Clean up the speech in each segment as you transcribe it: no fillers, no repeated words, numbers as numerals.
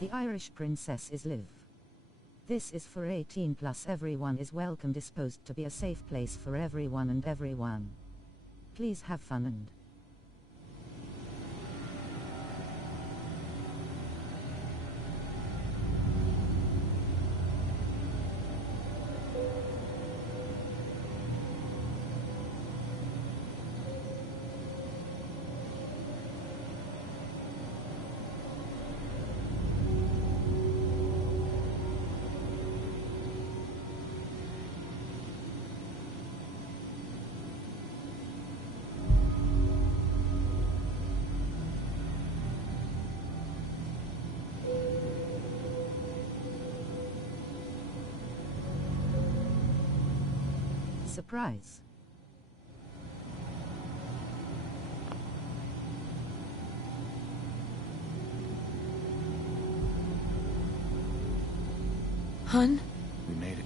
The Irish princess is Liv. This is for 18 plus. Everyone is welcome. Disposed to be a safe place for everyone and everyone. Please have fun and surprise. Hun? We made it.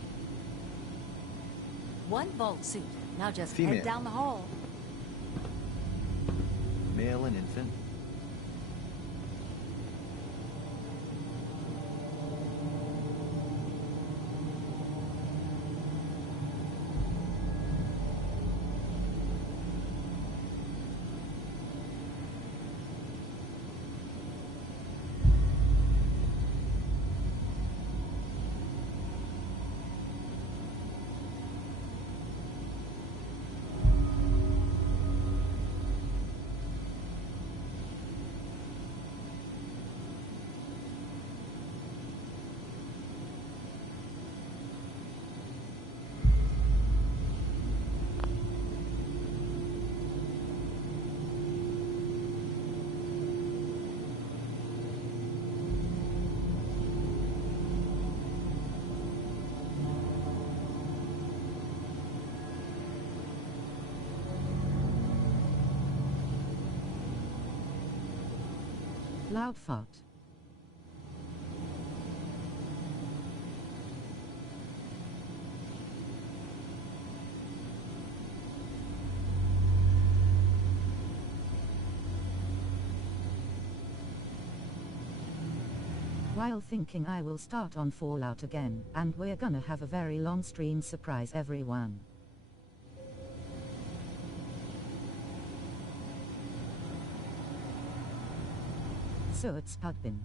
One vault suit. Now just Female. head down the hall. Male and infant. Loud fart. While thinking I will start on Fallout again, and we're gonna have a very long stream. Surprise everyone. So at Spudbin.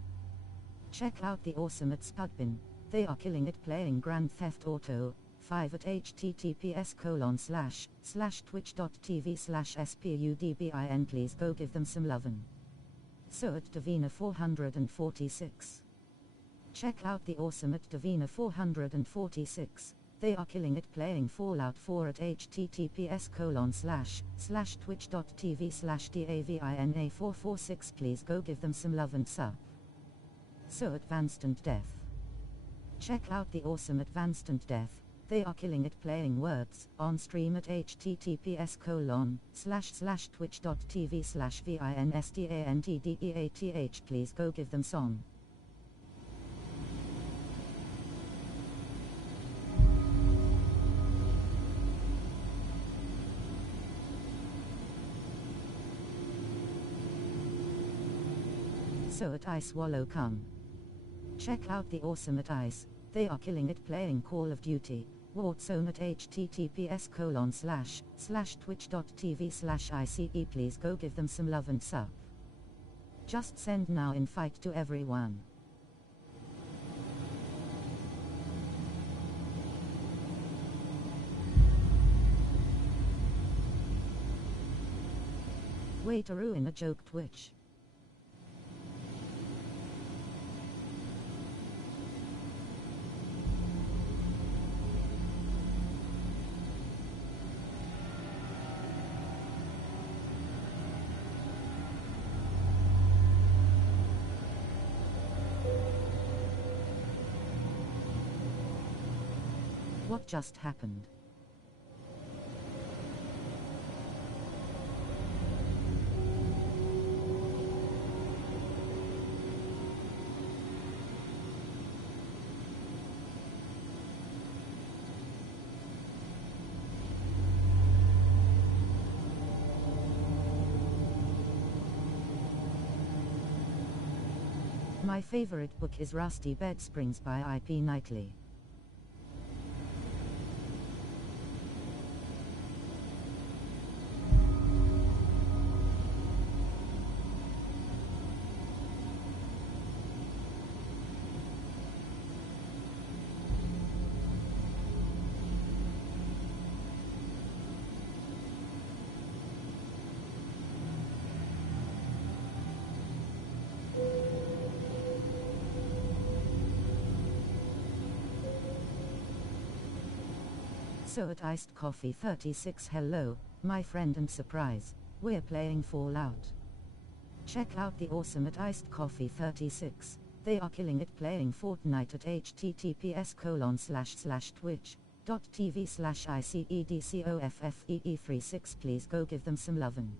Check out the awesome at Spudbin. They are killing it playing Grand Theft Auto 5 at https://twitch.tv/spudbin. Please go give them some lovin'. So at Davina 446. Check out the awesome at Davina 446. They are killing it playing Fallout 4 at https://twitch.tv/davina446. Please go give them some love and sup. So Advanced and Death. Check out the awesome Advanced and Death. They are killing it playing Words on stream at https://twitch.tv/vinstanddeath. Please go give them song. So at Ice Wallow come. Check out the awesome at Ice. They are killing it playing Call of Duty Warzone at https://twitch.tv/ice. Please go give them some love and sup. Just send now invite to everyone. Way to ruin a joke, Twitch. What just happened? My favorite book is Rusty Bed Springs by I.P. Knightley. So at Iced Coffee 36, hello, my friend, and surprise, we're playing Fallout. Check out the awesome at Iced Coffee 36. They are killing it playing Fortnite at https://twitch.tv/ICEDCOFFEE36. Please go give them some lovin'.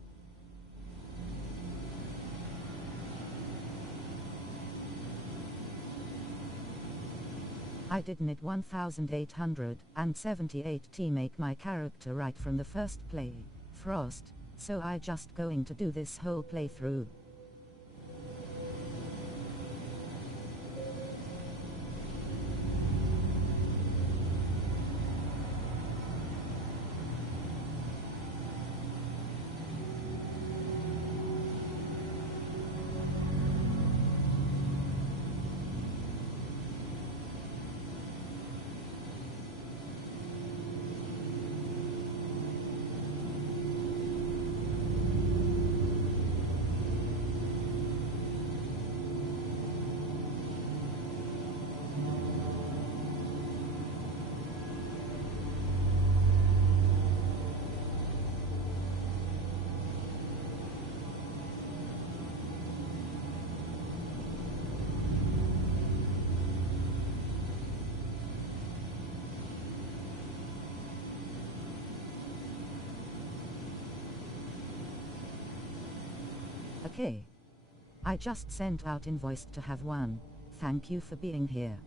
I did need 1878 to make my character right from the first play, Frost, so I just going to do this whole playthrough. Okay. I just sent out invoice to have one. Thank you for being here.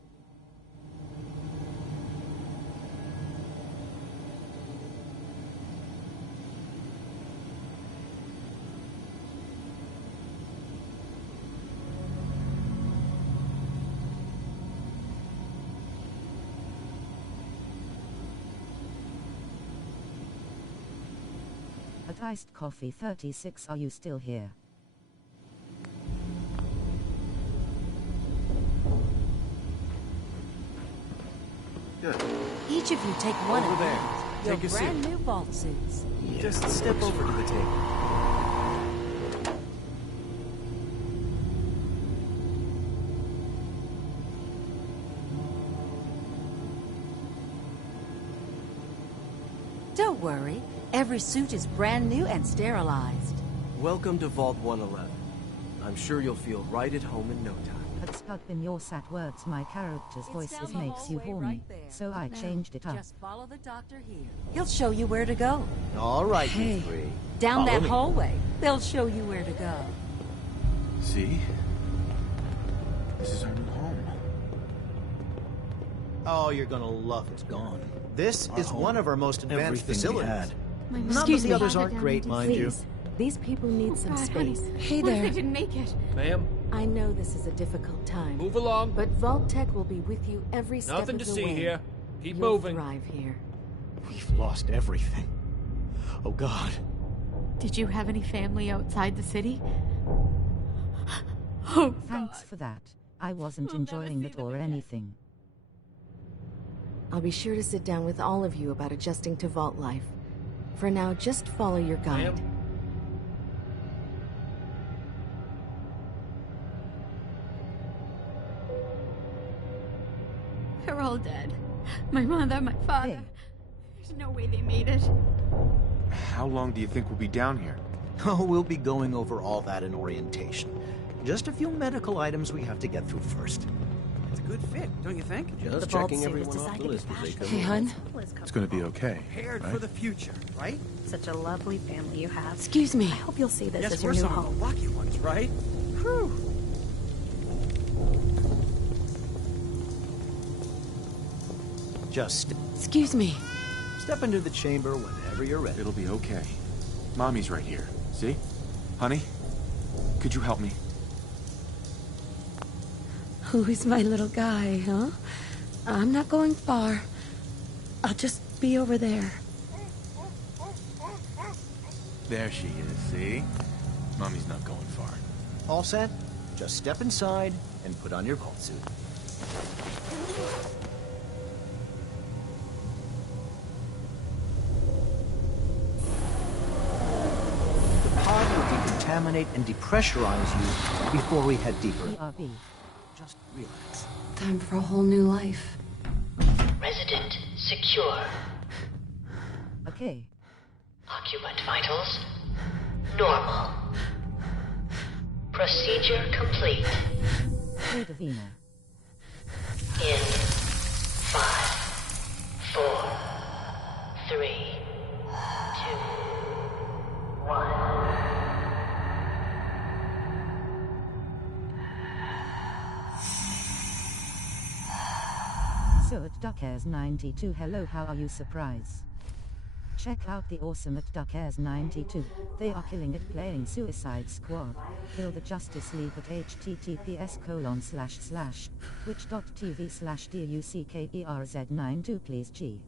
At Iced Coffee 36, are you still here? Good. Each of you take one Over of there. your Take a brand seat. new vault suits. Yeah, Just step over to the table. Don't worry, every suit is brand new and sterilized. Welcome to Vault 111. I'm sure you'll feel right at home in no time. It's got in your sad words, my character's It's voices down the makes you hallway horny, right there. so I Now, changed it up. Just follow the doctor here. He'll show you where to go. All right, Hey, you three. Down Follow that me. hallway, they'll show you where to go. See? This is our new home. Oh, you're gonna love it. Gone. This Our is home. one of our most advanced Everything we facilities. had. None of Excuse the me. others aren't great, mind you. Please. These people need some space. Hey What if there. they didn't make it? Ma'am, I know this is a difficult time, move along. but Vault Tech will be with you every step Nothing of to the see way. here. Keep You'll moving. thrive here. We've lost everything. Oh, God. Did you have any family outside the city? Oh, Thanks for that. I wasn't We'll never enjoying see it them or again. anything. I'll be sure to sit down with all of you about adjusting to Vault life. For now, just follow your guide. Ma'am? they're all dead. My mother, my father. Hey. There's no way they made it. How long do you think we'll be down here? Oh, we'll be going over all that in orientation. Just a few medical items we have to get through first. It's a good fit, don't you think? The Just Vault checking suit everyone was off designed the to be list as they come Hey, in. hun. It's gonna be okay, Prepared right? for the future, right? Such a lovely family you have. Excuse me. I hope you'll see this Yes, as your we're new some of home. the lucky ones, right? Whew. Just Excuse me. step into the chamber whenever you're ready. It'll be okay. Mommy's right here. See? Honey? Could you help me? Who is my little guy, huh? I'm not going far. I'll just be over there. There she is, see? Mommy's not going far. All set? Just step inside and put on your vault suit. The pod will decontaminate and depressurize you before we head deeper. ERB. Just relax. Time for a whole new life. Resident secure. Okay. Occupant vitals normal. Procedure complete. Hey, Eveyone. In 5, 4, 3, 2, 1. So at Duckairs 92, hello, how are you? Surprise. Check out the awesome at Duckairs 92. They are killing it playing Suicide Squad. Kill the Justice League at https://twitch.tv/duckers92 please G.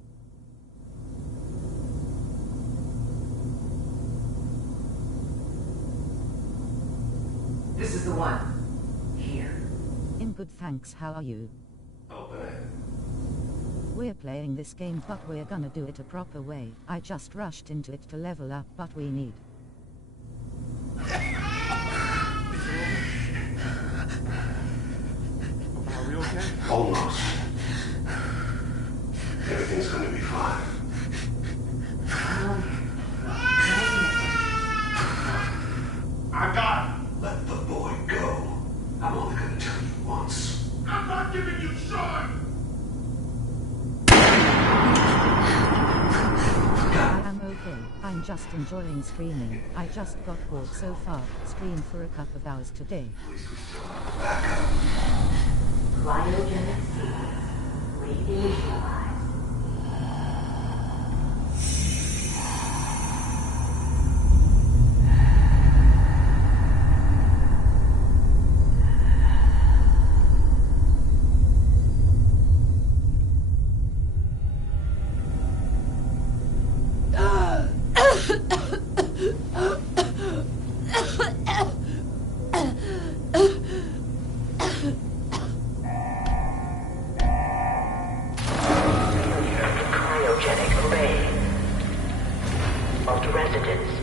This is the one. Here. In good, thanks, how are you? Open it. We're playing this game, but we're gonna do it a proper way. I just rushed into it to level up, but we need. Are we okay? Almost. Everything's gonna be fine. I got it. Let the boy go. I'm only gonna tell you once. I'm not giving you short! I am okay. I'm just enjoying streaming. I just got bored so far. Stream for a couple of hours today. Cryogenic seeds. Reinitialize.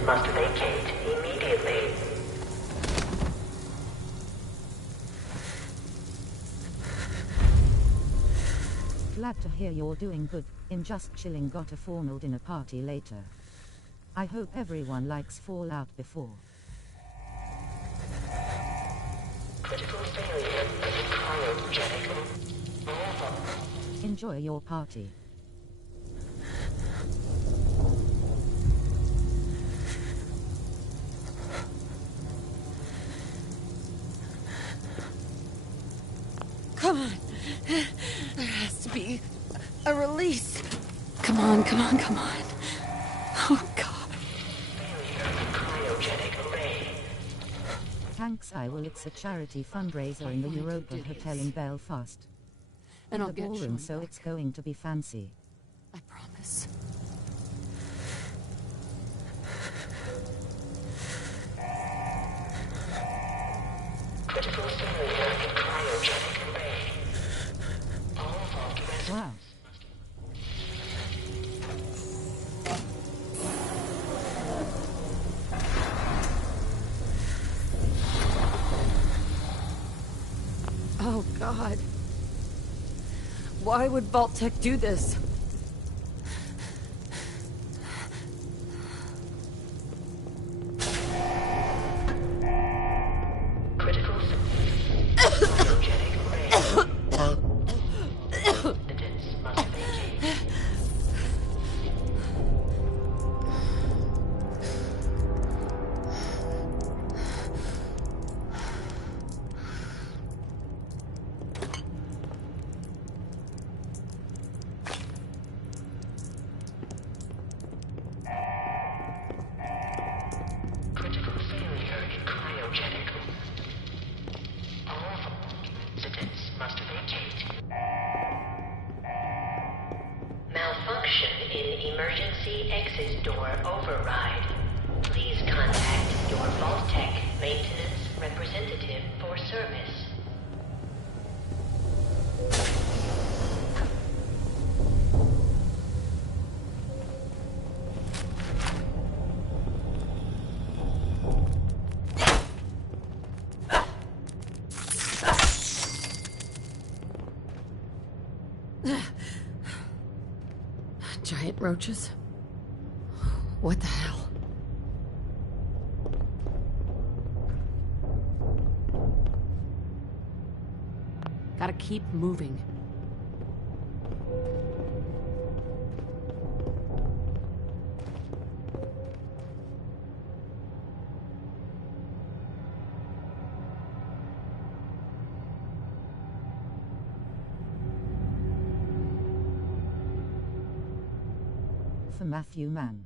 Must vacate immediately. Glad to hear you're doing good. In just chilling, got a formal dinner party later. I hope everyone likes Fallout before. Critical failure of the cryogenic. Enjoy your party. Come on. There has to be a release. Come on, come on, come on. Oh, God. Thanks, I will. It's a charity fundraiser in the Europa Hotel in Belfast. And I'll the get ballroom, you so it's going to be fancy. I promise. Critical failure in cryogenic array. All vault residents. Wow. Oh, God. Why would Vault-Tec do this? Critical cryogenic array. Residents must vacate. door override. Please contact your Vault-Tec maintenance representative for service. Giant roaches? What the hell? Gotta keep moving. For Matthew Mann.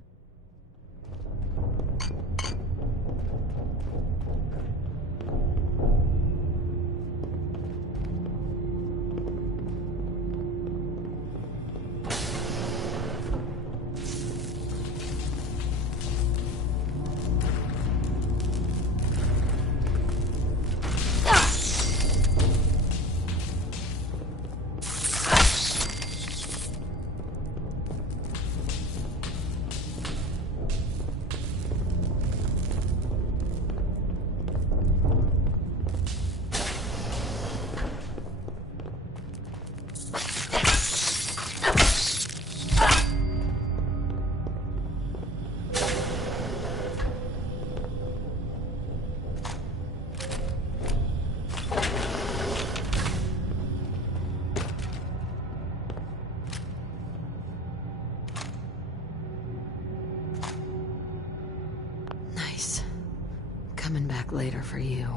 Coming back later for you.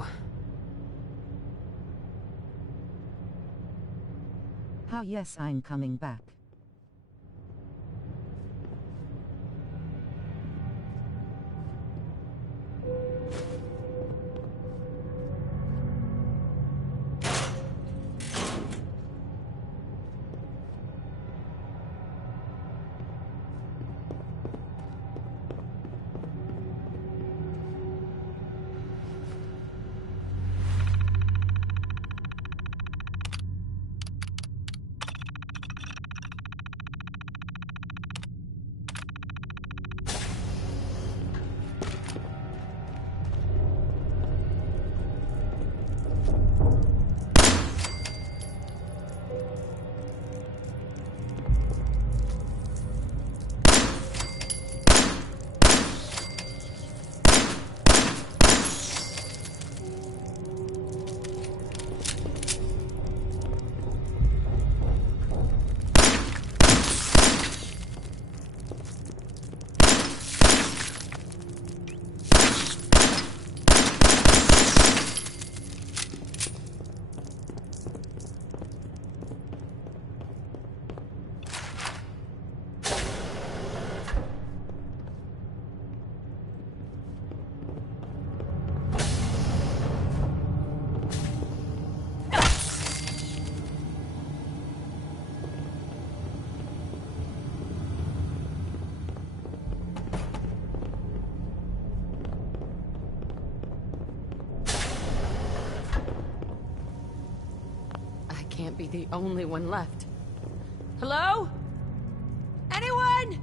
How yes, I'm coming back. Can't be the only one left. Hello? Anyone?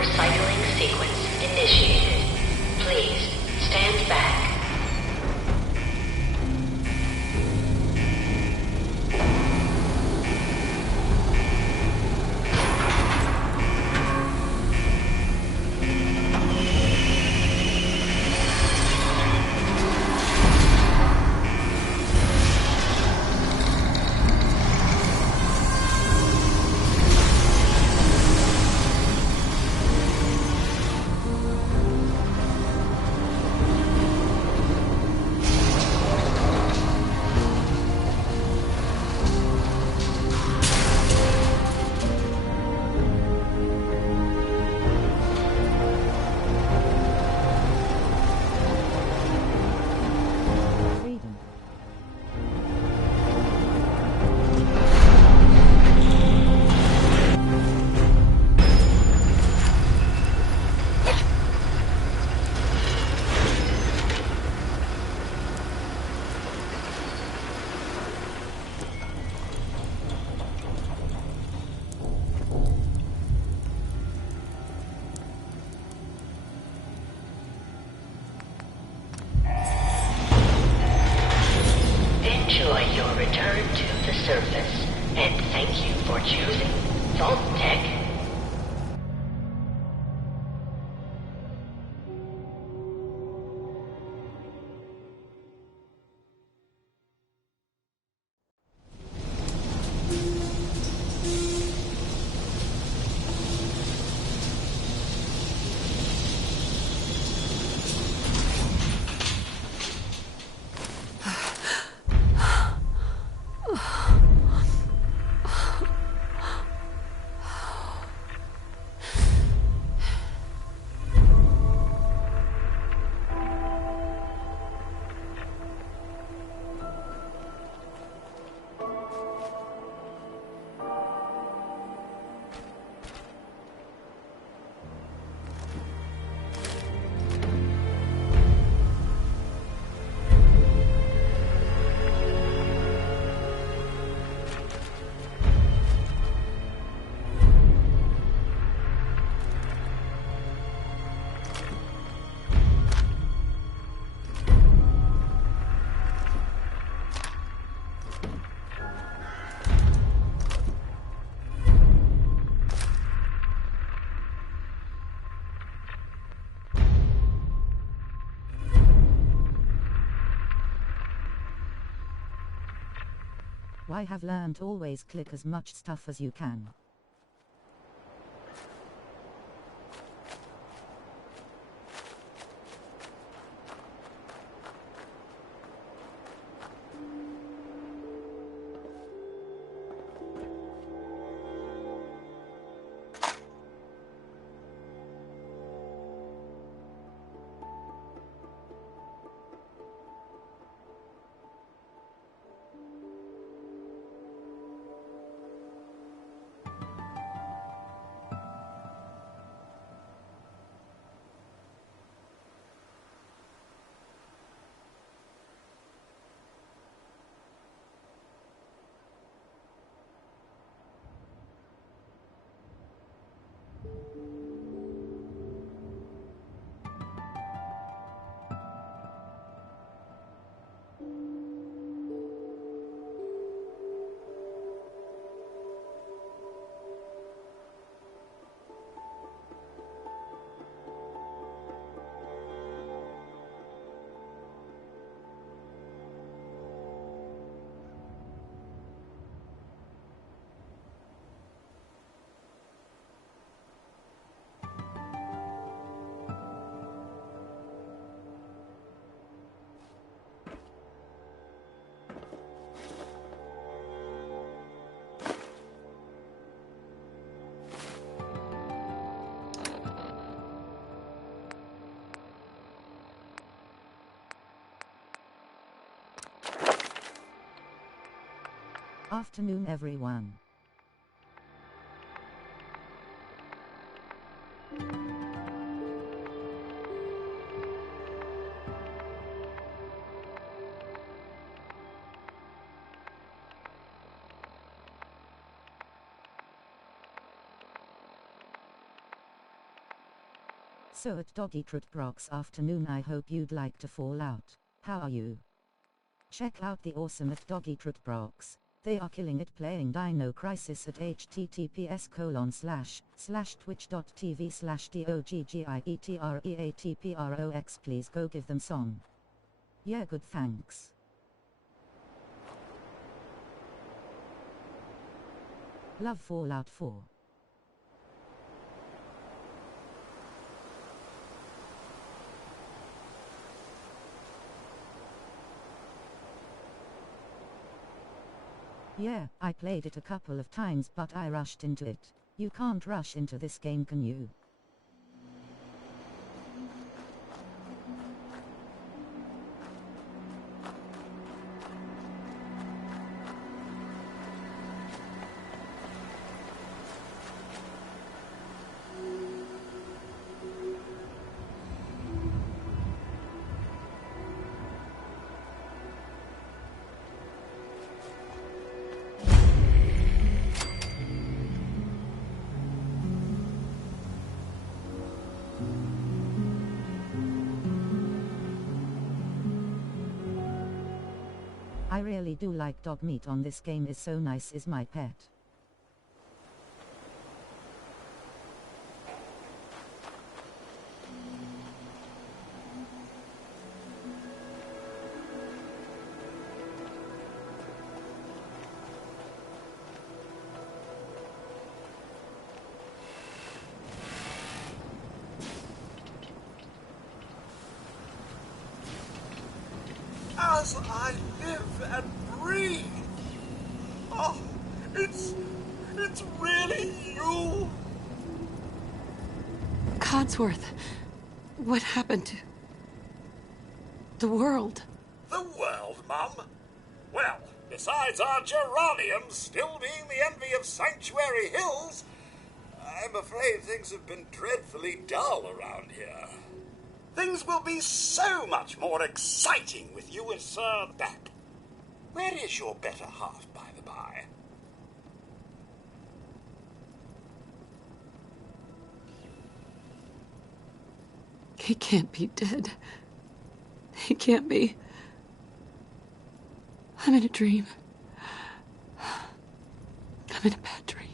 Power cycling sequence initiated. Please stand back. Enjoy your return to the surface, and thank you for choosing Vault Tech. I have learned always click as much stuff as you can. Afternoon, everyone. So at Doggy Brock's afternoon, I hope you'd like to fall out. How are you? Check out the awesome at Doggy Brock's. They are killing it playing Dino Crisis at https://twitch.tv/doggieatprox. Please go give them some. Yeah, good, thanks. Love Fallout 4. Yeah, I played it a couple of times, but I rushed into it. You can't rush into this game, can you? I really do like dog meat on this game. Is so nice, is my pet. As I live and breathe. Oh, it's really you. Codsworth, what happened to the world? The world, Mum? Well, besides our geraniums still being the envy of Sanctuary Hills, I'm afraid things have been dreadfully dull around here. Things will be so much more exciting with you and Sir back. Where is your better half, by the by? He can't be dead. He can't be. I'm in a dream. I'm in a bad dream.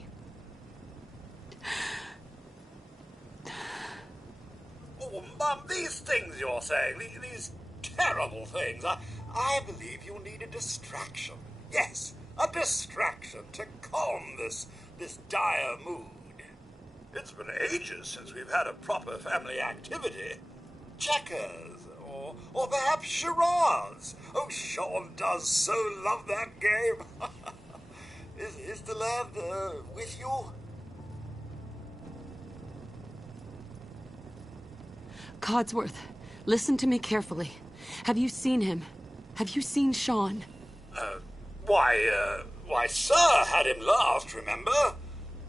Oh, Mum, these things you're saying, these terrible things, I believe you need a distraction. Yes, a distraction to calm this dire mood. It's been ages since we've had a proper family activity. Checkers, or perhaps charades. Oh, Sean does so love that game. Is the lad with you? Codsworth, listen to me carefully. Have you seen him? Have you seen Sean? Why, Sir had him last, remember?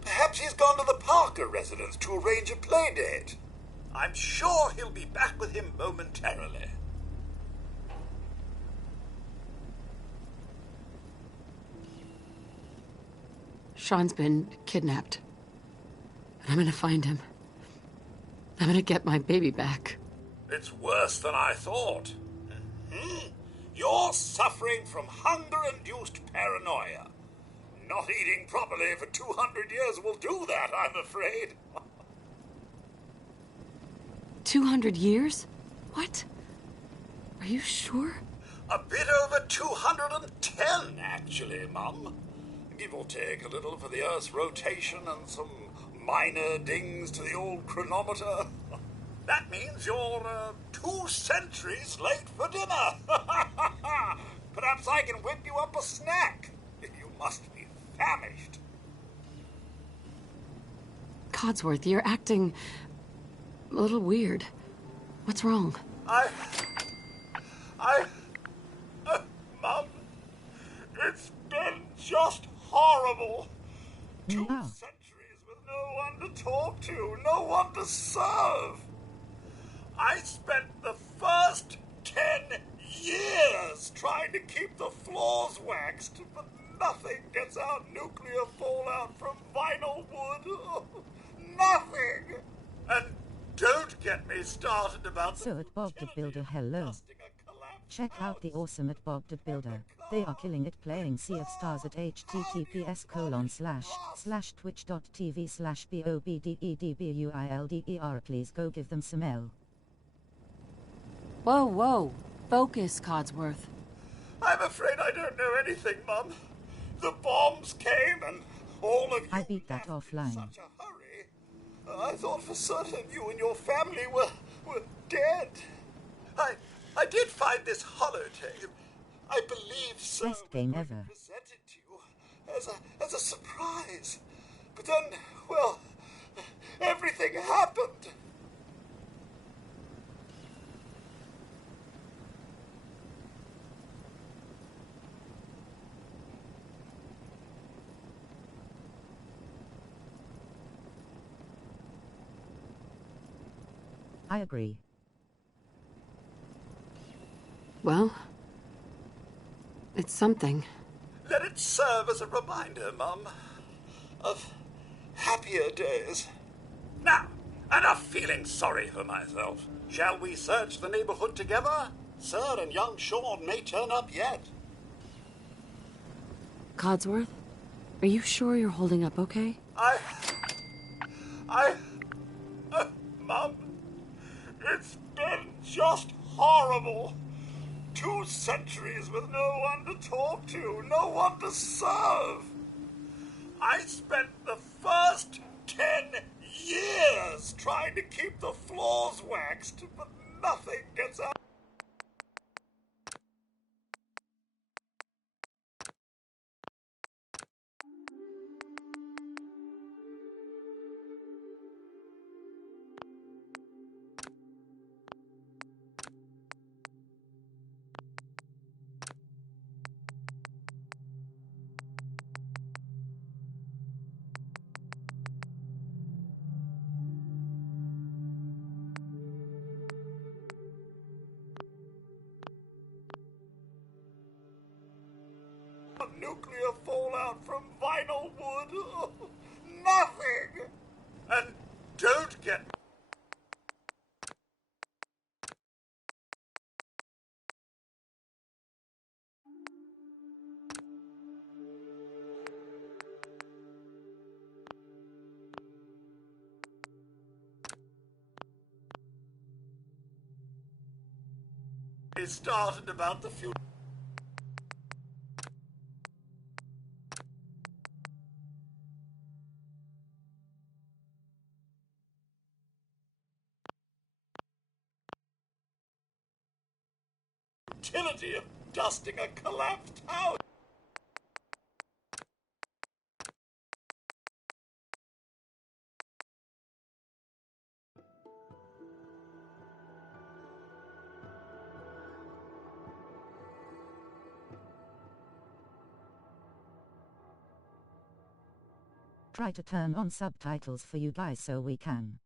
Perhaps he's gone to the Parker residence to arrange a play date. I'm sure he'll be back with him momentarily. Sean's been kidnapped. And I'm gonna find him. I'm gonna get my baby back. It's worse than I thought. You're suffering from hunger-induced paranoia. Not eating properly for 200 years will do that, I'm afraid. 200 years? What? Are you sure? A bit over 210, actually, Mum. Give or take a little for the Earth's rotation and some minor dings to the old chronometer. That means you're 2 centuries late for dinner. Perhaps I can whip you up a snack. You must be famished. Codsworth, you're acting a little weird. What's wrong? Mum, it's been just horrible. 2 centuries with no one to talk to, no one to serve. I spent the first 10 years trying to keep the floors waxed, but nothing gets out nuclear fallout from vinyl wood. Nothing! And don't get me started about So at Bob the Builder, hello. Check out the awesome at Bob the Builder. They are killing it playing Sea of Stars at https://twitch.tv/bobdedbuilder. Please go give them some L. Whoa, whoa. Focus, Codsworth. I'm afraid I don't know anything, Mum. The bombs came and all of you I beat that left offline. in such a hurry. I thought for certain you and your family were dead. I did find this holotape. I believe so. Best game ever. Presented to you as a surprise. But then, well, everything happened. I agree. Well, it's something. Let it serve as a reminder, Mum, of happier days. Now, enough feeling sorry for myself. Shall we search the neighborhood together? Sir and young Sean may turn up yet. Codsworth, are you sure you're holding up okay? Mum, it's been just horrible. 2 centuries with no one to talk to, no one to serve. I spent the first 10 years trying to keep the floors waxed, but nothing gets out. Nuclear fallout from vinyl wood. Nothing. And don't get... It started about the future. Utility of dusting a collapsed house. Try to turn on subtitles for you guys so we can.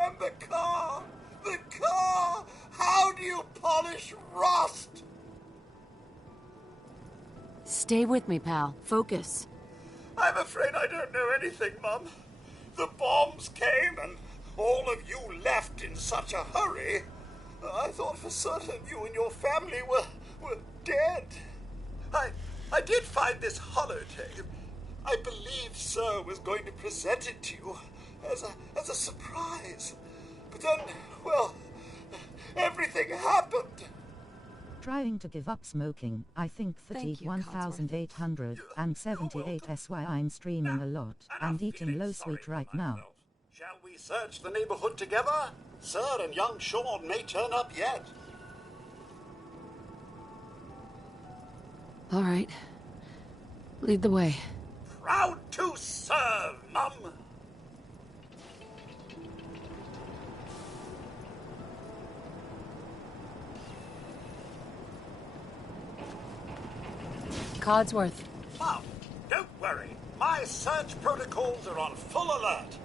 And the car! The car! How do you polish rust? Stay with me, pal. Focus. I'm afraid I don't know anything, Mum. The bombs came and all of you left in such a hurry. I thought for certain you and your family were dead. I did find this holotape. I believe Sir was going to present it to you as a surprise. But then, well, everything happened. Trying to give up smoking, I think fatigue 1878 SY. I'm streaming a lot and eating low sweet right now. Shall we search the neighborhood together? Sir and young Sean may turn up yet. All right. Lead the way. Proud to serve, Mum. Codsworth. Mum, don't worry. My search protocols are on full alert.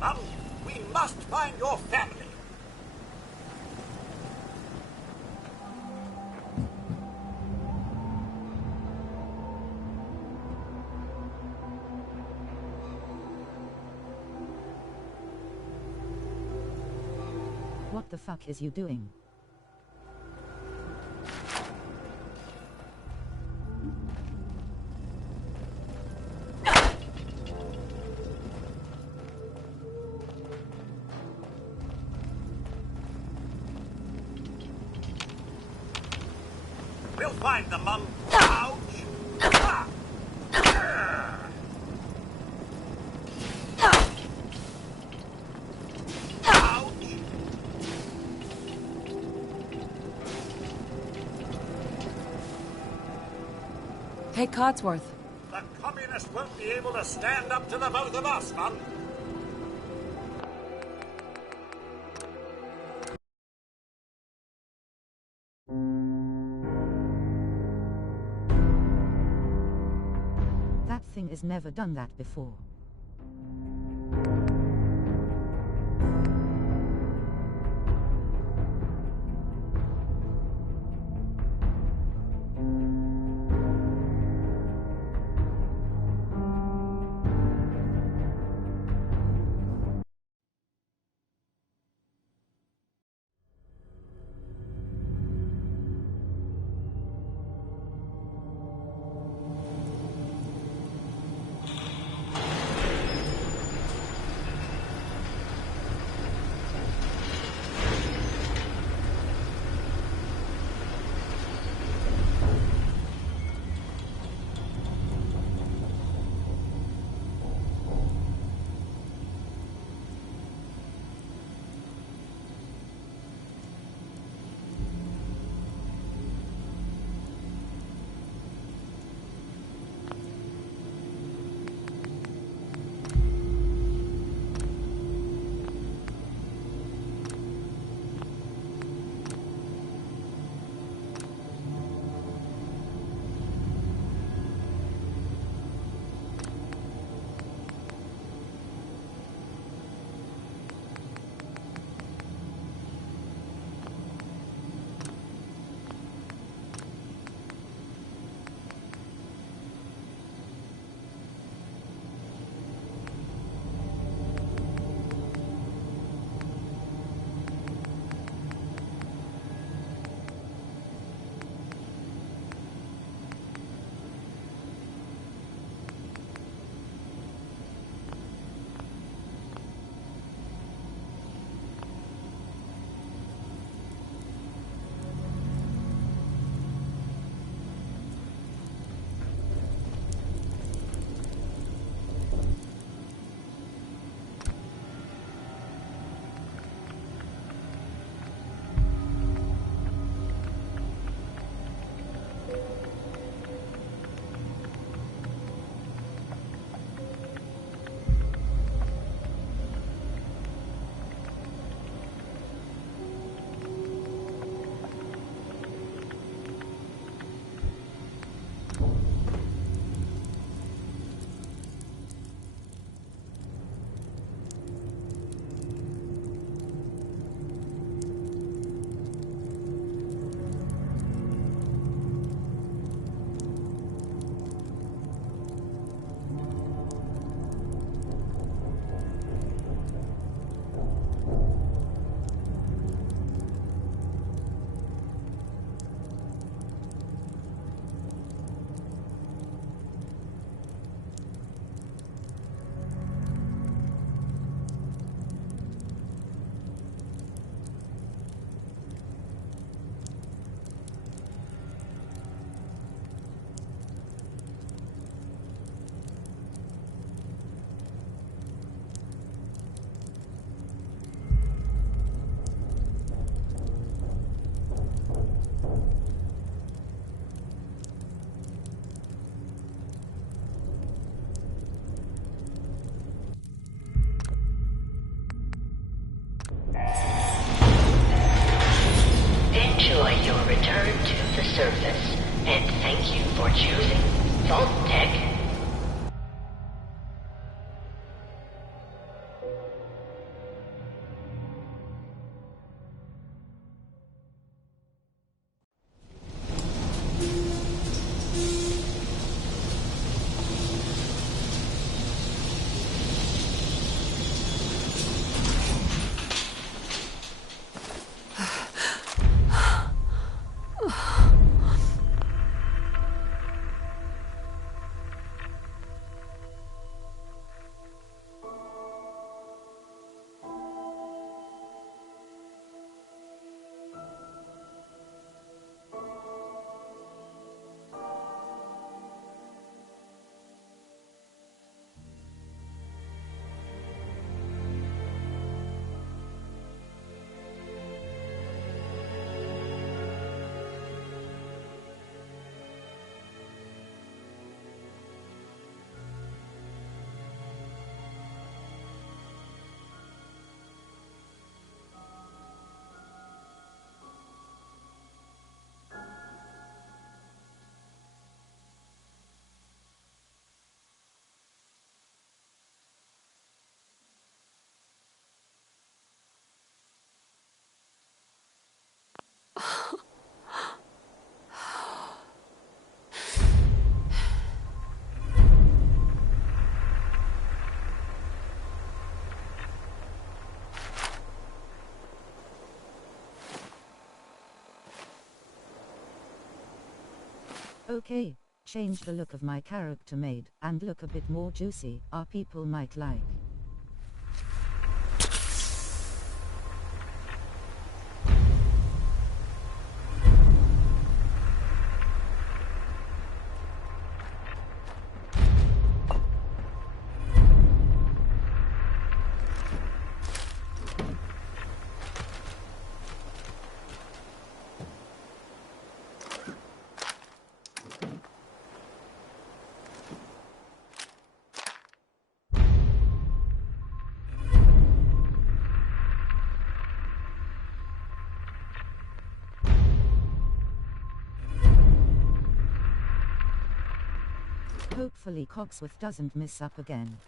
Mum. We must find your family. What the fuck is you doing? We'll find them, Mum. Ouch! Ah! Ouch! Hey, Codsworth. The communists won't be able to stand up to the both of us, Mum. That thing has never done that before. Enjoy your return to the surface, and thank you for choosing Vault Tech. Okay, change the look of my character made and look a bit more juicy, our people might like. Hopefully Cogsworth doesn't miss up again.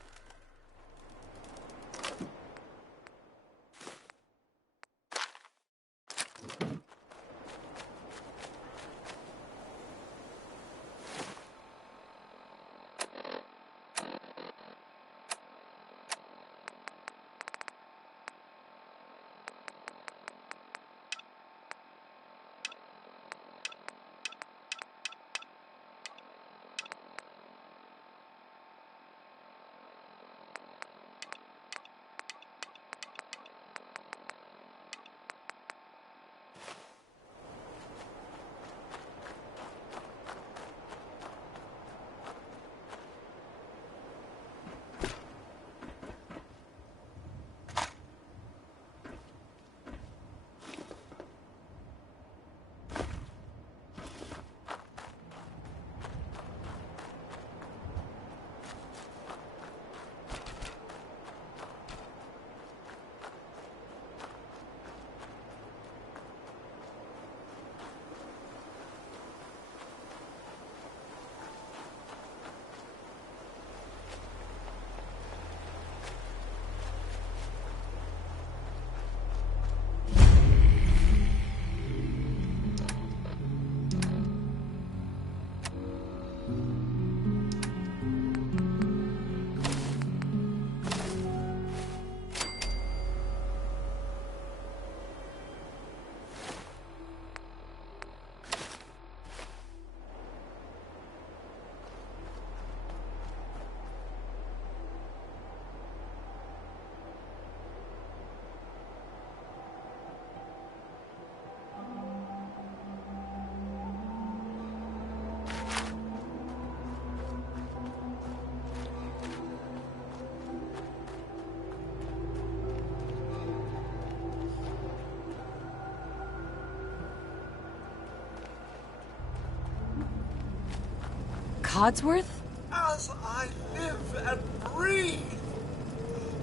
Codsworth? As I live and breathe.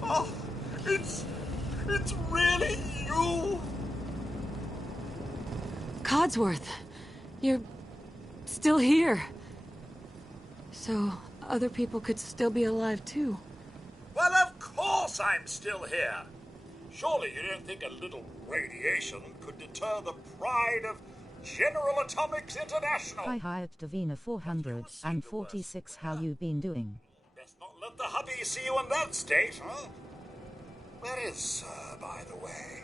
Oh, it's really you. Codsworth, you're still here. So other people could still be alive too. Well, of course I'm still here. Surely you don't think a little radiation could deter the pride of General Atomics International? Hi at Davina 446, how you been doing? Best not let the hubby see you in that state, huh? Where is Sir, by the way?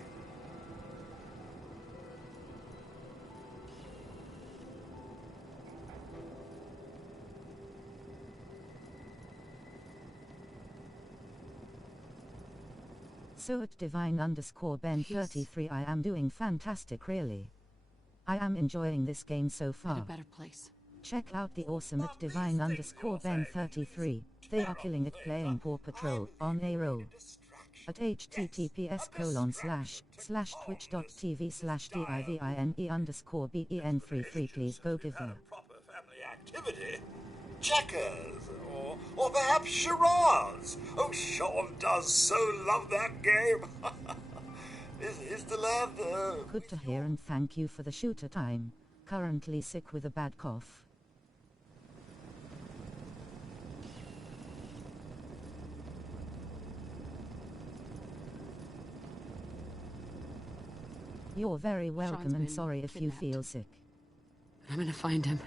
So at divine_Ben33 I am doing fantastic really. I am enjoying this game so far. In a better place. Check out the awesome at divine_Ben33. They are killing it playing Paw Patrol on a roll. At https://twitch.tv/divine_ben33 please go give them. Proper family activity? Checkers, or perhaps charades. Oh, Sean does so love that game. Is the lad Good to hear and thank you for the shooter time. Currently sick with a bad cough. You're very welcome and sorry if you feel sick. I'm gonna find him.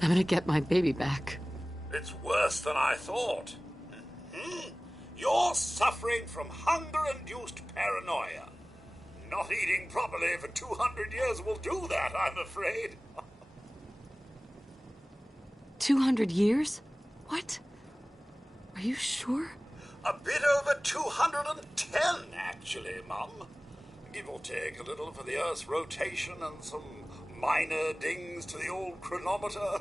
I'm gonna get my baby back. It's worse than I thought. You're suffering from hunger-induced paranoia. Not eating properly for 200 years will do that, I'm afraid. 200 years? What? Are you sure? A bit over 210, actually, Mum. Give or take a little for the Earth's rotation and some minor dings to the old chronometer.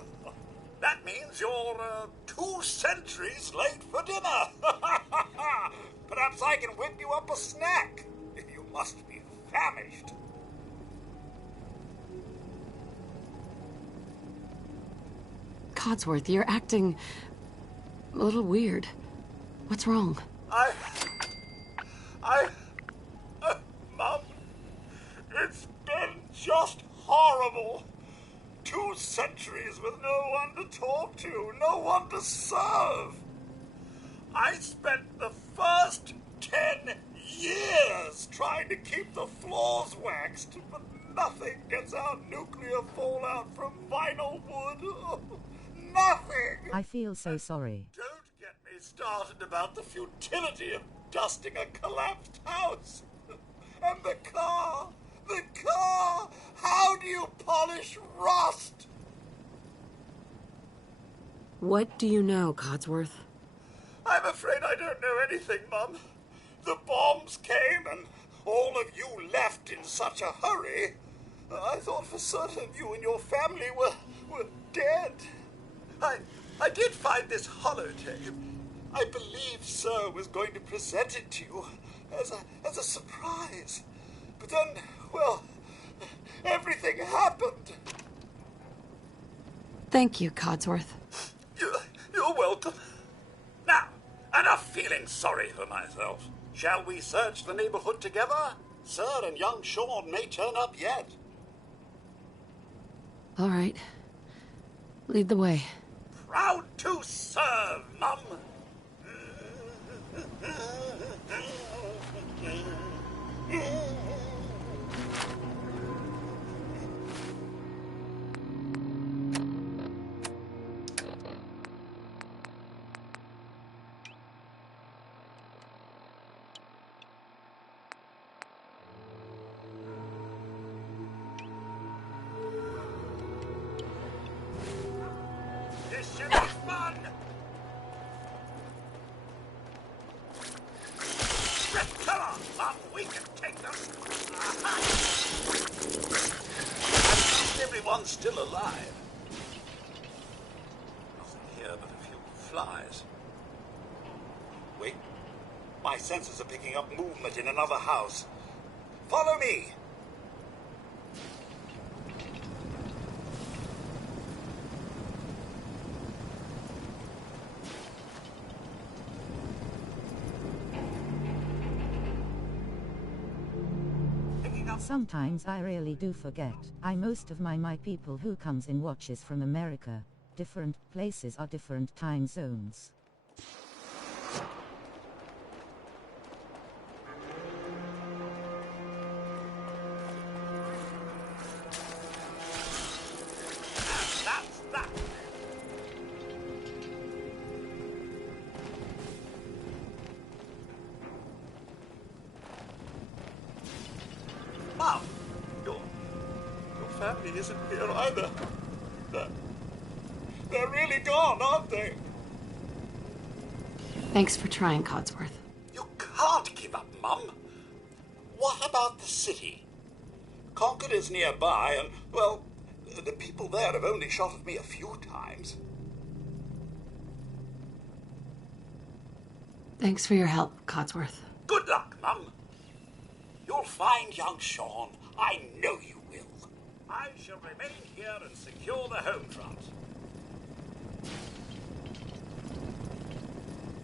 That means you're 2 centuries late for dinner. Perhaps I can whip you up a snack. You must be famished. Codsworth, you're acting a little weird. What's wrong? Mum, it's been just horrible. 2 centuries with no one to talk to, no one to serve. I spent the first 10 years trying to keep the floors waxed, but nothing gets out nuclear fallout from vinyl wood. Nothing! I feel so sorry. Don't get me started about the futility of dusting a collapsed house. And the car! The car! How do you polish rust? What do you know, Codsworth? I'm afraid I don't know anything, Mum. The bombs came and all of you left in such a hurry. I thought for certain you and your family were dead. I did find this holotape. I believe Sir was going to present it to you as a surprise. But then, well, everything happened. Thank you, Codsworth. You're welcome. Now, enough feeling sorry for myself. Shall we search the neighborhood together? Sir and young Sean may turn up yet. All right. Lead the way. Proud to serve, Mum. This should be fun! Come on, Mum, we can take them. At least everyone's still alive. Nothing here but a few flies. Wait, my senses are picking up movement in another house. Follow me. Sometimes I really do forget. Most of my people who comes in watches from America. Different places are different time zones. That's that. Mom, your family isn't here either. They're really gone, aren't they? Thanks for trying, Codsworth. You can't give up, Mum. What about the city? Concord is nearby, and, well, the people there have only shot at me a few times. Thanks for your help, Codsworth. Good luck, Mum. You'll find young Sean. I know you will. I shall remain here and secure the home front.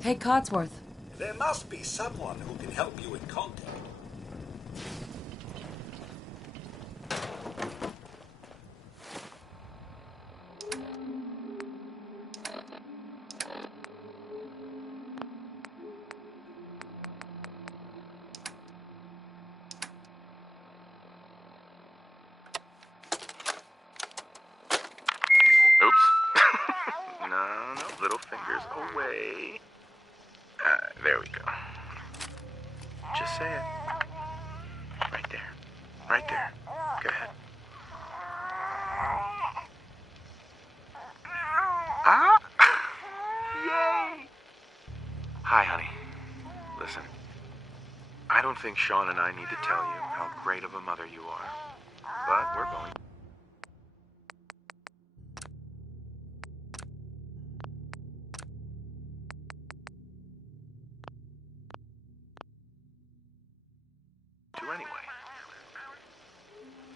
Hey, Codsworth. There must be someone who can help you in Concord. No, little fingers away. There we go. Just say it. Right there. Right there. Go ahead. think Sean and I need to tell you how great of a mother you are, but we're going. To anyway.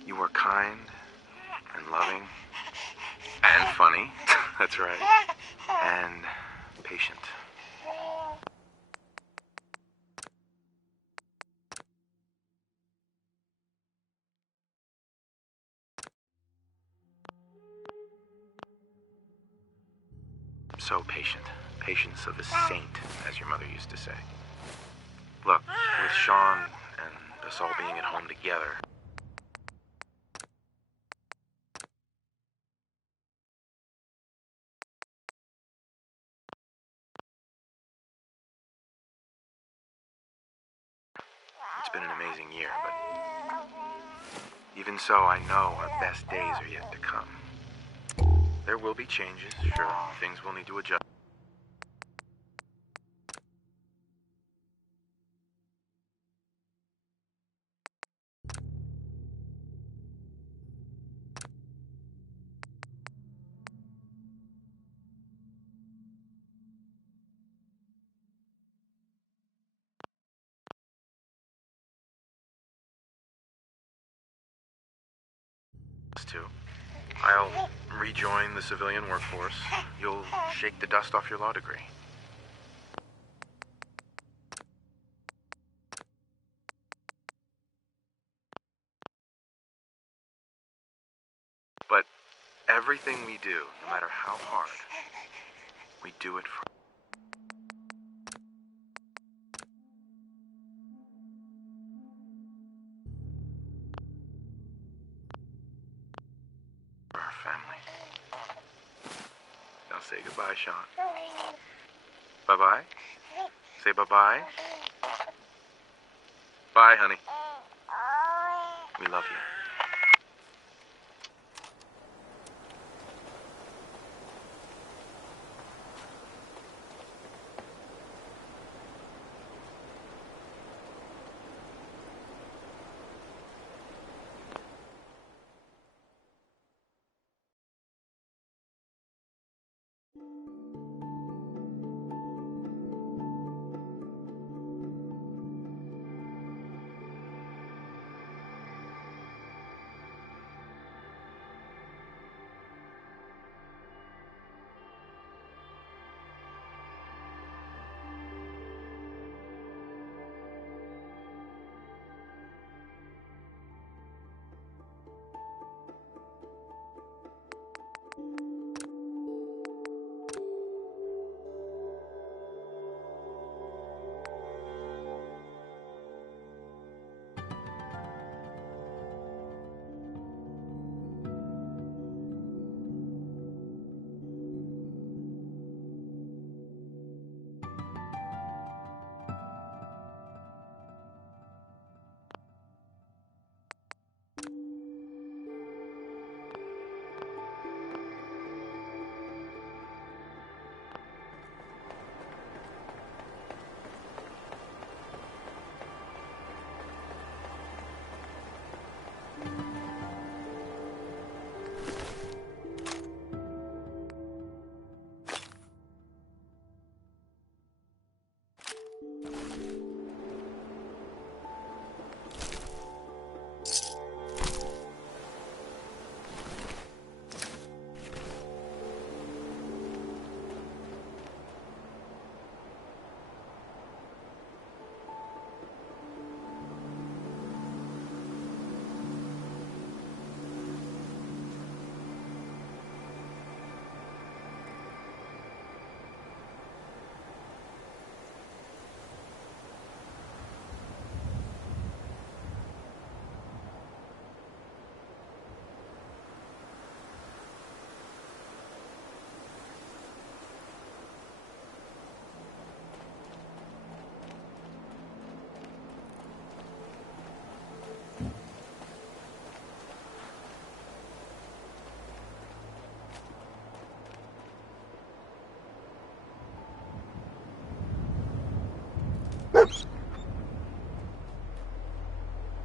You were kind and loving and funny, that's right, and patient. So patient. Patience of a saint, as your mother used to say. Look, with Sean and us all being at home together, it's been an amazing year, but even so, I know our best days are yet to come. There will be changes, sure. Things will need to adjust. Too. I'll rejoin the civilian workforce. You'll shake the dust off your law degree. But everything we do, no matter how hard, we do it for our family. Now say goodbye, Sean. Bye-bye. Say bye-bye. Bye, honey. We love you.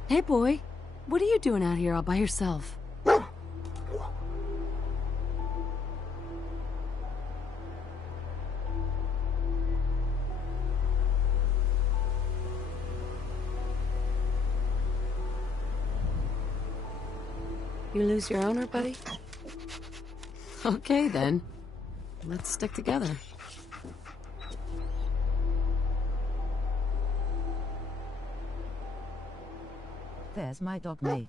Hey, boy. What are you doing out here all by yourself? You lose your owner, buddy? Okay, then. Let's stick together. There's my dog mate.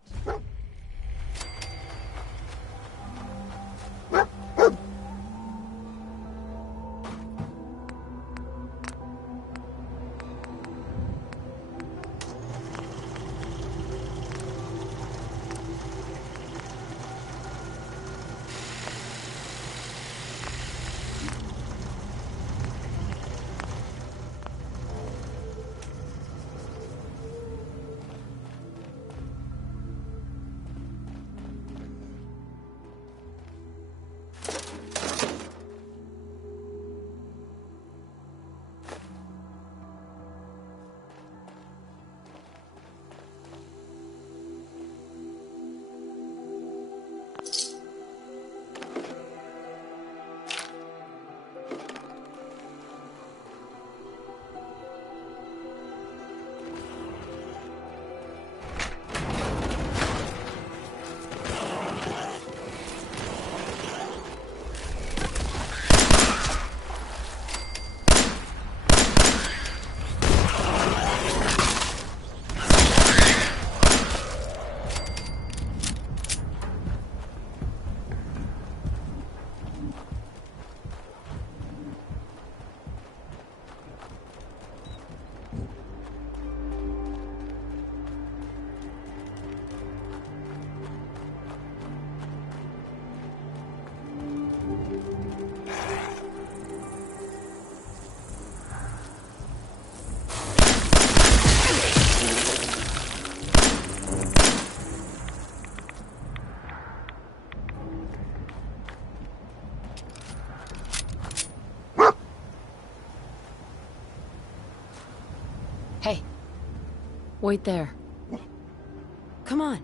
Hey. Wait there. Come on.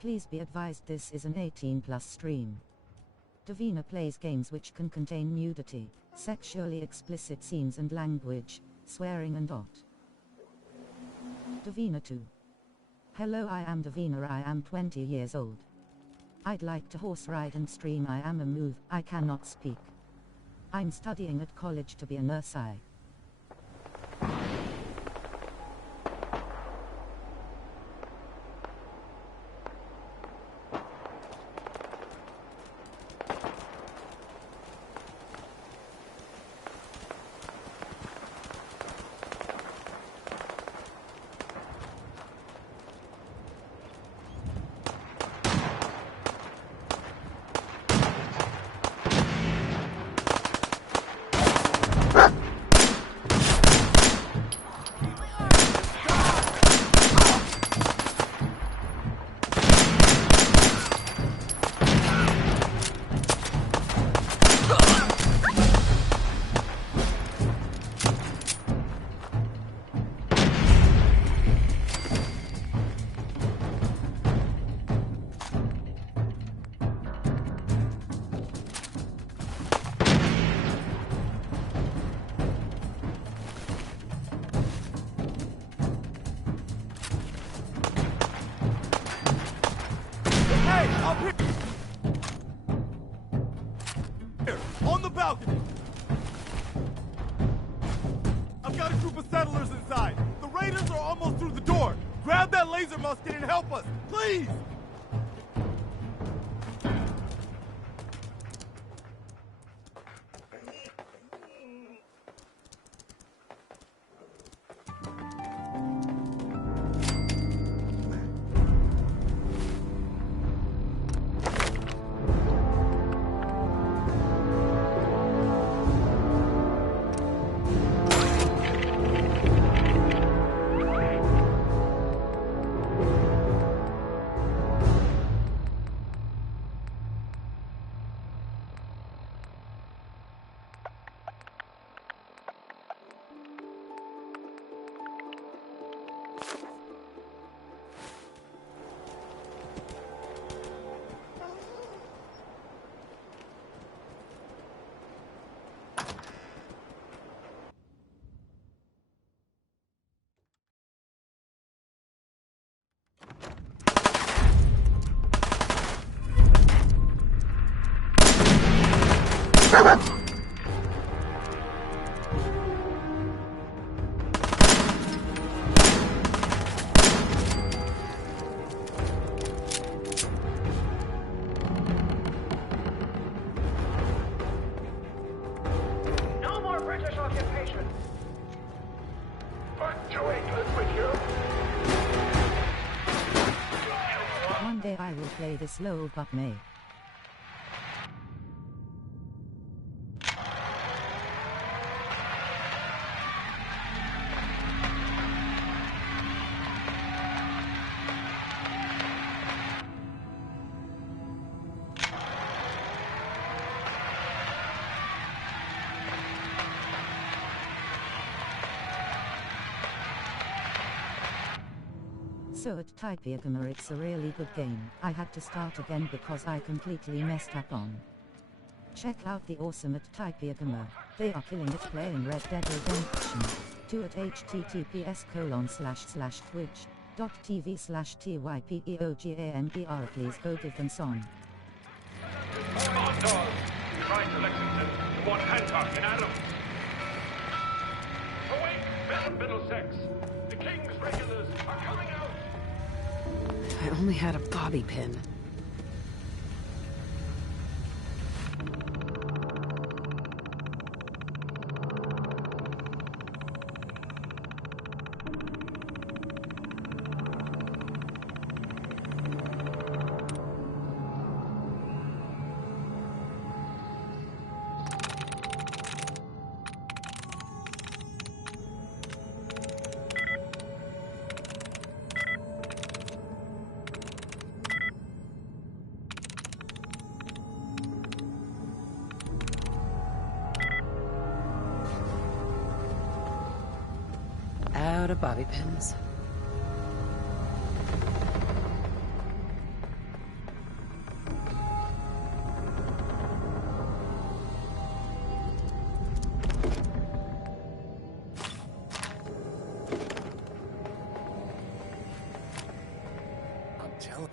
Please be advised this is an 18+ stream. Davina plays games which can contain nudity, sexually explicit scenes and language, swearing and dot. Davina 2. Hello, I am Davina. I am 20 years old. I'd like to horse ride and stream. I am a move. I cannot speak. I'm studying at college to be a nurse. Up here! Here, on the balcony! I've got a group of settlers inside. The raiders are almost through the door. Grab that laser musket and help us, please! No more British occupation. Back to England with you. One day I will play this low but may. So at Typeagamer it's a really good game. I had to start again because I completely messed up on. Check out the awesome at Typeagamer. They are killing it playing Red Dead Redemption 2 at https://twitch.tv/typeogamer. Please go give them some. Come on, dog. Ride to Lexington. You want Hancock and Adams. Awake, men of Middlesex. The King's regulars are coming out. I only had a bobby pin. Out of bobby pins. I'm telling you.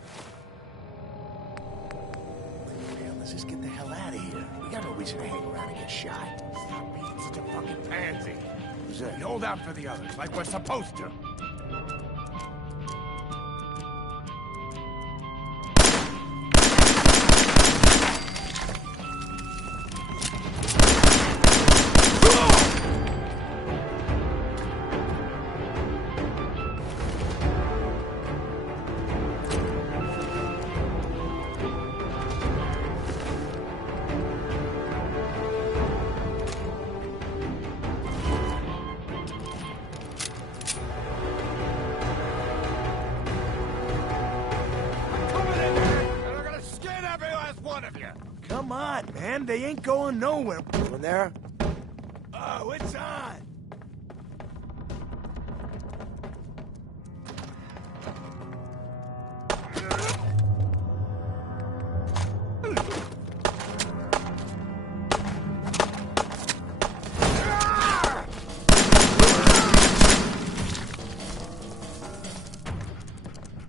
Let's just get the hell out of here. We got no reason to hang around and get shot. Stop being such a fucking pansy. We hold out for the others, like we're supposed to. Come on, man. They ain't going nowhere. In there? Oh, it's on.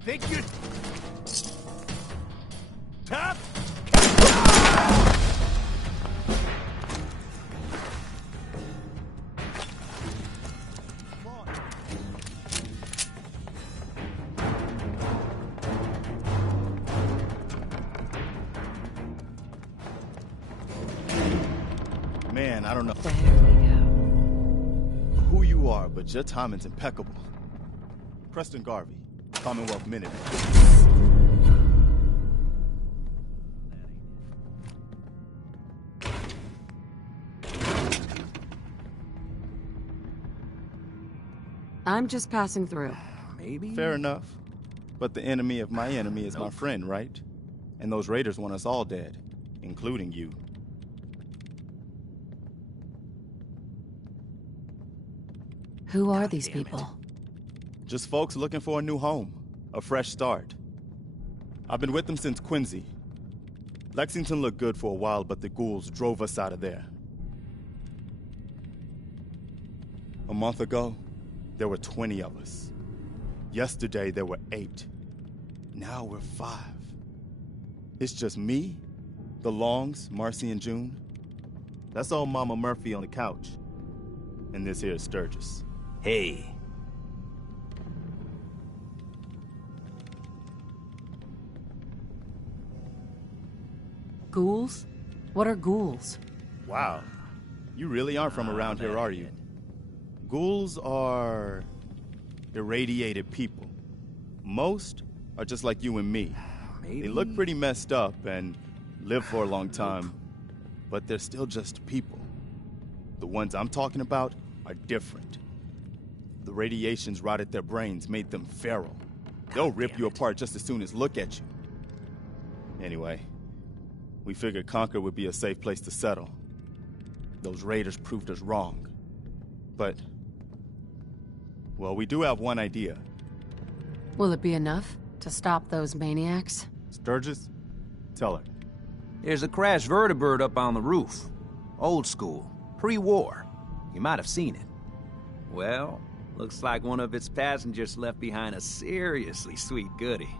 Think you... man, I don't know There we go. who you are, but your timing's impeccable. Preston Garvey, Commonwealth Minute. I'm just passing through. Maybe? Fair enough. But the enemy of my enemy is my friend, right? And those raiders want us all dead, including you. Who are these people? Just folks looking for a new home, a fresh start. I've been with them since Quincy. Lexington looked good for a while, but the ghouls drove us out of there. A month ago, there were 20 of us. Yesterday, there were 8. Now we're 5. It's just me, the Longs, Marcy and June. That's old Mama Murphy on the couch. And this here is Sturgis. Hey. Ghouls? What are ghouls? Wow. You really aren't from around here, are you? Ghouls are irradiated people. Most are just like you and me. Maybe. They look pretty messed up and live for a long time, but they're still just people. The ones I'm talking about are different. The radiations rotted their brains, made them feral. They'll rip you apart just as soon as look at you. Anyway, we figured Concord would be a safe place to settle. Those raiders proved us wrong. But, well, we do have one idea. Will it be enough to stop those maniacs? Sturgis, tell her. There's a crashed vertibird up on the roof. Old school, pre-war. You might have seen it. Well, looks like one of its passengers left behind a seriously sweet goodie.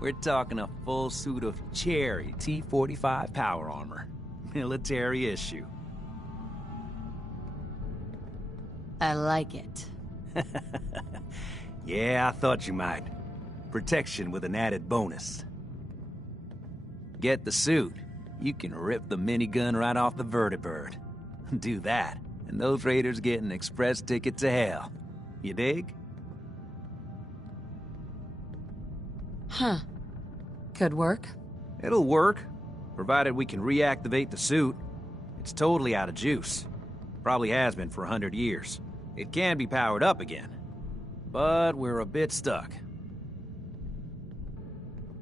We're talking a full suit of cherry T-45 power armor. Military issue. I like it. Yeah, I thought you might. Protection with an added bonus. Get the suit. You can rip the minigun right off the vertibird. Do that, and those raiders get an express ticket to hell. You dig? Huh. Could work. It'll work, provided we can reactivate the suit. It's totally out of juice. Probably has been for 100 years. It can be powered up again, but we're a bit stuck.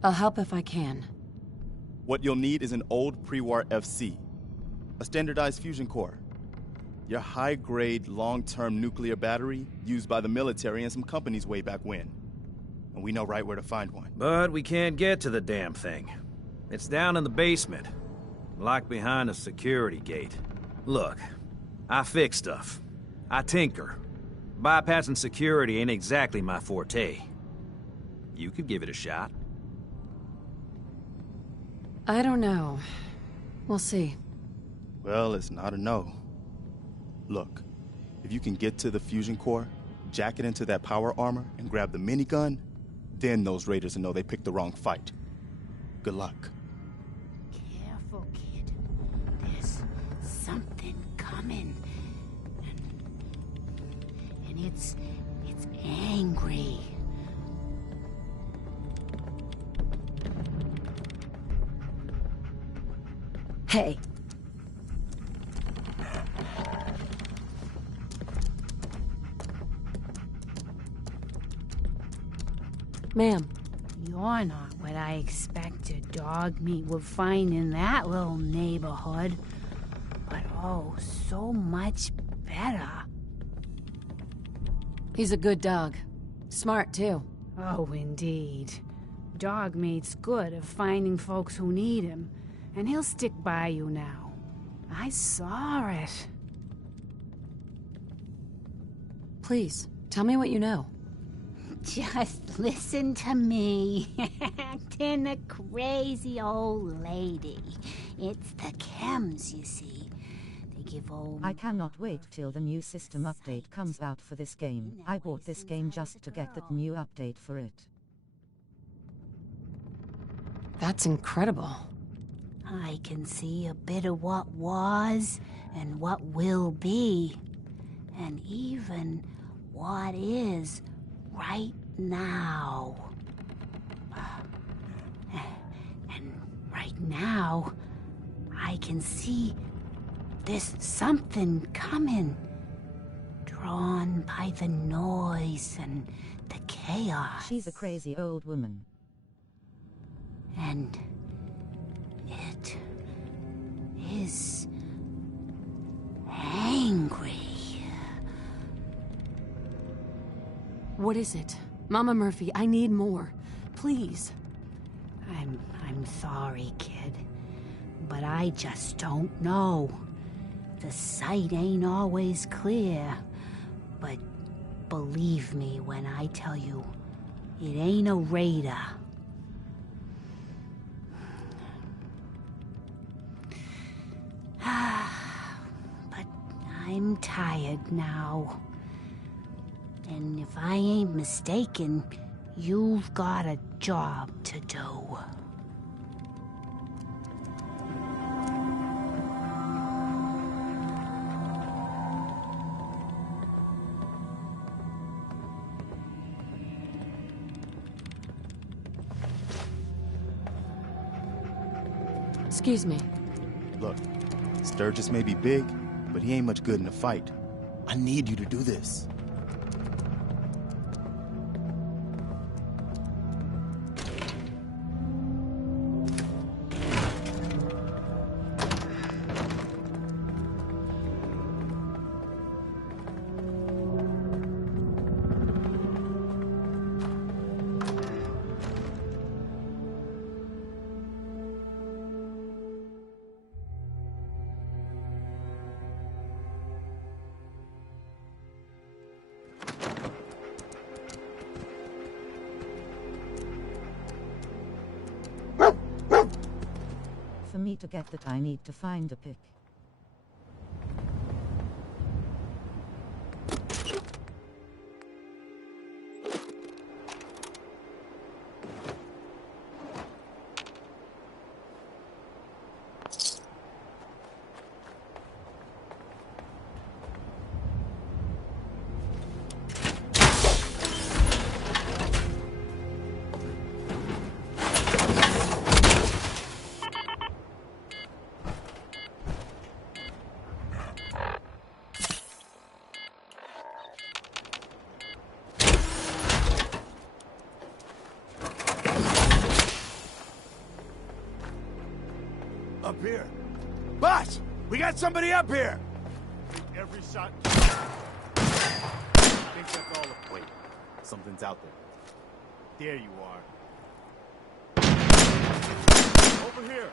I'll help if I can. What you'll need is an old pre-war FC, a standardized fusion core, your high-grade, long-term nuclear battery used by the military and some companies way back when. And we know right where to find one. But we can't get to the damn thing. It's down in the basement, locked behind a security gate. Look, I fix stuff. I tinker. Bypassing security ain't exactly my forte. You could give it a shot. I don't know. We'll see. Well, it's not a no. Look, if you can get to the fusion core, jack it into that power armor, and grab the minigun, then those raiders will know they picked the wrong fight. Good luck. Careful, kid. There's something coming. And it's angry. Hey. Ma'am. You're not what I expected dog meat would find in that little neighborhood. But oh, so much better. He's a good dog. Smart, too. Oh, indeed. Dog meat's good at finding folks who need him, and he'll stick by you now. I saw it. Please, tell me what you know. Just listen to me, acting a crazy old lady. It's the chems, you see. They give old... I cannot wait till the new system update comes out for this game. I bought this game just to get that new update for it. That's incredible. I can see a bit of what was and what will be, and even what is right now. And right now, I can see there's something coming, drawn by the noise and the chaos. She's a crazy old woman. And it is angry. What is it? Mama Murphy, I need more. Please. I'm sorry, kid. But I just don't know. The sight ain't always clear. But believe me when I tell you, it ain't a raider. But I'm tired now. And if I ain't mistaken, you've got a job to do. Excuse me. Look, Sturgis may be big, but he ain't much good in a fight. I need you to do this. For me to get that, I need to find a pick. Up here. Boss! We got somebody up here! Every shot. I think that's all of. Wait. Something's out there. There you are. Over here.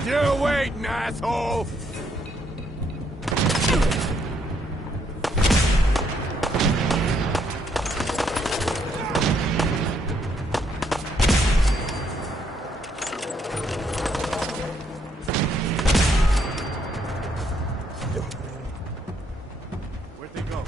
Still waiting, asshole! Where'd they go?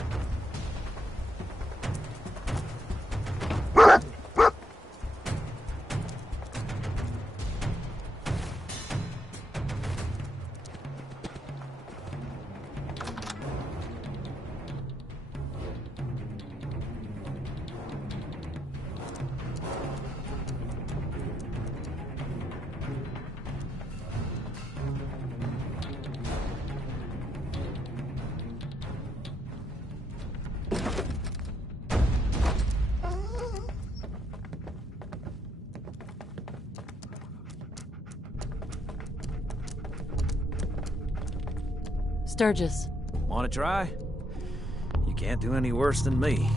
Sturgis. Want to try? You can't do any worse than me.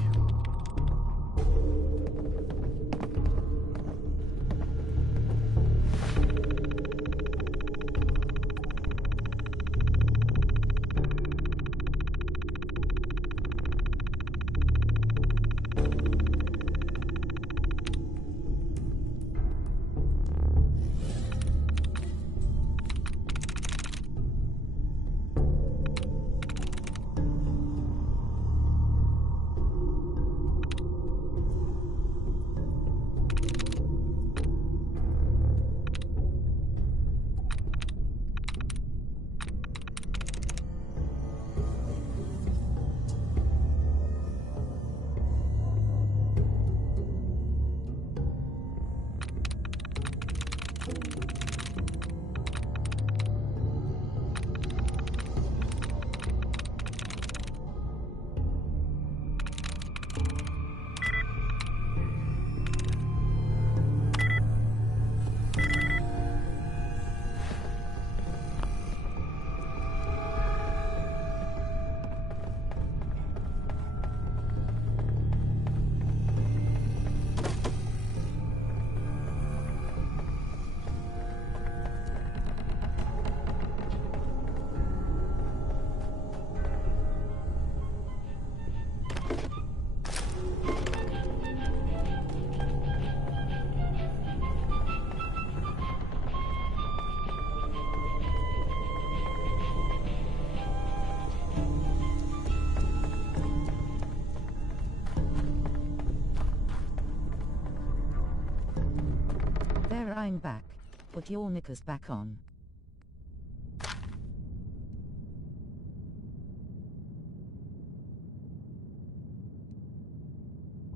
I'm back. Put your knickers back on.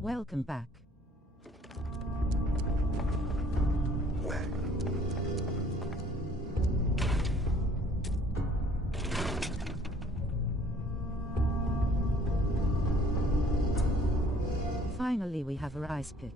Welcome back. Finally we have a rice pick.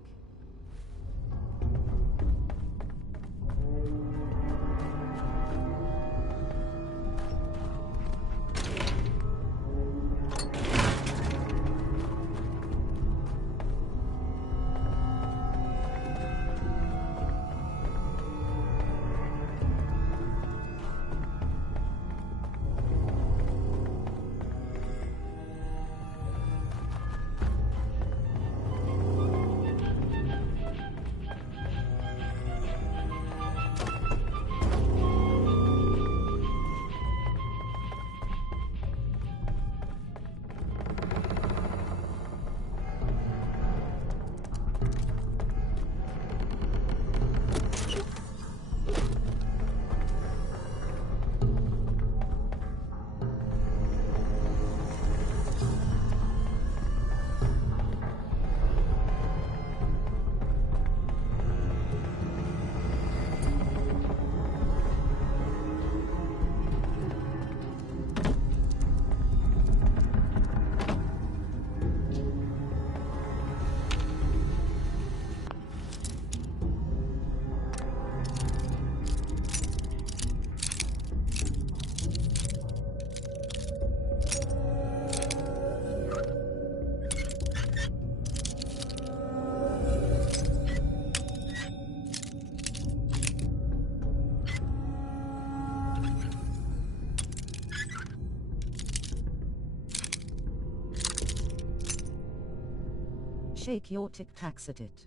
Shake your tic-tacs at it.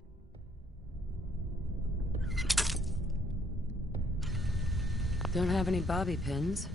Don't have any bobby pins.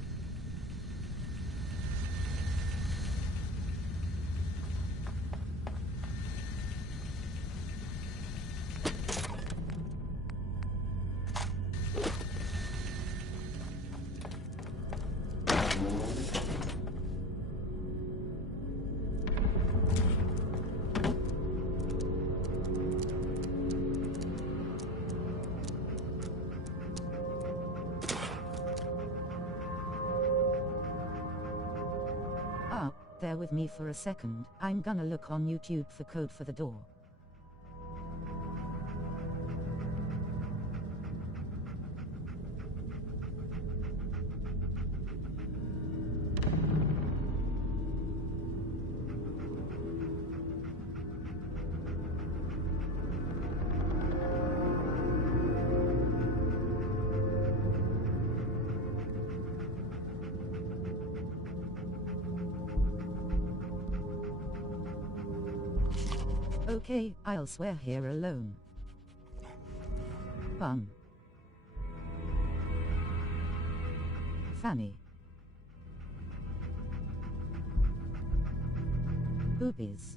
Bear with me for a second, I'm gonna look on YouTube for code for the door. Okay, I'll swear here alone. Bum. Fanny. Boobies.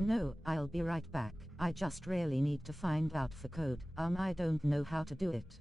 No, I'll be right back. I just really need to find out for code. I don't know how to do it.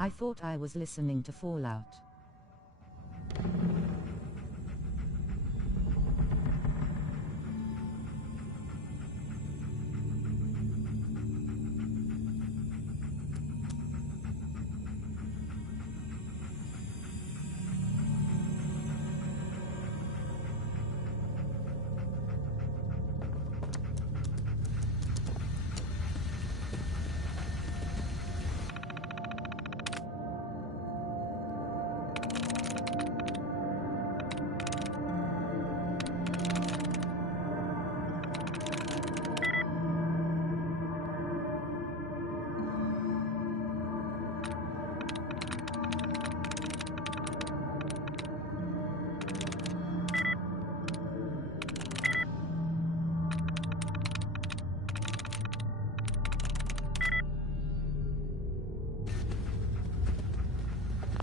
I thought I was listening to Fallout.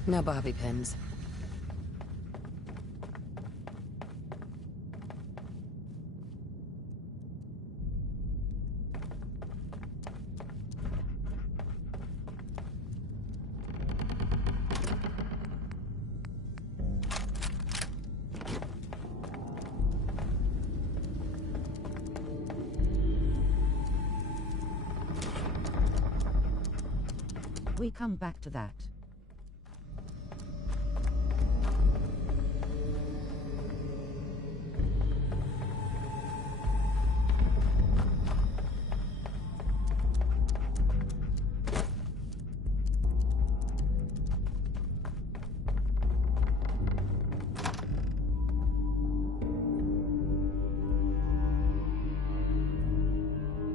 No bobby pins. We come back to that.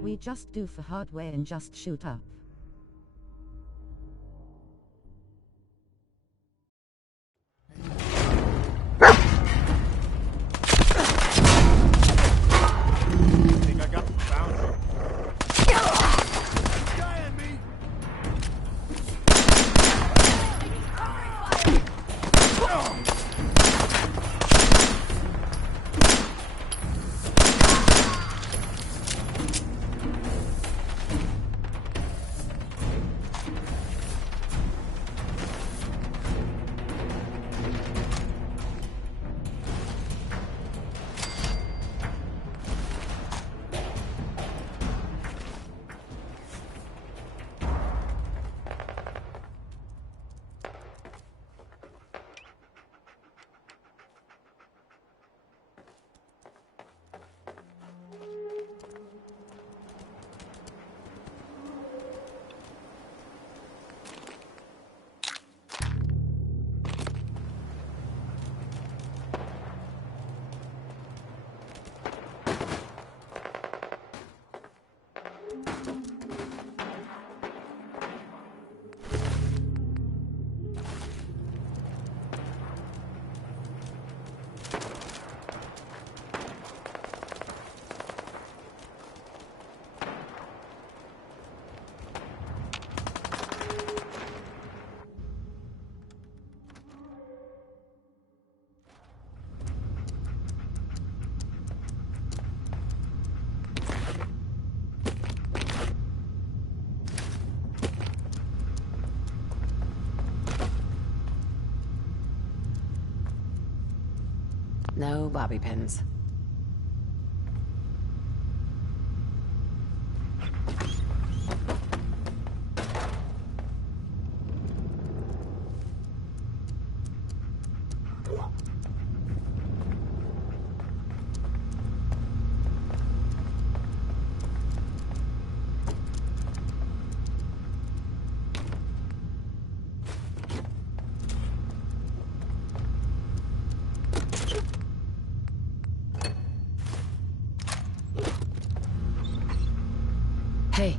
We just do for hardware and just shoot up. No bobby pins. Hey.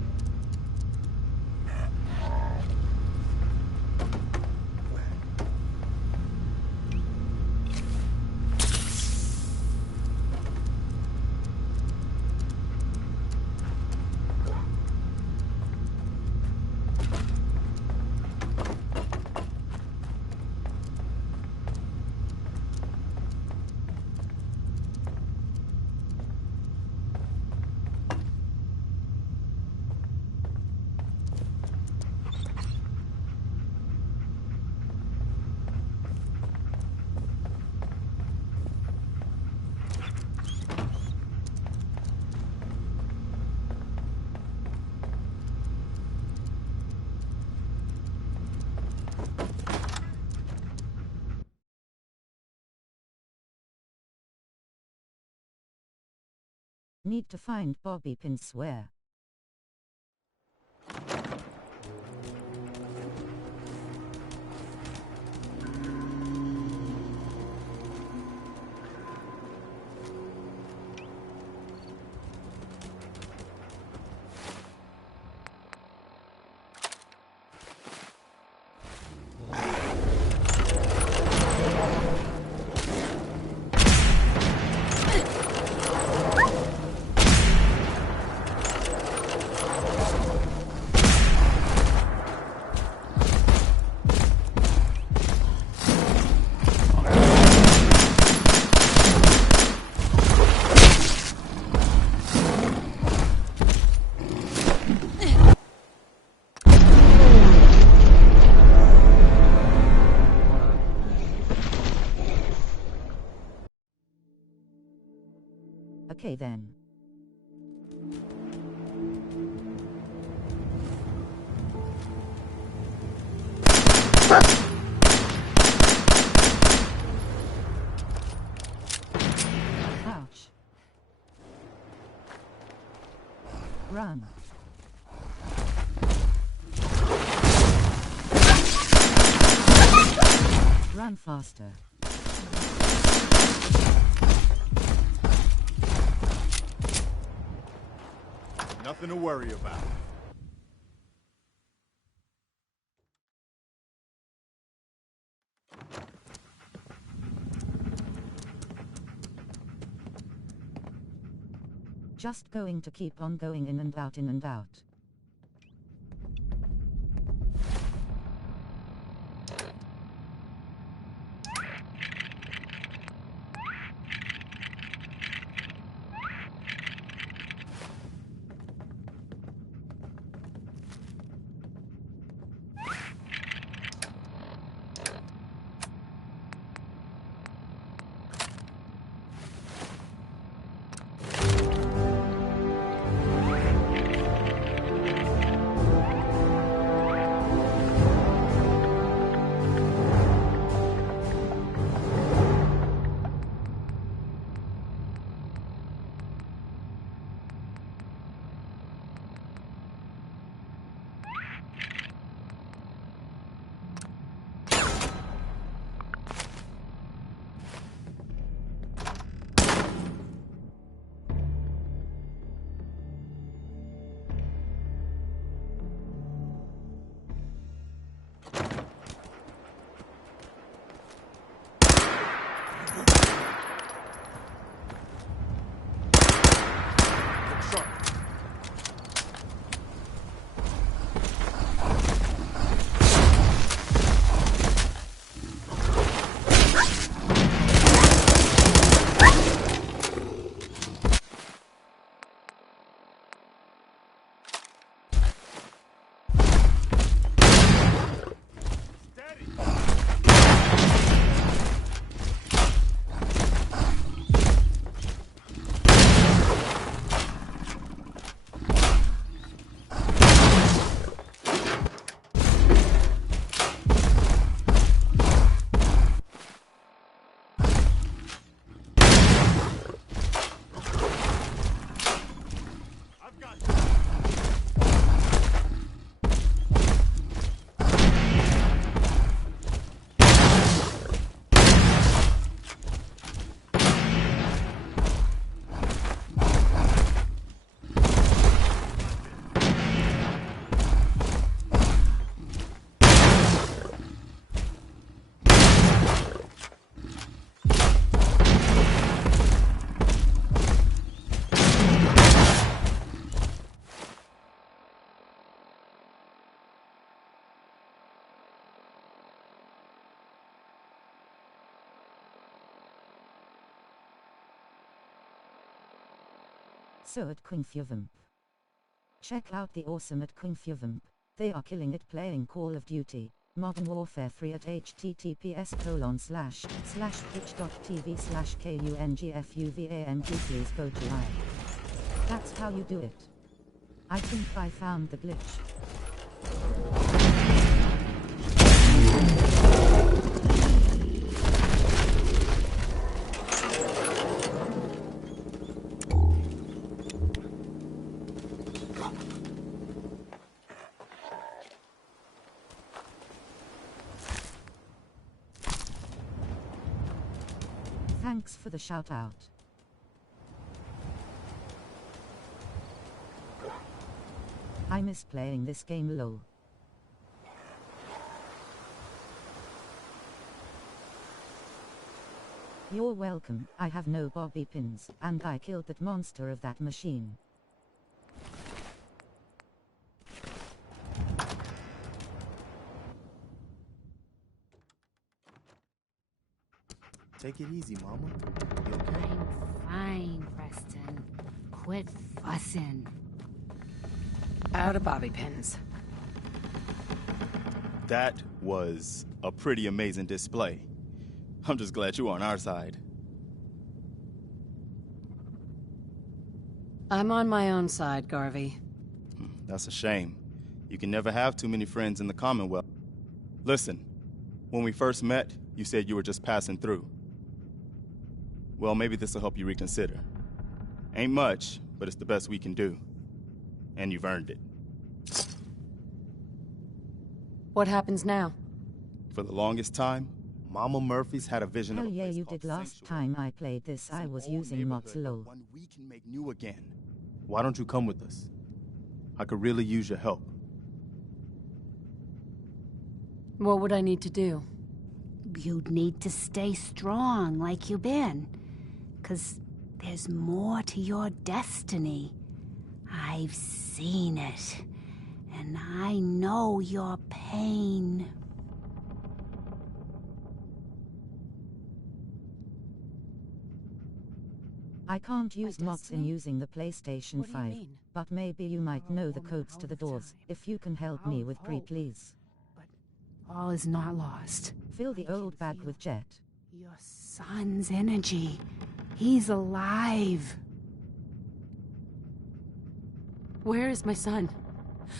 Need to find bobby pins where. Okay then. Ouch. Run. Run faster. Nothing to worry about. Just going to keep on going in and out, in and out. So at Eveyone. Check out the awesome at Eveyone. They are killing it playing Call of Duty Modern Warfare 3 at https://twitch.tv/KUNGFUVANG. Please go to live. That's how you do it. I think I found the glitch. Thanks for the shout out. I miss playing this game, lol. You're welcome. I have no bobby pins, and I killed that monster of that machine. Take it easy, Mama. You okay? I'm fine, Preston. Quit fussing. Out of bobby pins. That was a pretty amazing display. I'm just glad you're on our side. I'm on my own side, Garvey. That's a shame. You can never have too many friends in the Commonwealth. Listen, when we first met, you said you were just passing through. Well, maybe this will help you reconsider. Ain't much, but it's the best we can do. And you've earned it. What happens now? For the longest time, Mama Murphy's had a vision Hell of a yeah, place you called did last Sanctuary. time I played this. I was Some using old mods neighborhood, lol. but one we can make new again. Why don't you come with us? I could really use your help. What would I need to do? You'd need to stay strong like you've been. 'Cause there's more to your destiny. I've seen it. And I know your pain. I can't use mods in using the PlayStation What do you 5, mean? but maybe you might know the codes to the doors. If you can help me with please. All is not lost. Fill the old bag with jet. Your son's energy. He's alive. Where is my son?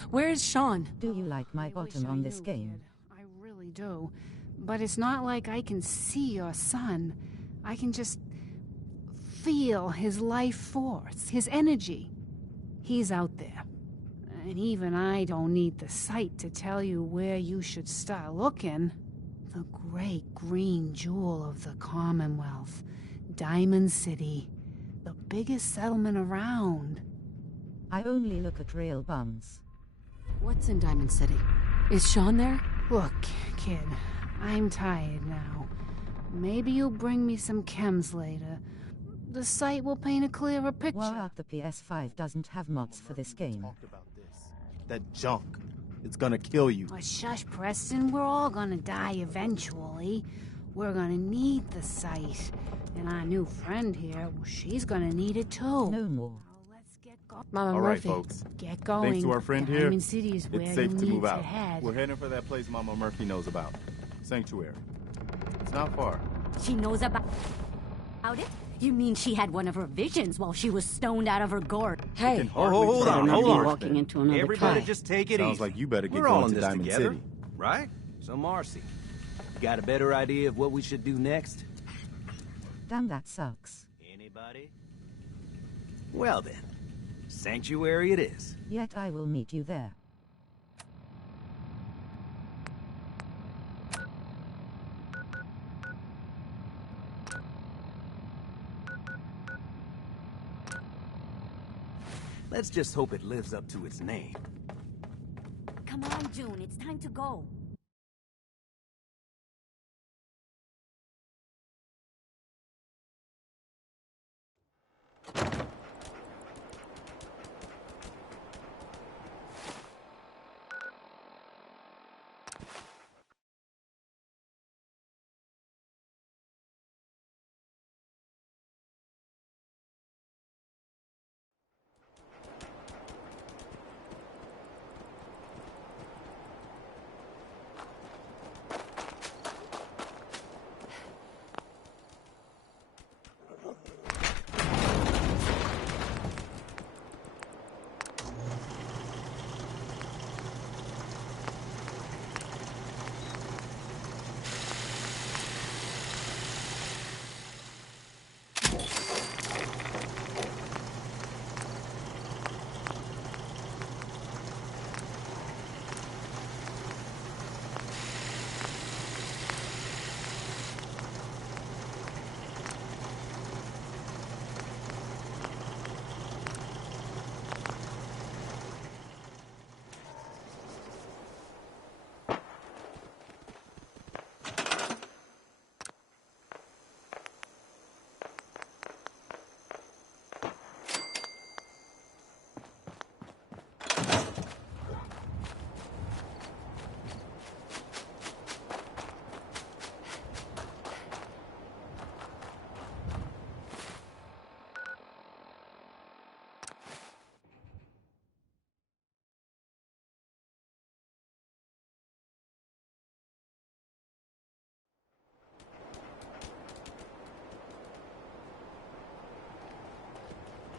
Where is Sean? Do you like my bottom on this game? I really do. But it's not like I can see your son. I can just feel his life force, his energy. He's out there. And even I don't need the sight to tell you where you should start looking. The great green jewel of the Commonwealth. Diamond City. The biggest settlement around. I only look at real bums. What's in Diamond City? Is Sean there? Look, kid, I'm tired now. Maybe you'll bring me some chems later. The site will paint a clearer picture. Well, the PS5 doesn't have mods for this game. That junk. It's gonna kill you. Oh, shush, Preston. We're all gonna die eventually. We're gonna need the site. And our new friend here, well, she's gonna need it too. No more. Mama All right, Murphy. folks. Get going. Thanks to our friend here, Diamond City is where it's safe you to need move out. head. We're heading for that place Mama Murphy knows about. Sanctuary. It's not far. She knows about it? You mean she had one of her visions while she was stoned out of her gourd? Hey, hold on. Walking into another Everybody car. just take it Sounds easy. like you better get We're all going in to this Diamond together, City. right? So Marcy, you got a better idea of what we should do next? Damn, that sucks. Anybody? Well then, Sanctuary it is. Yet I will meet you there. Let's just hope it lives up to its name. Come on, June, it's time to go.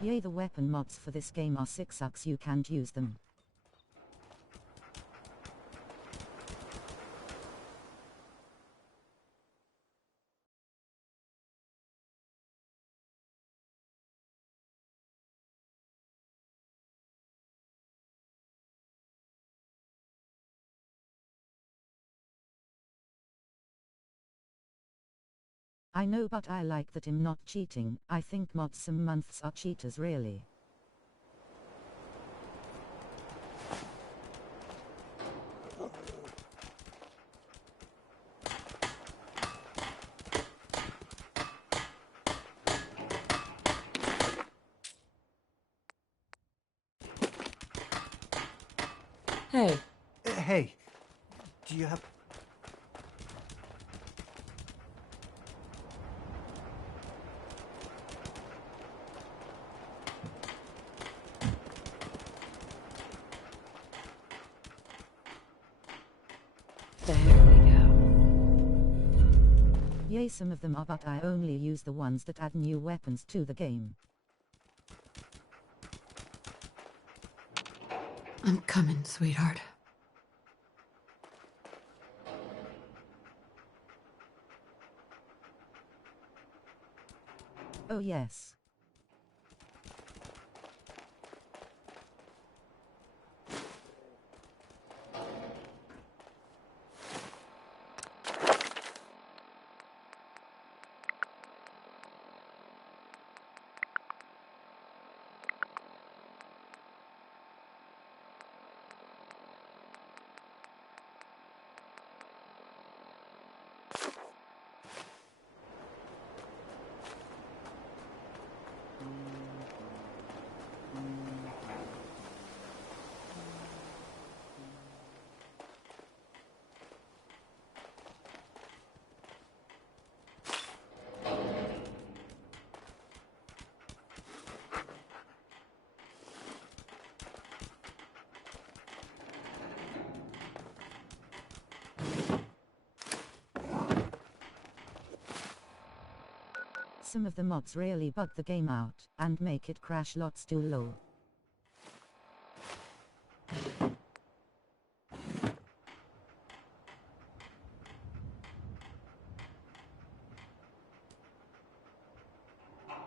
Yay, the weapon mods for this game are sick, sucks you can't use them. I know, but I like that I'm not cheating. I think mods some months are cheaters really. Hey. Hey, do you have... There we go. Yay, some of them are, but I only use the ones that add new weapons to the game. I'm coming, sweetheart. Oh yes. Some of the mods really bug the game out, and make it crash lots too low.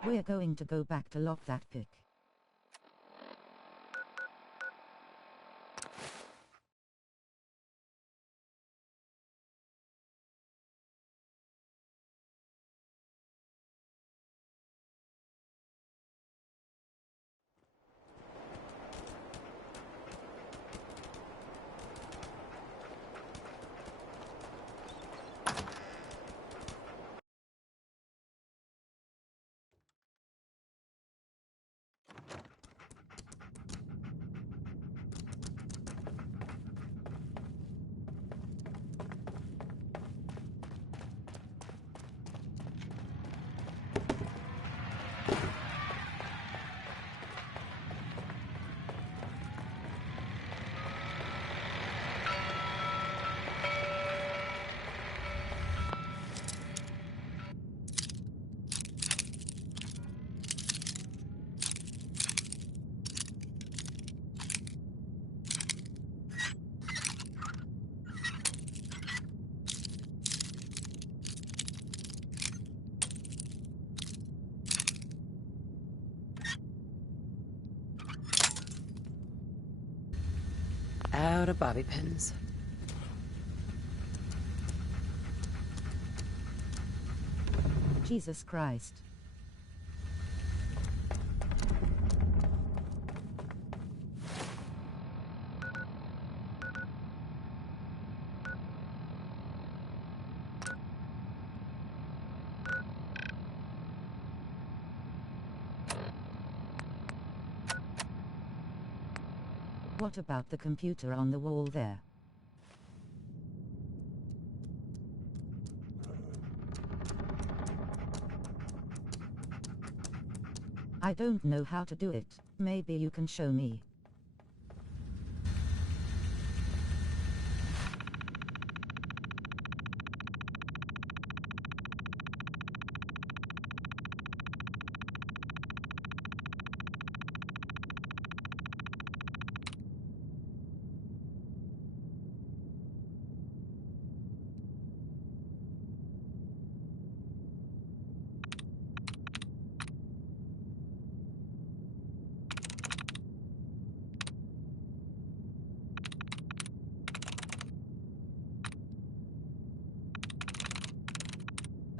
We're going to go back to lock that pick. Out of bobby pins. Jesus Christ. What about the computer on the wall there? I don't know how to do it. Maybe you can show me.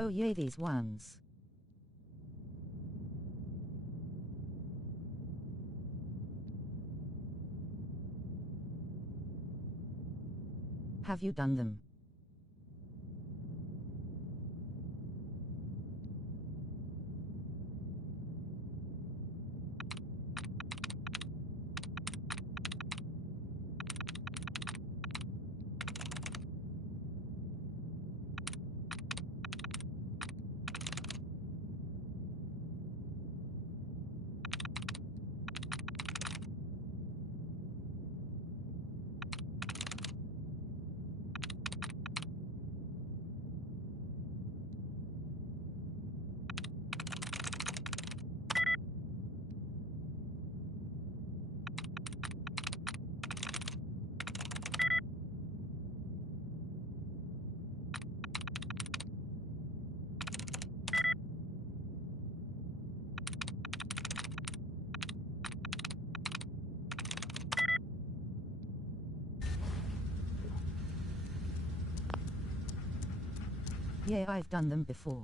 Oh yay, these ones. Have you done them? Yeah, I've done them before.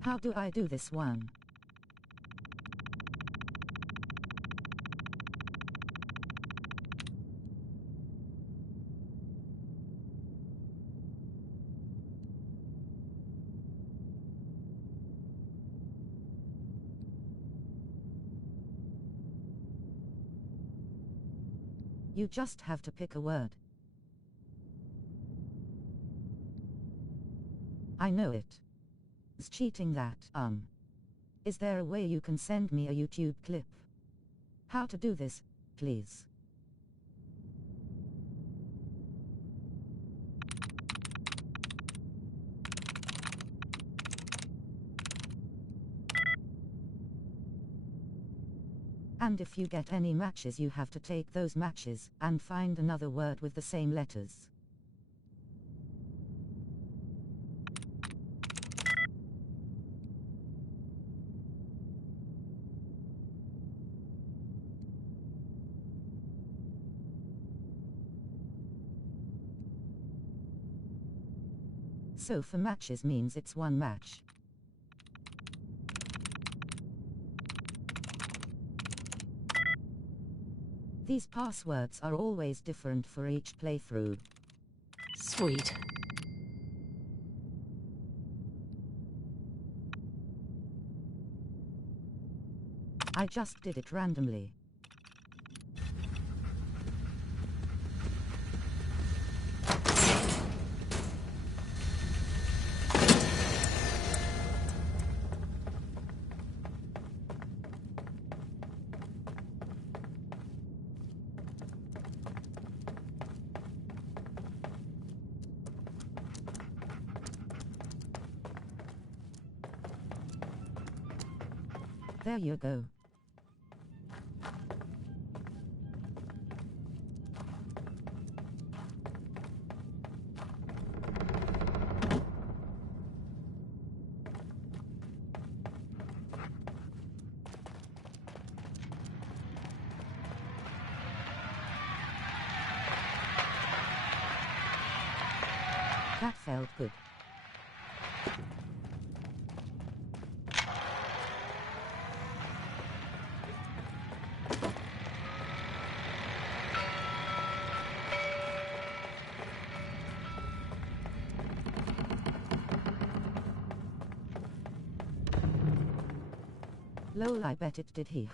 How do I do this one? You just have to pick a word. I know it. It's cheating that, Is there a way you can send me a YouTube clip? How to do this, please? And if you get any matches, you have to take those matches and find another word with the same letters. So for matches means it's one match. These passwords are always different for each playthrough. Sweet. I just did it randomly. There you go. That felt good. Lol, I bet it did he.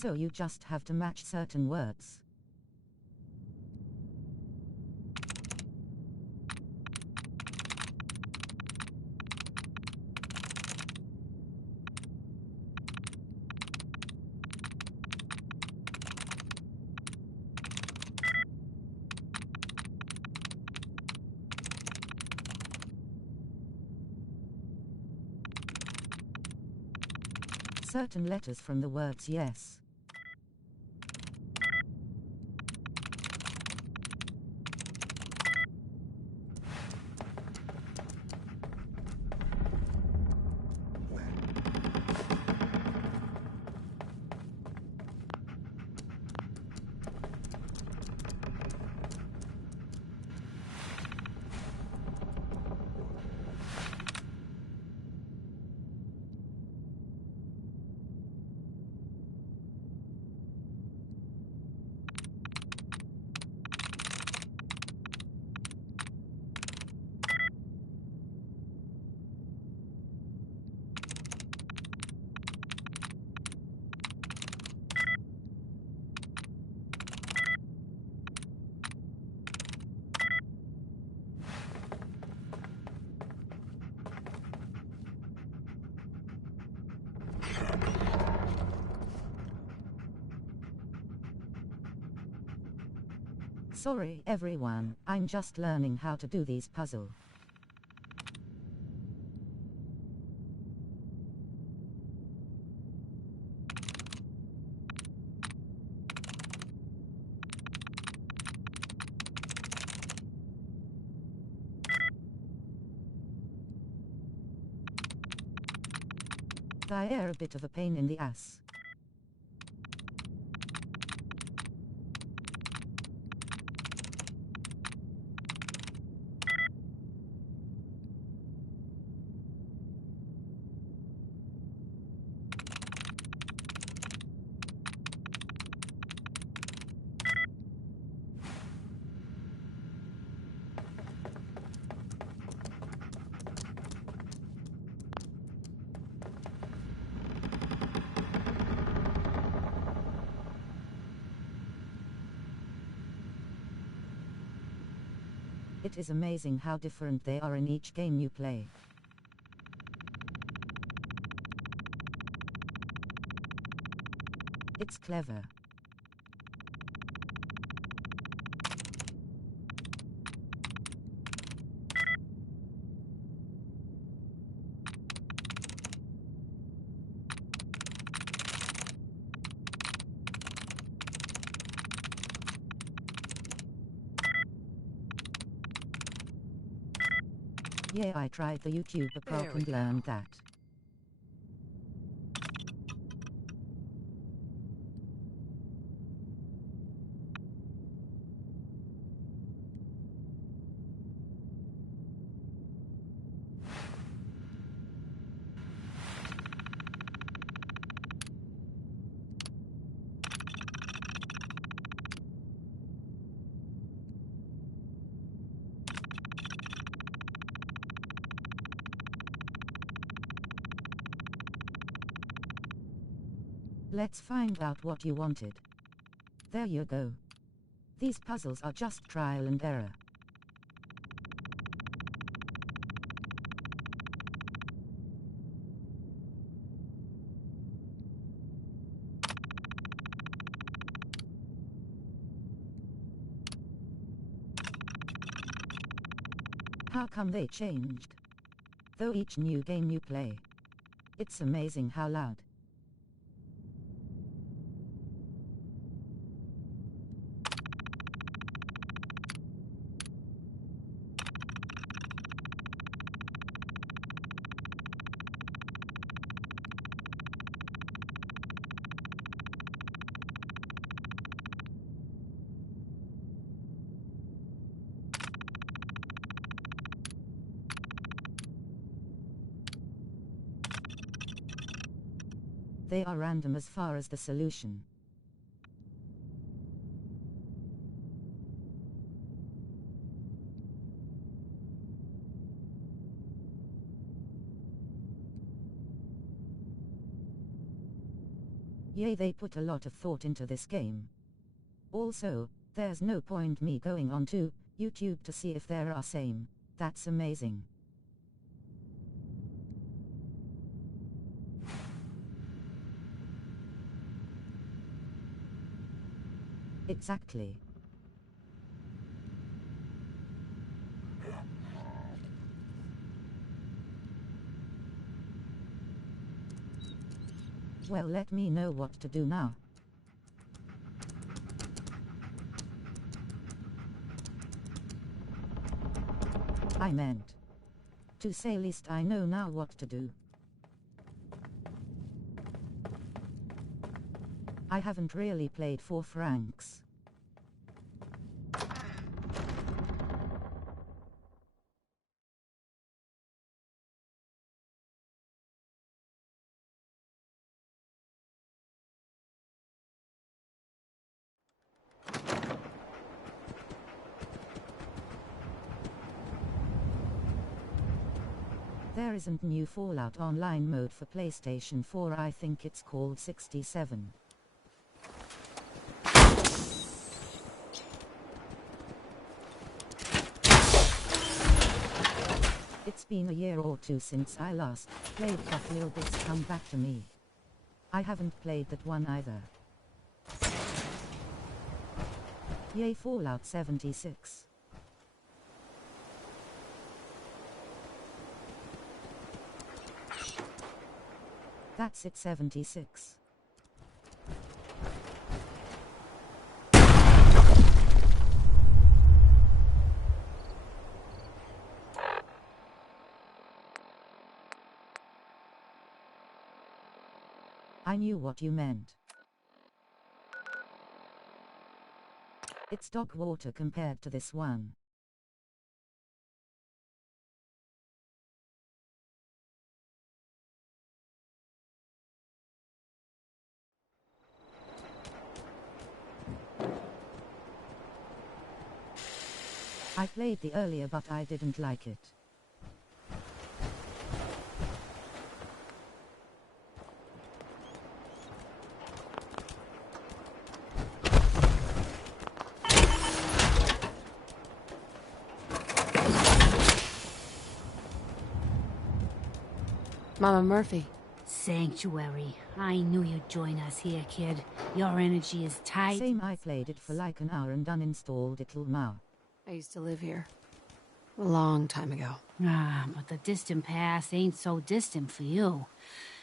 So you just have to match certain words. Certain letters from the words yes. Sorry everyone, I'm just learning how to do these puzzles. They are a bit of a pain in the ass. It is amazing how different they are in each game you play. It's clever. Yeah, I tried the YouTube prop and learned that. Let's find out what you wanted. There you go. These puzzles are just trial and error. How come they changed? Though each new game you play, it's amazing how loud. They are random as far as the solution. Yay, they put a lot of thought into this game. Also, there's no point me going on to YouTube to see if there are same. That's amazing. Exactly. Well, let me know what to do now. I meant to say, least I know now what to do. I haven't really played for Franks. There isn't new Fallout Online mode for PlayStation 4, I think it's called 67. It's been a year or two since I last played, but little bits come back to me. I haven't played that one either. Yay, Fallout 76. That's it, 76. I knew what you meant. It's dog water compared to this one. I played the earlier, but I didn't like it. Mama Murphy. Sanctuary. I knew you'd join us here, kid. Your energy is tight. Same, I played it for like an hour and uninstalled it till now. I used to live here. A long time ago. Ah, but the distant past ain't so distant for you.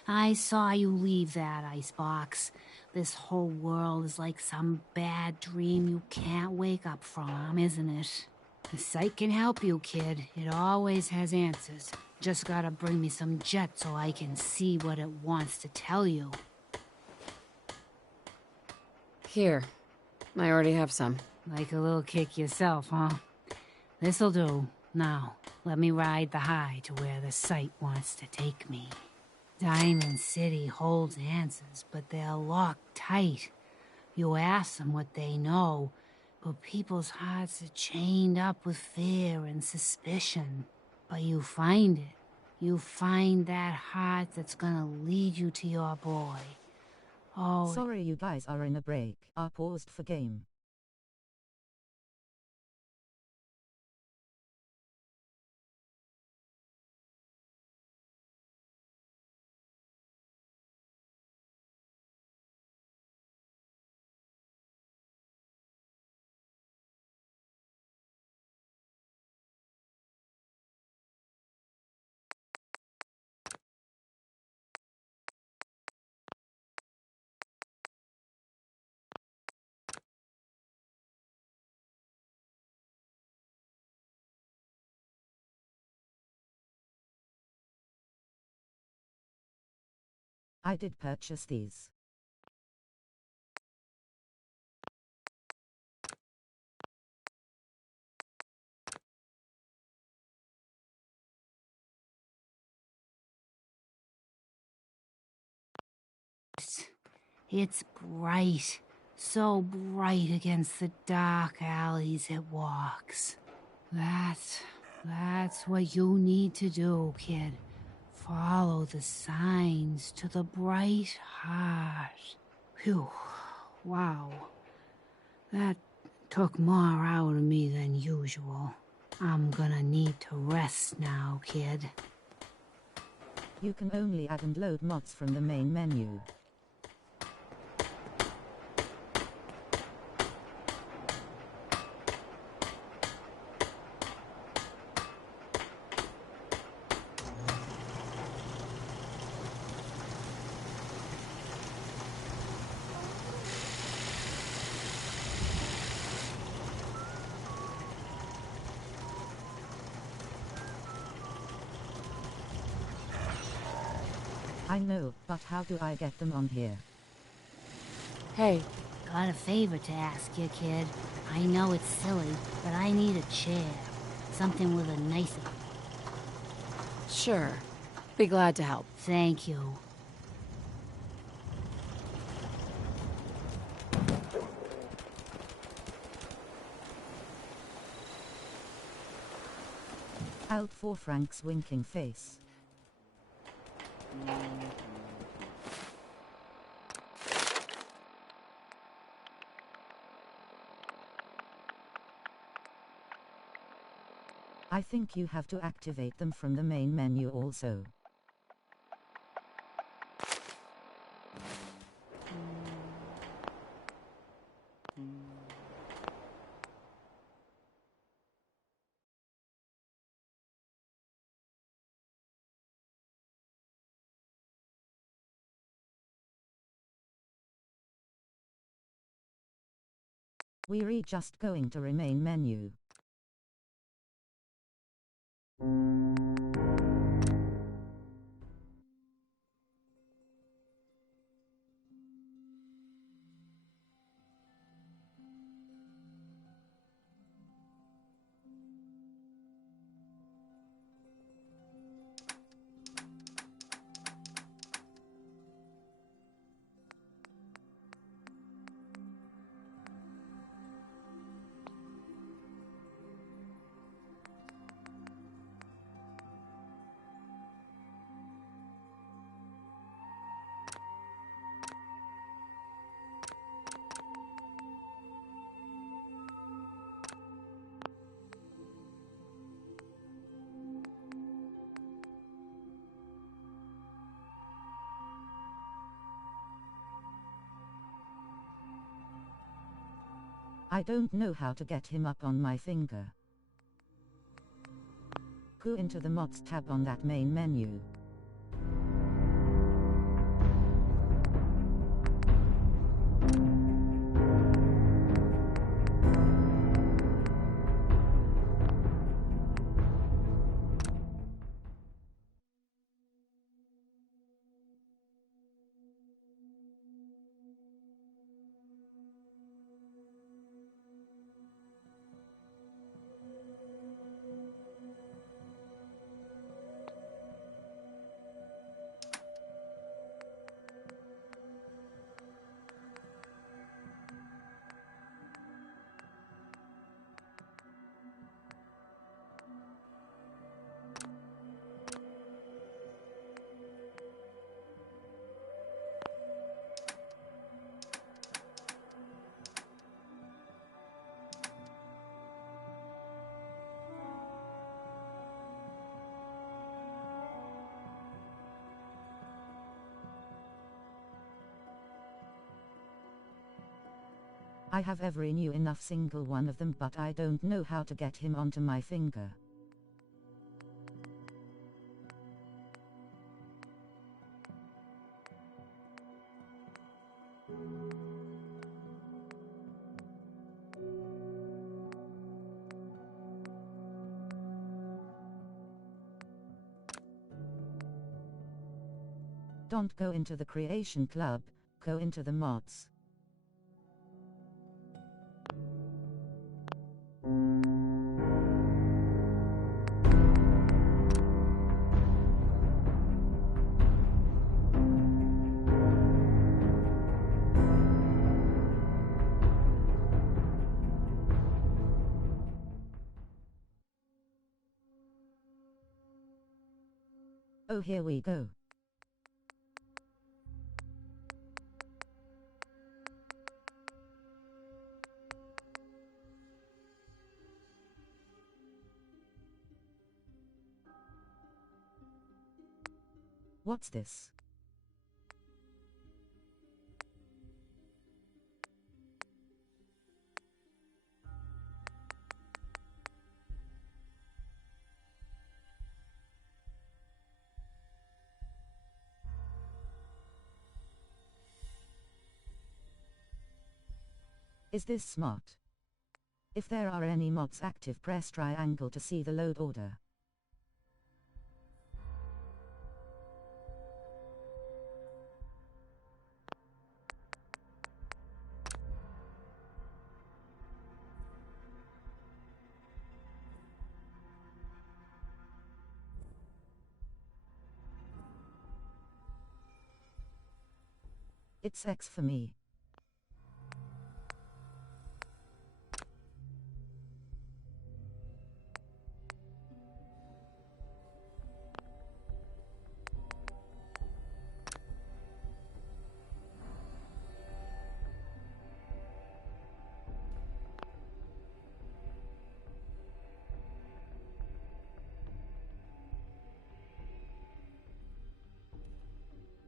I saw you leave that icebox. This whole world is like some bad dream you can't wake up from, isn't it? The site can help you, kid. It always has answers. Just gotta bring me some jet so I can see what it wants to tell you. Here. I already have some. Like a little kick yourself, huh? This'll do. Now, let me ride the high to where the site wants to take me. Diamond City holds answers, but they're locked tight. You ask them what they know, but people's hearts are chained up with fear and suspicion. But you find it. You find that heart that's gonna lead you to your boy. Oh, sorry, you guys are in a break. Are paused for game. I did purchase these. it's bright. So bright against the dark alleys it walks. That's what you need to do, kid. Follow the signs to the bright heart. Phew. Wow. That took more out of me than usual. I'm gonna need to rest now, kid. You can only add and load mods from the main menu. I know, but how do I get them on here? Hey. Got a favor to ask you, kid. I know it's silly, but I need a chair. Something with a nice... Sure. Be glad to help. Thank you. Out for Frank's winking face. I think you have to activate them from the main menu also. We're just going to remain menu. I don't know how to get him up on my finger. Go into the mods tab on that main menu. I have every new enough single one of them, but I don't know how to get him onto my finger. Don't go into the Creation Club, go into the mods. Oh, here we go. What's this? Is this smart? If there are any mods active, press triangle to see the load order. It's X for me.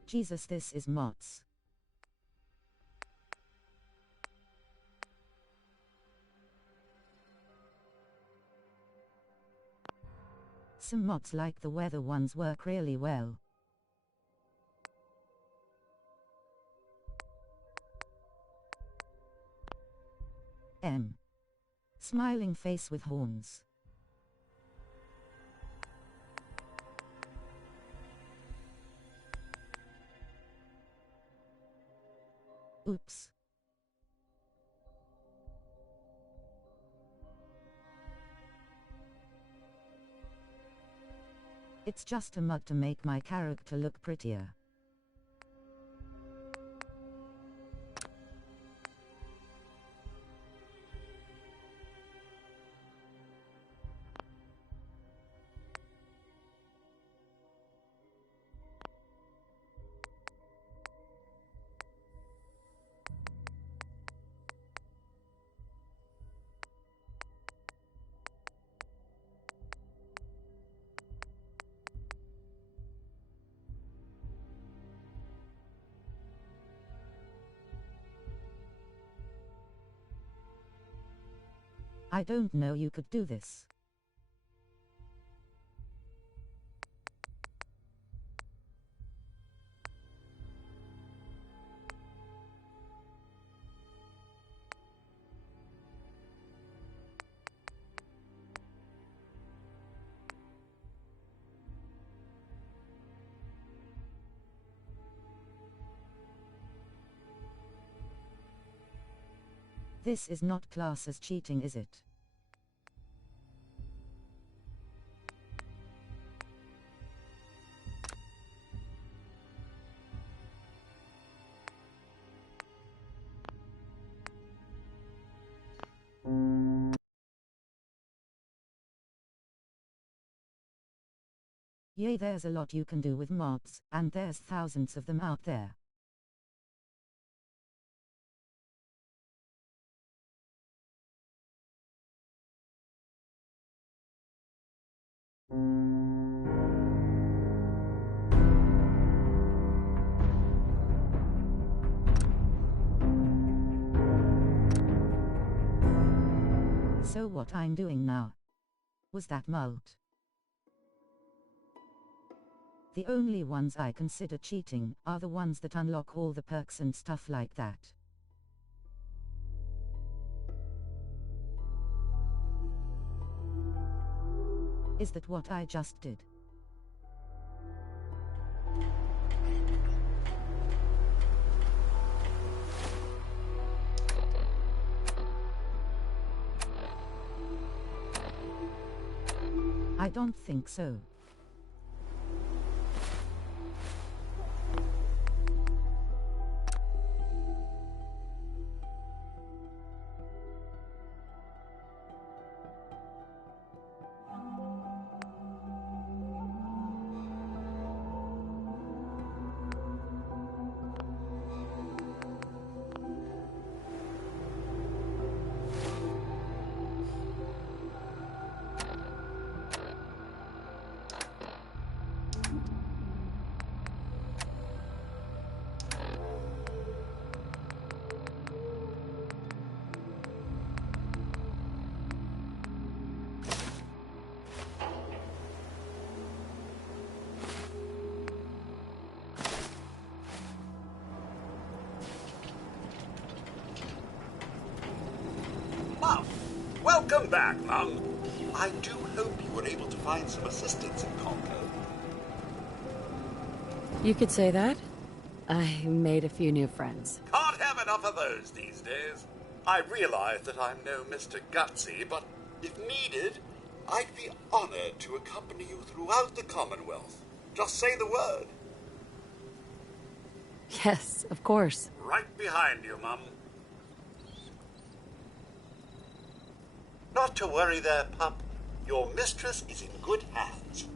Jesus, this is mods. Some mods like the weather ones work really well. Smiling face with horns. Oops. It's just a mod to make my character look prettier. I don't know you could do this. This is not classed as cheating, is it? Yay, there's a lot you can do with mods, and there's thousands of them out there. So what I'm doing now? Was that mult? The only ones I consider cheating are the ones that unlock all the perks and stuff like that. Is that what I just did? I don't think so. Welcome back, Mum. I do hope you were able to find some assistance in Concord. You could say that. I made a few new friends. Can't have enough of those these days. I realize that I'm no Mr. Gutsy, but if needed, I'd be honored to accompany you throughout the Commonwealth. Just say the word. Yes, of course. Right behind you, Mum. Not to worry there, pup. Your mistress is in good hands.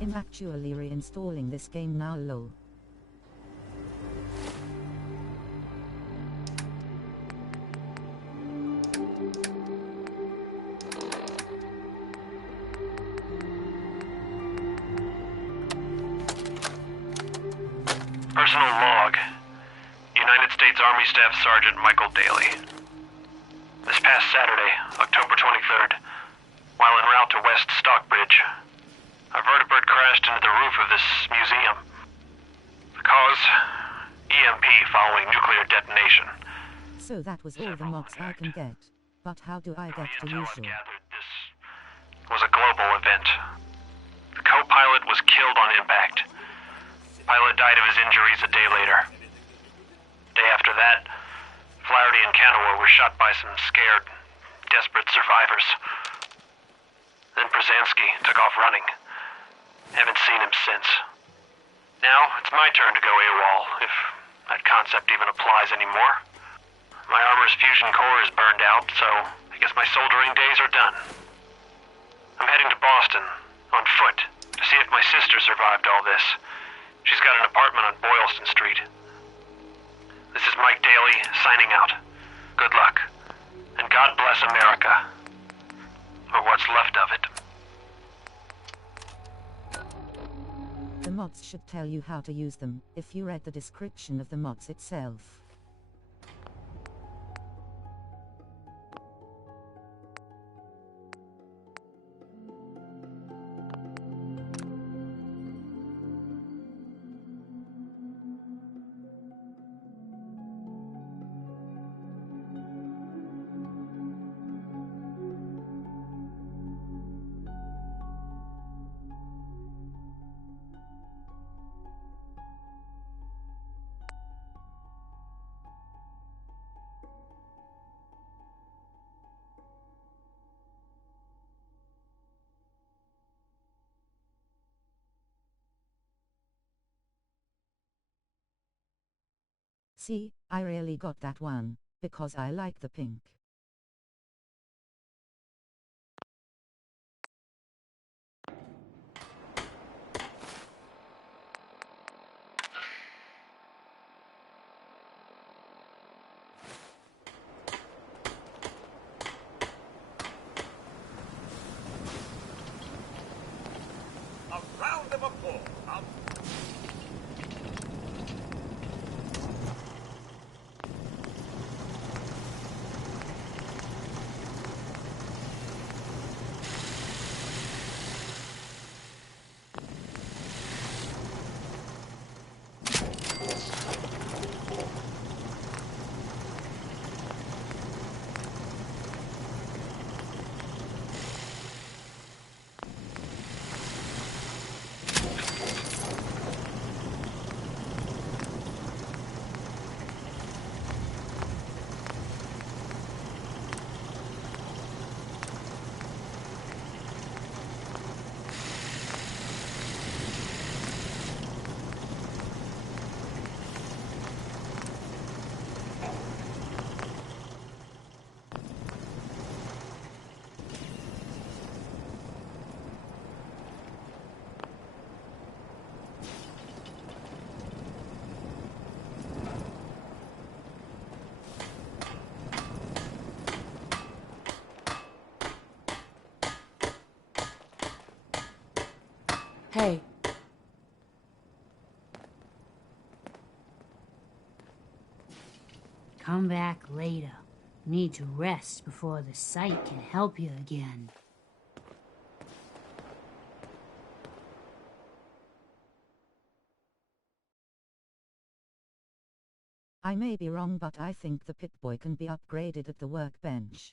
I'm actually reinstalling this game now, lol. Personal log. United States Army Staff Sergeant Michael Daly. This past Saturday, October 23rd, while en route to West Stockbridge, a vertibird crashed into the roof of this museum. The cause? EMP following nuclear detonation. So that was all the mods I can get. But how do I get to usual? It was a global event. The co-pilot was killed on impact. Pilot died of his injuries a day later. Day after that, Flaherty and Canoa were shot by some scared, desperate survivors. Then Brzezinski took off running. Haven't seen him since. Now, it's my turn to go AWOL, if that concept even applies anymore. My armor's fusion core is burned out, so I guess my soldering days are done. I'm heading to Boston, on foot, to see if my sister survived all this. She's got an apartment on Boylston Street. This is Mike Daly, signing out. Good luck. And God bless America. Or what's left of it. The mods should tell you how to use them, if you read the description of the mods itself. See, I really got that one, because I like the pink. A round of applause. Hey. Come back later. Need to rest before the sight can help you again. I may be wrong, but I think the Pip-Boy can be upgraded at the workbench.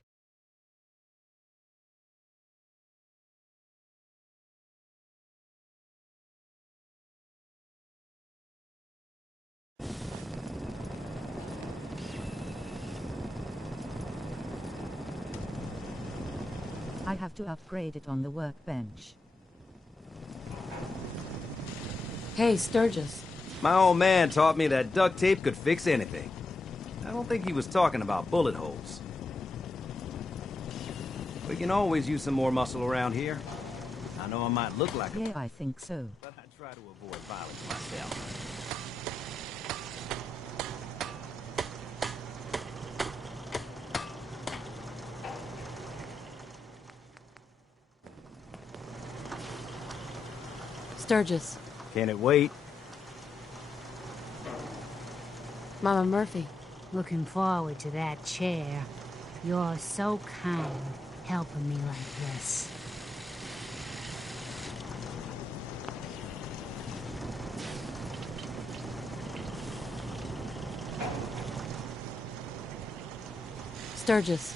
I have to upgrade it on the workbench. Hey, Sturgis. My old man taught me that duct tape could fix anything. I don't think he was talking about bullet holes. We can always use some more muscle around here. I know I might look like Yeah, I think so. but I try to avoid violence myself. Sturgis. Can it wait? Mama Murphy. Looking forward to that chair. You're so kind, helping me like this. Sturgis.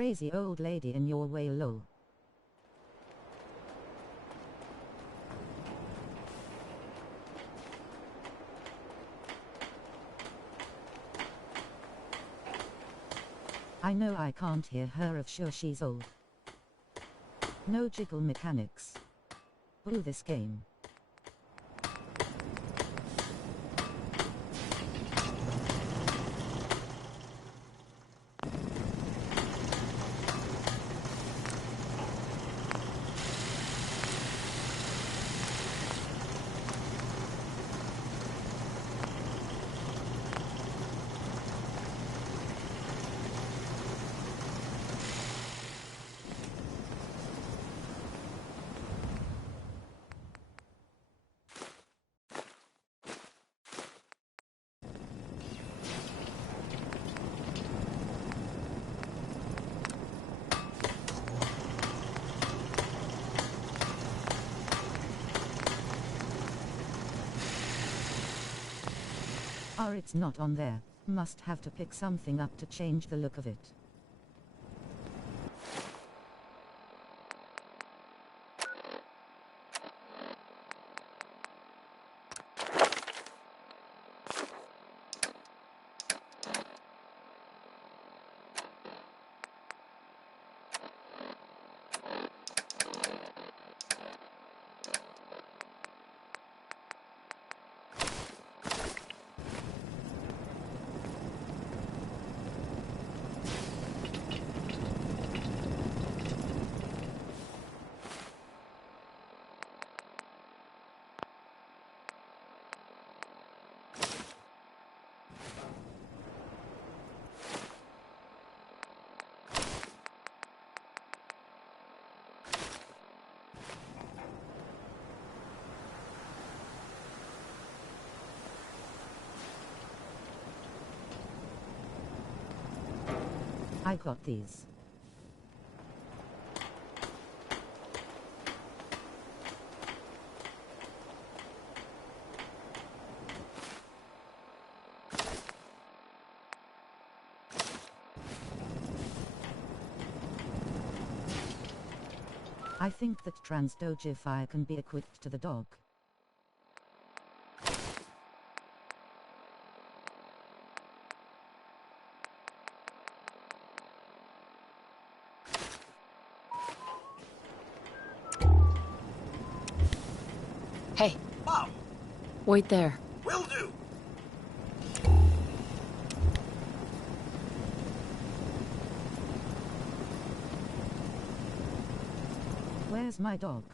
Crazy old lady in your way, lol. I know I can't hear her if sure she's old. No jiggle mechanics. Boo this game. Oh, it's not on there. Must have to pick something up to change the look of it. I got these. I think that transdogify can be equipped to the dog. Hey. Mom, Wait there. will do. Where's my dog?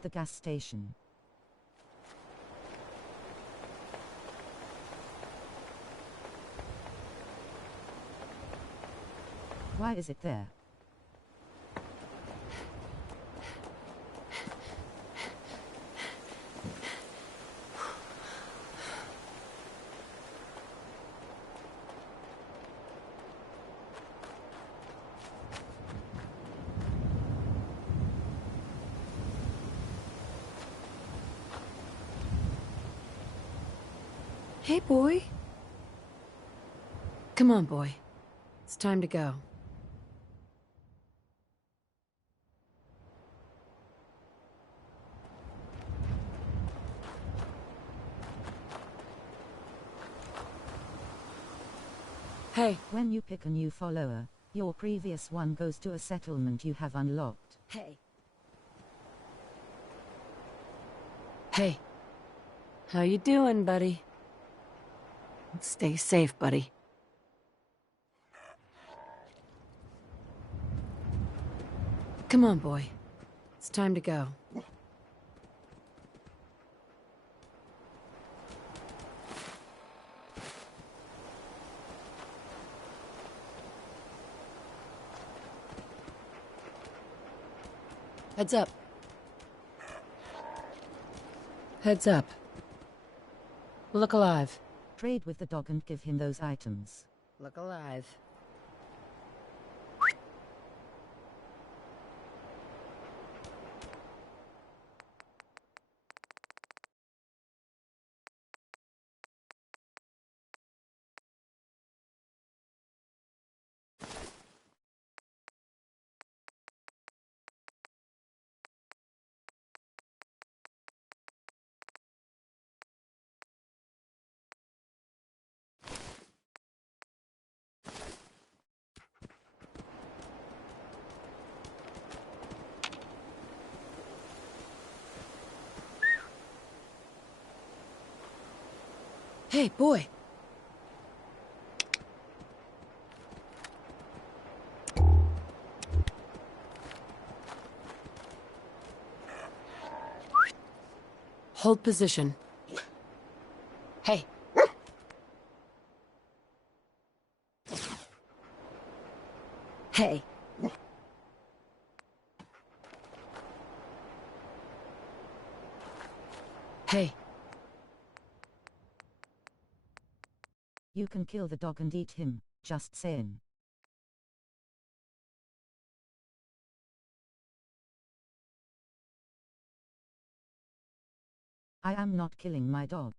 at the gas station. Why is it there? Hey, boy. Come on, boy. It's time to go. Hey. When you pick a new follower, your previous one goes to a settlement you have unlocked. Hey. Hey. How you doing, buddy? Stay safe, buddy. Come on, boy. It's time to go. Heads up. Heads up. Look alive. Trade with the dog and give him those items. Look alive. Hey, boy. Hold position. Hey. Hey. Hey. You can kill the dog and eat him, just saying. I am not killing my dog.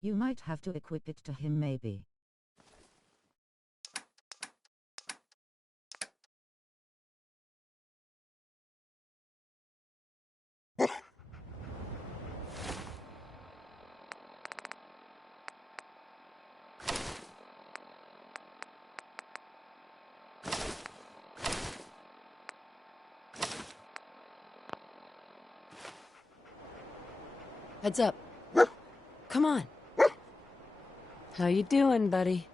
You might have to equip it to him maybe. Heads up. Come on. How you doing, buddy?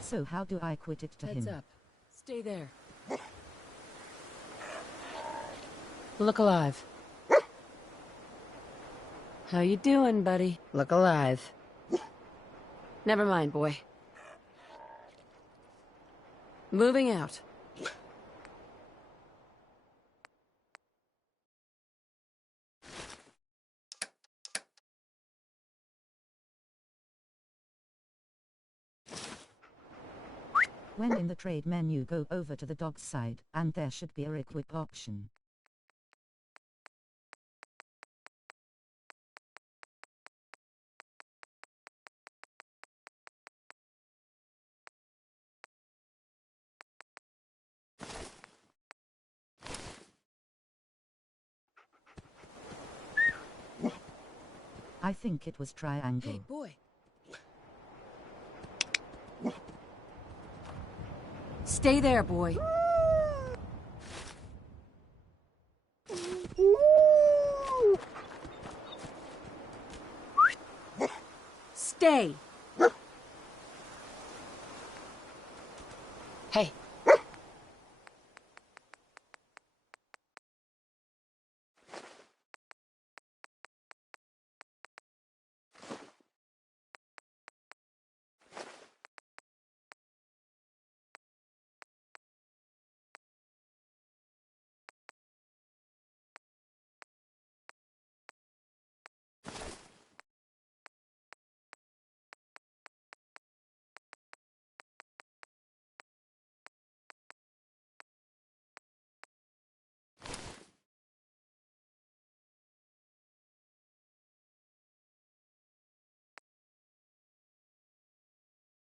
So how do I quit it to Heads him? up. Stay there. Look alive. How you doing, buddy? Look alive. Never mind, boy. Moving out. When in the trade menu, go over to the dog's side, and there should be a equip option. I think it was triangle. Hey, boy. Stay there, boy. Stay. Hey.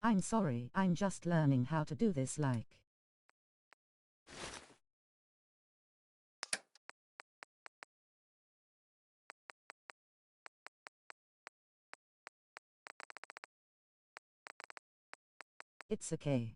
I'm sorry, I'm just learning how to do this like. It's okay.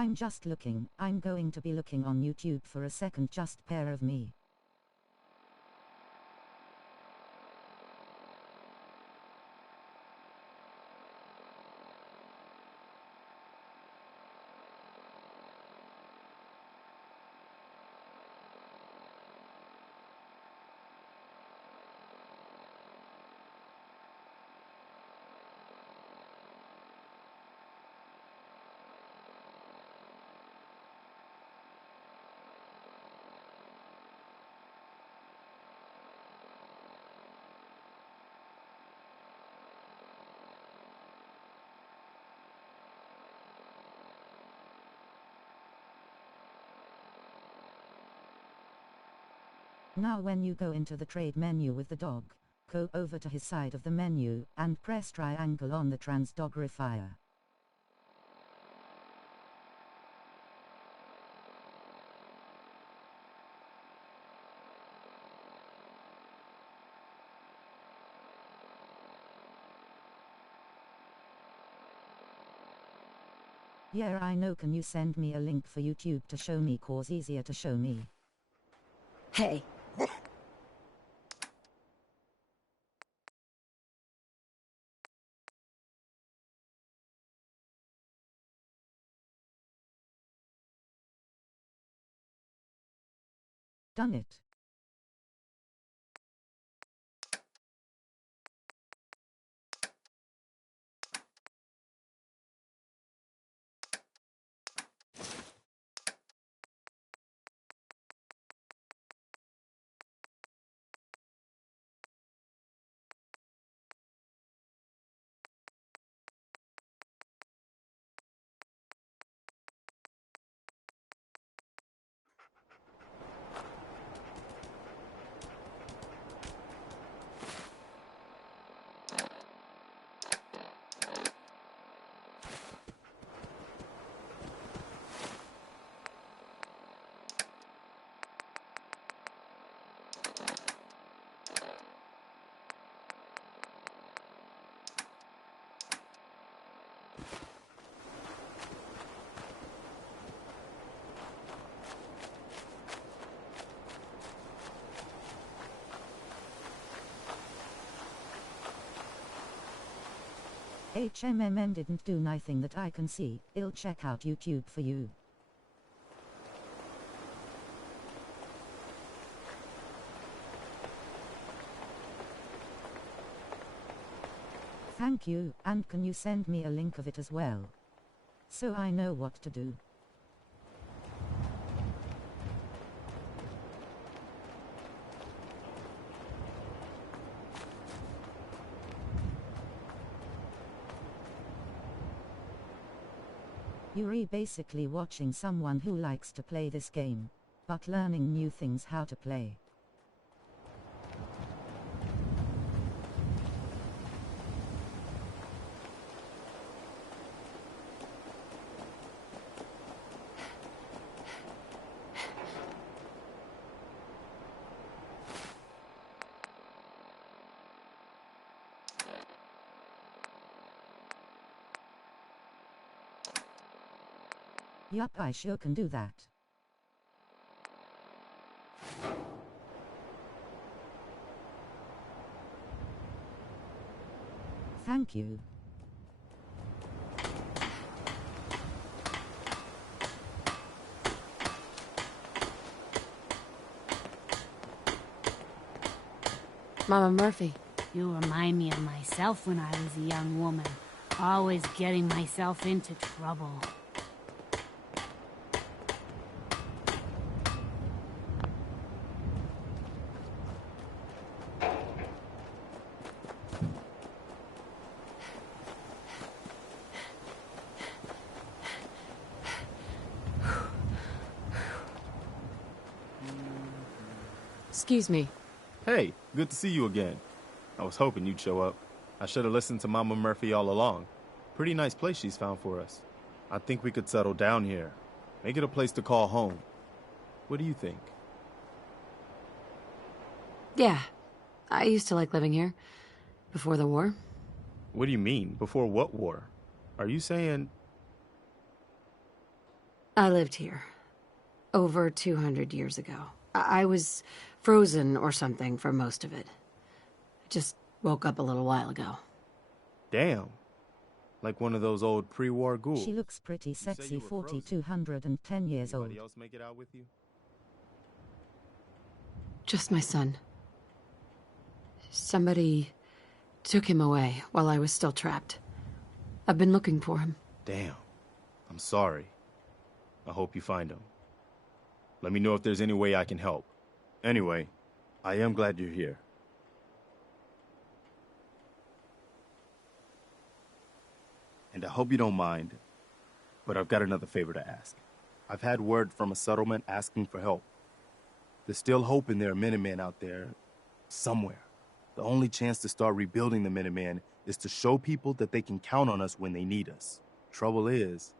I'm just looking. I'm going to be looking on YouTube for a second, just pair of me. Now when you go into the trade menu with the dog, go over to his side of the menu, and press triangle on the transdogrifier. Yeah, I know. Can you send me a link for YouTube to show me, cause easier to show me. Hey. Done it. HMMN didn't do nothing that I can see. I'll check out YouTube for you. Thank you, and can you send me a link of it as well? So I know what to do. You're basically watching someone who likes to play this game, but learning new things how to play. Yup, I sure can do that. Thank you. Mama Murphy. You remind me of myself when I was a young woman, always getting myself into trouble. Excuse me. Hey, good to see you again. I was hoping you'd show up. I should have listened to Mama Murphy all along. Pretty nice place she's found for us. I think we could settle down here. Make it a place to call home. What do you think? Yeah, I used to like living here. Before the war. What do you mean? Before what war? Are you saying... I lived here. Over 200 years ago. I was frozen or something for most of it. I just woke up a little while ago. Damn. Like one of those old pre-war ghouls. She looks pretty sexy, 210 years old. Anybody else make it out with you? Just my son. Somebody took him away while I was still trapped. I've been looking for him. Damn. I'm sorry. I hope you find him. Let me know if there's any way I can help. Anyway, I am glad you're here. And I hope you don't mind, but I've got another favor to ask. I've had word from a settlement asking for help. There's still hope in there are Minutemen out there somewhere. The only chance to start rebuilding the Minutemen is to show people that they can count on us when they need us. Trouble is,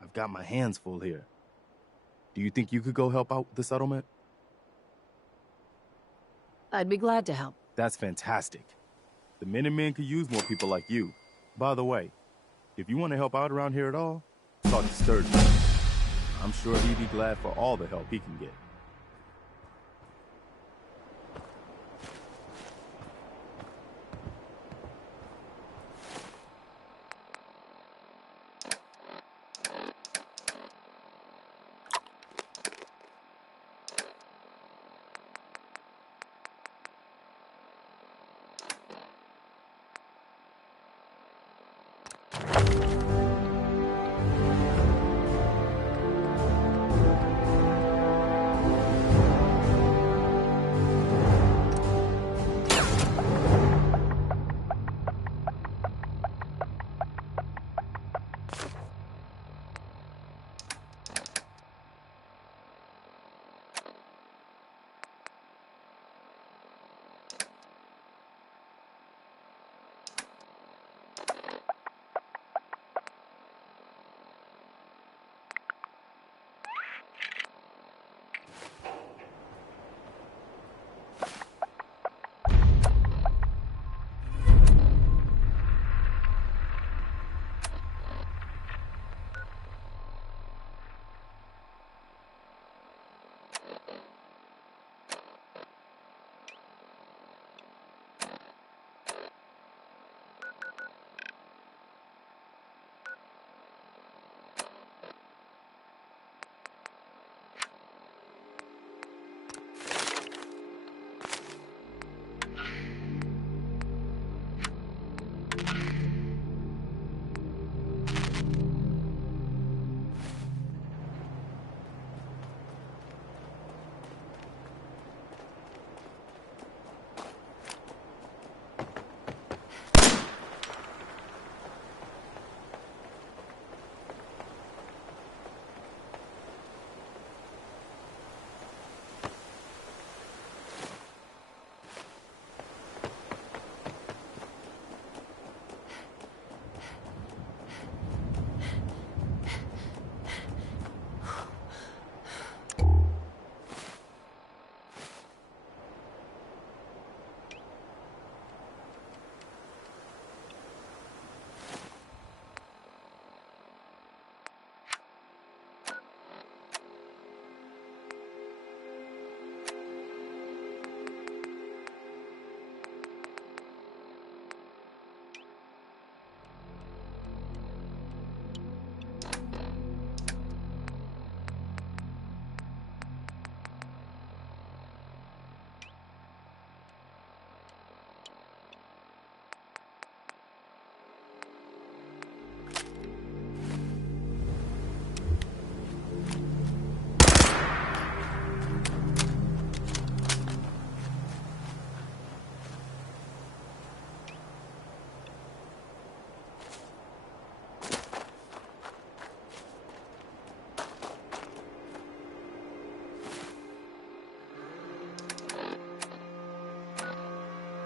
I've got my hands full here. Do you think you could go help out the settlement? I'd be glad to help. That's fantastic. The Minutemen could use more people like you. By the way, if you want to help out around here at all, talk to Sturgeon. I'm sure he'd be glad for all the help he can get.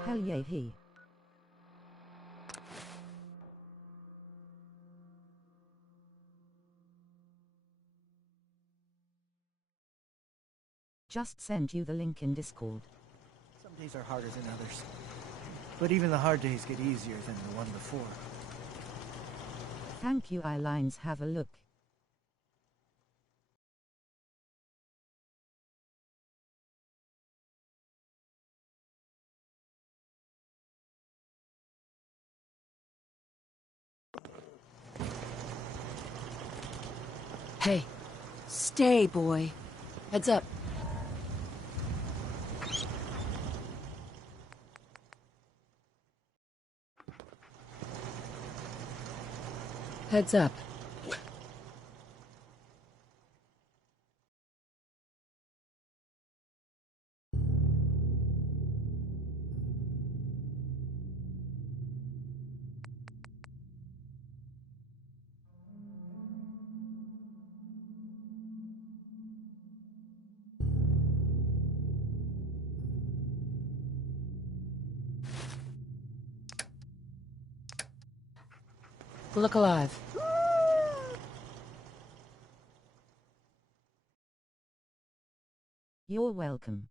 Hell yeah he. Just sent you the link in Discord. Some days are harder than others. But even the hard days get easier than the one before. Thank you, Eyelines. Have a look. Hey, stay, boy. Heads up. Heads up. Look alive. You're welcome.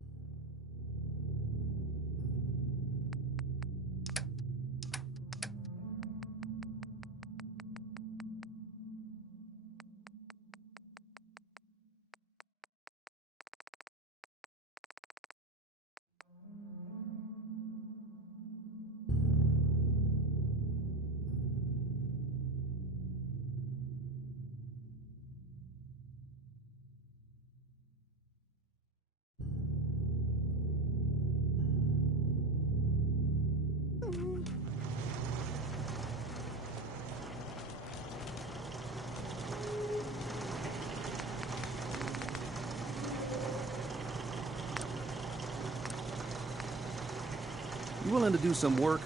You willing to do some work?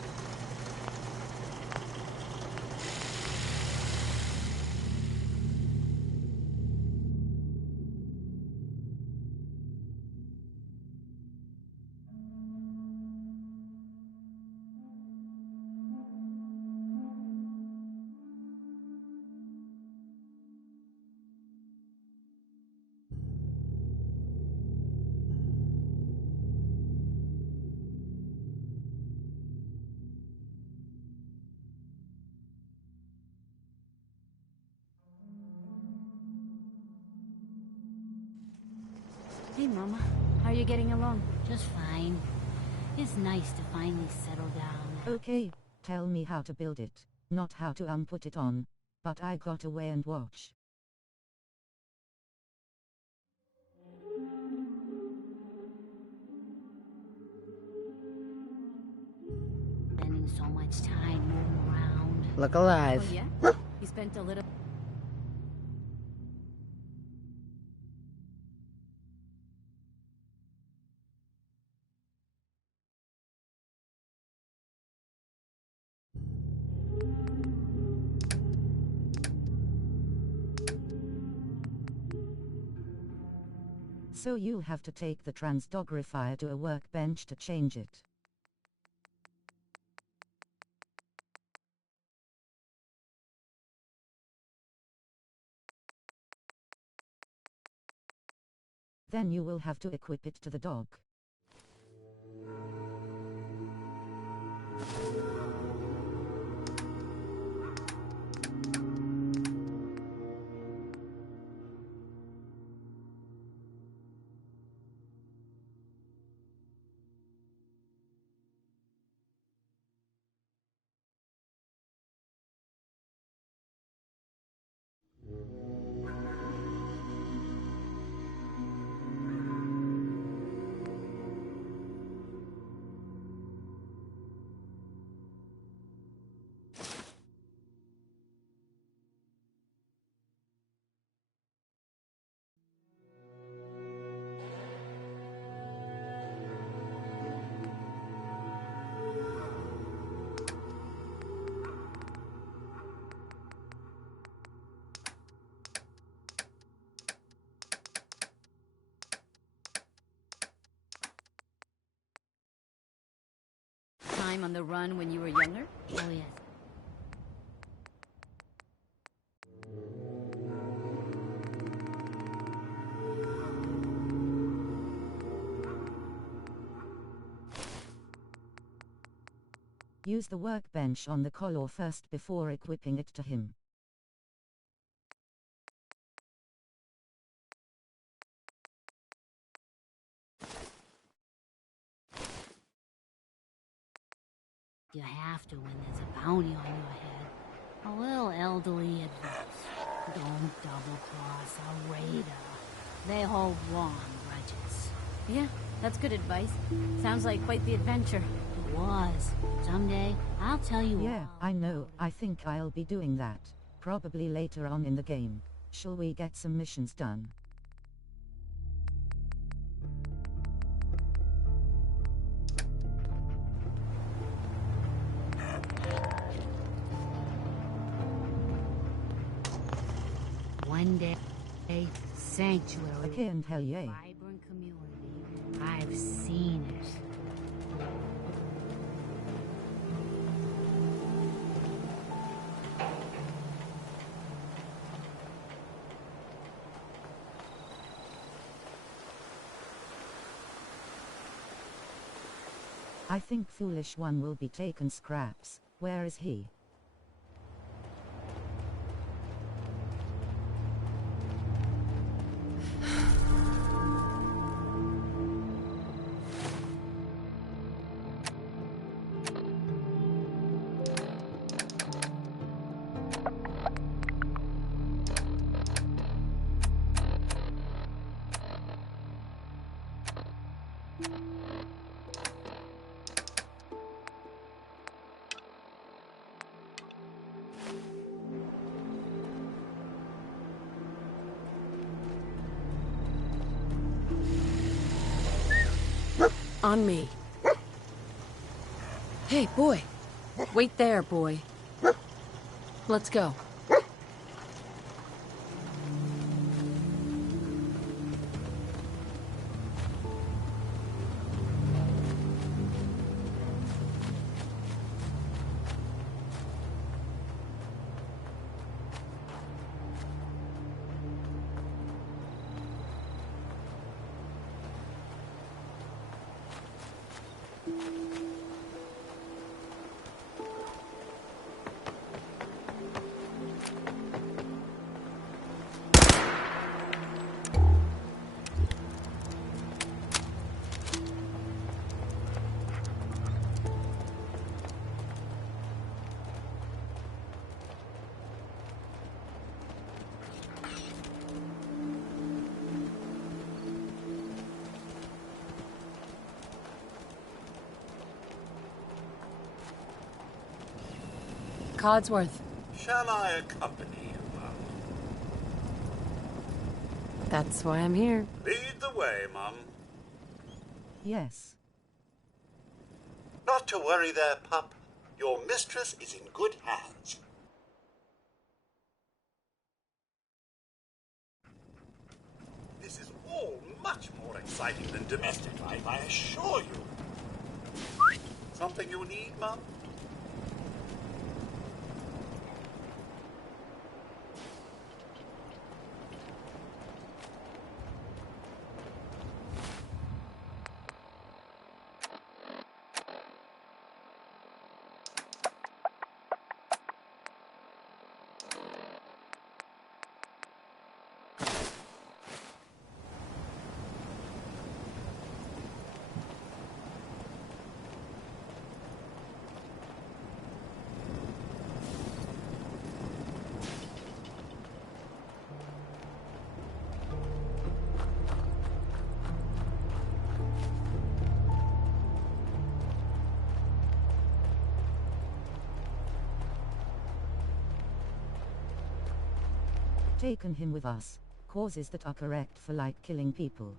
Hey, Mama. How are you getting along? Just fine. It's nice to finally settle down. Okay, tell me how to build it, not how to put it on. But I got away and watch. Spending so much time moving around. Look alive. Oh, yeah? You spent a little... So you'll have to take the transdogrifier to a workbench to change it. Then you will have to equip it to the dog. time on the run when you were younger? Oh, yes. Use the workbench on the collar first before equipping it to him. You have to when there's a bounty on your head. A little elderly advice. Don't double-cross a raider. They hold long grudges. Yeah, that's good advice. Sounds like quite the adventure. It was. Someday, I'll tell you Yeah, all. I know. I think I'll be doing that. Probably later on in the game. Shall we get some missions done? One day, sanctuary. Okay, and hell yeah. Vibrant community. I've seen it. I think Foolish One will be taken scraps. Where is he? On me. Hey, boy. Wait there, boy. Let's go. Codsworth. Shall I accompany you, Mum? That's why I'm here. Lead the way, Mum. Yes. Not to worry there, pup. Your mistress is in good hands. This is all much more exciting than domestic life, I assure you. Something you need, Mum? Taken him with us. Causes that are correct for like killing people.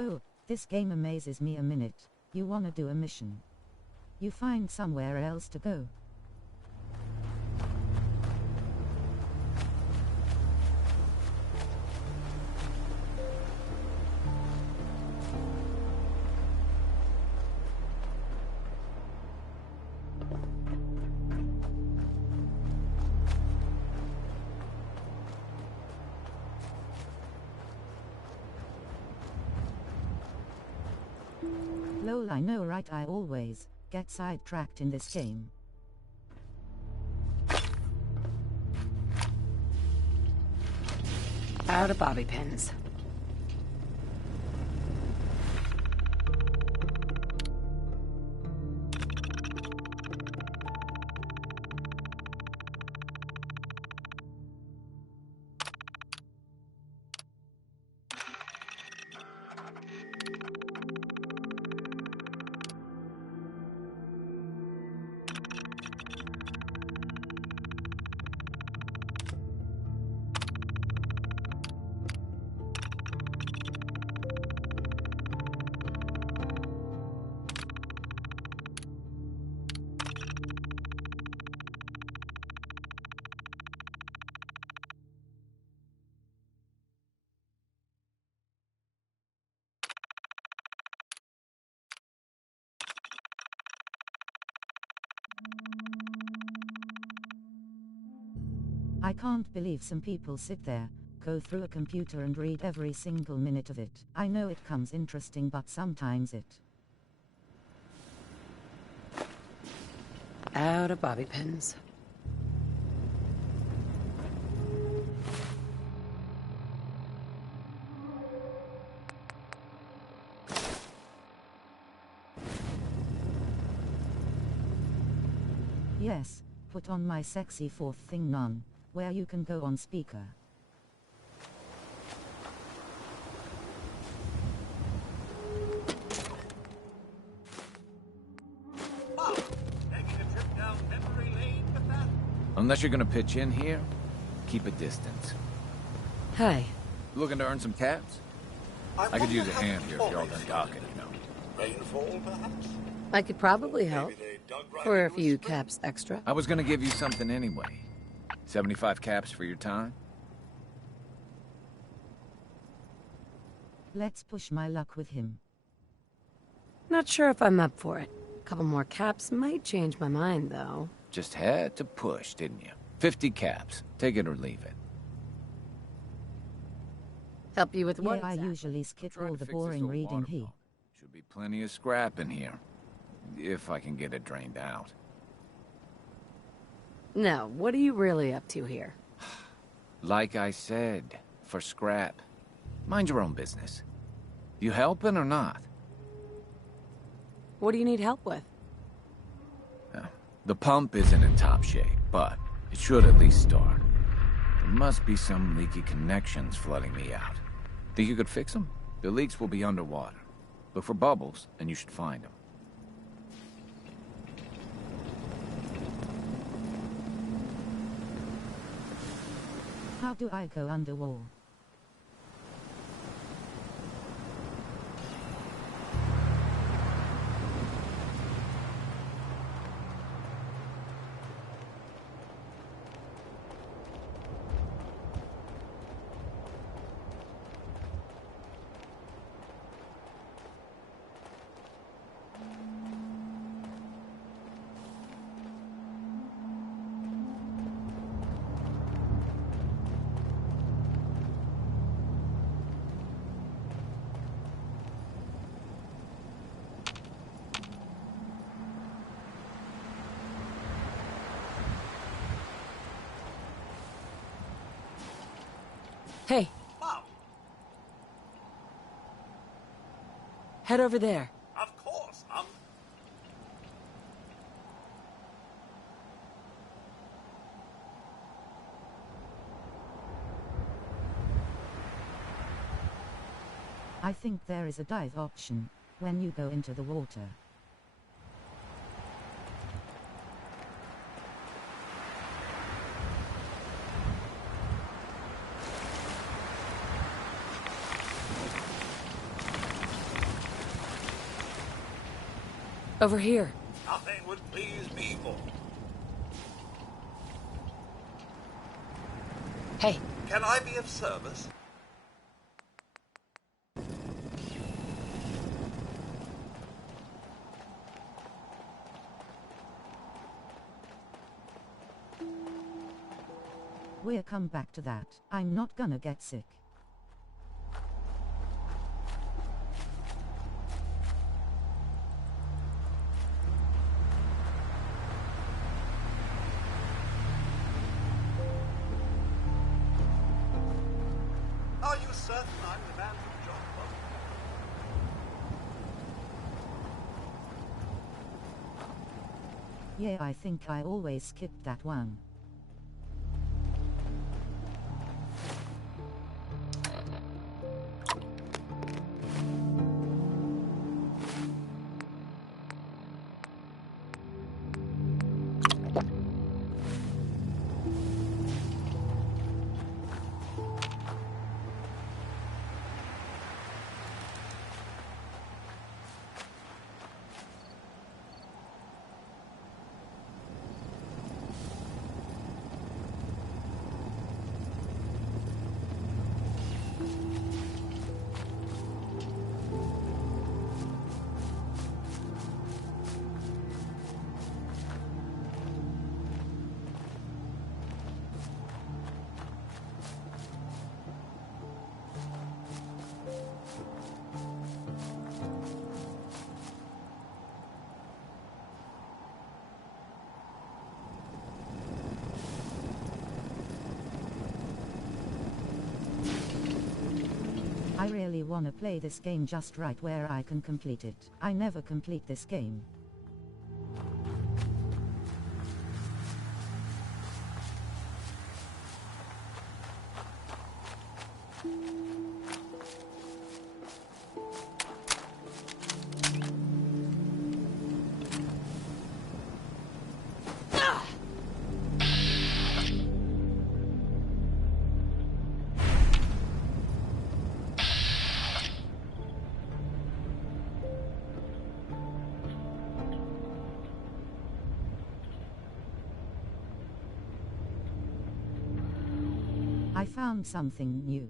Oh, this game amazes me a minute. You wanna do a mission? You find somewhere else to go. Lol, I know, right? I always get sidetracked in this game. Out of bobby pins. I can't believe some people sit there, go through a computer and read every single minute of it. I know it comes interesting, but sometimes it... Out of bobby pins. Yes, put on my sexy fourth thing none, where you can go on speaker. Unless you're gonna pitch in here, keep a distance. Hi. Looking to earn some cabs? I could use a hand here if you're all done talking, you know. Rainfall, perhaps? I could probably help. For a few caps extra. I was gonna give you something anyway. 75 caps for your time? Let's push my luck with him. Not sure if I'm up for it. A couple more caps might change my mind, though. Just had to push, didn't you? 50 caps. Take it or leave it. Help you with Yeah, what? I usually skip all the boring reading here. Should be plenty of scrap in here. If I can get it drained out. No, what are you really up to here? Like I said, for scrap. Mind your own business. You helping or not? What do you need help with? The pump isn't in top shape, but it should at least start. There must be some leaky connections flooding me out. Think you could fix them? The leaks will be underwater. Look for bubbles, and you should find them. How do I go underwater? Hey. Head over there. Of course, I think there is a dive option when you go into the water. Over here. Nothing would please me more. Hey. Can I be of service? We'll come back to that. I'm not gonna get sick. Are you certain I'm the man for the job? Yeah, I think I always skipped that one. I really wanna play this game just right where I can complete it. I never complete this game. I found something new.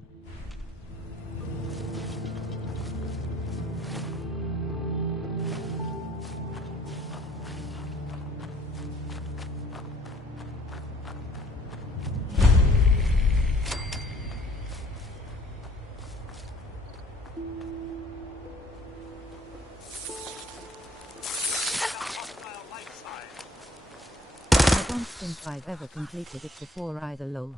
I don't think I've ever completed it before either, lol.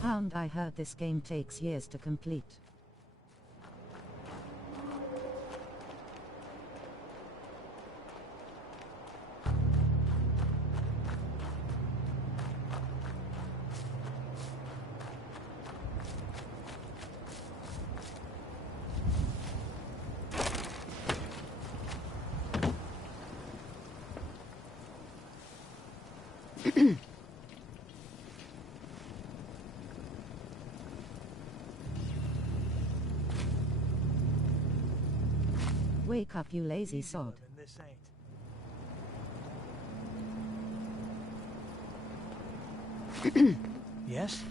Hound, I heard this game takes years to complete. Wake up, you lazy sod. Yes?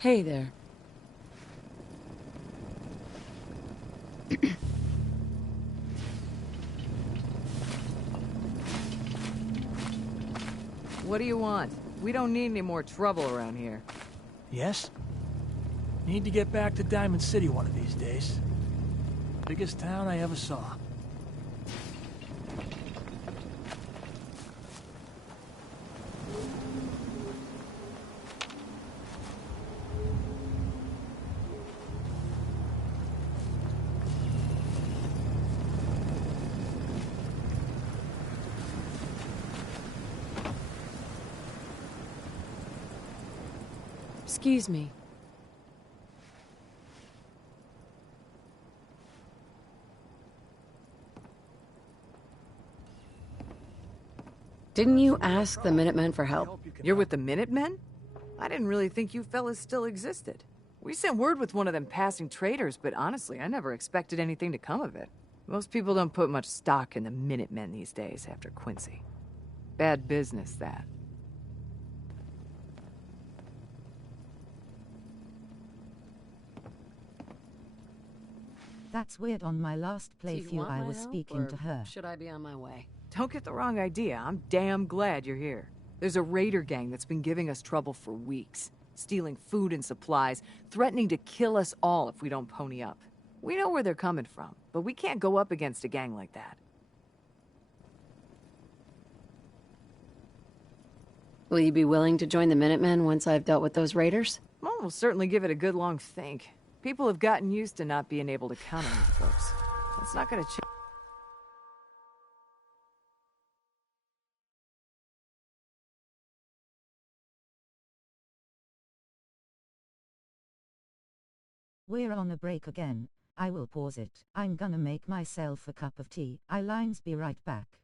Hey there. What do you want? We don't need any more trouble around here. Yes? Need to get back to Diamond City one of these days. Biggest town I ever saw. Excuse me. Didn't you ask the Minutemen for help? You're with the Minutemen? I didn't really think you fellas still existed. We sent word with one of them passing traders, but honestly, I never expected anything to come of it. Most people don't put much stock in the Minutemen these days after Quincy. Bad business, that. That's weird. On my last Do you playthrough want I my was help, speaking or to her. should I be on my way? Don't get the wrong idea. I'm damn glad you're here. There's a raider gang that's been giving us trouble for weeks. Stealing food and supplies, threatening to kill us all if we don't pony up. We know where they're coming from, but we can't go up against a gang like that. Will you be willing to join the Minutemen once I've dealt with those raiders? Well, we'll certainly give it a good long think. People have gotten used to not being able to count on you folks. That's not gonna change. We're on a break again. I will pause it. I'm gonna make myself a cup of tea. I'll be right back.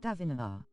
Davina.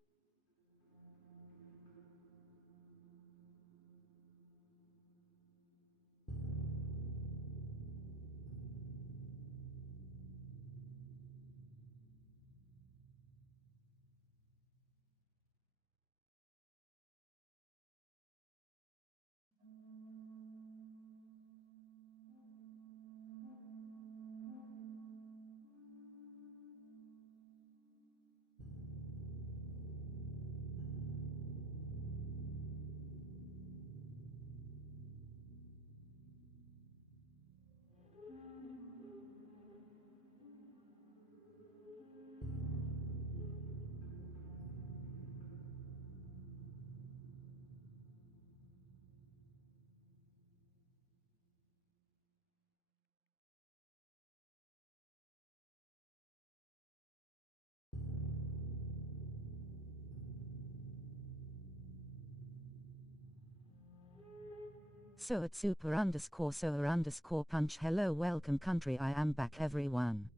So at super underscore soar underscore punch. Hello, welcome country, I am back everyone.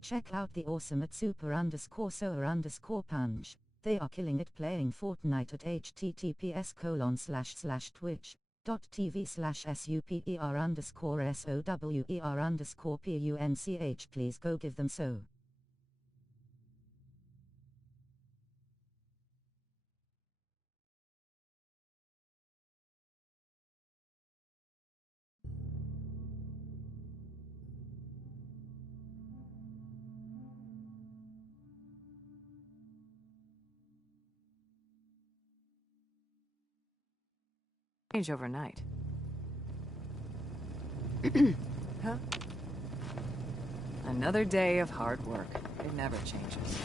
Check out the awesome at super underscore soar underscore punch. They are killing it playing Fortnite at https://twitch.tv/super underscore sower underscore punch. Please go give them so. Change overnight. Huh? Another day of hard work. It never changes.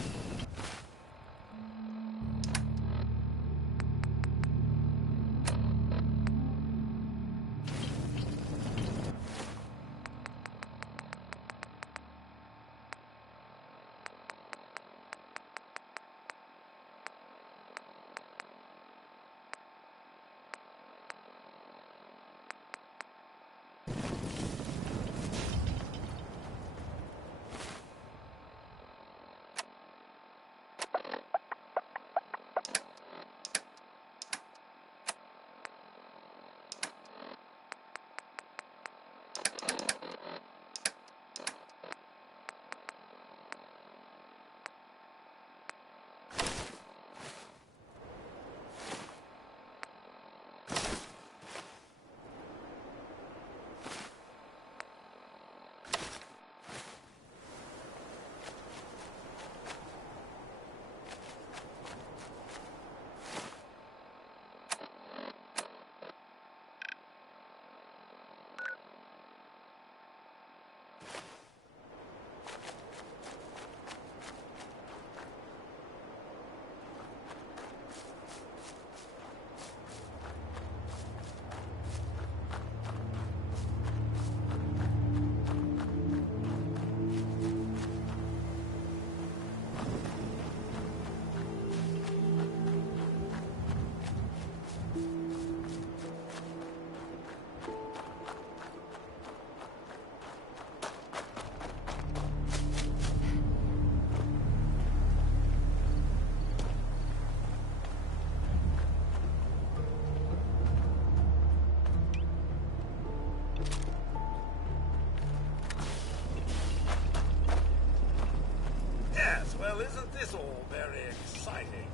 Well, isn't this all very exciting?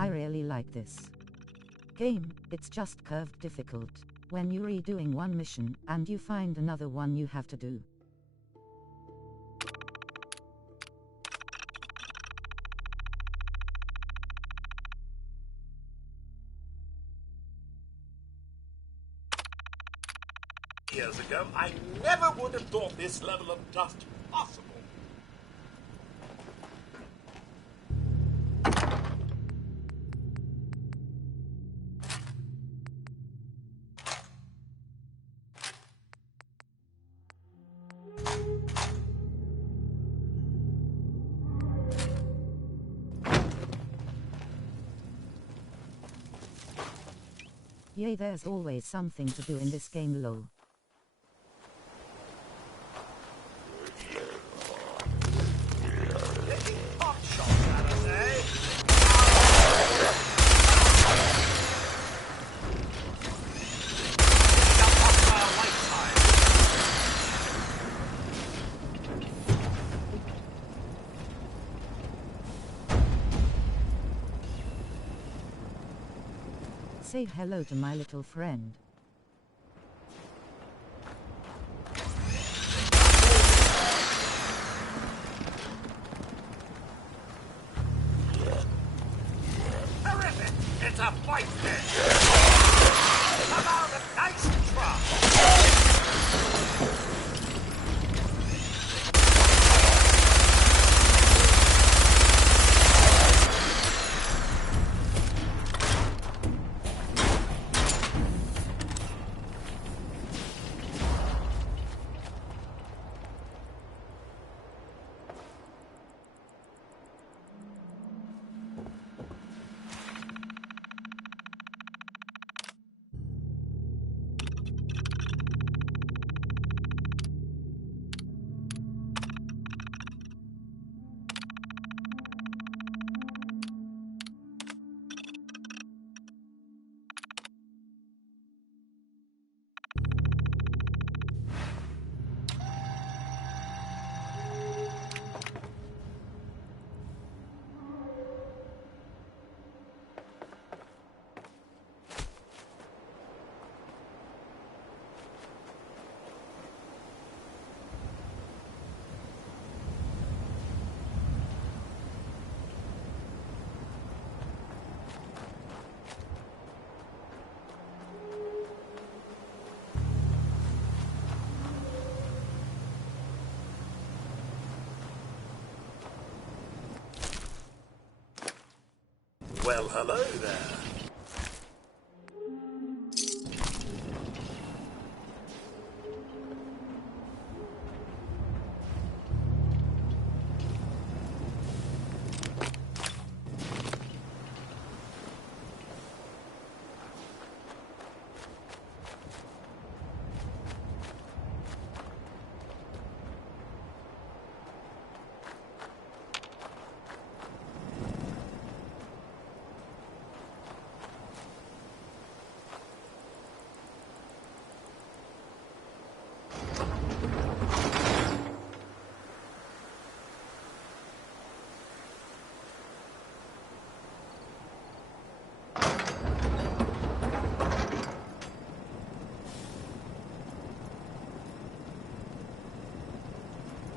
I really like this game. It's just curved difficult when you're redoing one mission and you find another one you have to do. Years ago, I never would have thought this level of dust possible. Yay, there's always something to do in this game, lol. Say hello to my little friend. Terrific! It's a fight pit! Come out a nice try! Well, hello there.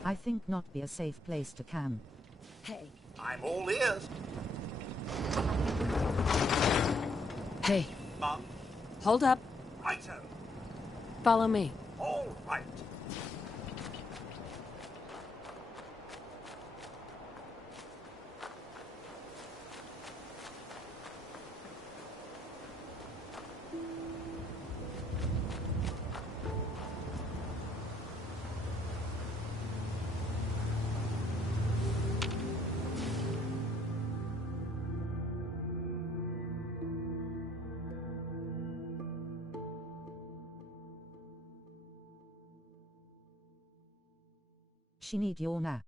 I think not be a safe place to camp. Hey. I'm all ears. Hey. Mom. Hold up. Righto. Follow me. All right. She need your nap.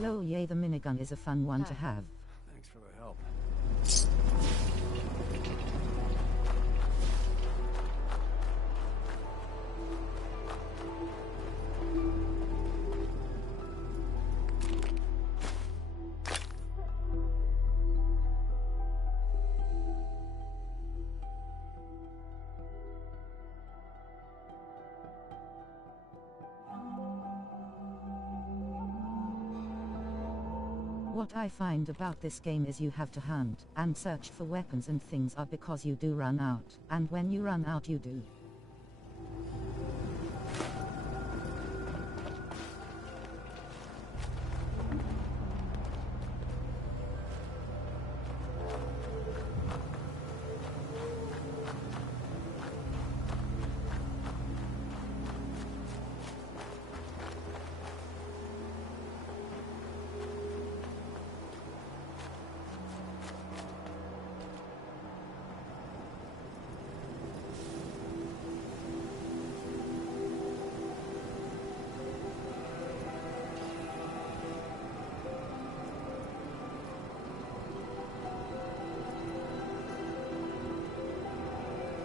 Lol, yay, the minigun is a fun one to have. Thanks for the help. What I find about this game is you have to hunt and search for weapons and things are because you do run out, and when you run out you do.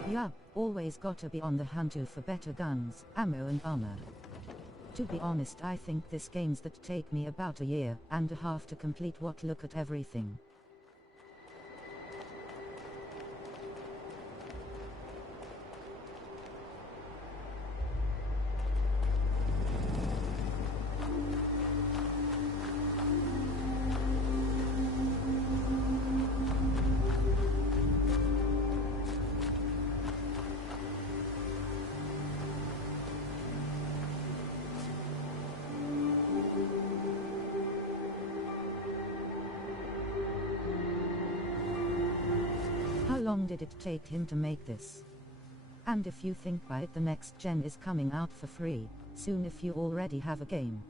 Yeah, always gotta be on the hunt for better guns, ammo and armor. To be honest, I think this game's that take me about a year and a half to complete what look at everything. How long did it take him to make this? And if you think by it the next gen is coming out for free, soon if you already have a game.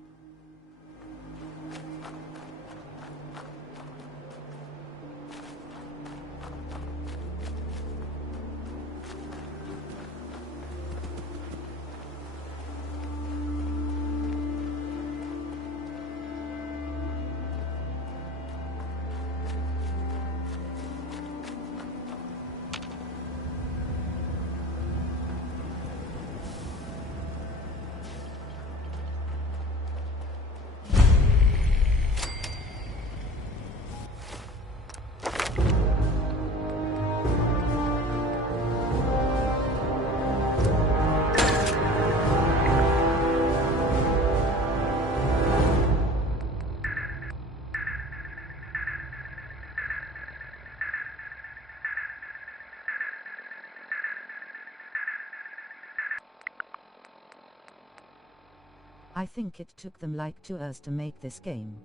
I think it took them like 2 years to make this game.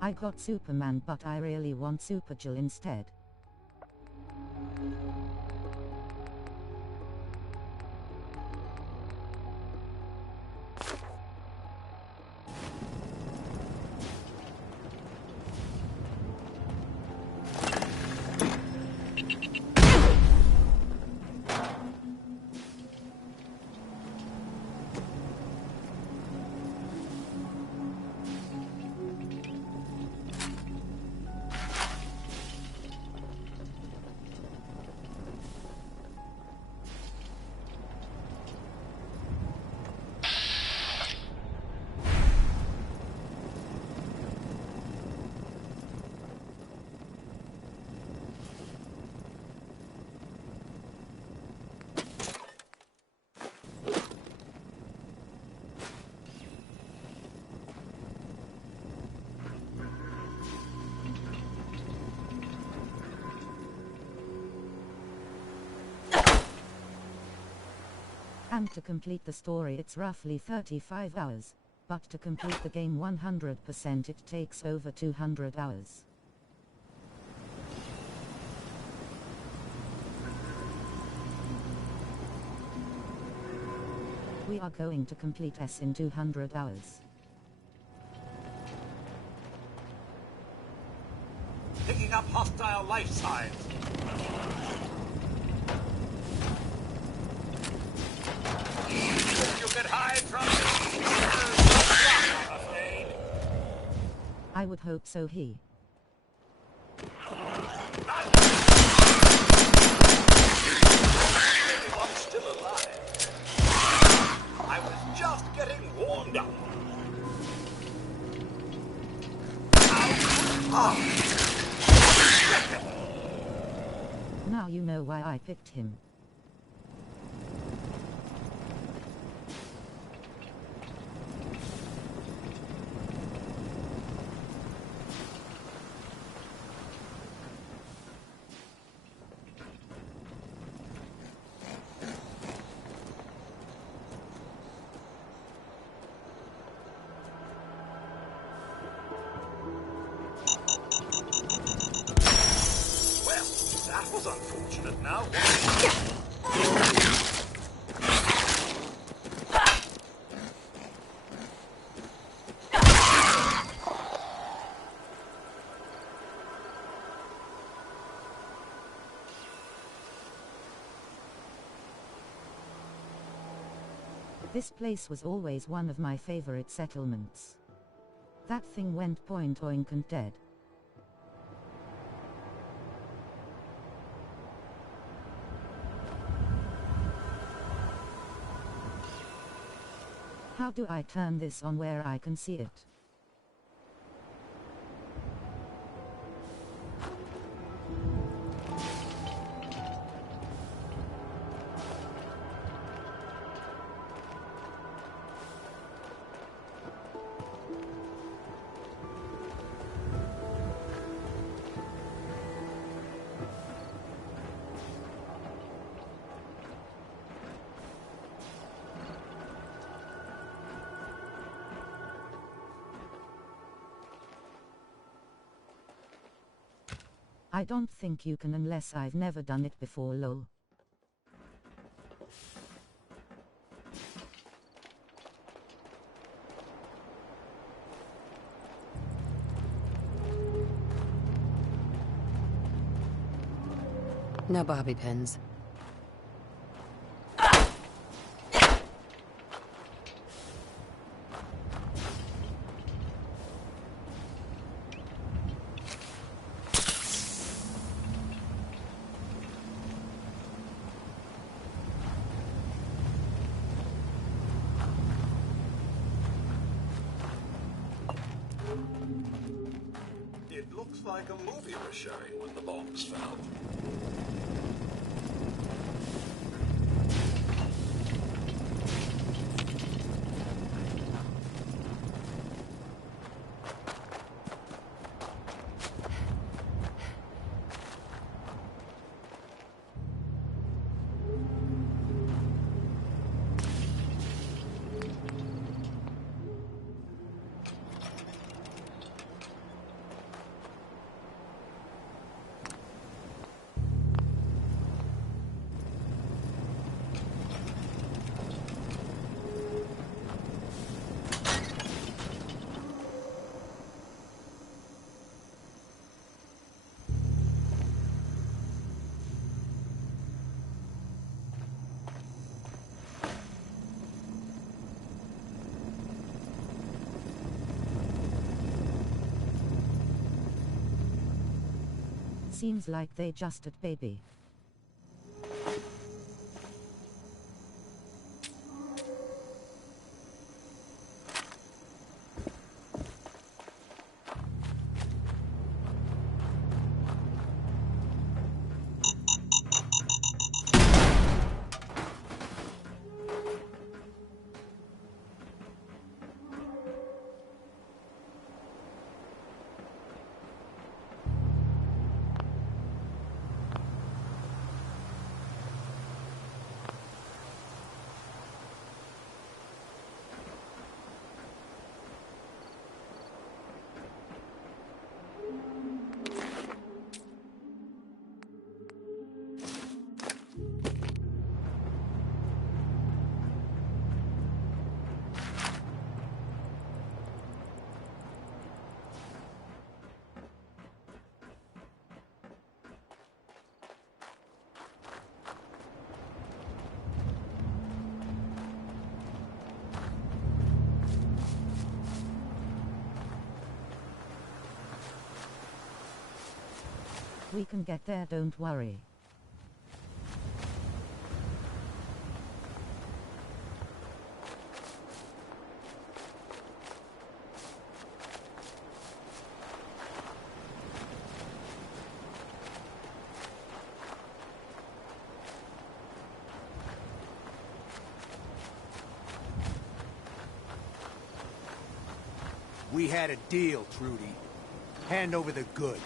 I got Superman, but I really want Supergirl instead. And to complete the story it's roughly 35 hours. But to complete the game 100% it takes over 200 hours. We are going to complete S in 200 hours. Picking up hostile life signs. You can hide from me. I would hope so. Anyone's still alive. I was just getting warmed up. Now you know why I picked him. Well, that was unfortunate now. This place was always one of my favorite settlements. That thing went point oink and dead. How do I turn this on where I can see it? I don't think you can unless I've never done it before, lol. No bobby pins. It looks like a movie was showing when the bombs fell. Seems like they just had baby. We can get there, don't worry. We had a deal, Trudy. Hand over the goods.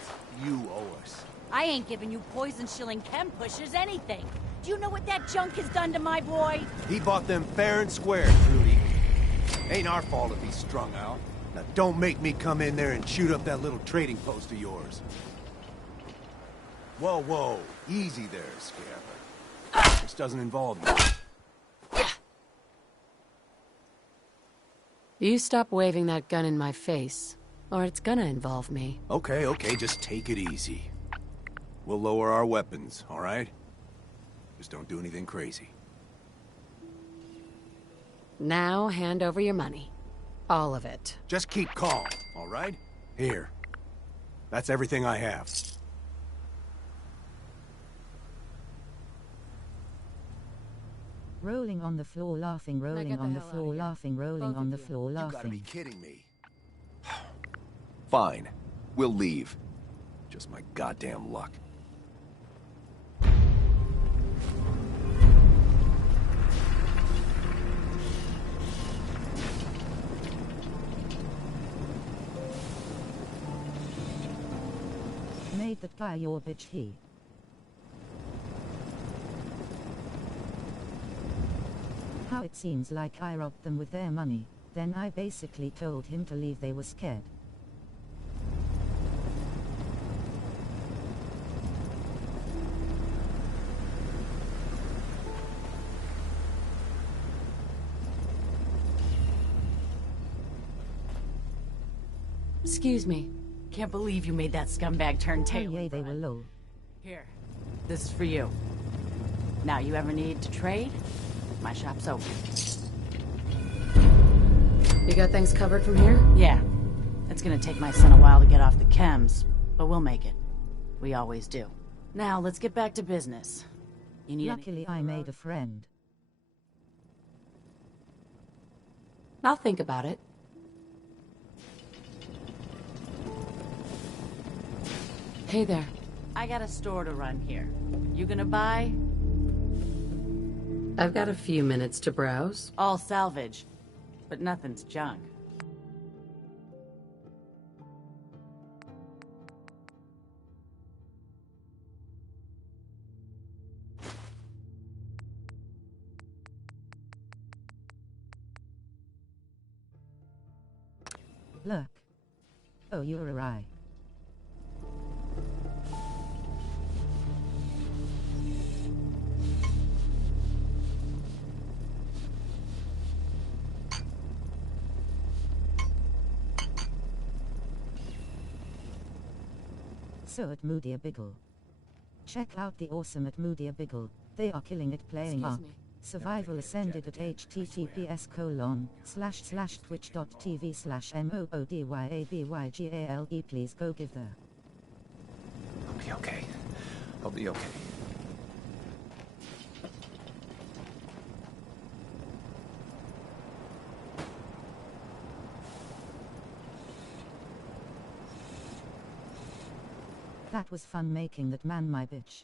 You owe us. I ain't giving you poison-shilling chem pushers anything. Do you know what that junk has done to my boy? He bought them fair and square, Trudy. Ain't our fault if he's strung out. Now don't make me come in there and shoot up that little trading post of yours. Whoa, whoa. Easy there, Scamper. This doesn't involve me. You stop waving that gun in my face, or it's gonna involve me. Okay, okay, just take it easy. We'll lower our weapons, all right? Just don't do anything crazy. Now hand over your money. All of it. Just keep calm, all right? Here. That's everything I have. Rolling on the floor, laughing, rolling on the floor, laughing, rolling on the floor, laughing. You gotta be kidding me. Fine. We'll leave. Just my goddamn luck. Made that guy your bitch, he. How it seems like I robbed them with their money, then I basically told him to leave, they were scared. Excuse me. Can't believe you made that scumbag turn tail. Oh yeah, they were low. Here, this is for you. Now you ever need to trade? My shop's open. You got things covered from here? Yeah. It's gonna take my son a while to get off the chems, but we'll make it. We always do. Now, let's get back to business. You need Luckily I made a friend. I'll think about it. Hey there. I got a store to run here. You gonna buy? I've got a few minutes to browse. All salvage, but nothing's junk. Look. Oh, you're a rye. So at Moody Biggle. Check out the awesome at Moody Biggle. They are killing it playing up. Survival ascended at https://twitch.tv/moodyabbygale. Please go give the. I'll be okay. I'll be okay. That was fun making that man my bitch.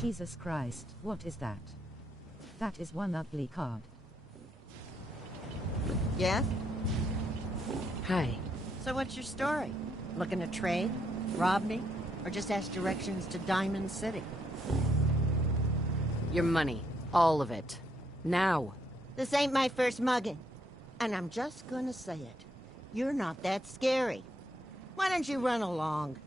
Jesus Christ, what is that? That is one ugly card. Yes? Hi. So what's your story? Looking to trade? Rob me? Or just ask directions to Diamond City? Your money. All of it. Now. This ain't my first mugging. And I'm just gonna say it. You're not that scary. Why don't you run along?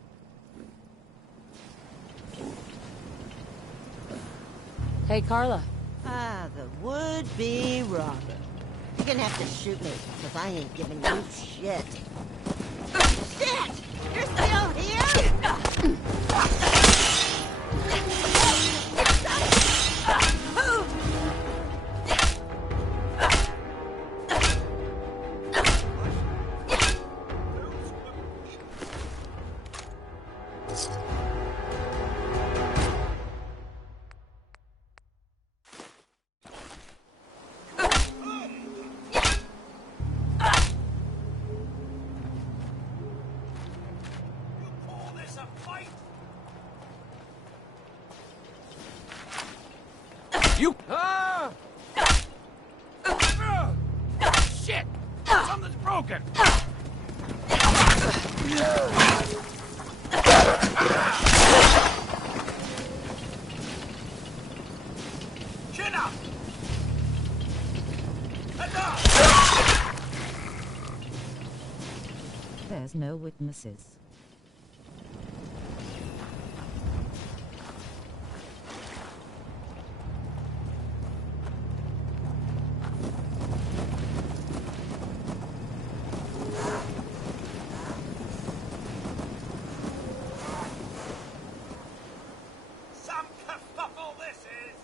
Hey, Carla. Ah, the would-be robber. You're gonna have to shoot me, because I ain't giving you shit. Shit! You're still here? You! Ah! Shit! Something's broken! Chin up! Enough! There's no witnesses. Some kerfuffle this is!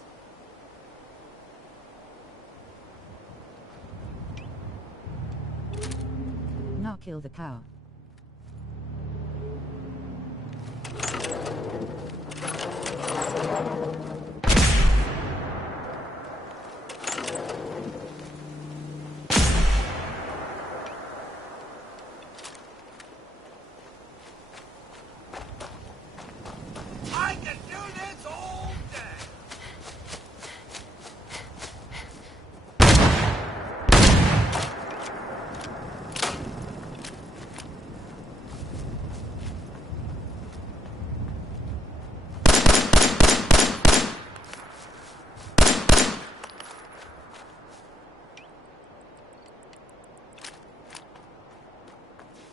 Now kill the cow. I can do this all day!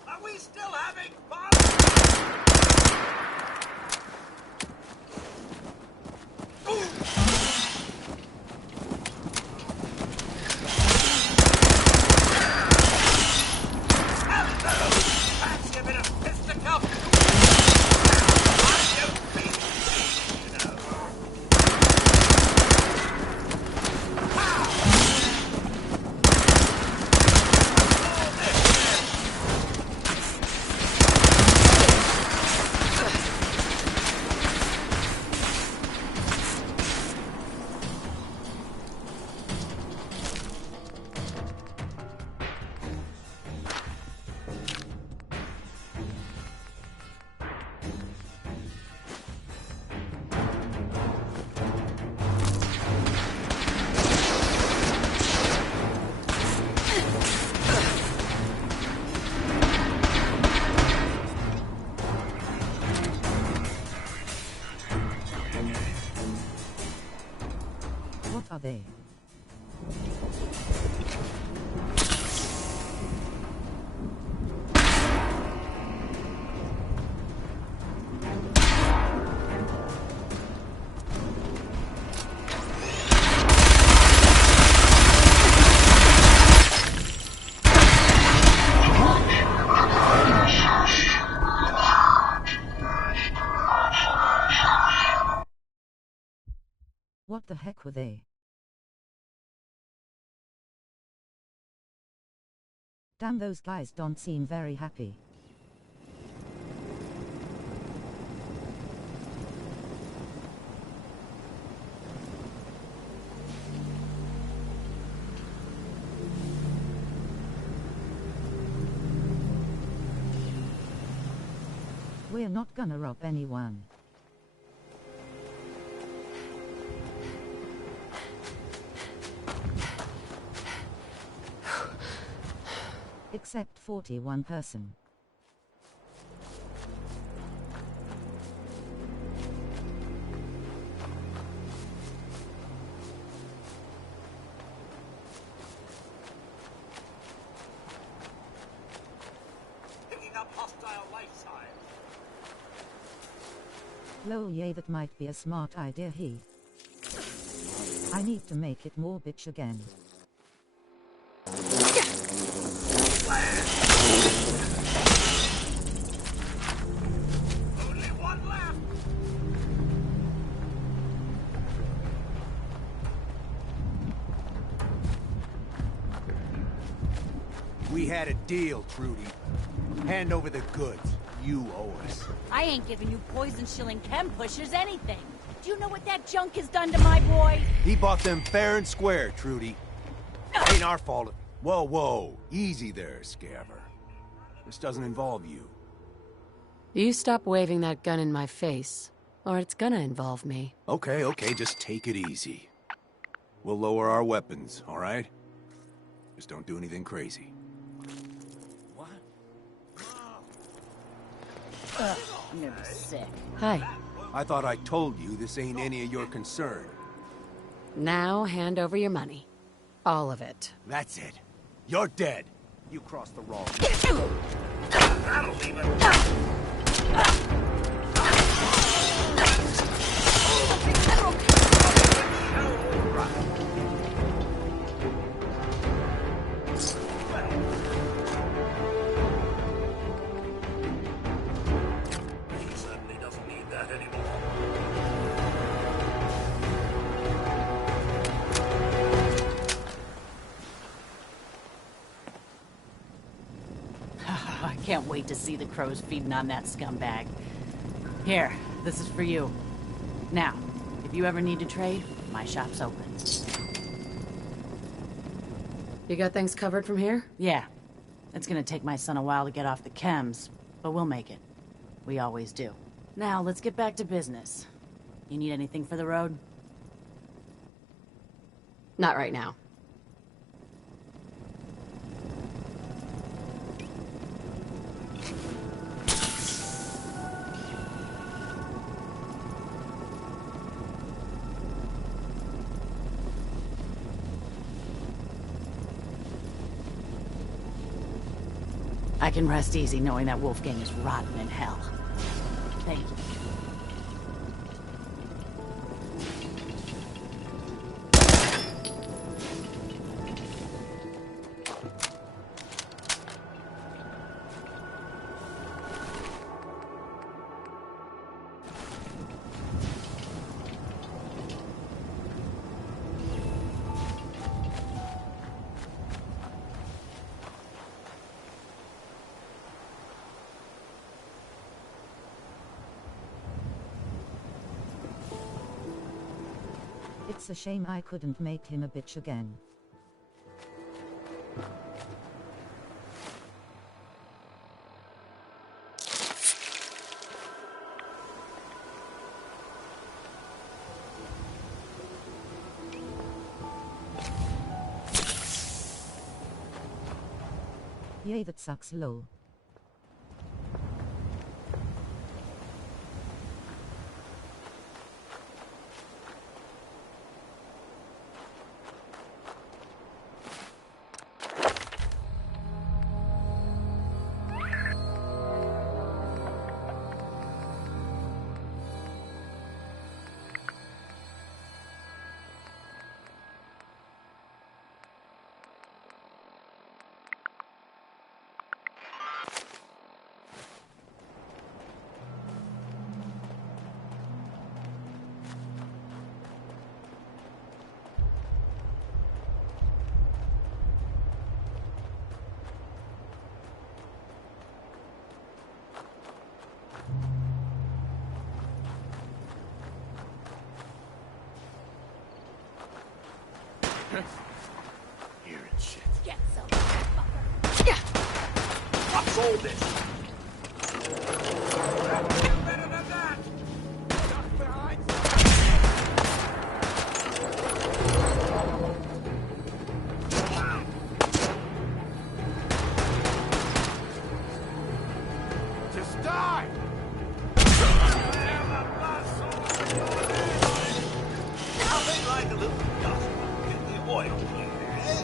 Are we still having fun? Fancy a bit of fisticuff? I don't think you know. What are they? What the heck were they? Damn, those guys don't seem very happy. We're not gonna rob anyone. Except 41 person. Picking up hostile life signs. Lol, yay, that might be a smart idea. I need to make it more bitch again. Only one left. We had a deal, Trudy. Hand over the goods. You owe us. I ain't giving you poison shilling chem pushers anything. Do you know what that junk has done to my boy? He bought them fair and square, Trudy. Ain't our fault. Whoa, whoa. Easy there, Scaver. This doesn't involve you. You stop waving that gun in my face, or it's gonna involve me. Okay, just take it easy. We'll lower our weapons, all right? Just don't do anything crazy. Ugh, I'm gonna be sick. Hi. I thought I told you this ain't any of your concern. Now hand over your money. All of it. That's it. You're dead. You crossed the wrong. That'll leave it. He certainly doesn't need that anymore. I can't wait to see the crows feeding on that scumbag. Here, this is for you. Now, if you ever need to trade, my shop's open. You got things covered from here? Yeah. It's gonna take my son a while to get off the chems, but we'll make it. We always do. Now, let's get back to business. You need anything for the road? Not right now. I can rest easy knowing that Wolfgang is rotten in hell. Thank you. It's a shame I couldn't make him a bitch again. Yay, that sucks, lol. Hearing shit. Get some, fucker. Yeah. What's all this? Better than that. Duck behind. Just die! Nothing like a little dust in the oil cleaner, eh?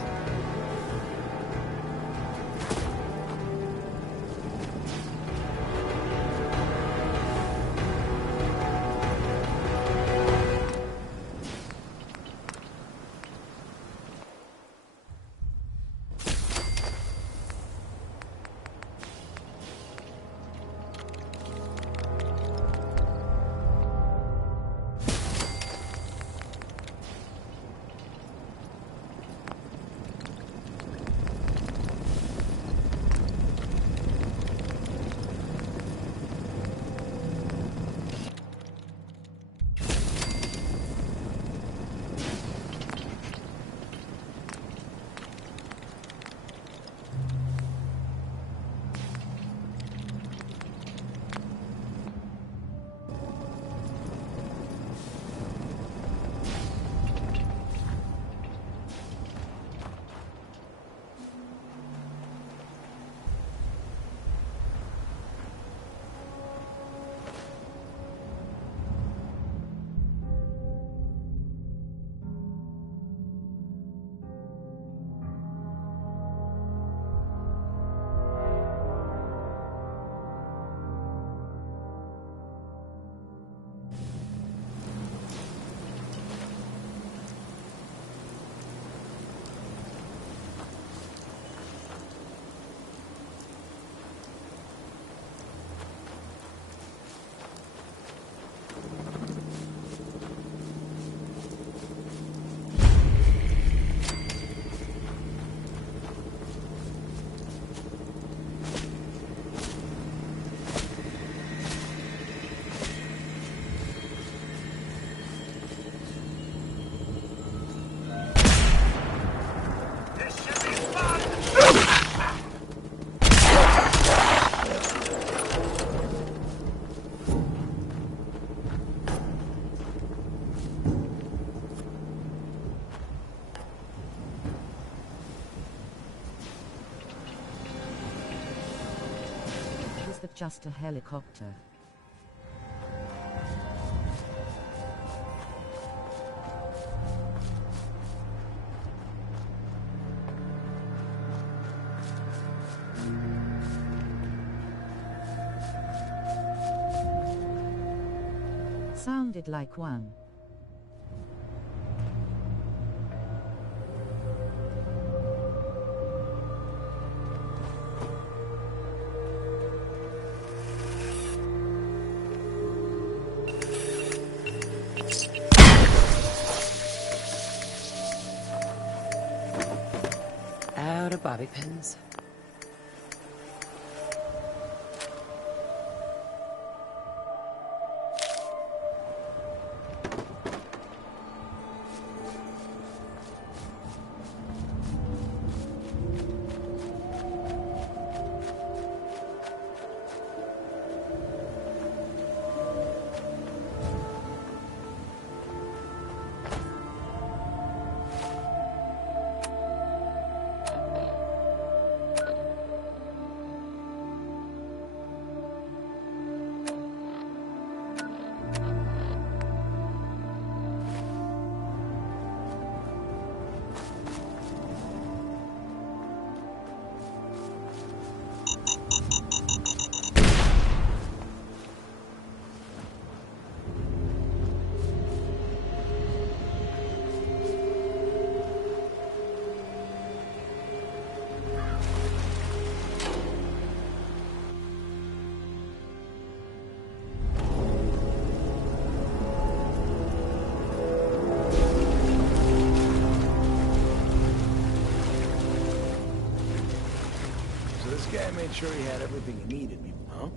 just a helicopter. Sounded like one. Out of bobby pins. This guy made sure he had everything he needed, huh?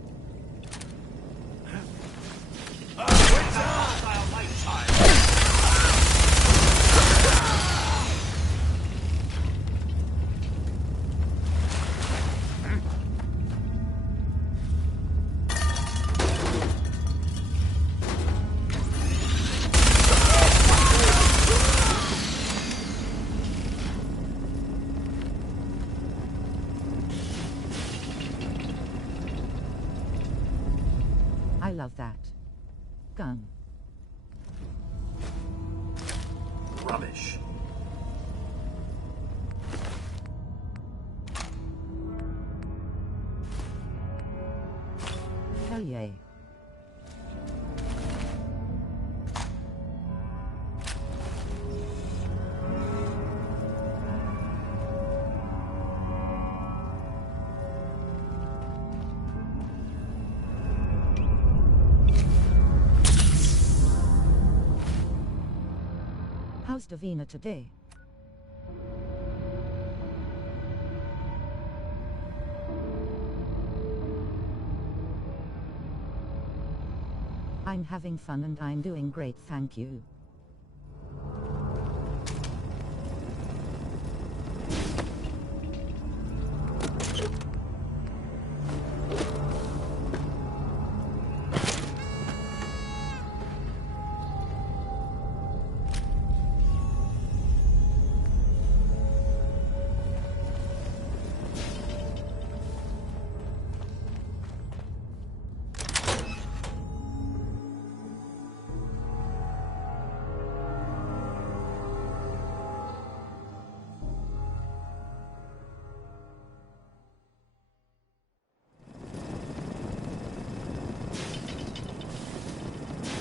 I love that. Gun. Rubbish. Hell yeah. How's Davina today? I'm having fun and I'm doing great, thank you.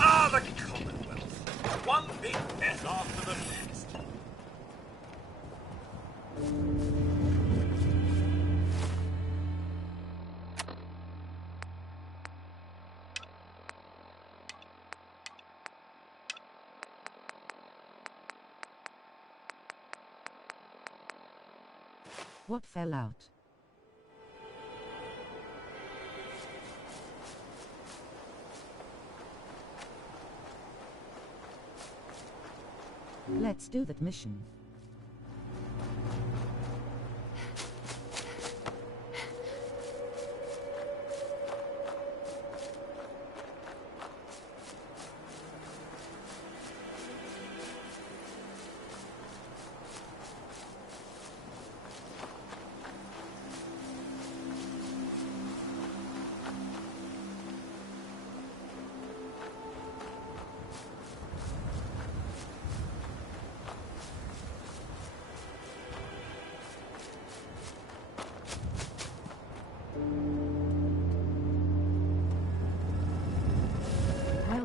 Ah, the Commonwealth. One big mess after the next. What fell out? Let's do that mission.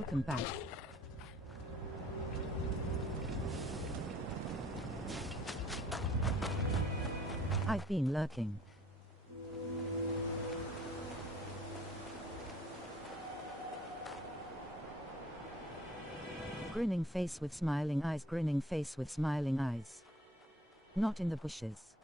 Welcome back. I've been lurking. Grinning face with smiling eyes, grinning face with smiling eyes. Not in the bushes.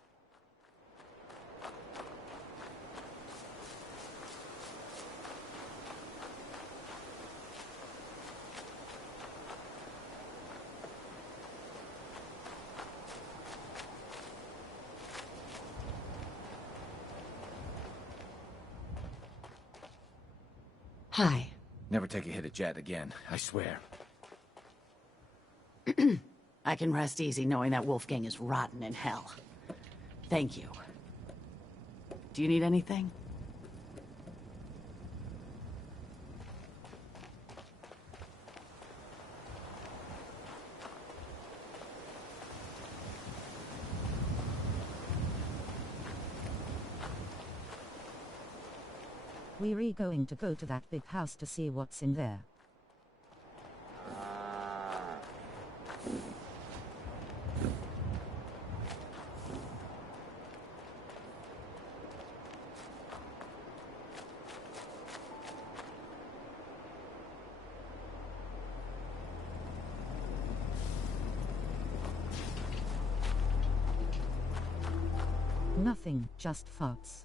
Hi. Never take a hit at Jet again, I swear. I can rest easy knowing that Wolfgang is rotten in hell. Thank you. Do you need anything? We're going to go to that big house to see what's in there. Nothing, just farts.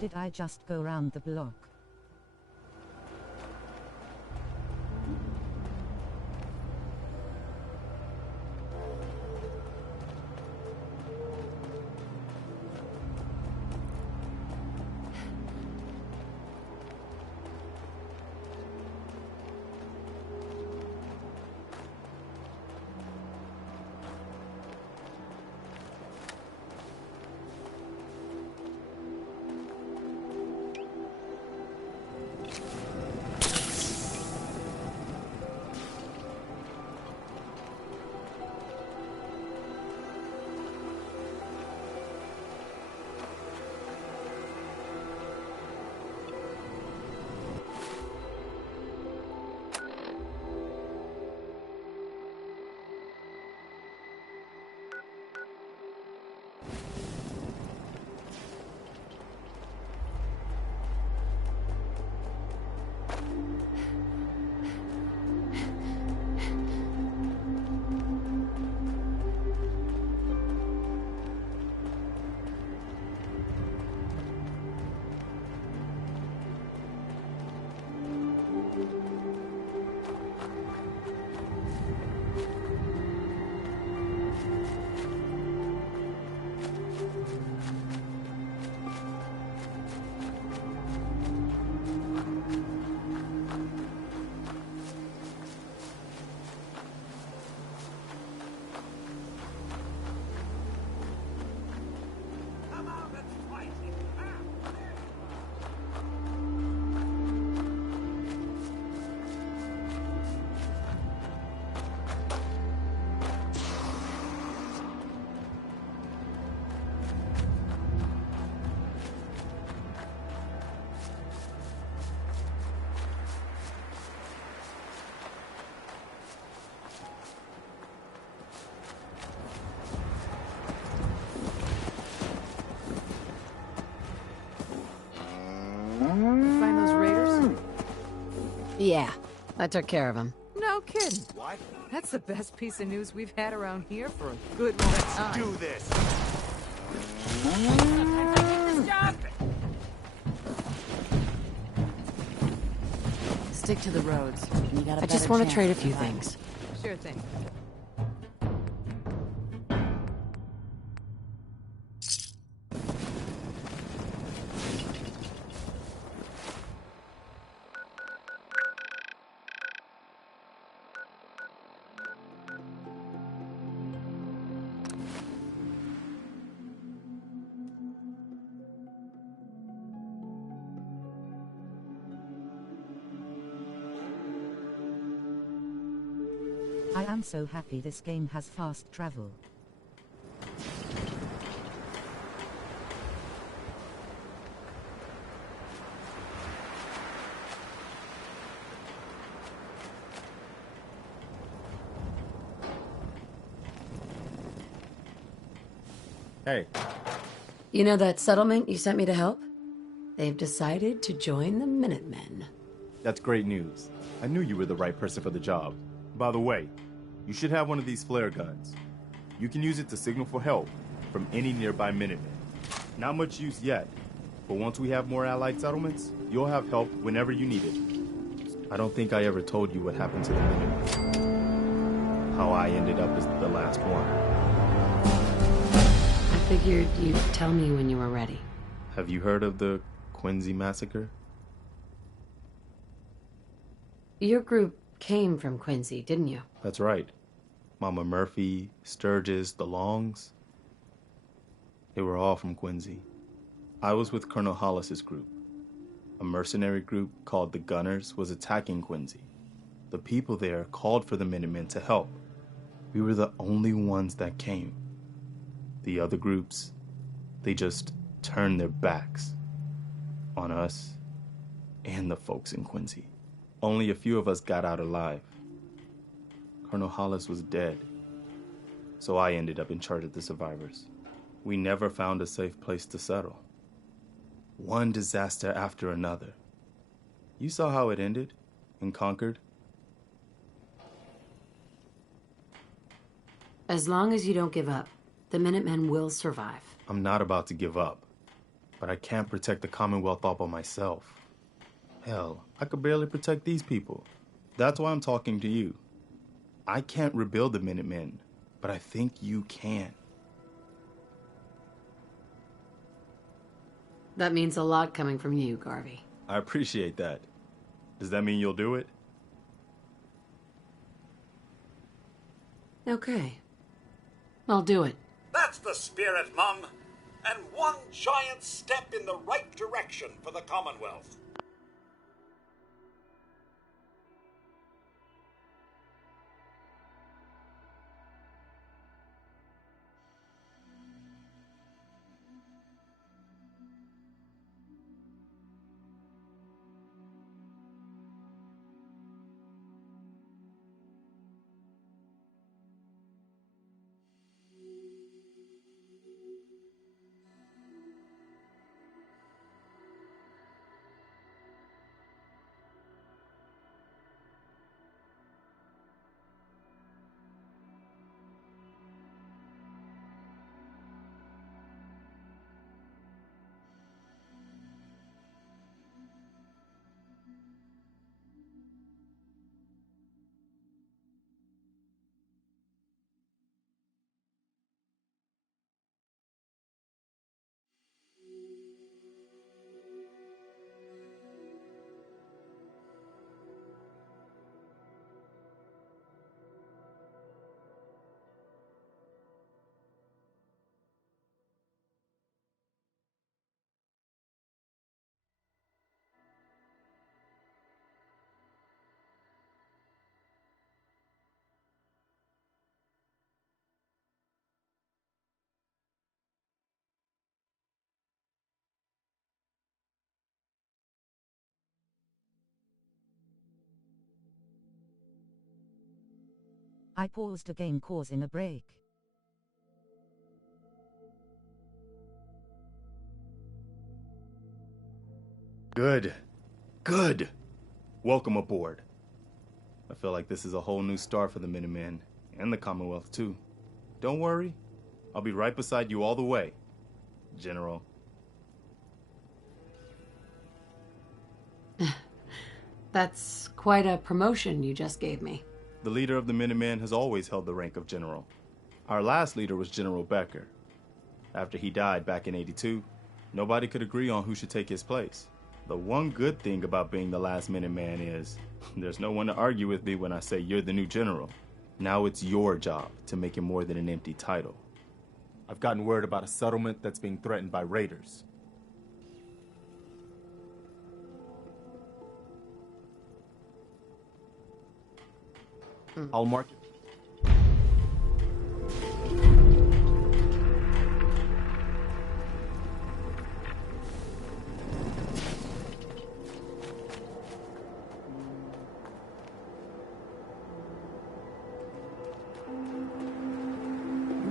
Did I just go round the block? Find those raiders? Yeah, I took care of him. No kidding. What? That's the best piece of news we've had around here for a good long time. Do this. Stick to the roads. You got a I just want to trade a few things. Sure thing. I am so happy this game has fast travel. Hey. You know that settlement you sent me to help? They've decided to join the Minutemen. That's great news. I knew you were the right person for the job. By the way, you should have one of these flare guns. You can use it to signal for help from any nearby Minutemen. Not much use yet, but once we have more allied settlements, you'll have help whenever you need it. I don't think I ever told you what happened to the Minutemen. How I ended up as the last one. I figured you'd tell me when you were ready. Have you heard of the Quincy massacre? Your group came from Quincy, didn't you? That's right. Mama Murphy, Sturgis, the Longs. They were all from Quincy. I was with Colonel Hollis's group. A mercenary group called the Gunners was attacking Quincy. The people there called for the Minutemen to help. We were the only ones that came. The other groups, they just turned their backs on us and the folks in Quincy. Only a few of us got out alive. Colonel Hollis was dead, so I ended up in charge of the survivors. We never found a safe place to settle. One disaster after another. You saw how it ended in Concord. As long as you don't give up, the Minutemen will survive. I'm not about to give up, but I can't protect the Commonwealth all by myself. Hell, I could barely protect these people. That's why I'm talking to you. I can't rebuild the Minutemen, but I think you can. That means a lot coming from you, Garvey. I appreciate that. Does that mean you'll do it? Okay. I'll do it. That's the spirit, Mum. And one giant step in the right direction for the Commonwealth. I paused a game causing a break. Good. Good. Welcome aboard. I feel like this is a whole new start for the Minutemen, and the Commonwealth too. Don't worry, I'll be right beside you all the way, General. That's quite a promotion you just gave me. The leader of the Minutemen has always held the rank of general. Our last leader was General Becker. After he died back in '82, nobody could agree on who should take his place. The one good thing about being the last Minuteman is there's no one to argue with me when I say you're the new general. Now it's your job to make it more than an empty title. I've gotten word about a settlement that's being threatened by raiders. I'll mark it.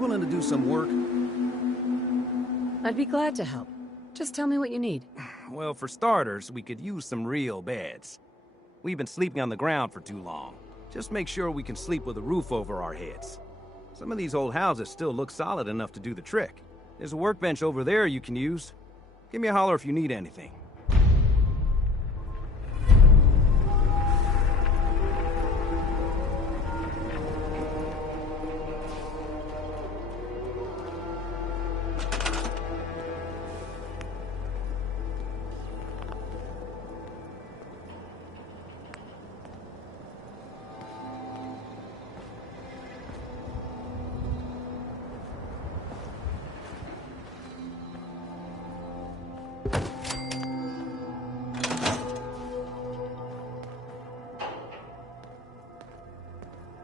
willing to do some work? I'd be glad to help. Just tell me what you need. Well, for starters, we could use some real beds. We've been sleeping on the ground for too long. Just make sure we can sleep with a roof over our heads. Some of these old houses still look solid enough to do the trick. There's a workbench over there you can use. Give me a holler if you need anything.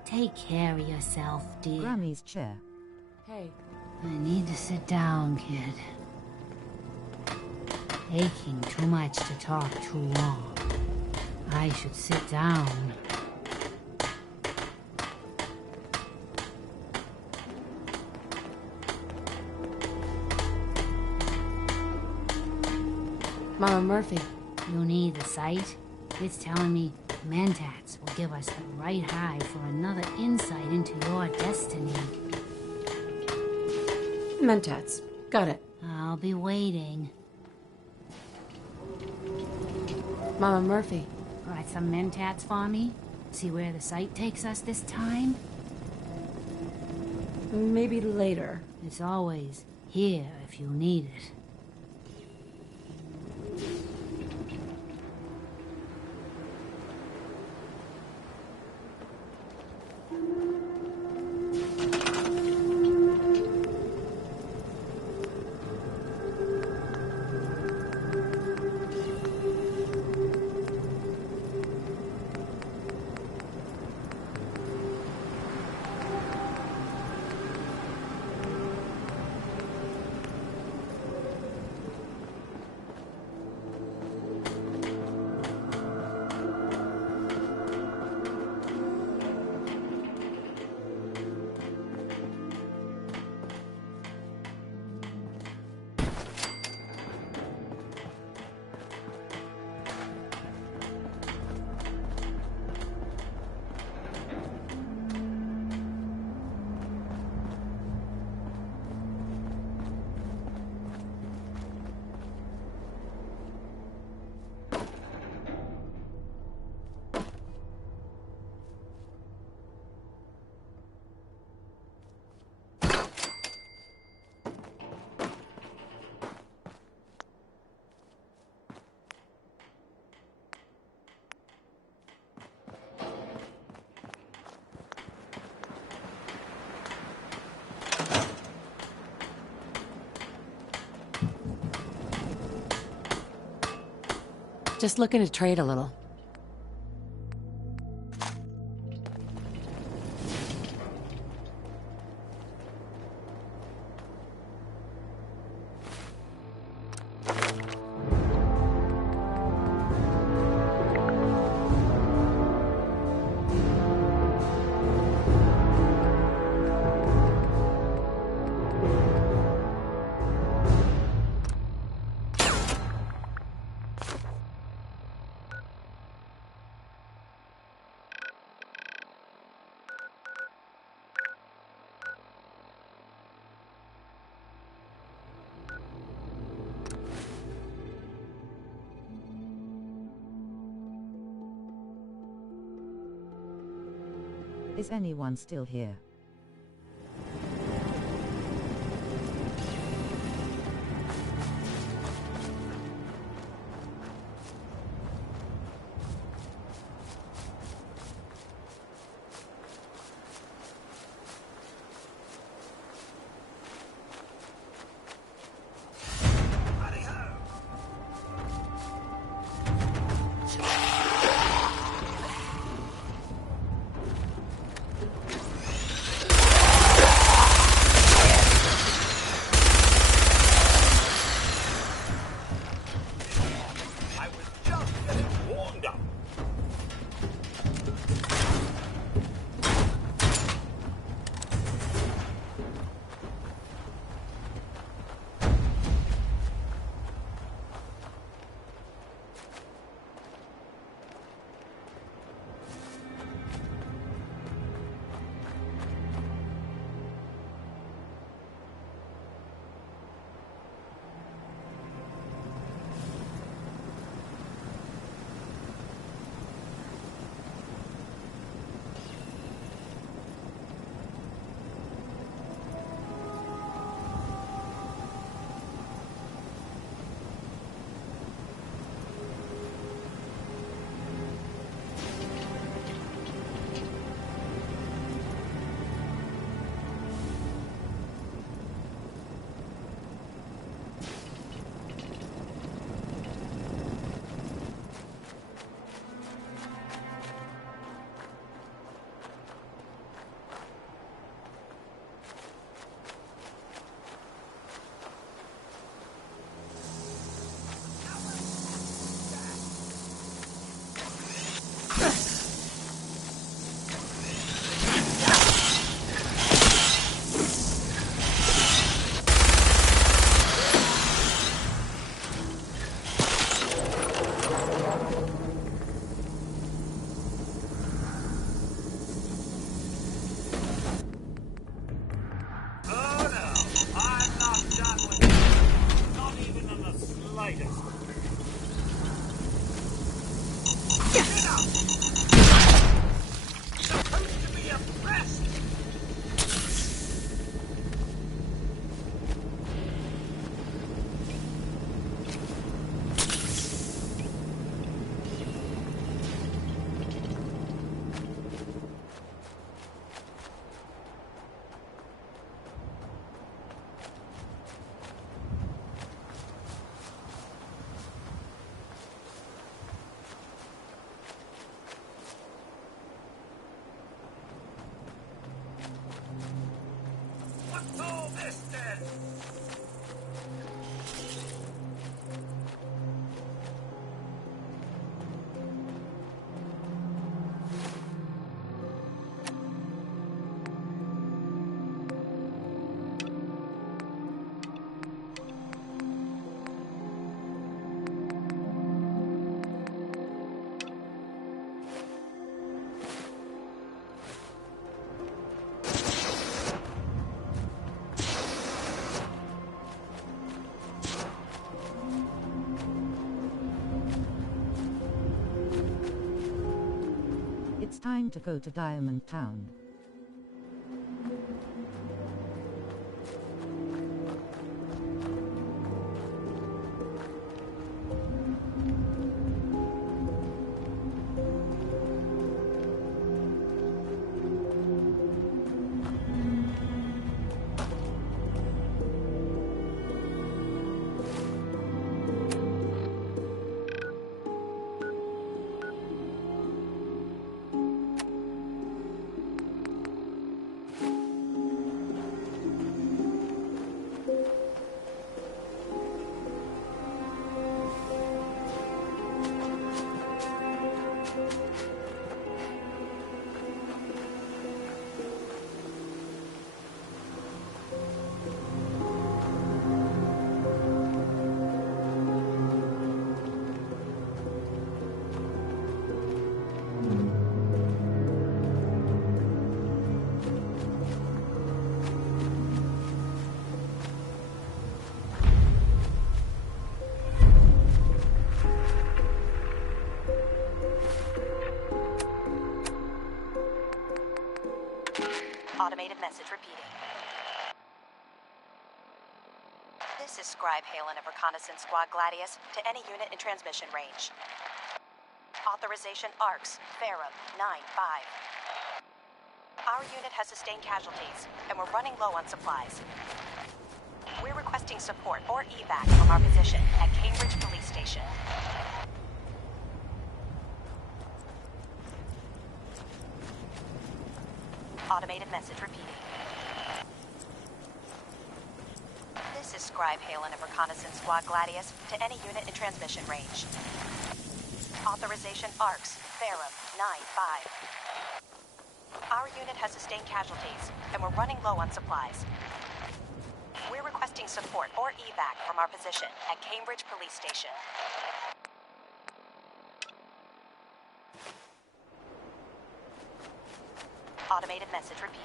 Take care of yourself, dear. Grammy's chair. Hey. I need to sit down, kid. Aching too much to talk too long. I should sit down. Mama Murphy. You need the sight? It's telling me Mentats will give us the right high for another insight into your destiny. Mentats. Got it. I'll be waiting. Mama Murphy. Got some Mentats for me? See where the sight takes us this time? Maybe later. It's always here if you need it. Just looking to trade a little. Is anyone still here? slightest. Supposed to be oppressed. What's all this then? It's time to go to Diamond Town. Automated message repeating. This is Scribe Halen of Reconnaissance Squad Gladius to any unit in transmission range. Authorization ARCS, Ferrum, 9-5. Our unit has sustained casualties, and we're running low on supplies. We're requesting support or evac from our position at Cambridge Police Station. Automated message repeating. This is Scribe Halen of Reconnaissance Squad Gladius to any unit in transmission range. Authorization ARCS, Ferrum, 9-5. Our unit has sustained casualties, and we're running low on supplies. We're requesting support or evac from our position at Cambridge Police Station. Automated message repeating.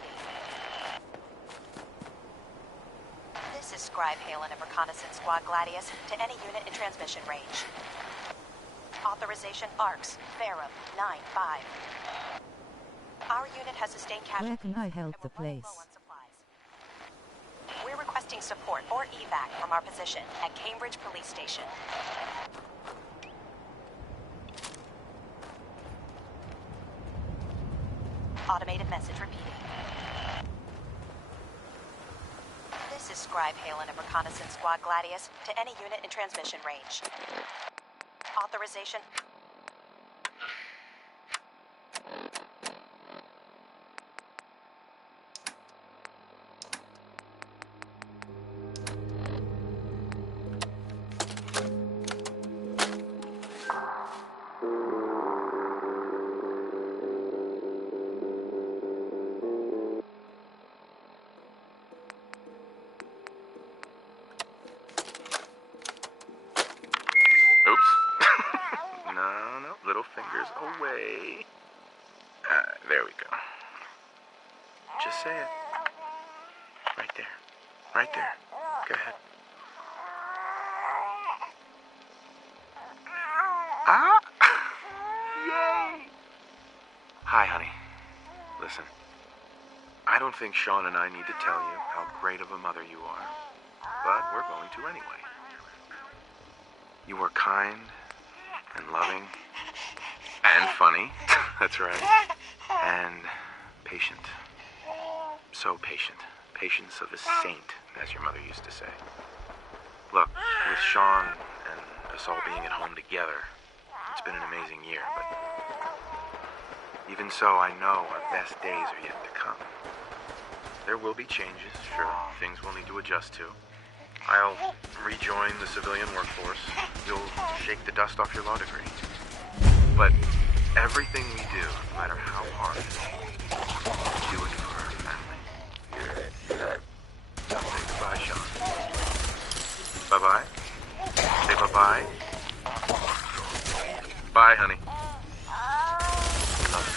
This is Scribe Halen of Reconnaissance Squad Gladius to any unit in transmission range. Authorization ARCS, Ferrum, 9-5. Our unit has sustained Where casualties. can I help the place? We're requesting support or evac from our position at Cambridge Police Station. Automated message repeating. This is Scribe Halen of Reconnaissance Squad Gladius to any unit in transmission range. Authorization. Little fingers away. There we go. Just say it. Right there. Right there. Go ahead. Ah! Yay! Hi, honey. Listen, I don't think Sean and I need to tell you how great of a mother you are, but we're going to anyway. You were kind and loving and funny, that's right, and patient. So patient. Patience of a saint, as your mother used to say. Look, with Sean and us all being at home together, it's been an amazing year, but even so, I know our best days are yet to come. There will be changes, sure, things we'll need to adjust to. I'll rejoin the civilian workforce. You'll shake the dust off your law degree. But everything we do, no matter how hard, we do it for our family. Say goodbye, Sean. Bye-bye. Say bye-bye. Bye, honey. Love you.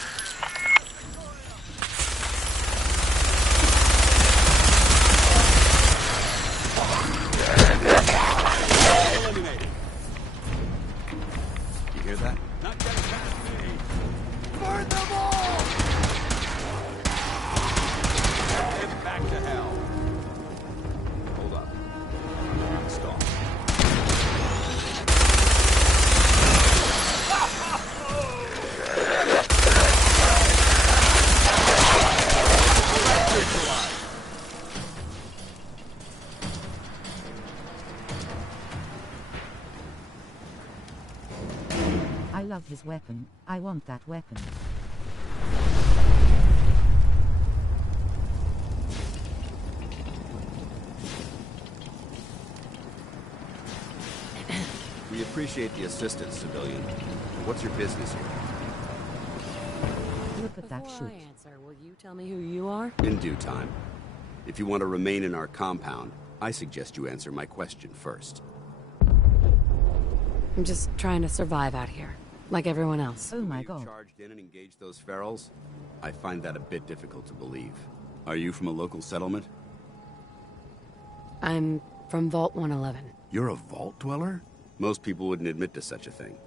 Eliminated. You hear that? Not getting past me. Burn them all! Send them back to hell. Hold up. Stop. I love his weapon. I want that weapon. We appreciate the assistance, civilian. What's your business here? Look at that Before shoot. I answer, will you tell me who you are? In due time. If you want to remain in our compound, I suggest you answer my question first. I'm just trying to survive out here, like everyone else. Oh my god. Charged in and engaged those ferals? I find that a bit difficult to believe. Are you from a local settlement? I'm from Vault 111. You're a vault dweller? Most people wouldn't admit to such a thing.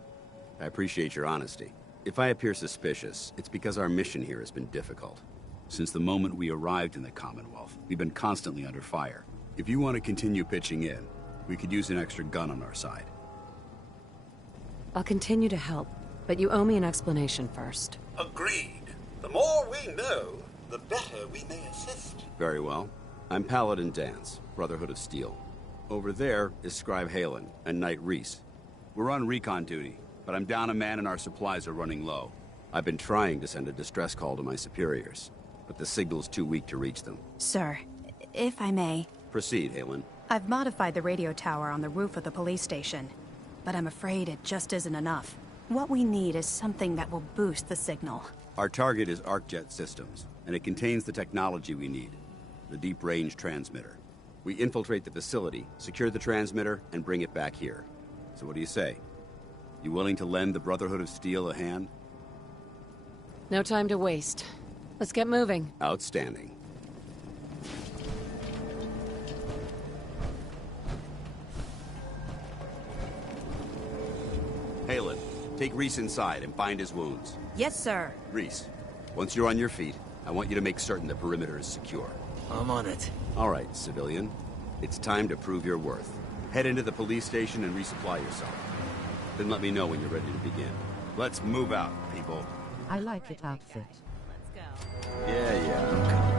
I appreciate your honesty. If I appear suspicious, it's because our mission here has been difficult. Since the moment we arrived in the Commonwealth, we've been constantly under fire. If you want to continue pitching in, we could use an extra gun on our side. I'll continue to help, but you owe me an explanation first. Agreed. The more we know, the better we may assist. Very well. I'm Paladin Dance, Brotherhood of Steel. Over there is Scribe Halen and Knight Reese. We're on recon duty, but I'm down a man and our supplies are running low. I've been trying to send a distress call to my superiors, but the signal's too weak to reach them. Sir, if I may, Proceed, Halen. I've modified the radio tower on the roof of the police station, but I'm afraid it just isn't enough. What we need is something that will boost the signal. Our target is ArcJet Systems, and it contains the technology we need, the deep-range transmitter. We infiltrate the facility, secure the transmitter, and bring it back here. So what do you say? You willing to lend the Brotherhood of Steel a hand? No time to waste. Let's get moving. Outstanding. Halen, take Reese inside and bind his wounds. Yes, sir. Reese, once you're on your feet, I want you to make certain the perimeter is secure. I'm on it. All right, civilian. It's time to prove your worth. Head into the police station and resupply yourself. Then let me know when you're ready to begin. Let's move out, people. I like it outfit. Yeah, I'm coming.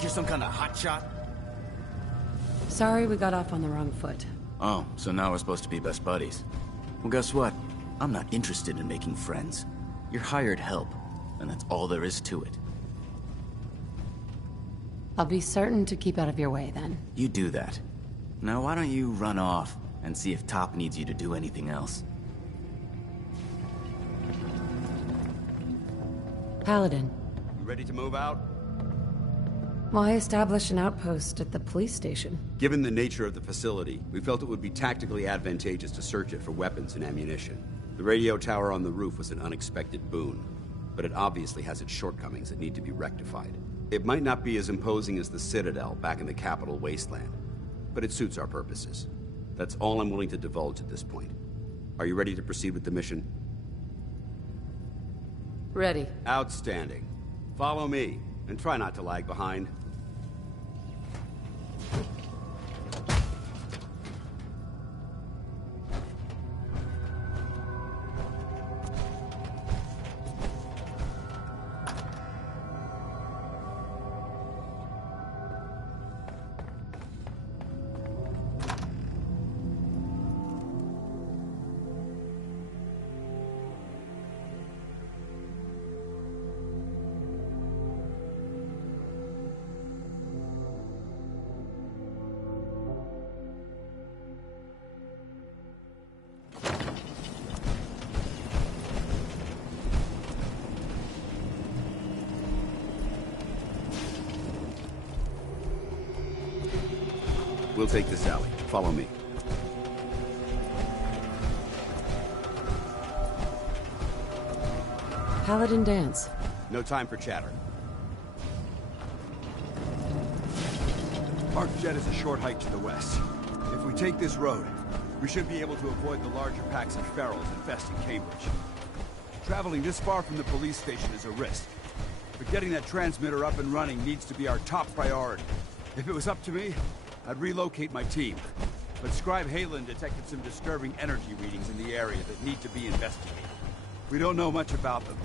think you're some kind of hotshot? Sorry we got off on the wrong foot. Oh, so now we're supposed to be best buddies. Well, guess what? I'm not interested in making friends. You're hired help, and that's all there is to it. I'll be certain to keep out of your way, then. You do that. Now, why don't you run off and see if Top needs you to do anything else? Paladin. You ready to move out? Why establish an outpost at the police station? Given the nature of the facility, we felt it would be tactically advantageous to search it for weapons and ammunition. The radio tower on the roof was an unexpected boon, but it obviously has its shortcomings that need to be rectified. It might not be as imposing as the Citadel back in the capital wasteland, but it suits our purposes. That's all I'm willing to divulge at this point. Are you ready to proceed with the mission? Ready. Outstanding. Follow me, and try not to lag behind. We'll take this alley. Follow me. Paladin dance. No time for chatter. Arcjet is a short hike to the west. If we take this road, we should be able to avoid the larger packs of ferals infesting Cambridge. Traveling this far from the police station is a risk, but getting that transmitter up and running needs to be our top priority. If it was up to me, I'd relocate my team. But Scribe Halen detected some disturbing energy readings in the area that need to be investigated. We don't know much about them.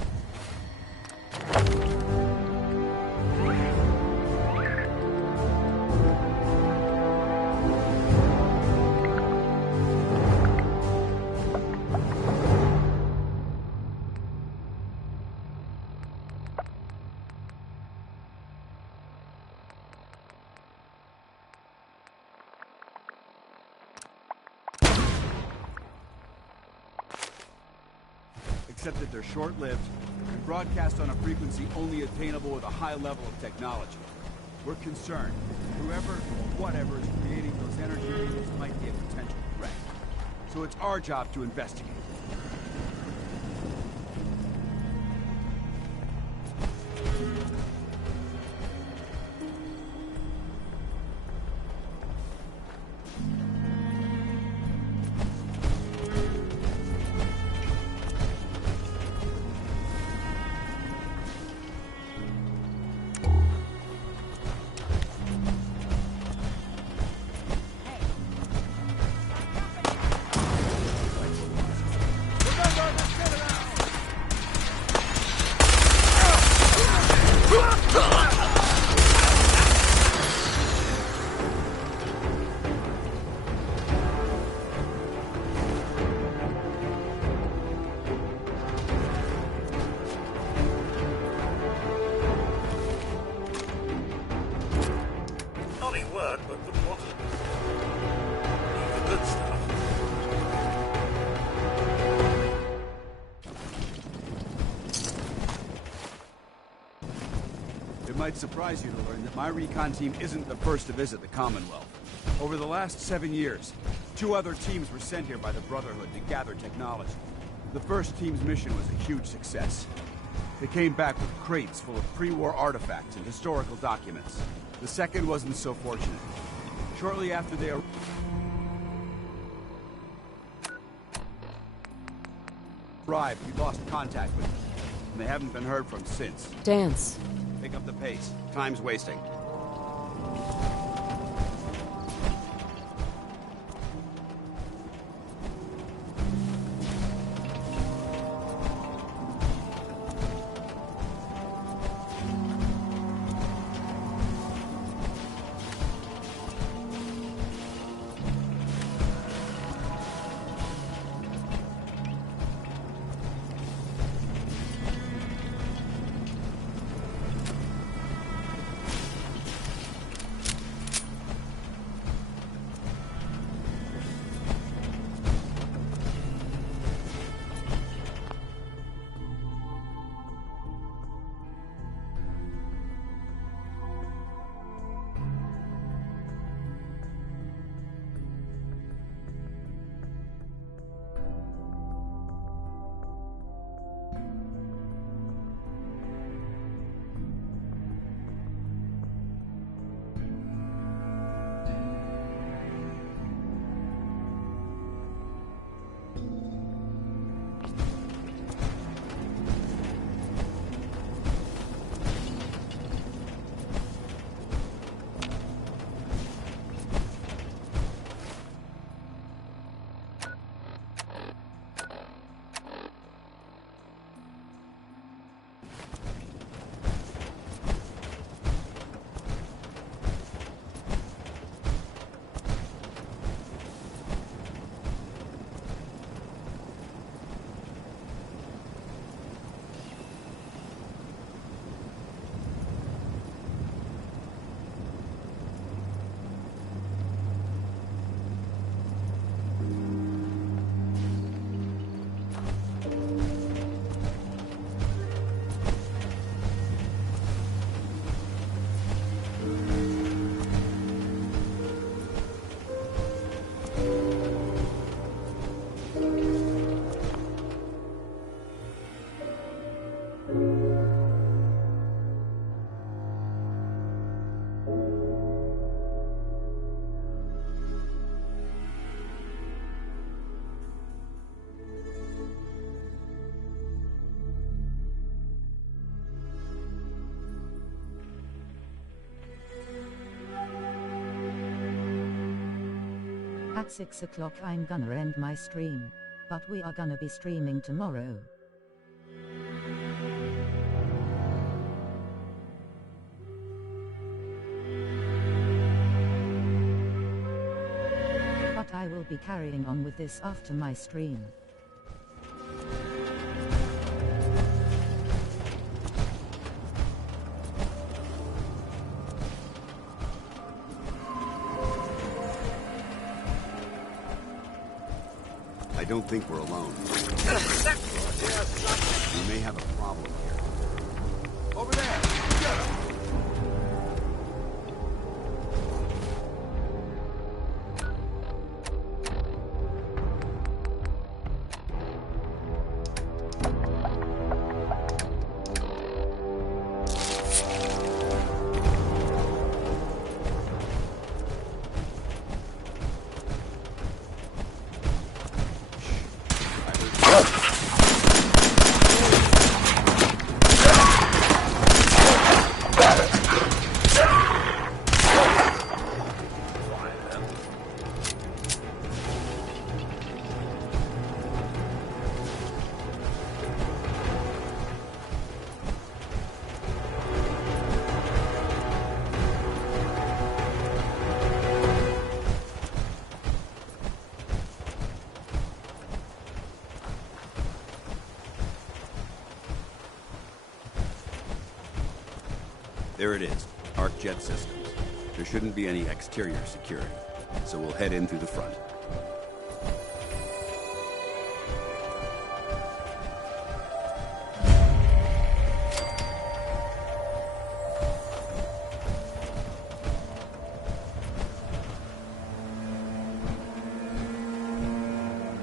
Except that they're short-lived and broadcast on a frequency only attainable with a high level of technology. We're concerned whoever or whatever is creating those energy readings might be a potential threat. So it's our job to investigate. It might surprise you to learn that my recon team isn't the first to visit the Commonwealth. Over the last 7 years, 2 other teams were sent here by the Brotherhood to gather technology. The first team's mission was a huge success. They came back with crates full of pre-war artifacts and historical documents. The second wasn't so fortunate. Shortly after they arrived, we lost contact with them, and they haven't been heard from since. Dance. Pick up the pace. Time's wasting. At 6 o'clock I'm gonna end my stream. But we are gonna be streaming tomorrow. But I will be carrying on with this after my stream. I don't think we're alone. We may have a problem here. Over there! Get him! There it is, Arc Jet Systems. There shouldn't be any exterior security, so we'll head in through the front.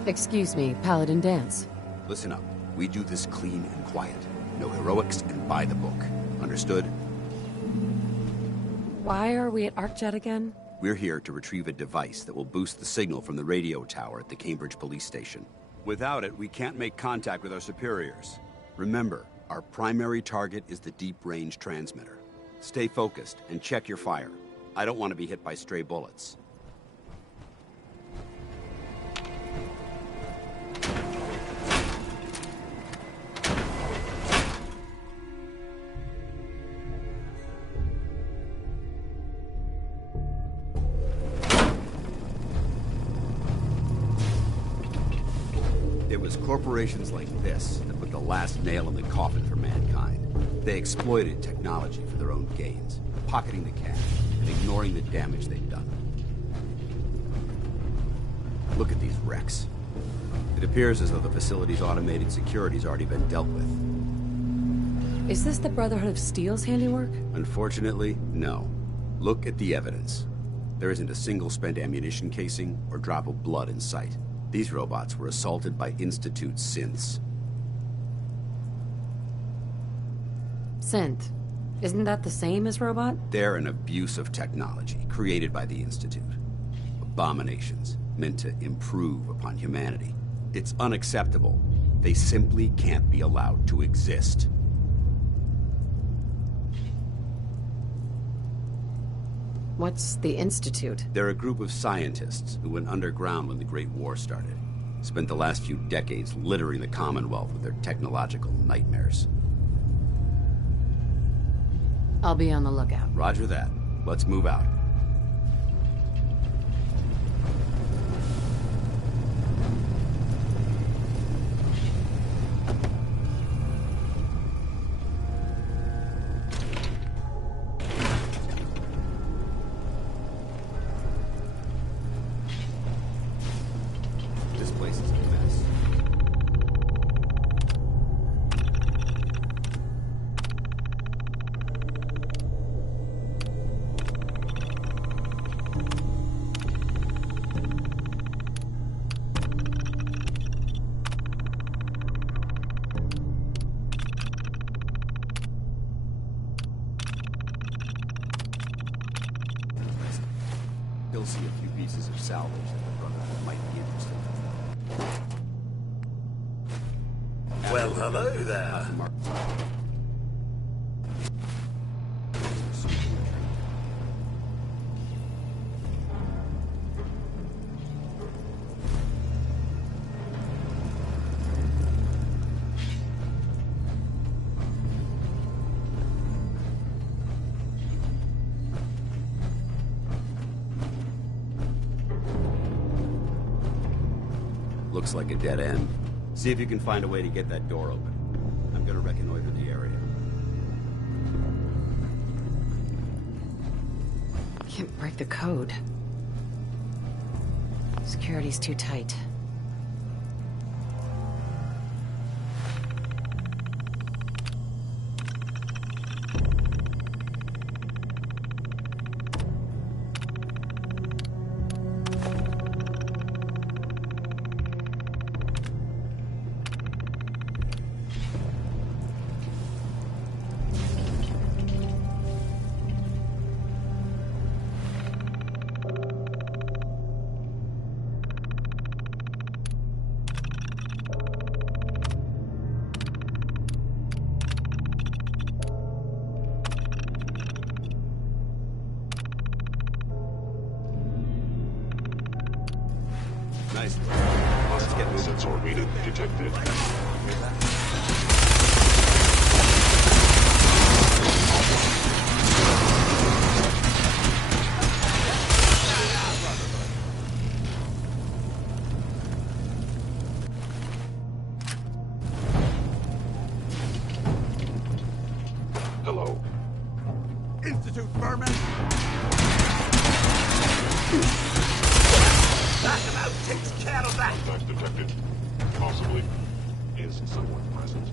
Excuse me, Paladin Dance. Listen up. We do this clean and quiet. No heroics and by the book. Understood? Why are we at ArcJet again? We're here to retrieve a device that will boost the signal from the radio tower at the Cambridge police station. Without it, we can't make contact with our superiors. Remember, our primary target is the deep-range transmitter. Stay focused and check your fire. I don't want to be hit by stray bullets. It was corporations like this that put the last nail in the coffin for mankind. They exploited technology for their own gains, pocketing the cash and ignoring the damage they'd done. Look at these wrecks. It appears as though the facility's automated security's already been dealt with. Is this the Brotherhood of Steel's handiwork? Unfortunately, no. Look at the evidence. There isn't a single spent ammunition casing or drop of blood in sight. These robots were assaulted by Institute synths. Synth. Isn't that the same as robot? They're an abuse of technology created by the Institute. Abominations meant to improve upon humanity. It's unacceptable. They simply can't be allowed to exist. What's the Institute? They're a group of scientists who went underground when the Great War started. Spent the last few decades littering the Commonwealth with their technological nightmares. I'll be on the lookout. Roger that. Let's move out. This place is a mess. You'll see a few pieces of salvage that the Brotherhood might be interested in. Well, hello there. Looks like a dead end. See if you can find a way to get that door open. I'm gonna reconnoiter the area. Can't break the code. Security's too tight. Nice. Let's get moving. Sensor reader detected. Hello. Institute vermin! Knock him out, takes care of that! Contact detected. Possibly. Is someone present?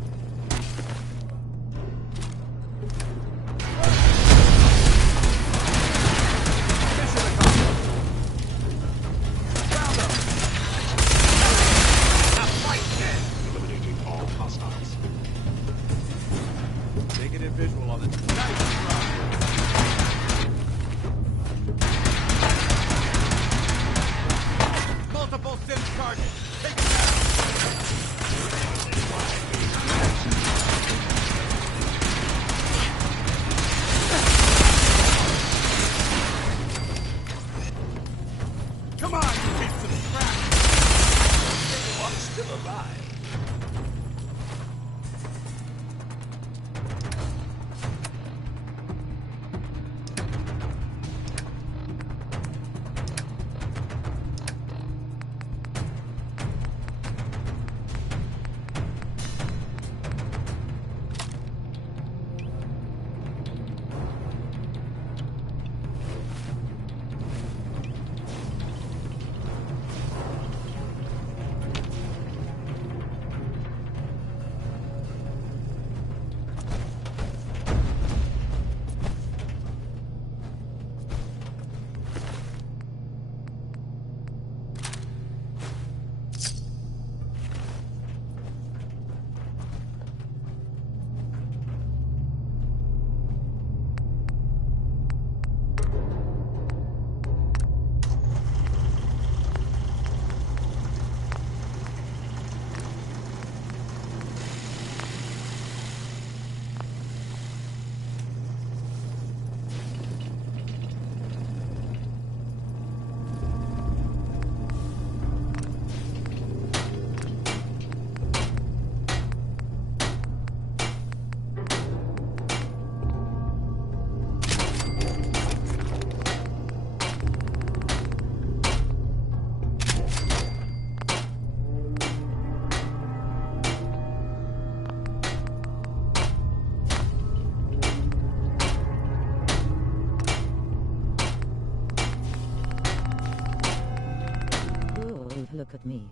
Eliminating all hostiles. Negative visual on the nice multiple sim charges. Take it Come on, you piece of crap! I'm still alive. Look at me.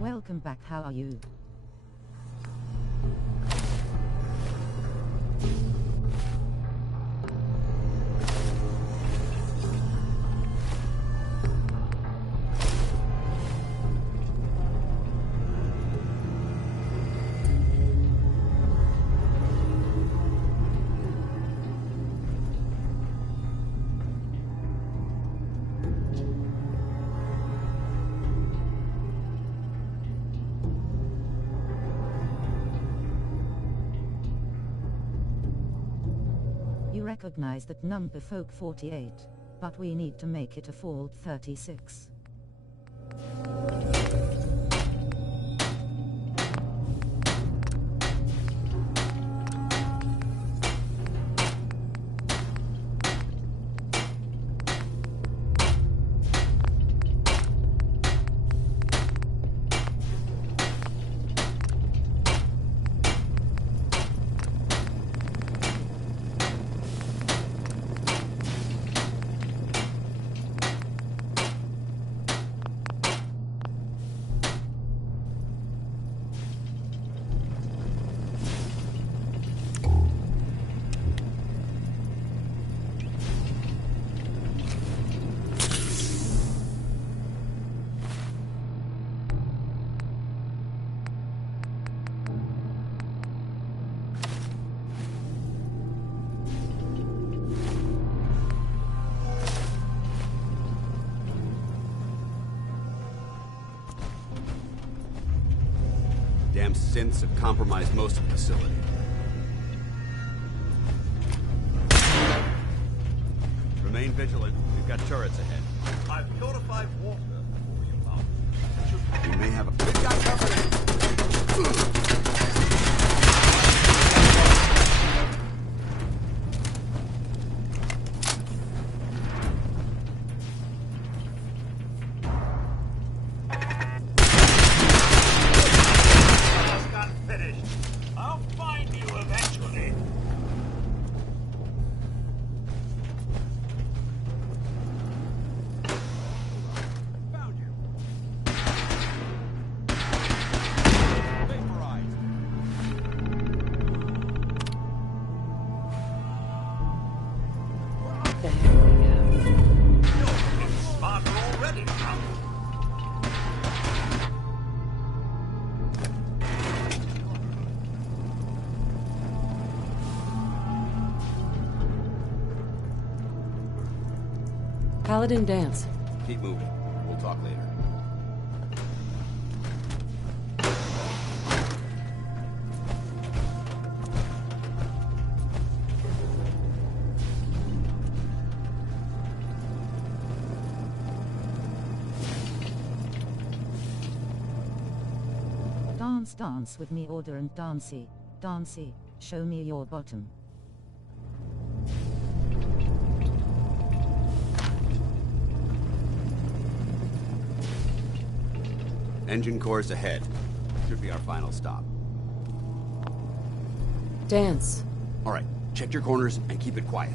Welcome back, how are you? recognize that number folk 48, but we need to make it a fault 36. Damn synths have compromised most of the facility. Remain vigilant. We've got turrets ahead. I've purified water for you, Mom. We may have a... We've got company! Paladin dance. Keep moving. We'll talk later. Dance with me, order and dancey, show me your bottom. Engine cores ahead. Should be our final stop. Dance. All right, check your corners and keep it quiet.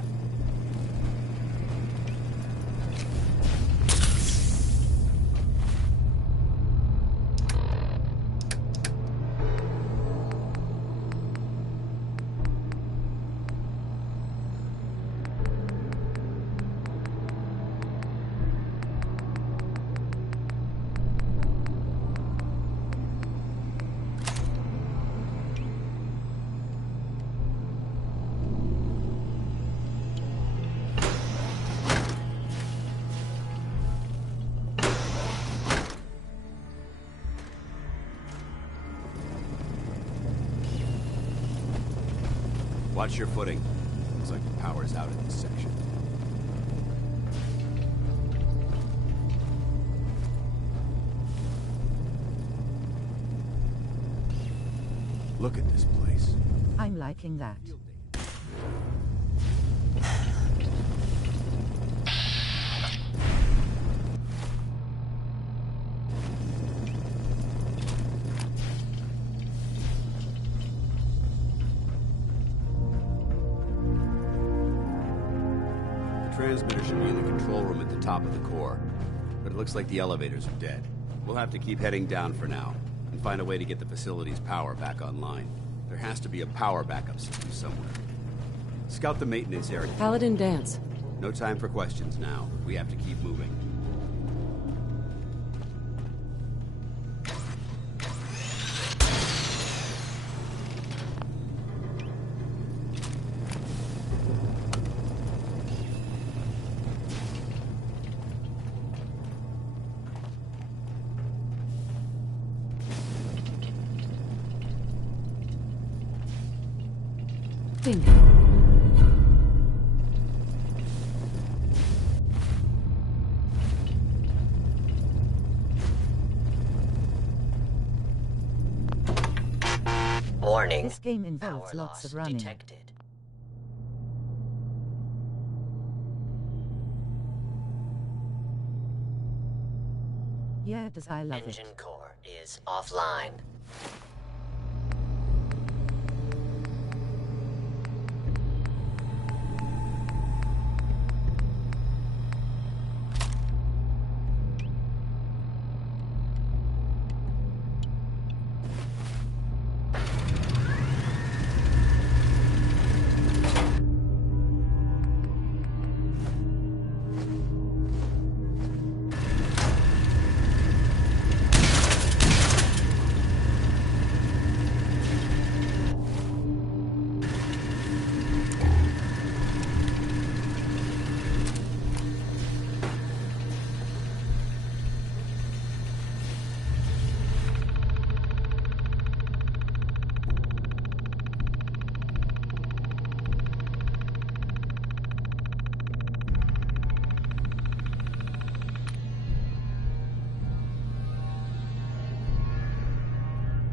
Watch your footing. Looks like the power's out in this section. Look at this place. I'm liking that. Transmitter should be in the control room at the top of the core, but it looks like the elevators are dead. We'll have to keep heading down for now, and find a way to get the facility's power back online. There has to be a power backup system somewhere. Scout the maintenance area. Paladin dance. No time for questions now. We have to keep moving. Bingo. Warning. This game involves Power lots loss of running. detected. Yeah, does I love it. Engine core is offline.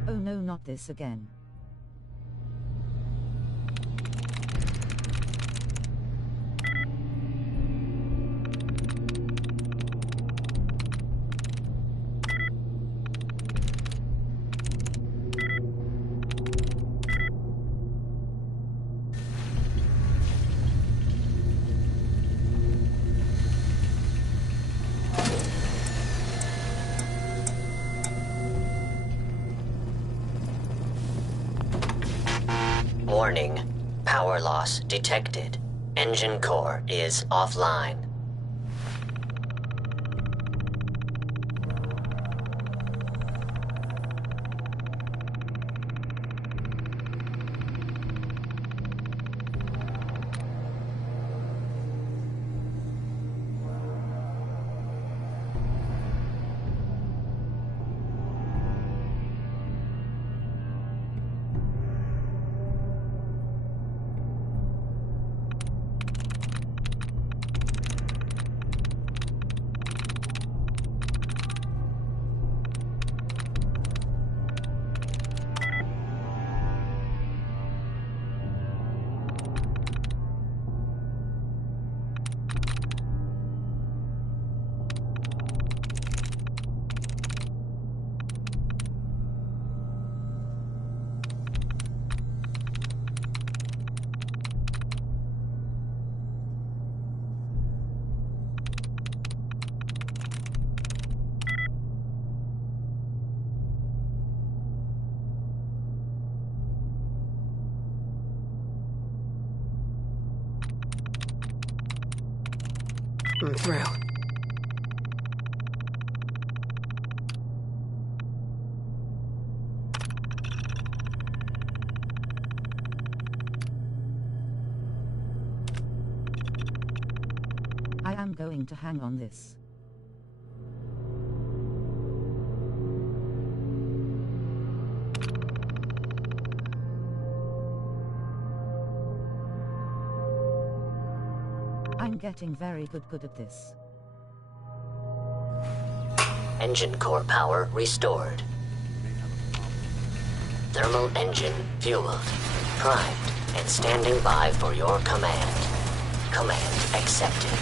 Oh no, not this again. Warning. Power loss detected. Engine core is offline. I'm through. I am going to hang on this. I'm getting very good at this. Engine core power restored. Thermal engine fueled, primed, and standing by for your command. Command accepted.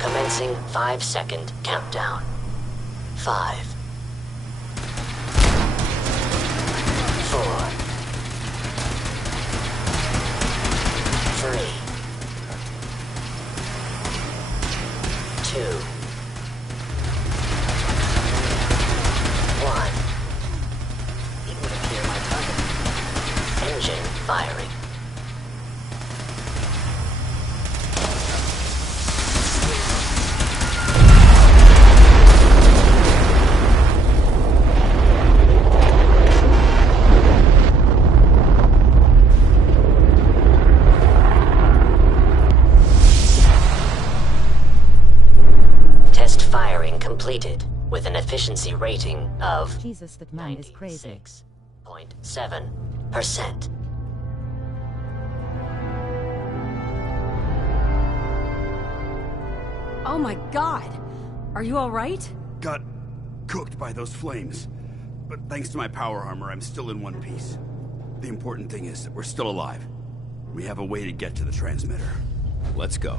Commencing 5-second countdown. 5. 4. 3. 2. 1. It would appear my target. Engine firing. Test firing completed with an efficiency rating of Jesus, that man is crazy. 96.7%. Oh my god! Are you alright? Got cooked by those flames. But thanks to my power armor, I'm still in one piece. The important thing is that we're still alive. We have a way to get to the transmitter. Let's go.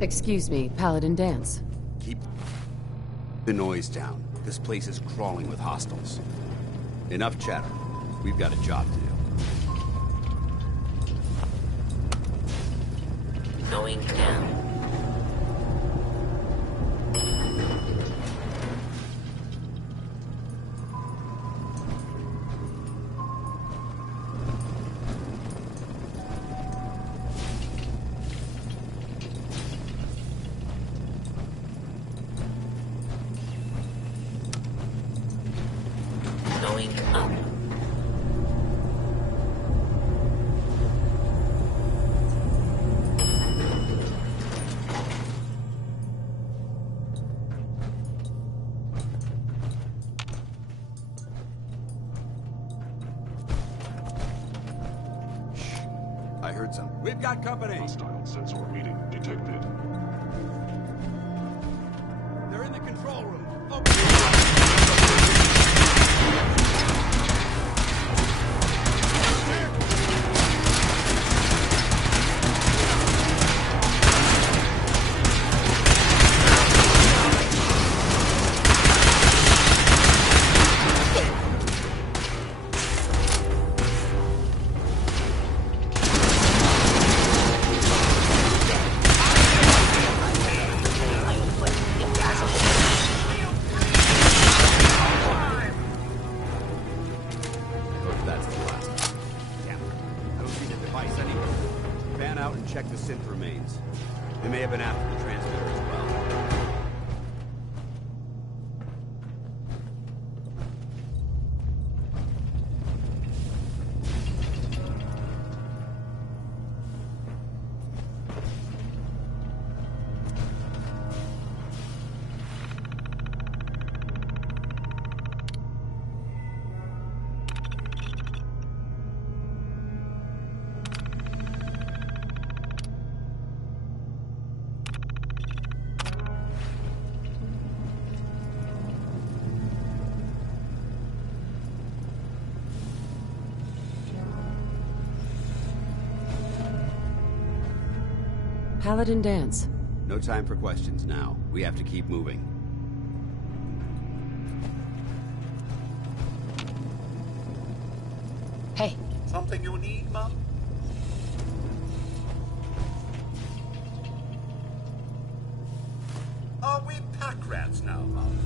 Excuse me, Paladin Dance. Keep the noise down. This place is crawling with hostiles. Enough chatter. We've got a job to do. Going down. Going up. I heard some. We've got company. Hostile sensor reading detected. They're in the control room. Out and check the synth remains. They may have been after the transmitter as well. Paladin Dance. No time for questions now. We have to keep moving. Hey. Something you need, Mum? Are we pack rats now, Mum?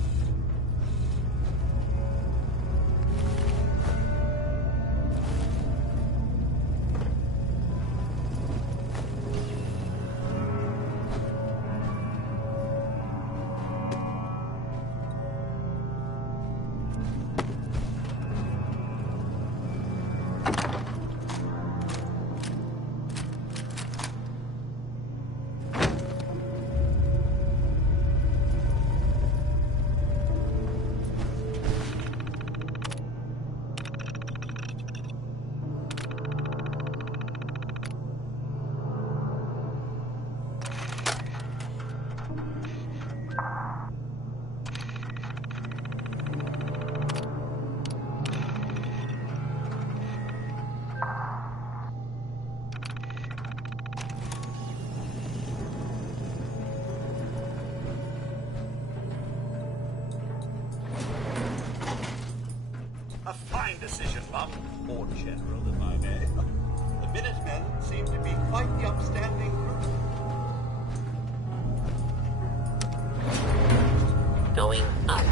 A fine decision, Mum. Or General, if I may. The Minutemen seem to be quite the upstanding group. Going up.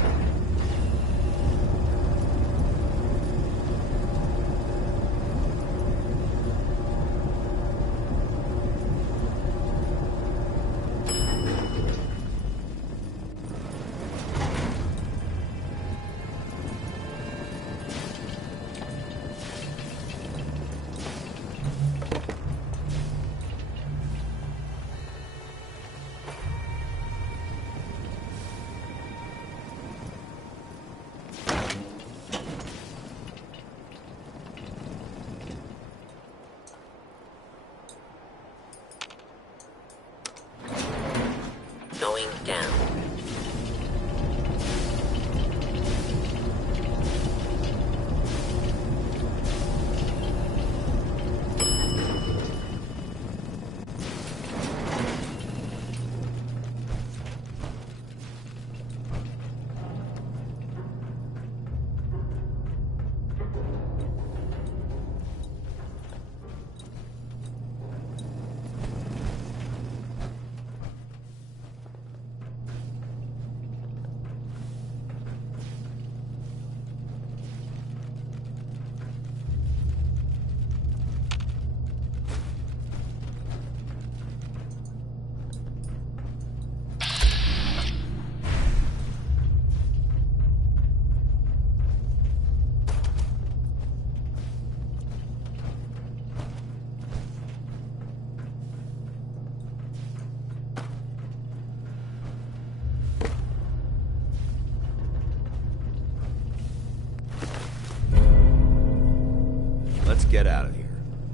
get out of here.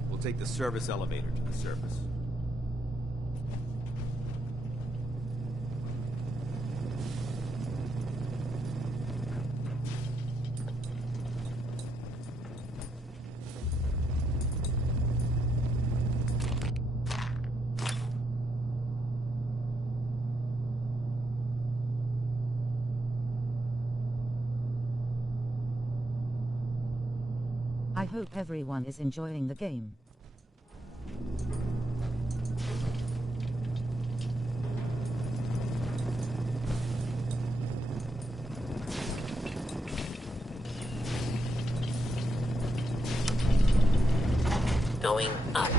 We'll take the service elevator to the surface. I hope everyone is enjoying the game. Going up.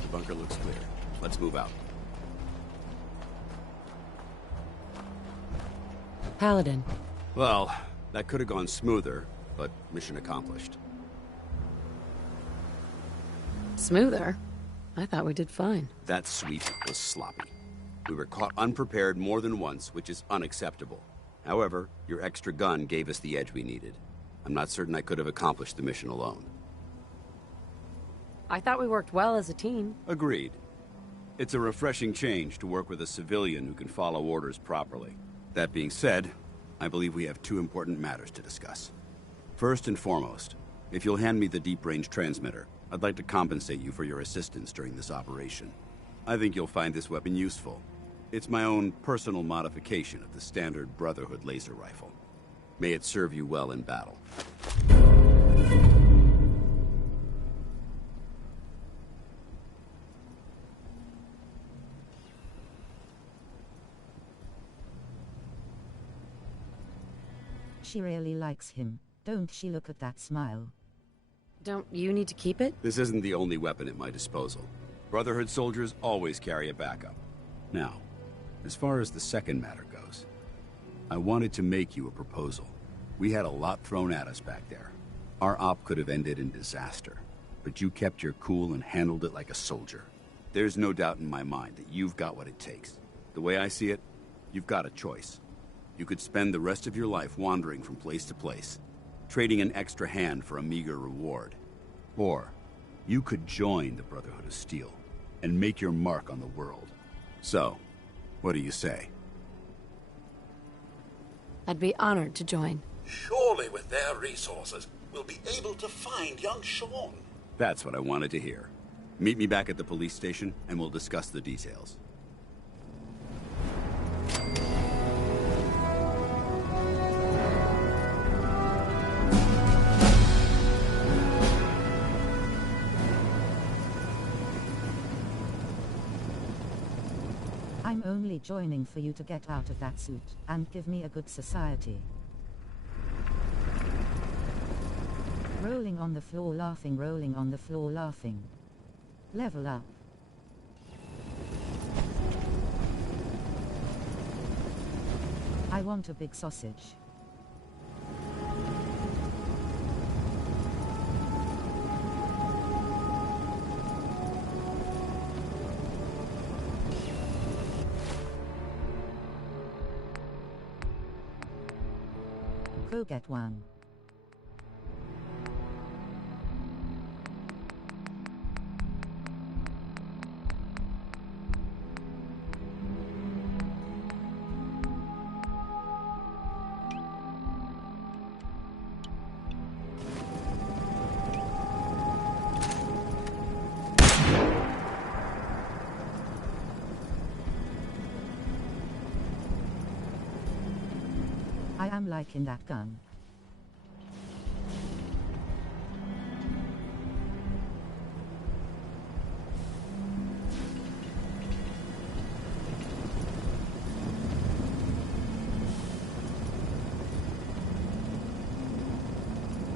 The bunker looks clear. Let's move out. Paladin. Well, that could have gone smoother, but mission accomplished. Smoother? I thought we did fine. That sweep was sloppy. We were caught unprepared more than once, which is unacceptable. However, your extra gun gave us the edge we needed. I'm not certain I could have accomplished the mission alone. I thought we worked well as a team. Agreed. It's a refreshing change to work with a civilian who can follow orders properly. That being said, I believe we have two important matters to discuss. First and foremost, if you'll hand me the deep-range transmitter, I'd like to compensate you for your assistance during this operation. I think you'll find this weapon useful. It's my own personal modification of the standard Brotherhood laser rifle. May it serve you well in battle. She really likes him. Don't she? Look at that smile. Don't you need to keep it? This isn't the only weapon at my disposal. Brotherhood soldiers always carry a backup. Now, as far as the second matter goes, I wanted to make you a proposal. We had a lot thrown at us back there. Our op could have ended in disaster, but you kept your cool and handled it like a soldier. There's no doubt in my mind that you've got what it takes. The way I see it, you've got a choice. You could spend the rest of your life wandering from place to place, trading an extra hand for a meager reward. Or, you could join the Brotherhood of Steel and make your mark on the world. So, what do you say? I'd be honored to join. Surely with their resources, we'll be able to find young Sean. That's what I wanted to hear. Meet me back at the police station, and we'll discuss the details. I'm only joining for you to get out of that suit and give me a good society. Rolling on the floor laughing, rolling on the floor laughing. Level up. I want a big sausage. Go get one. I am liking that gun.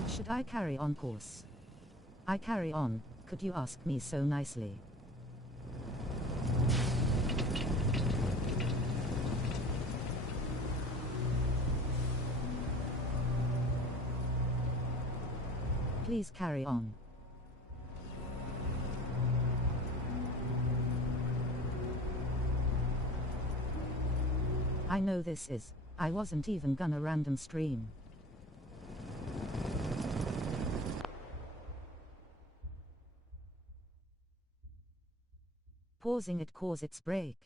Should I carry on course? I carry on, could you ask me so nicely? Please carry on. I know this is. I wasn't even gonna random stream. Pausing it cause its break.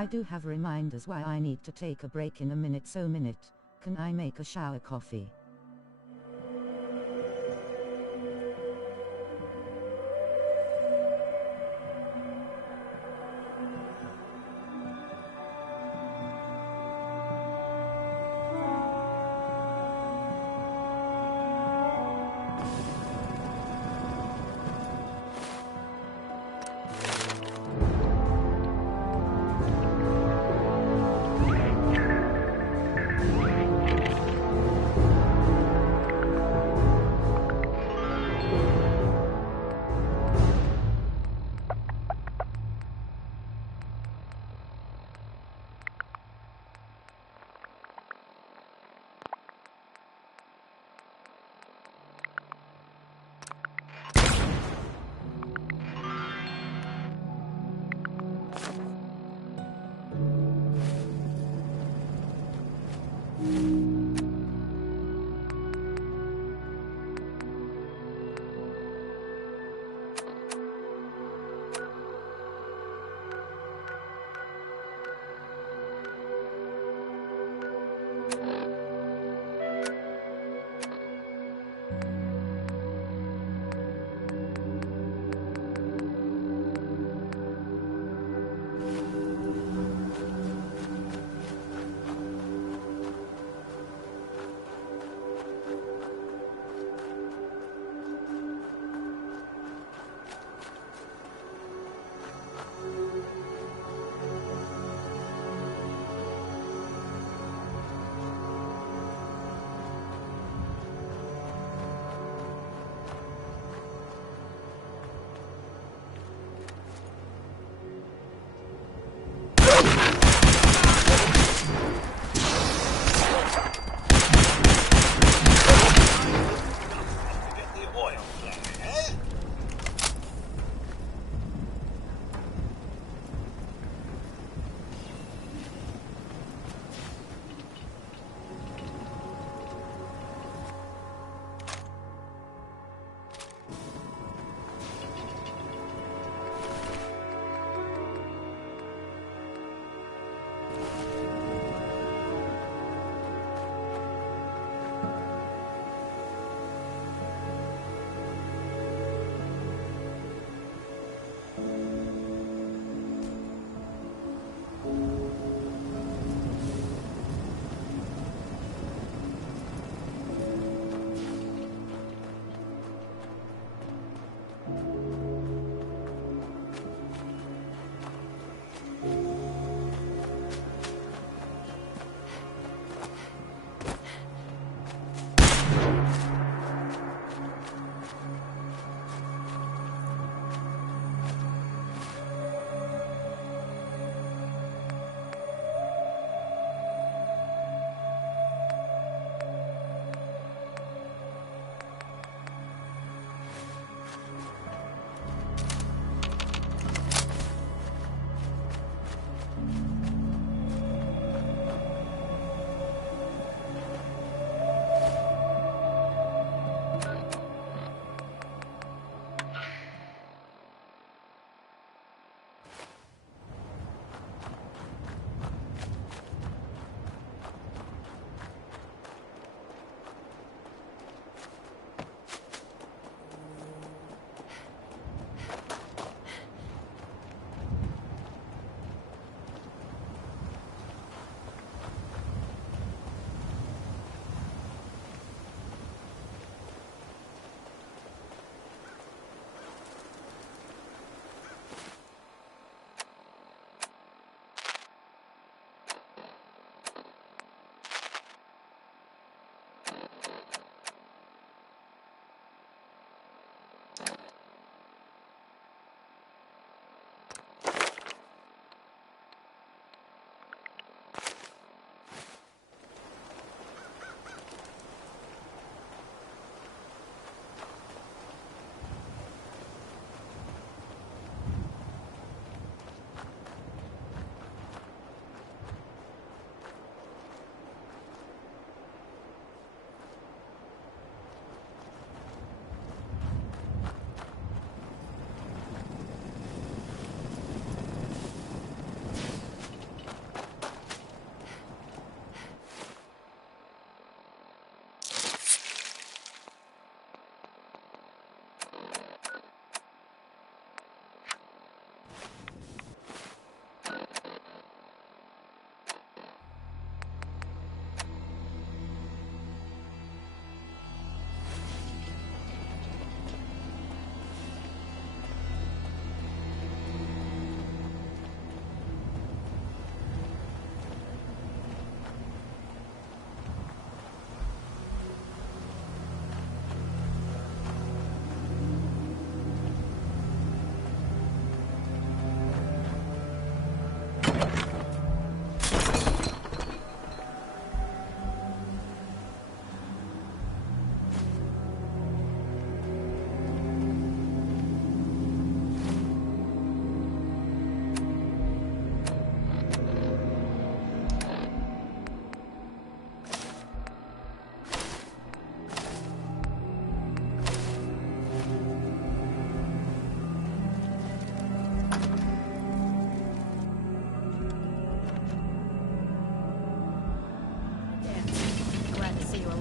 I do have reminders why I need to take a break in a minute. So minute, can I make a shower coffee?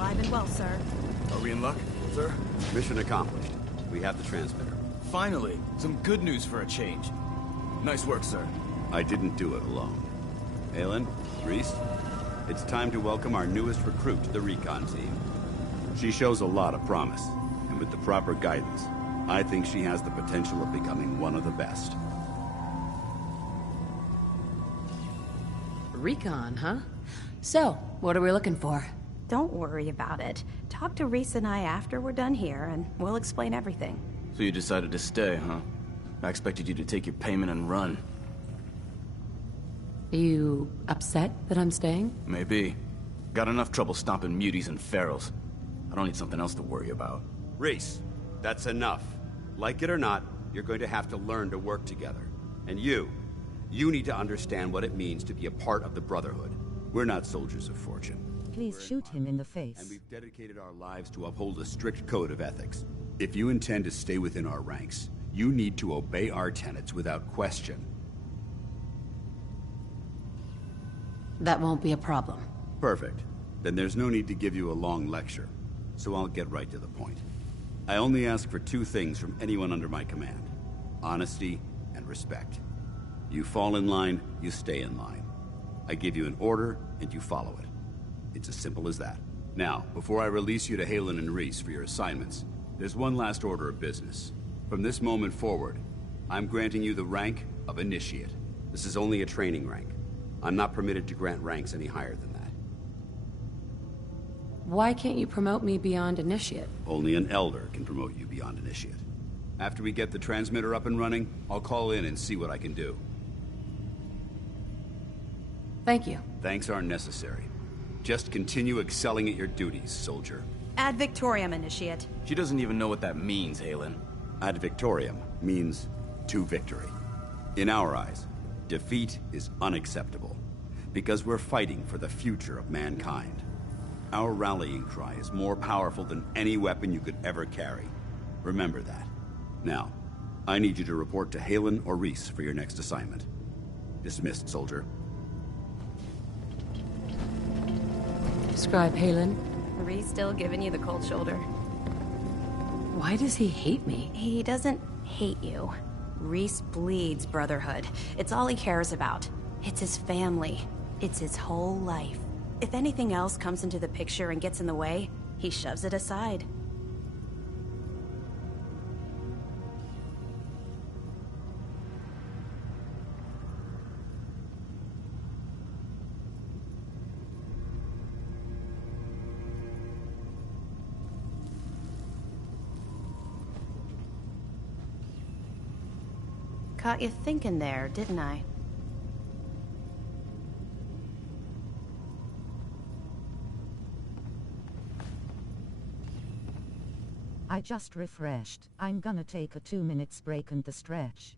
Alive and well, sir. Are we in luck, sir? Mission accomplished. We have the transmitter. Finally, some good news for a change. Nice work, sir. I didn't do it alone. Aylin, Reese, it's time to welcome our newest recruit to the recon team. She shows a lot of promise, and with the proper guidance, I think she has the potential of becoming one of the best. Recon, huh? So, what are we looking for? Don't worry about it. Talk to Reese and I after we're done here, and we'll explain everything. So you decided to stay, huh? I expected you to take your payment and run. Are you upset that I'm staying? Maybe. Got enough trouble stomping muties and ferals. I don't need something else to worry about. Reese, that's enough. Like it or not, you're going to have to learn to work together. And you need to understand what it means to be a part of the Brotherhood. We're not soldiers of fortune. Please shoot him in the face. And we've dedicated our lives to uphold a strict code of ethics. If you intend to stay within our ranks, you need to obey our tenets without question. That won't be a problem. Perfect. Then there's no need to give you a long lecture, so I'll get right to the point. I only ask for two things from anyone under my command: honesty and respect. You fall in line, you stay in line. I give you an order, and you follow it. It's as simple as that. Now, before I release you to Halen and Reese for your assignments, there's one last order of business. From this moment forward, I'm granting you the rank of Initiate. This is only a training rank. I'm not permitted to grant ranks any higher than that. Why can't you promote me beyond Initiate? Only an Elder can promote you beyond Initiate. After we get the transmitter up and running, I'll call in and see what I can do. Thank you. Thanks aren't necessary. Just continue excelling at your duties, soldier. Ad Victoriam, Initiate. She doesn't even know what that means, Halen. Ad Victoriam means to victory. In our eyes, defeat is unacceptable, because we're fighting for the future of mankind. Our rallying cry is more powerful than any weapon you could ever carry. Remember that. Now, I need you to report to Halen or Reese for your next assignment. Dismissed, soldier. Scribe Halen. Reese still giving you the cold shoulder. Why does he hate me? He doesn't hate you. Reese bleeds Brotherhood. It's all he cares about. It's his family. It's his whole life. If anything else comes into the picture and gets in the way, he shoves it aside. Caught you thinking there, didn't I? I just refreshed. I'm gonna take a 2 minutes break and the stretch.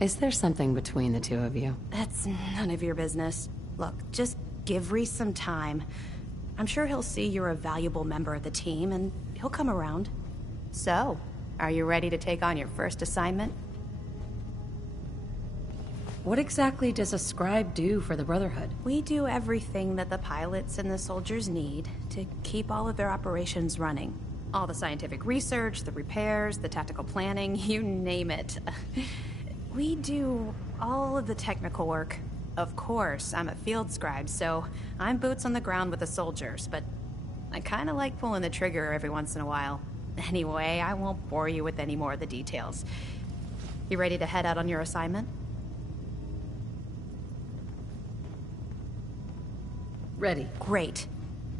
Is there something between the two of you? That's none of your business. Look, just give Reese some time. I'm sure he'll see you're a valuable member of the team, and he'll come around. So, are you ready to take on your first assignment? What exactly does a scribe do for the Brotherhood? We do everything that the pilots and the soldiers need to keep all of their operations running. All the scientific research, the repairs, the tactical planning, you name it. We do all of the technical work. Of course, I'm a field scribe, so I'm boots on the ground with the soldiers, but I kinda like pulling the trigger every once in a while. Anyway, I won't bore you with any more of the details. You ready to head out on your assignment? Ready. Great.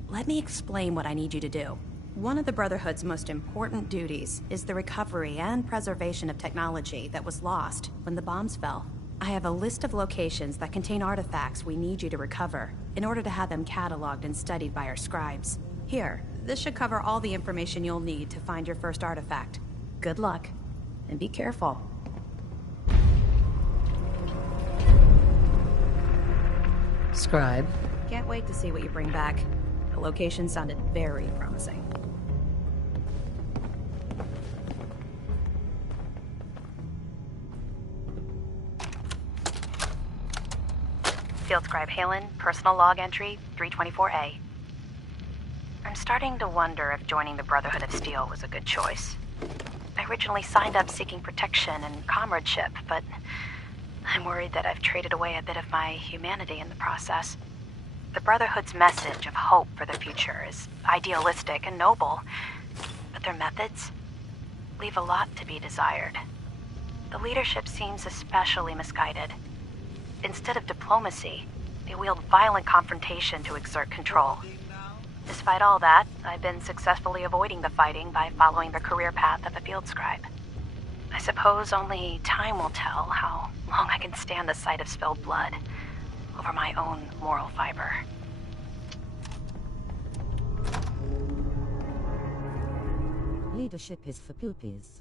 Let me explain what I need you to do. One of the Brotherhood's most important duties is the recovery and preservation of technology that was lost when the bombs fell. I have a list of locations that contain artifacts we need you to recover in order to have them cataloged and studied by our scribes. Here, this should cover all the information you'll need to find your first artifact. Good luck, and be careful. Scribe. Can't wait to see what you bring back. The location sounded very promising. Field Scribe Halen, personal log entry 324A. I'm starting to wonder if joining the Brotherhood of Steel was a good choice. I originally signed up seeking protection and comradeship, but I'm worried that I've traded away a bit of my humanity in the process. The Brotherhood's message of hope for the future is idealistic and noble, but their methods leave a lot to be desired. The leadership seems especially misguided. Instead of diplomacy, they wield violent confrontation to exert control. Despite all that, I've been successfully avoiding the fighting by following the career path of a field scribe. I suppose only time will tell how long I can stand the sight of spilled blood over my own moral fiber. Leadership is for poopies.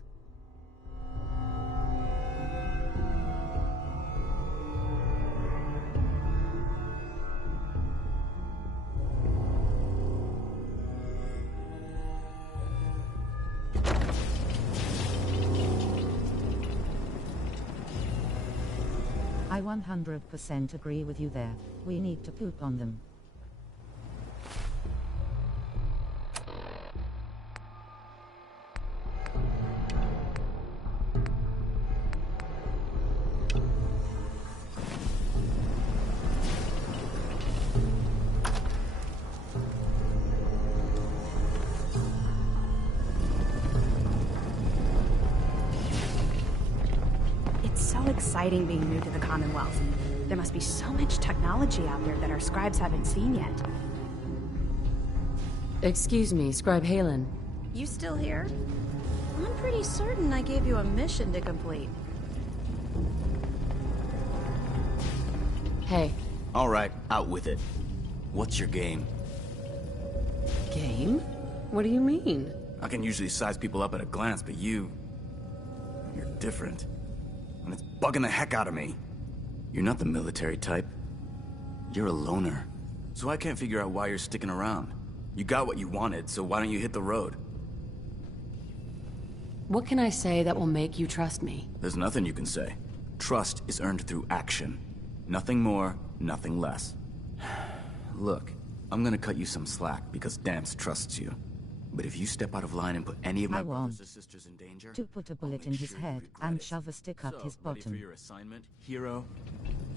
I 100% agree with you there. We need to poop on them. Exciting being new to the Commonwealth. There must be so much technology out there that our scribes haven't seen yet. Excuse me, Scribe Halen. You still here? I'm pretty certain I gave you a mission to complete. Hey. All right, out with it. What's your game? Game? What do you mean? I can usually size people up at a glance, but you're different. And it's bugging the heck out of me. You're not the military type. You're a loner. So I can't figure out why you're sticking around. You got what you wanted, so why don't you hit the road? What can I say that will make you trust me? There's nothing you can say. Trust is earned through action. Nothing more, nothing less. Look, I'm gonna cut you some slack because Dance trusts you. But if you step out of line and put any of my brothers or sisters in danger, to put a bullet in his head and shove a stick up his bottom. Ready for your assignment, hero?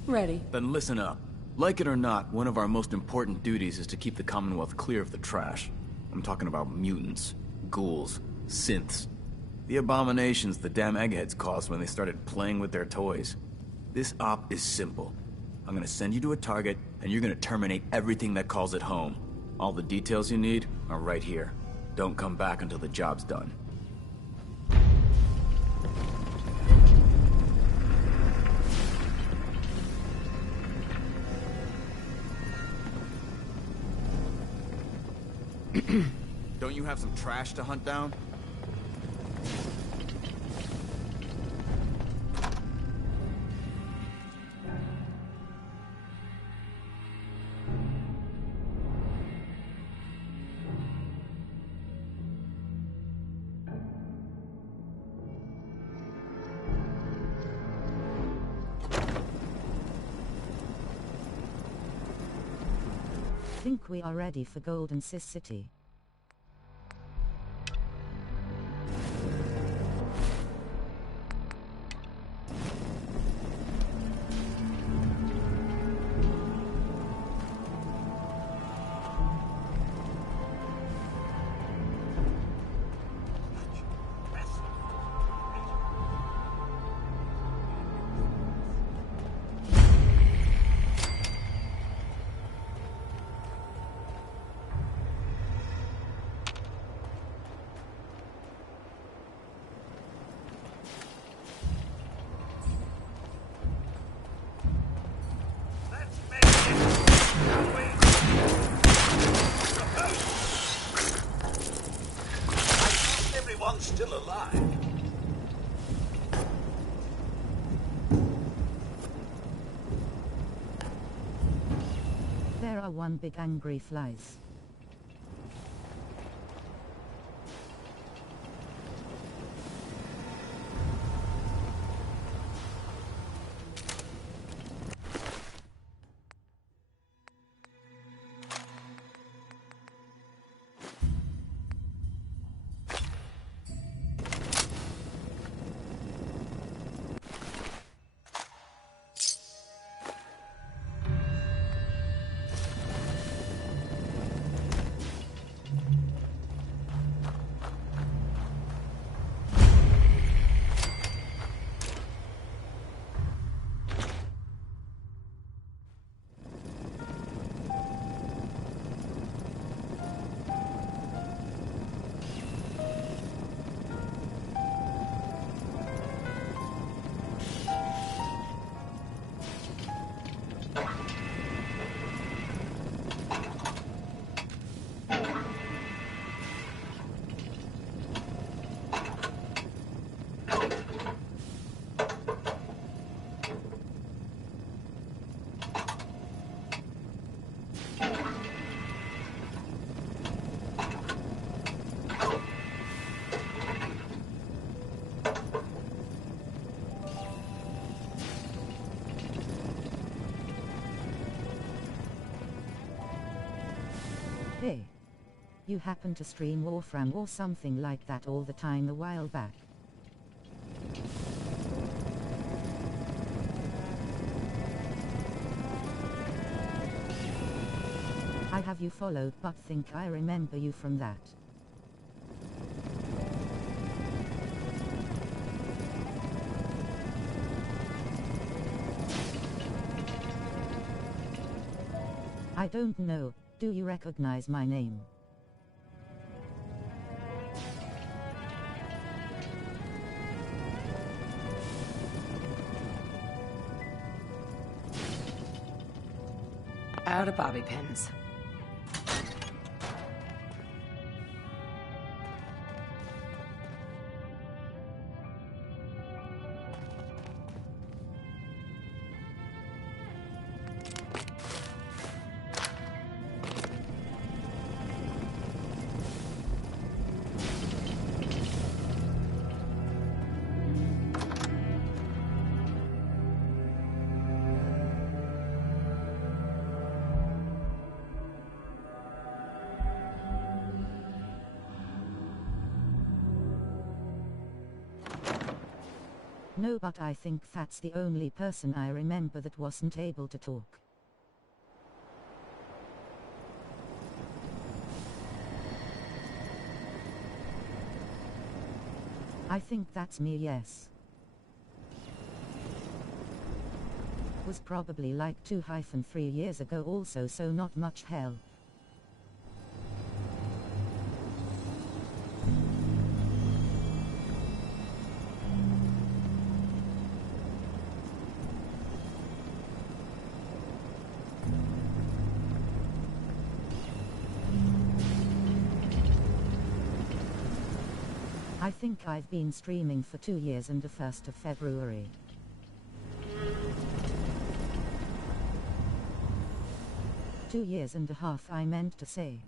Ready. Then listen up. Like it or not, one of our most important duties is to keep the Commonwealth clear of the trash. I'm talking about mutants, ghouls, synths. The abominations the damn eggheads caused when they started playing with their toys. This op is simple. I'm gonna send you to a target, and you're gonna terminate everything that calls it home. All the details you need are right here. Don't come back until the job's done. Don't you have some trash to hunt down? think we are ready for Golden Sis City. Everyone's still alive. There are one big angry flies. Hey. You happen to stream Warframe or something like that all the time a while back. I have you followed but think I remember you from that. I don't know. Do you recognize my name? Out of bobby pins. No, but I think that's the only person I remember that wasn't able to talk. I think that's me, yes. Was probably like 2-3 years ago also, so not much hell. I think I've been streaming for 2 years and the 1st of February. Two years and a half I meant to say.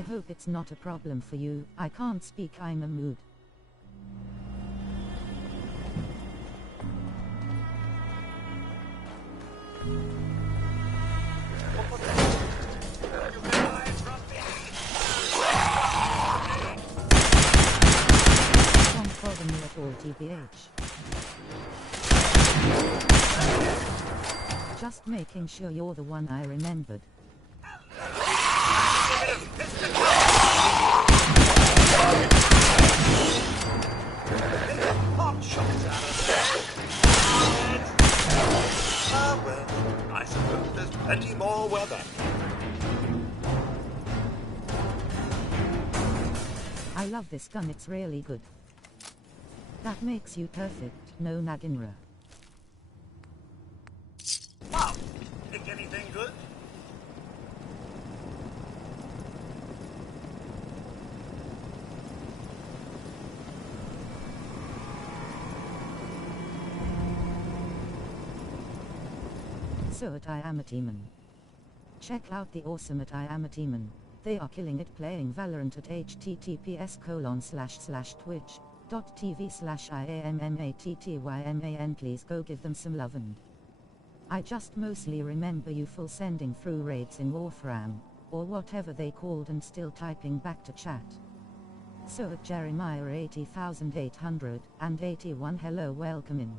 I hope it's not a problem for you. I can't speak, I'm a mood. Don't bother me at all, TBH. Just making sure you're the one I remembered. Hot shots out of there. Ah, well, I suppose there's plenty more weather. I love this gun, it's really good. That makes you perfect, no Naginra. Wow, think anything good? So at I Am a Demon. Check out the awesome at I Am a Demon. They are killing it playing Valorant at https://twitch.tv/IAMMATTYMAN. Please go give them some love. And I just mostly remember you full sending through raids in Warfram, or whatever they called, and still typing back to chat. So at Jeremiah 80,881, hello, welcome in.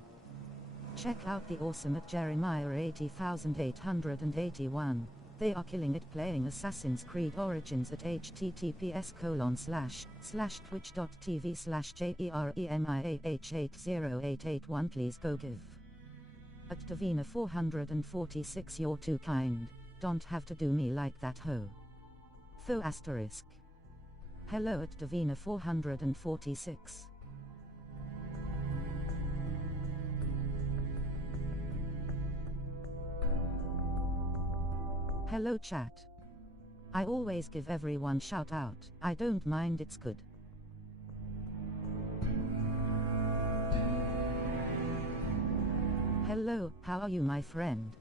Check out the awesome at Jeremiah 80,881. They are killing it playing Assassin's Creed Origins at https://twitch.tv/JEREMIAH80881. Please go give. At Davina 446, you're too kind. Don't have to do me like that, ho. Tho asterisk. Hello at Davina 446. Hello chat. I always give everyone shout out. I don't mind, it's good. Hello, how are you, my friend?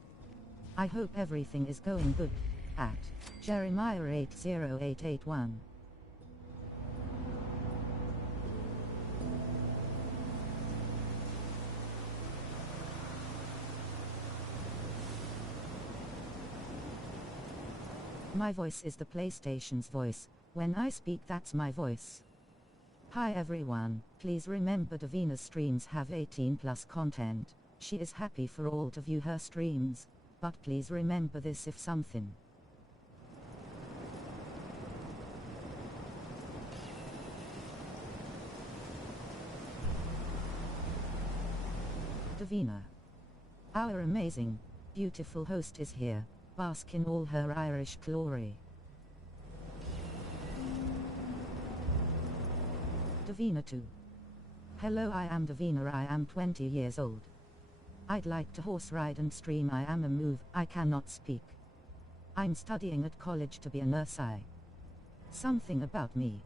I hope everything is going good. At Jeremiah 80881. My voice is the PlayStation's voice. When I speak, that's my voice. Hi everyone, please remember Davina's streams have 18+ content. She is happy for all to view her streams. But please remember this if something. Davina. Our amazing, beautiful host is here. Bask in all her Irish glory. Davina 2. Hello, I am Davina. I am 20 years old. I'd like to horse ride and stream. I am a move. I cannot speak. I'm studying at college to be a nurse. Something about me.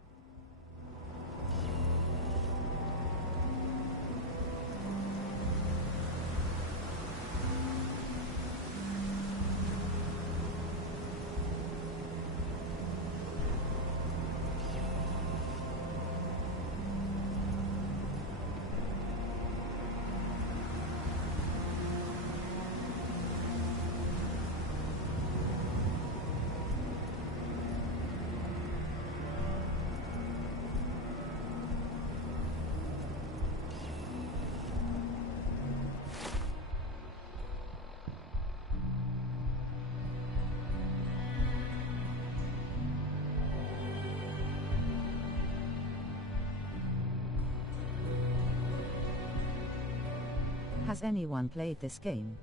Has anyone played this game?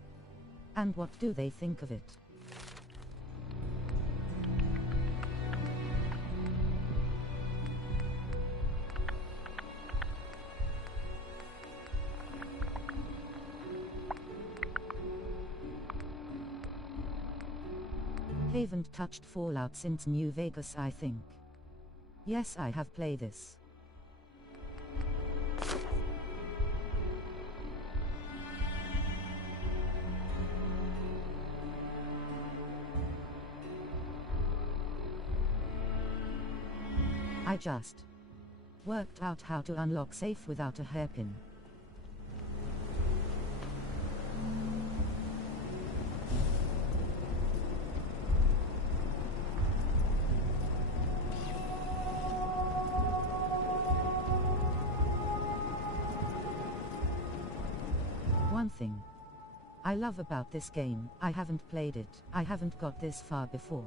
And what do they think of it? Haven't touched Fallout since New Vegas, I think. Yes, I have played this. I just worked out how to unlock safe without a hairpin. One thing I love about this game, I haven't played it, I haven't got this far before.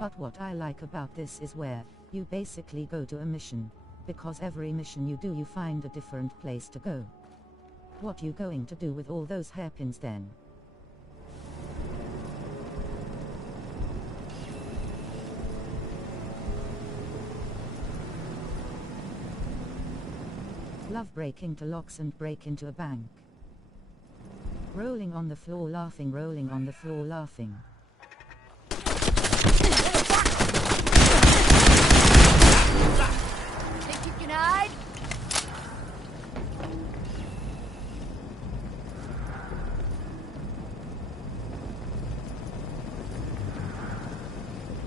But what I like about this is where you basically go to a mission, because every mission you do you find a different place to go. What you going to do with all those hairpins then? Love break into locks and break into a bank. Rolling on the floor laughing, rolling on the floor laughing. Think you can hide?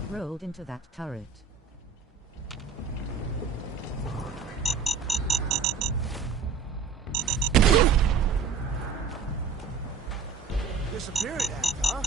Rolled into that turret. Disappearing act, huh?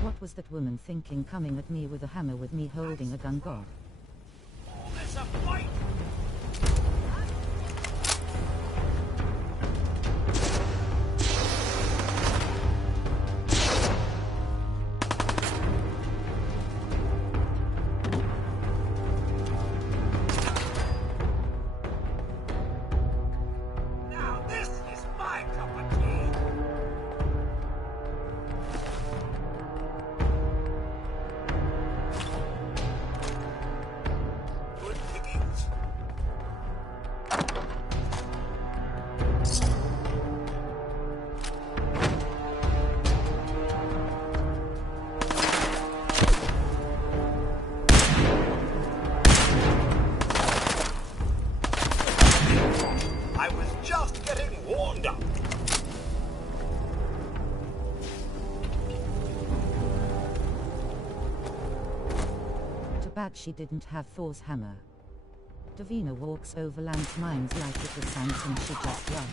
What was that woman thinking coming at me with a hammer with me holding a gun? God. There's a fight! Now this is my cup of tea! Good pickings. I was just getting warmed up. Too bad she didn't have Thor's hammer. Davina walks over landmines like it was something she just loved.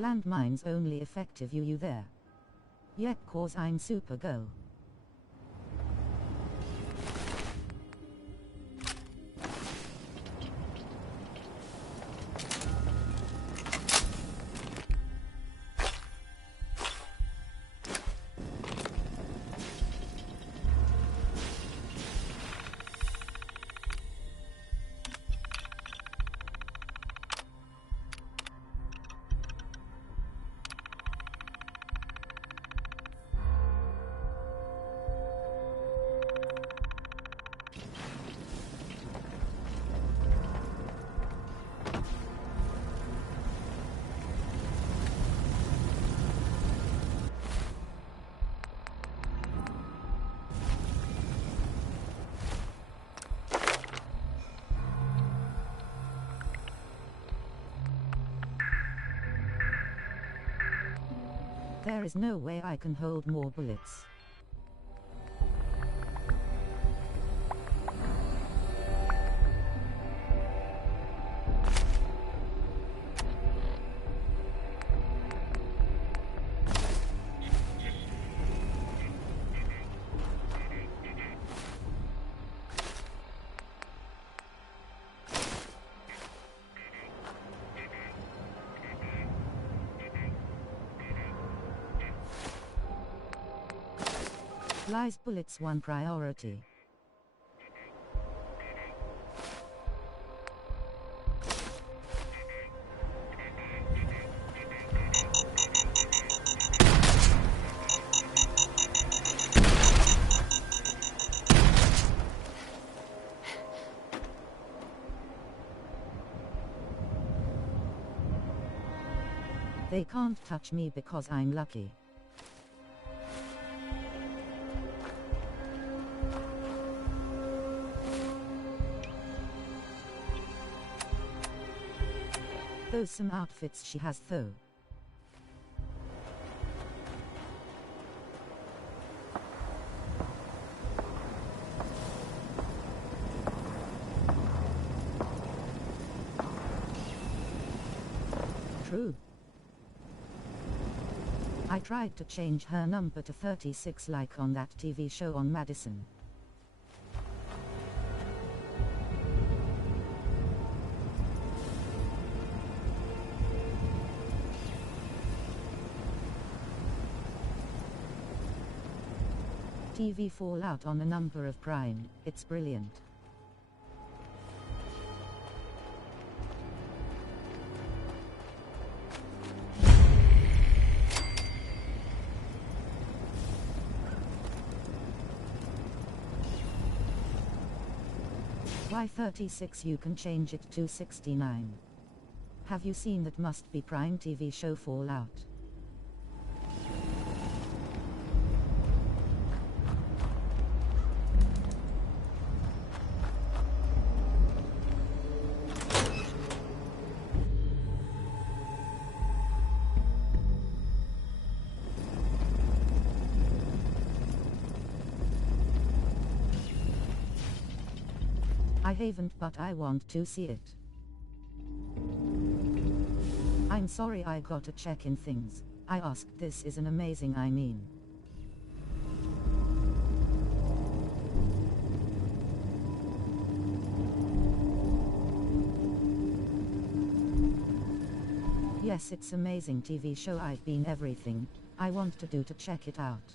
Landmines only effective you there. Yep, cause I'm super go. There is no way I can hold more bullets. Lies bullets one priority. They can't touch me because I'm lucky. Those some outfits she has though. True. I tried to change her number to 36 like on that TV show on Madison. TV Fallout on a number of Prime, it's brilliant. Why 36? You can change it to 69. Have you seen that must be Prime TV show Fallout? I haven't, but I want to see it. I'm sorry I got to check in things. I asked, this is an amazing, I mean. Yes, it's amazing TV show. I've been everything I want to do to check it out.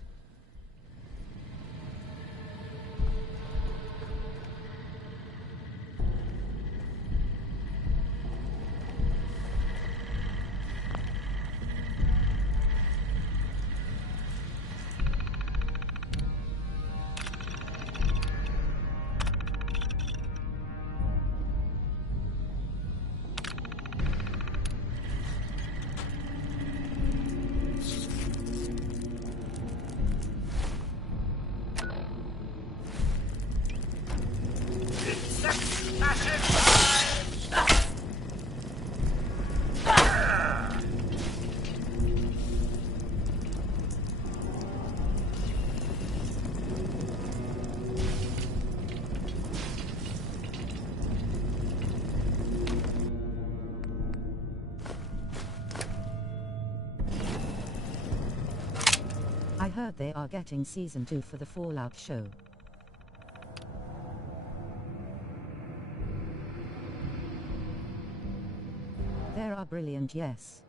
I heard they are getting season 2 for the Fallout show. They are brilliant, yes.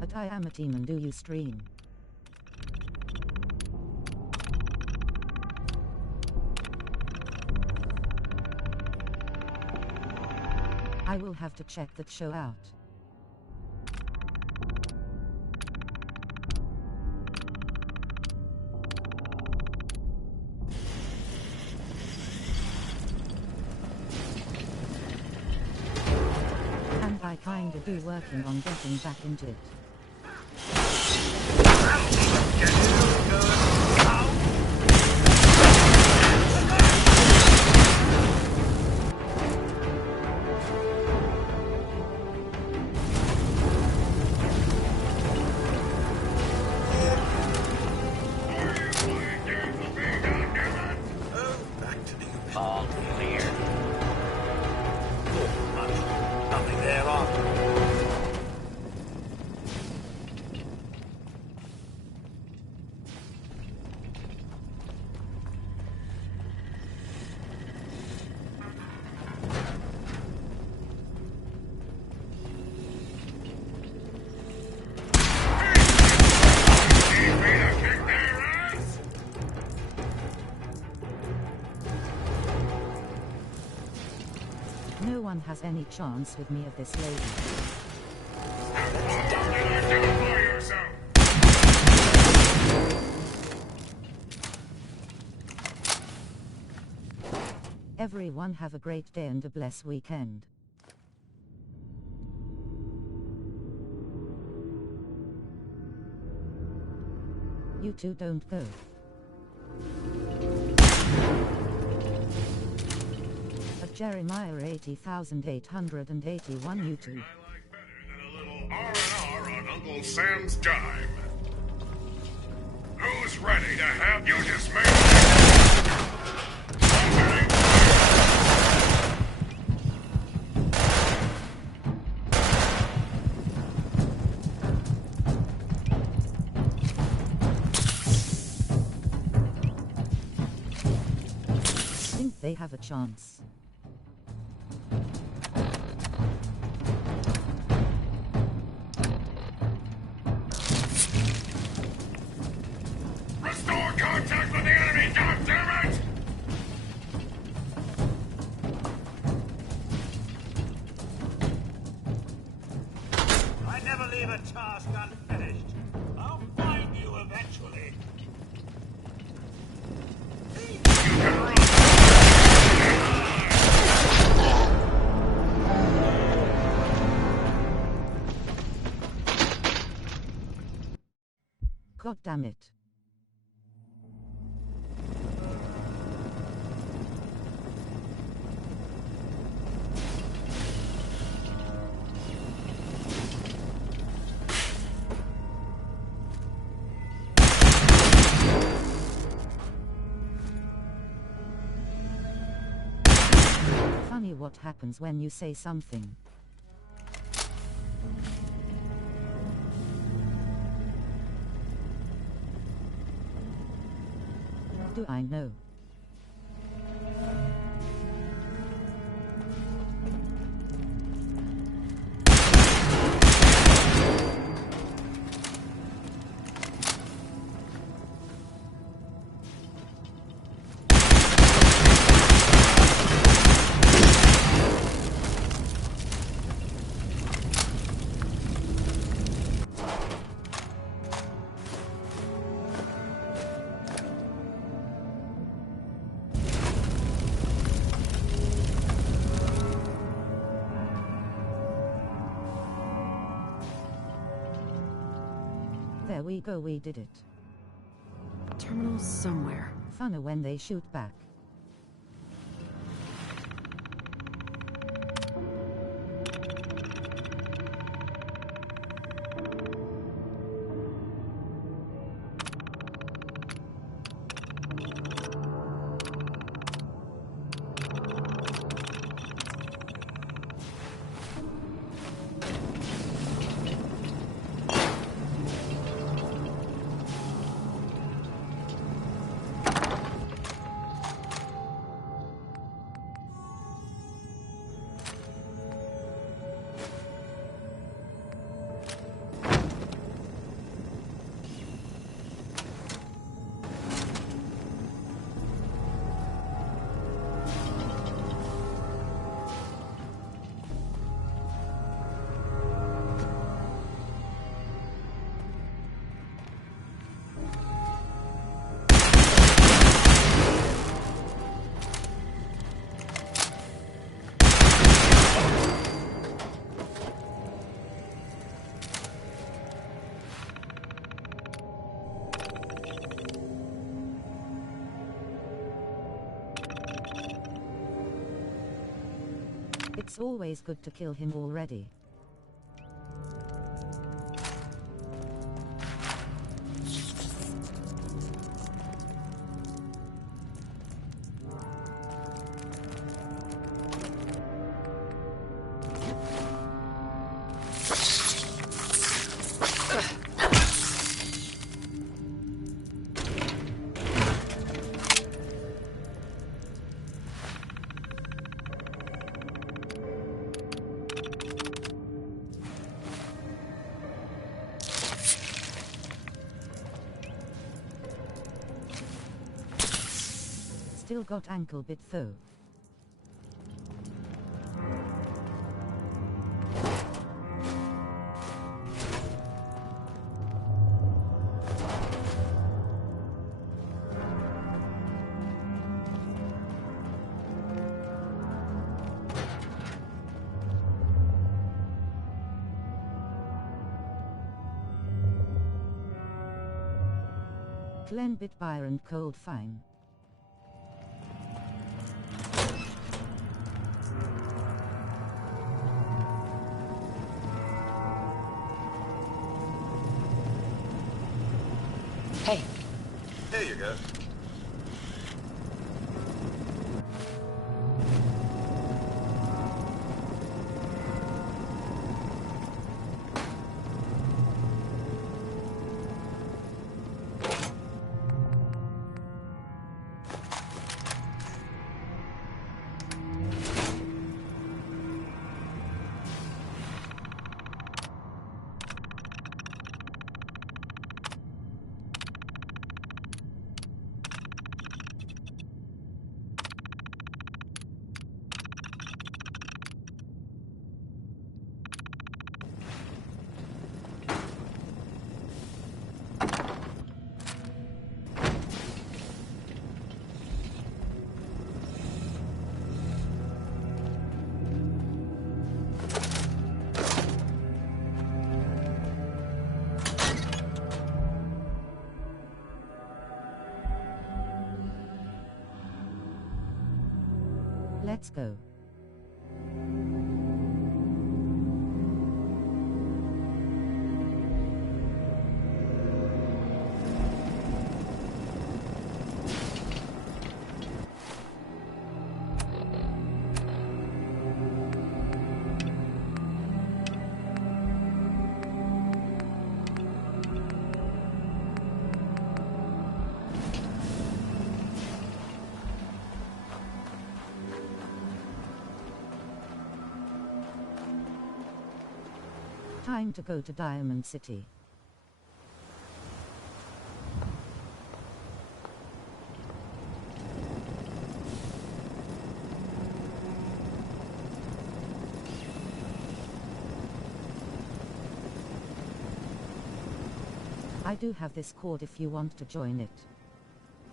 But I am a team, and do you stream? I will have to check that show out. And I kinda do working on getting back into it. traveling there, aren't you? No one has any chance with me of this lady. Everyone have a great day and a blessed weekend. You two don't go. At Jeremiah 80,881 you two. R&R on Uncle Sam's dime. Who's ready to have you just made Think they have a chance. Restore contact with the enemy, goddammit! I never leave a task unfinished. I'll find you eventually. God damn it. Funny what happens when you say something. Do I know? There we go, we did it. Terminal's somewhere. Funner when they shoot back. It's always good to kill him already. Still got ankle bit though. Glen bit Byron cold fine. Hey. Here you go. Let's go. Time to go to Diamond City. I do have this code if you want to join it.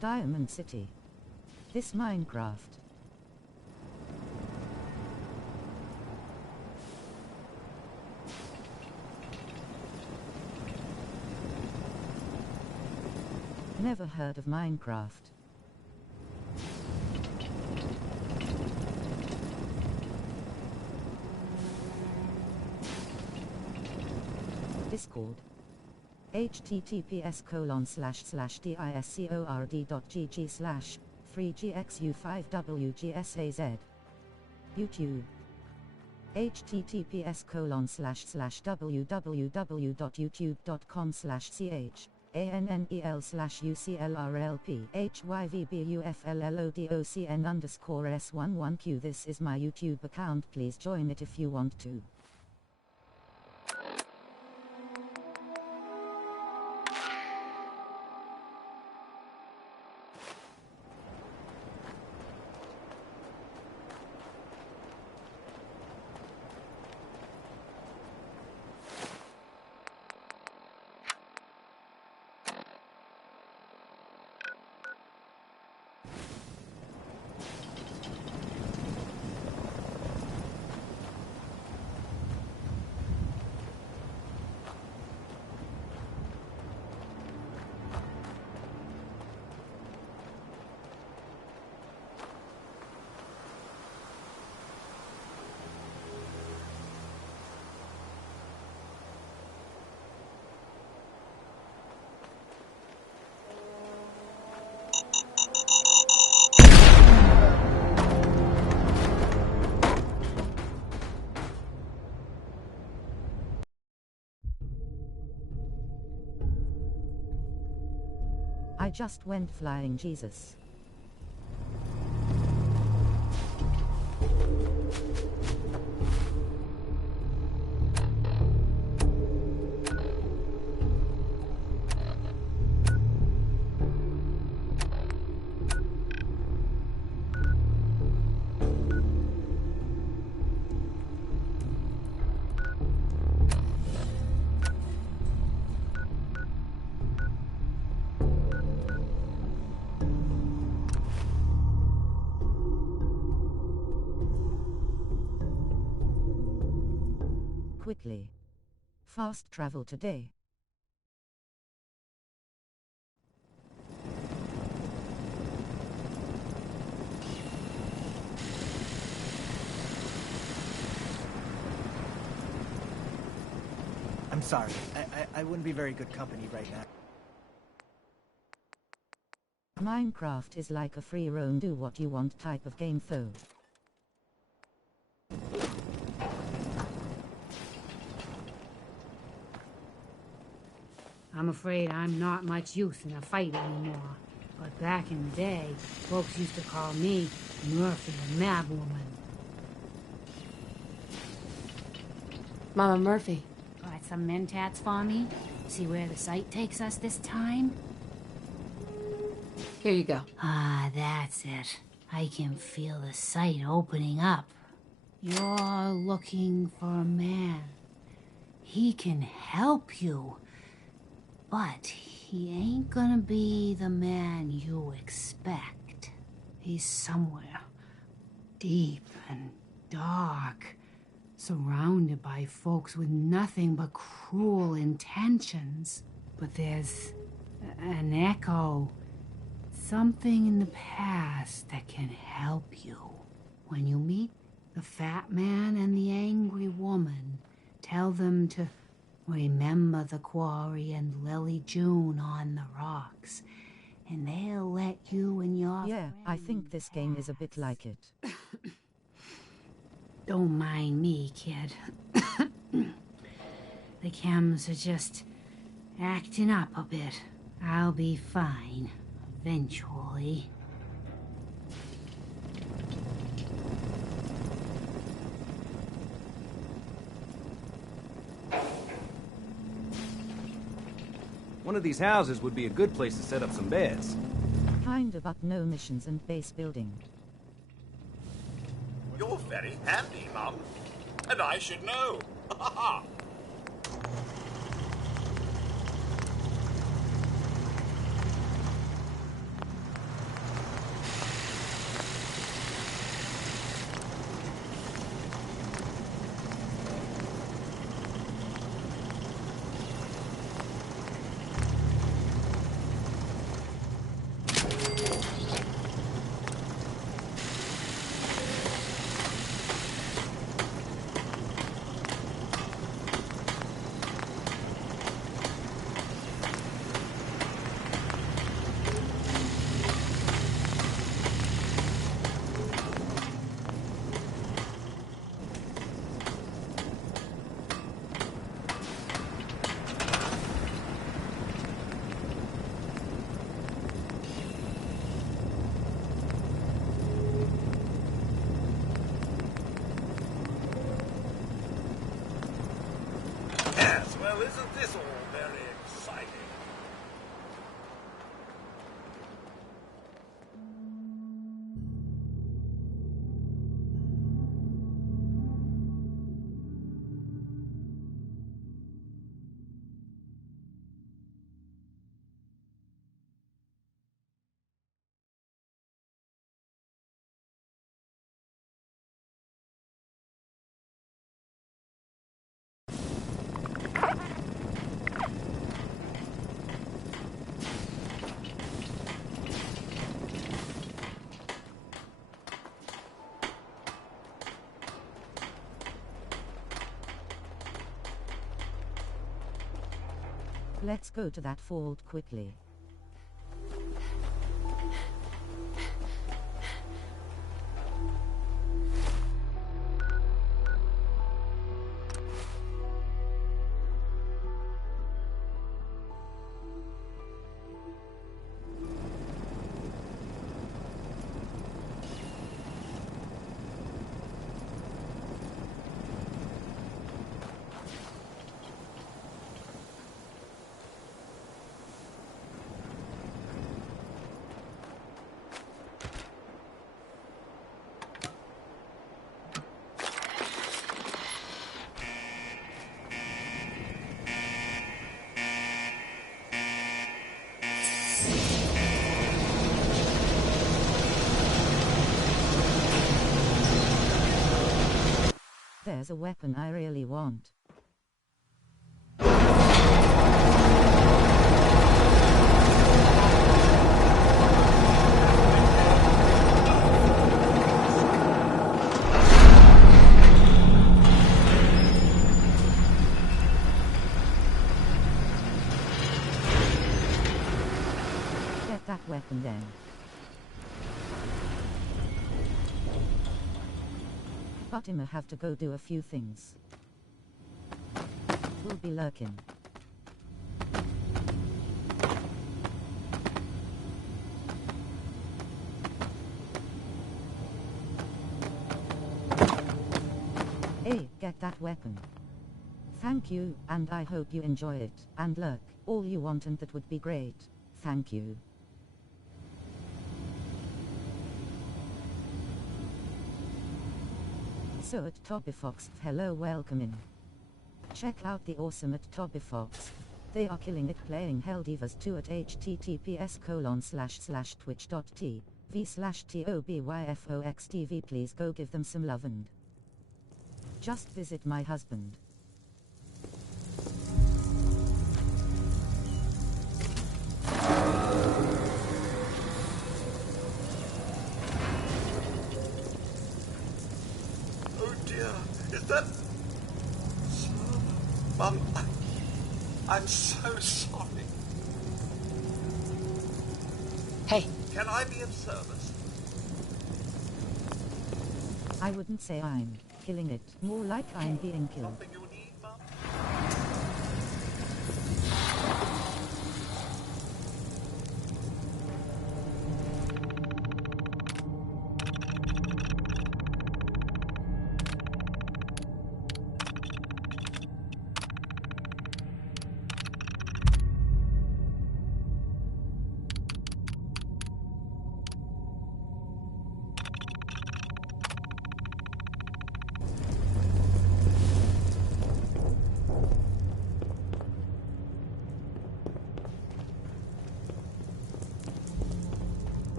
Diamond City. This Minecraft. Never heard of Minecraft. Discord. https://discord.gg/3gxu5wgsaz. YouTube. https://www.youtube.com/ch ANNEL/UCLRLP HYVBUFLLODOCN_S11Q. This is my YouTube account. Please join it if you want to. I just went flying, Jesus. quickly. Fast travel today. I'm sorry. I wouldn't be very good company right now. Minecraft is like a free roam do what you want type of game though. I'm afraid I'm not much use in a fight anymore. But back in the day, folks used to call me Murphy the Mad Woman. Mama Murphy. Got some mentats for me? See where the site takes us this time? Here you go. Ah, that's it. I can feel the site opening up. You're looking for a man. He can help you. But he ain't gonna be the man you expect. He's somewhere deep and dark, surrounded by folks with nothing but cruel intentions. But there's an echo, something in the past that can help you. When you meet the fat man and the angry woman, tell them to remember the quarry and Lily June on the rocks, and they'll let you and your Yeah, I think this game is a bit like it. Don't mind me, kid. The chems are just acting up a bit. I'll be fine, eventually. One of these houses would be a good place to set up some beds. Kinda, but no missions and base building. You're very handy, Mum. And I should know. Ha ha ha! Yes, well, isn't this all very exciting? Let's go to that vault quickly. There's a weapon I really want. happen then. But I'ma have to go do a few things. We'll be lurking. Hey, get that weapon. Thank you, and I hope you enjoy it, and lurk, all you want, and that would be great. Thank you. So at Topifox, hello, welcome in. Check out the awesome at Topifox. They are killing it playing Helldivas 2 at https://twitch.tv/tobyfoxtv. Please go give them some love and just visit my husband. Oh dear, is that... Mum, I'm so sorry. Hey. Can I be of service? I wouldn't say I'm killing it, more like I'm being killed. Something you need, Mum?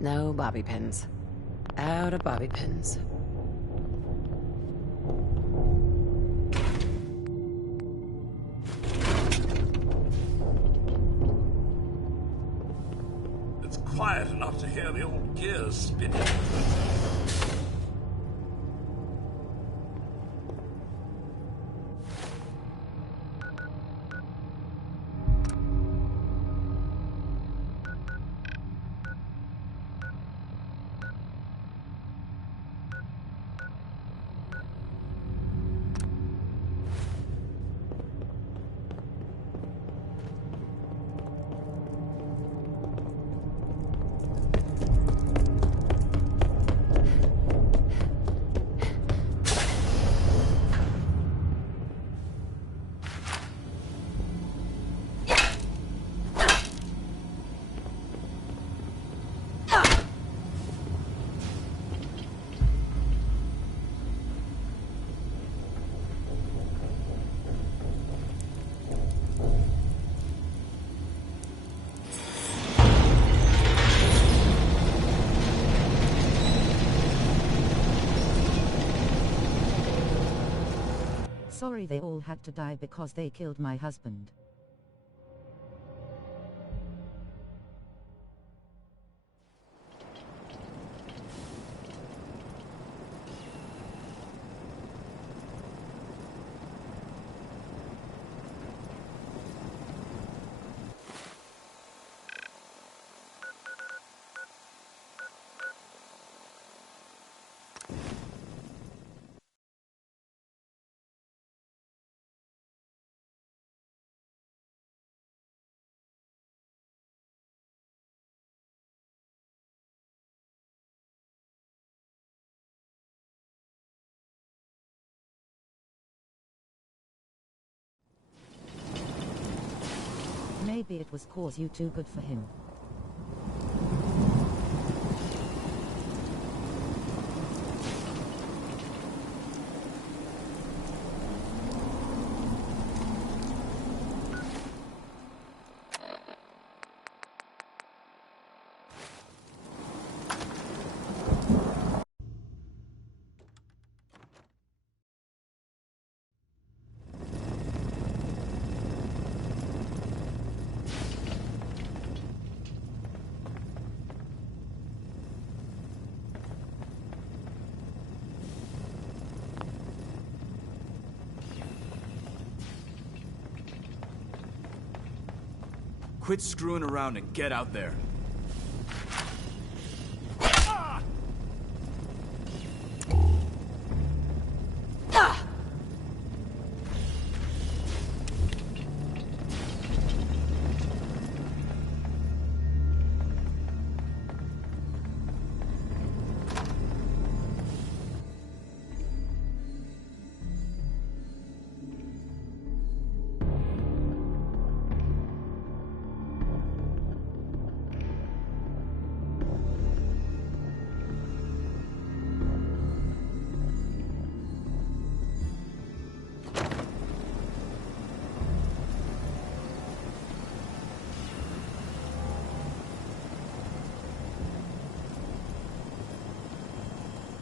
No bobby pins. Out of bobby pins. It's quiet enough to hear the old gears spinning. Sorry they all had to die because they killed my husband. Maybe it was cause you too good for him. Quit screwing around and get out there.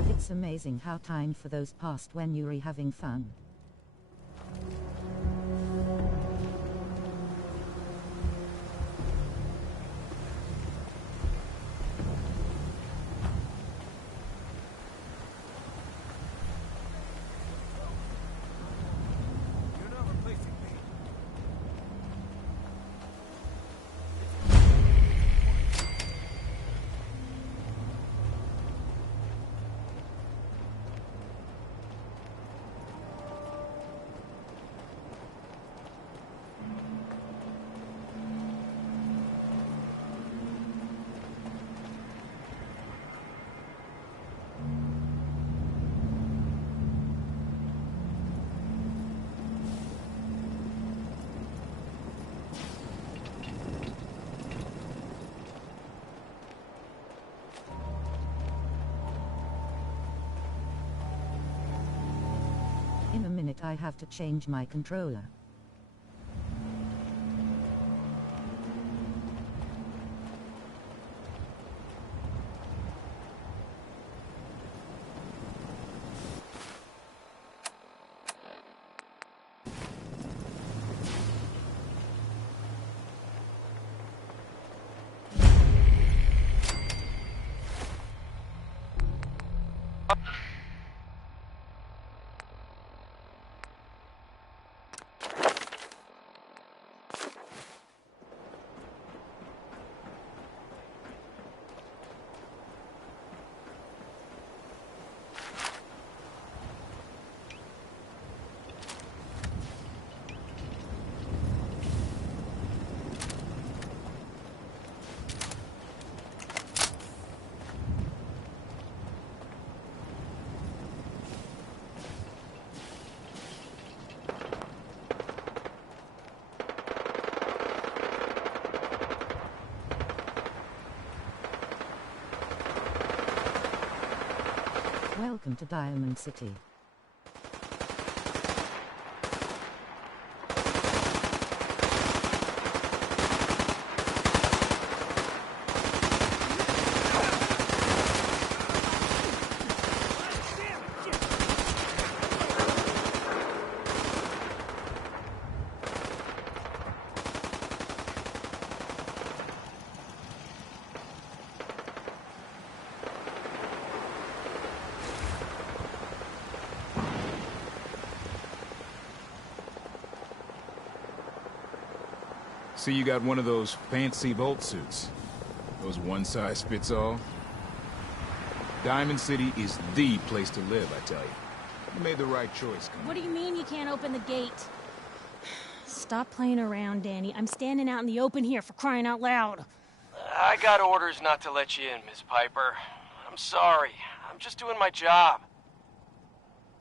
It's amazing how time for those passed when you were having fun. In a minute I have to change my controller. Welcome to Diamond City. So you got one of those fancy Volt suits. Those one-size-fits-all. Diamond City is the place to live, I tell you. You made the right choice. What do you mean you can't open the gate? Stop playing around, Danny. I'm standing out in the open here, for crying out loud. I got orders not to let you in, Miss Piper. I'm sorry. I'm just doing my job.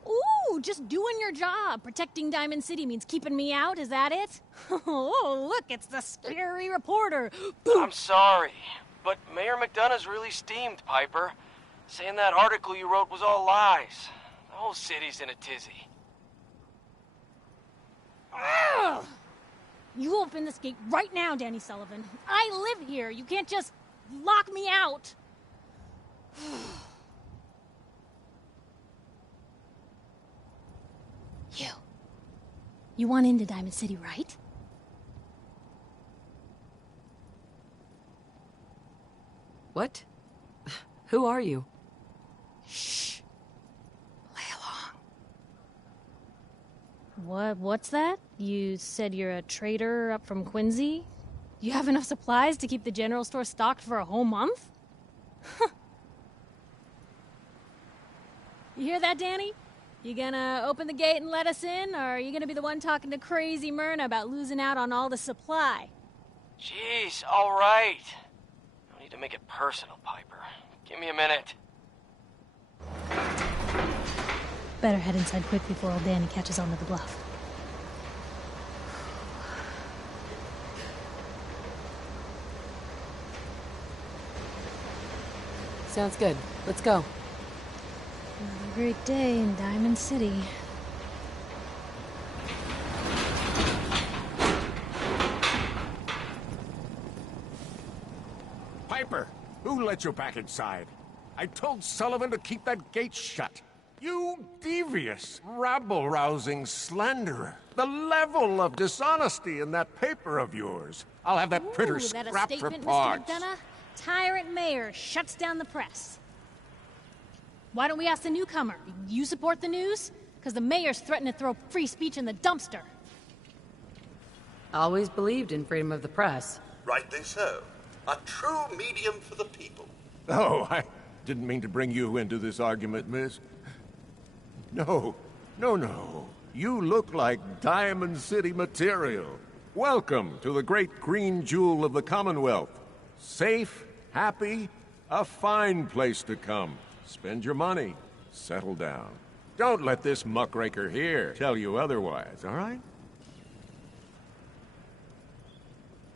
Ooh, just doing your job. Protecting Diamond City means keeping me out, is that it? Oh, look, it's the scary reporter. I'm sorry, but Mayor McDonough's really steamed, Piper. Saying that article you wrote was all lies. The whole city's in a tizzy. Ugh. You open this gate right now, Danny Sullivan. I live here. You can't just lock me out. You want into Diamond City, right? What? Who are you? Shh. Play along. What's that? You said you're a trader up from Quincy? You have enough supplies to keep the general store stocked for a whole month? You hear that, Danny? You gonna open the gate and let us in, or are you gonna be the one talking to crazy Myrna about losing out on all the supply? Jeez, all right. No need to make it personal, Piper. Give me a minute. Better head inside quick before old Danny catches on to the bluff. Sounds good. Let's go. Another great day in Diamond City. Piper, who let you back inside? I told Sullivan to keep that gate shut. You devious, rabble-rousing slanderer. The level of dishonesty in that paper of yours. I'll have that printer Is that a scrapped for statement, Mr. parts. McDonough? Tyrant mayor shuts down the press. Why don't we ask the newcomer? You support the news? Because the mayor's threatened to throw free speech in the dumpster. Always believed in freedom of the press. Rightly so. A true medium for the people. Oh, I didn't mean to bring you into this argument, miss. No. You look like Diamond City material. Welcome to the great green jewel of the Commonwealth. Safe, happy, a fine place to come. Spend your money. Settle down. Don't let this muckraker here tell you otherwise, all right?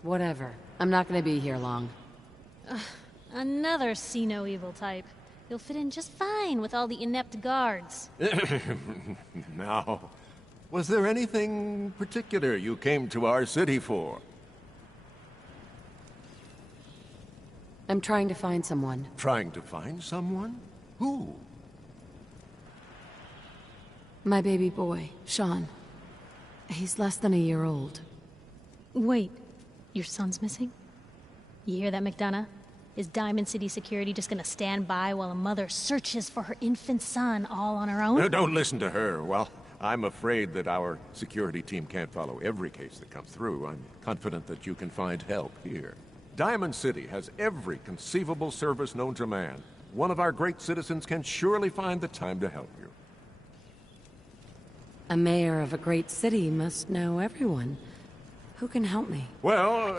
Whatever. I'm not gonna be here long. Another see-no-evil type. You'll fit in just fine with all the inept guards. Now, was there anything particular you came to our city for? I'm trying to find someone. Trying to find someone? Who? My baby boy, Sean. He's less than a year old. Wait, your son's missing? You hear that, McDonough? Is Diamond City Security just gonna stand by while a mother searches for her infant son all on her own? No, don't listen to her. Well, I'm afraid that our security team can't follow every case that comes through. I'm confident that you can find help here. Diamond City has every conceivable service known to man. One of our great citizens can surely find the time to help you. A mayor of a great city must know everyone. Who can help me? Well,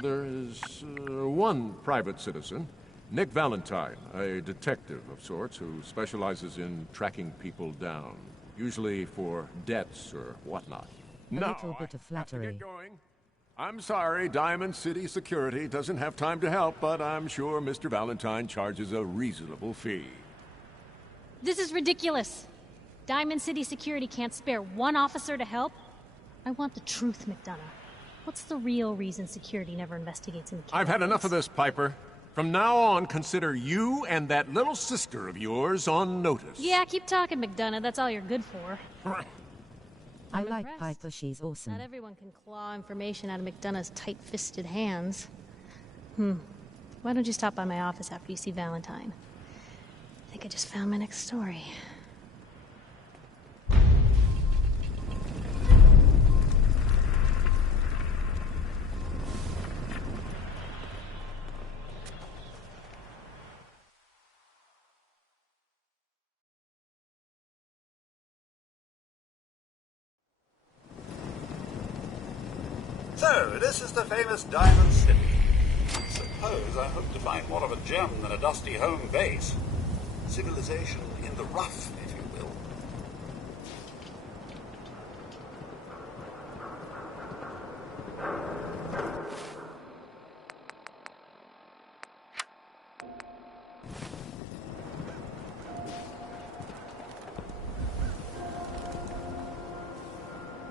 there is one private citizen, Nick Valentine, a detective of sorts who specializes in tracking people down, usually for debts or whatnot. A little bit of flattery. I'm sorry, Diamond City Security doesn't have time to help, but I'm sure Mr. Valentine charges a reasonable fee. This is ridiculous. Diamond City Security can't spare one officer to help. I want the truth, McDonough. What's the real reason security never investigates in the I've had enough of this, Piper. From now on, consider you and that little sister of yours on notice. Yeah, keep talking, McDonough. That's all you're good for. I like Piper, she's awesome. Not everyone can claw information out of McDonough's tight-fisted hands. Why don't you stop by my office after you see Valentine? I think I just found my next story. So, this is the famous Diamond City. Suppose I hope to find more of a gem than a dusty home base. Civilization in the rough, if you will.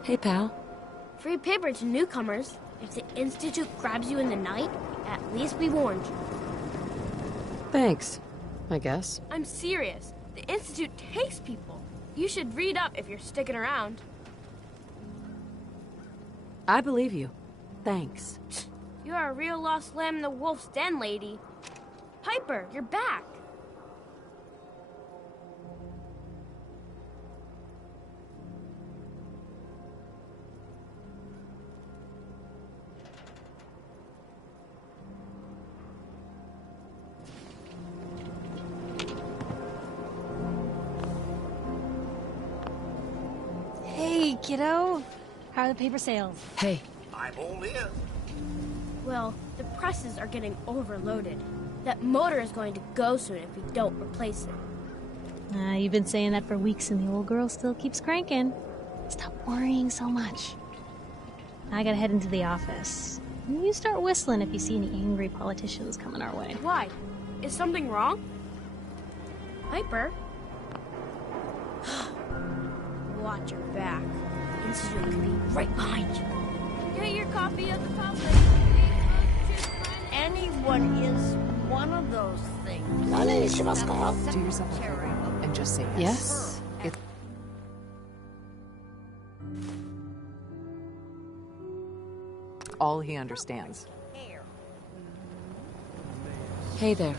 Hey, pal. Free paper to newcomers. If the Institute grabs you in the night, at least be warned. Thanks, I guess. I'm serious. The Institute takes people. You should read up if you're sticking around. I believe you. Thanks. You're a real lost lamb in the wolf's den, lady. Piper, you're back. kiddo. How are the paper sales? Hey. I'm all ears. Well, the presses are getting overloaded. That motor is going to go soon if we don't replace it. You've been saying that for weeks and the old girl still keeps cranking. Stop worrying so much. I gotta head into the office. You start whistling if you see any angry politicians coming our way. Why? Is something wrong? Piper? Watch your back. Institute could be right behind you. Get your copy of the public. Anyone is one of those things. Do yourself a favor and just say yes. Yes? All he understands. Hey there.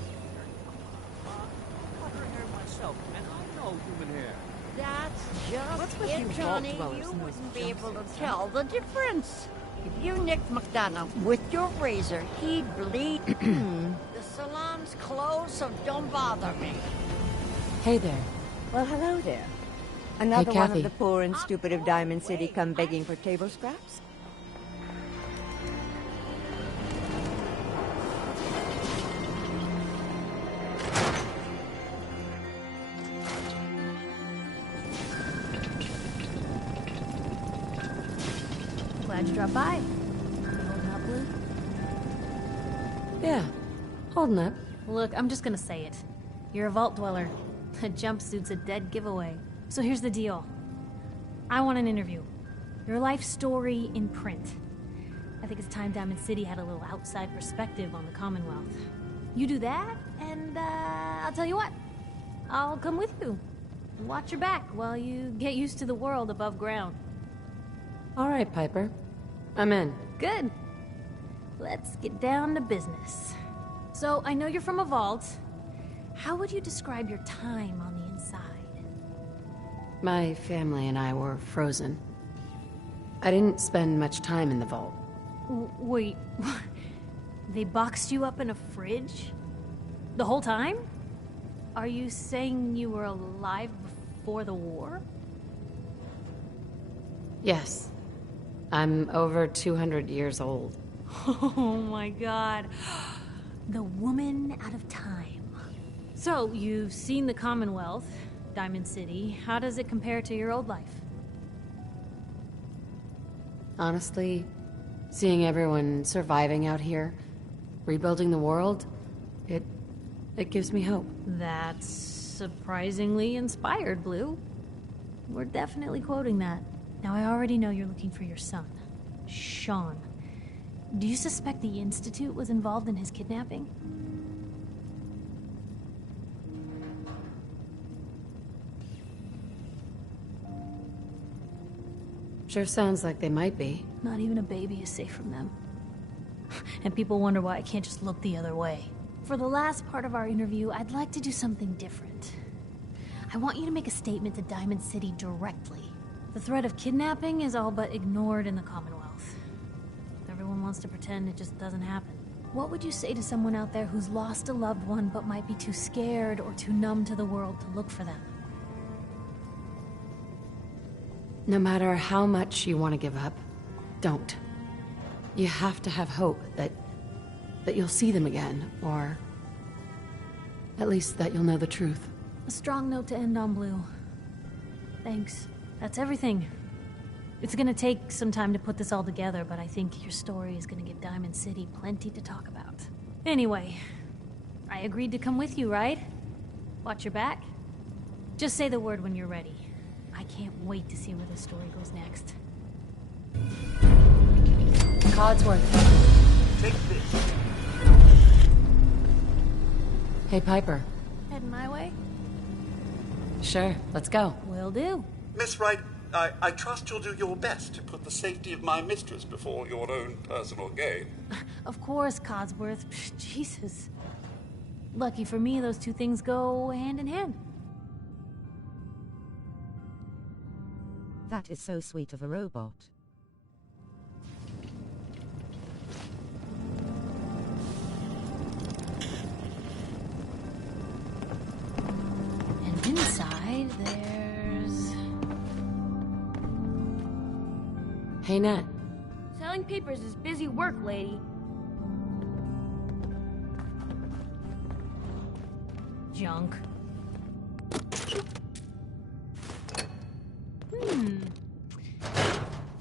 That's What's just with you it, vault Johnny. dwellers You in those wouldn't be able to jumpsuits, tell the difference. If you nicked McDonough with your razor, he'd bleed. The salon's closed, so don't bother me. Hey there. Well, hello there. Another one Kathy. of the poor and stupid of Diamond City come begging for table scraps? Glad you dropped by. Holding up, Blue? Yeah. Holding up. Look, I'm just gonna say it. You're a vault dweller. A jumpsuit's a dead giveaway. So here's the deal. I want an interview. Your life story in print. I think it's time Diamond City had a little outside perspective on the Commonwealth. You do that, and I'll tell you what. I'll come with you. Watch your back while you get used to the world above ground. All right, Piper. I'm in. Good. Let's get down to business. So, I know you're from a vault. How would you describe your time on the inside? My family and I were frozen. I didn't spend much time in the vault. Wait, they boxed you up in a fridge? The whole time? Are you saying you were alive before the war? Yes. I'm over 200 years old. Oh my god. The woman out of time. So, you've seen the Commonwealth, Diamond City. How does it compare to your old life? Honestly, seeing everyone surviving out here, rebuilding the world, it gives me hope. That's surprisingly inspired, Blue. We're definitely quoting that. Now, I already know you're looking for your son, Sean. Do you suspect the Institute was involved in his kidnapping? Sure sounds like they might be. Not even a baby is safe from them. And people wonder why I can't just look the other way. For the last part of our interview, I'd like to do something different. I want you to make a statement to Diamond City directly. The threat of kidnapping is all but ignored in the Commonwealth. Everyone wants to pretend it just doesn't happen. What would you say to someone out there who's lost a loved one but might be too scared or too numb to the world to look for them? No matter how much you want to give up, don't. You have to have hope that you'll see them again, or at least that you'll know the truth. A strong note to end on, Blue. Thanks. That's everything. It's gonna take some time to put this all together, but I think your story is gonna give Diamond City plenty to talk about. Anyway, I agreed to come with you, right? Watch your back. Just say the word when you're ready. I can't wait to see where this story goes next. Codsworth. Take this. Hey, Piper. Heading my way? Sure, let's go. Will do. Miss Wright, I trust you'll do your best to put the safety of my mistress before your own personal gain. Of course, Codsworth. Jesus. Lucky for me, those two things go hand in hand. That is so sweet of a robot. And inside, there's... Hey, Ned. Selling papers is busy work, lady. Junk.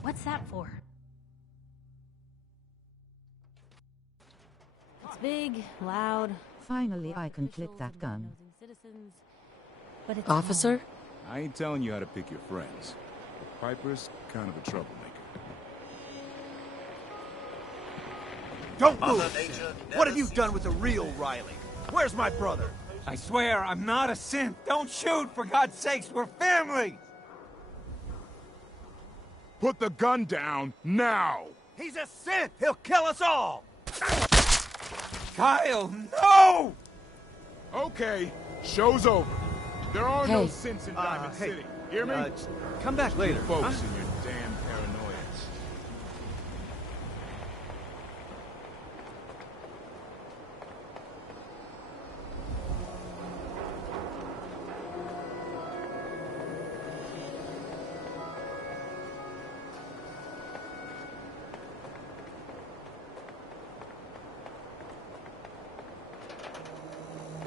What's that for? It's big, loud. Finally, I can click that gun. But it's Officer? I ain't telling you how to pick your friends. But Piper's kind of a troublemaker. Don't move! What have you done with the real Riley? Where's my brother? I swear, I'm not a synth. Don't shoot, for God's sakes, we're family! Put the gun down, now! He's a synth! He'll kill us all! Kyle, no! Okay, show's over. There are no Hey. synths in Diamond City. Hear me? Come back later. Folks huh? in your damn paranoias.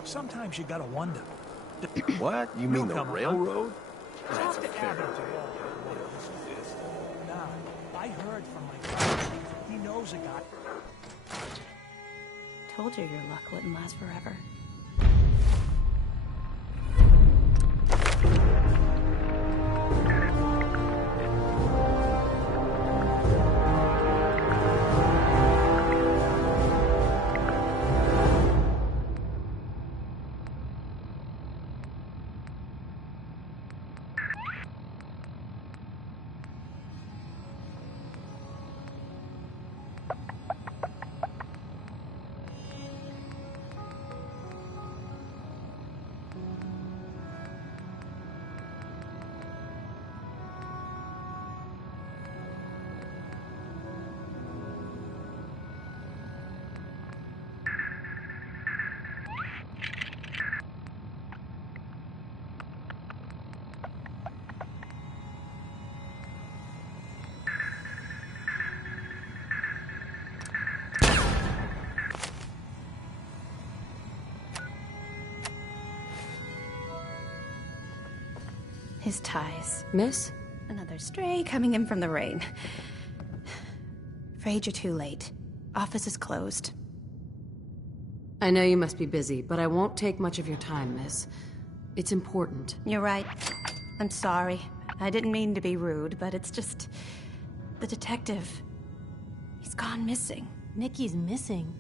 Sometimes you gotta wonder. What? You mean the Newcomer, huh? railroad? Talk to Abby. Nah, I heard from my friend. He knows a guy. Told you your luck wouldn't last forever. His ties. Miss? Another stray coming in from the rain. Afraid you're too late. Office is closed. I know you must be busy, but I won't take much of your time, miss. It's important. You're right. I'm sorry. I didn't mean to be rude, but it's just... the detective... he's gone missing. Nikki's missing.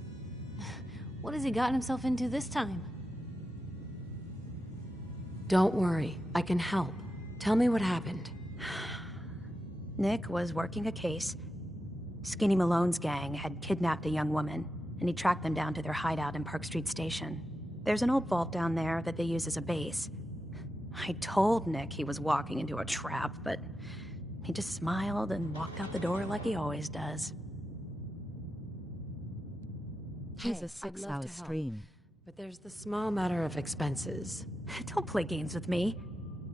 What has he gotten himself into this time? Don't worry. I can help. Tell me what happened. Nick was working a case. Skinny Malone's gang had kidnapped a young woman, and he tracked them down to their hideout in Park Street Station. There's an old vault down there that they use as a base. I told Nick he was walking into a trap, but he just smiled and walked out the door like he always does. Here's a I'd love 6-hour to help, stream. But there's the small matter of expenses. Don't play games with me.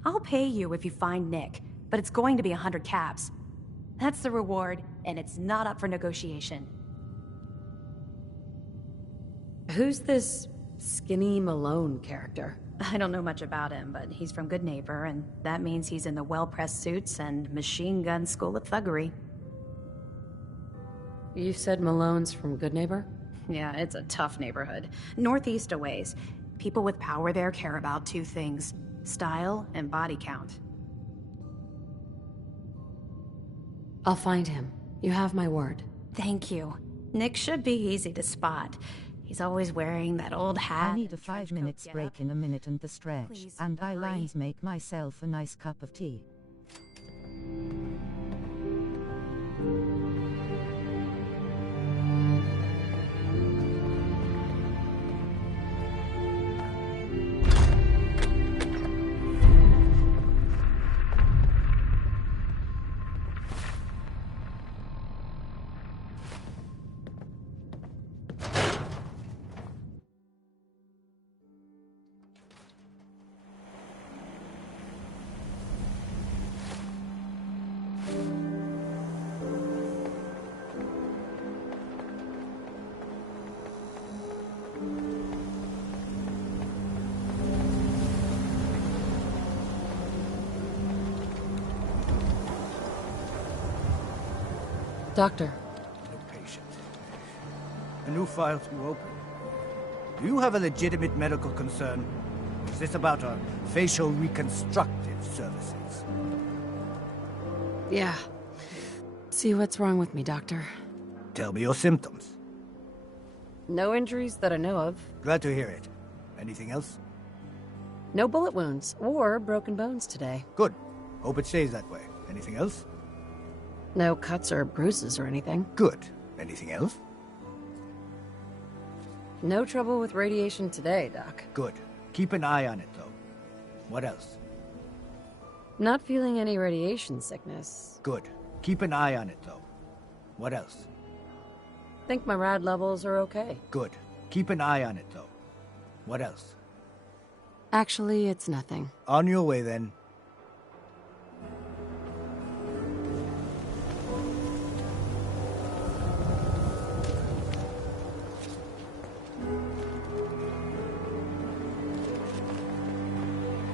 I'll pay you if you find Nick, but it's going to be 100 caps. That's the reward, and it's not up for negotiation. Who's this Skinny Malone character? I don't know much about him, but he's from Good Neighbor, and that means he's in the well-pressed suits and machine gun school of thuggery. You said Malone's from Good Neighbor? Yeah, it's a tough neighborhood. Northeast a ways. People with power there care about two things: style and body count. I'll find him. You have my word. Thank you. Nick should be easy to spot. He's always wearing that old hat. I need a 5 minutes break in a minute and the stretch, Please, and I hurry. lines make myself a nice cup of tea. Doctor. Patient. A new file to open. Do you have a legitimate medical concern? Is this about our facial reconstructive services? Yeah. See what's wrong with me, Doctor. Tell me your symptoms. No injuries that I know of. Glad to hear it. Anything else? No bullet wounds or broken bones today. Good. Hope it stays that way. Anything else? No cuts or bruises or anything. Good. Anything else? No trouble with radiation today, Doc. Good. Keep an eye on it, though. What else? Not feeling any radiation sickness. Good. Keep an eye on it, though. What else? Think my rad levels are okay. Good. Keep an eye on it, though. What else? Actually, it's nothing. On your way, then.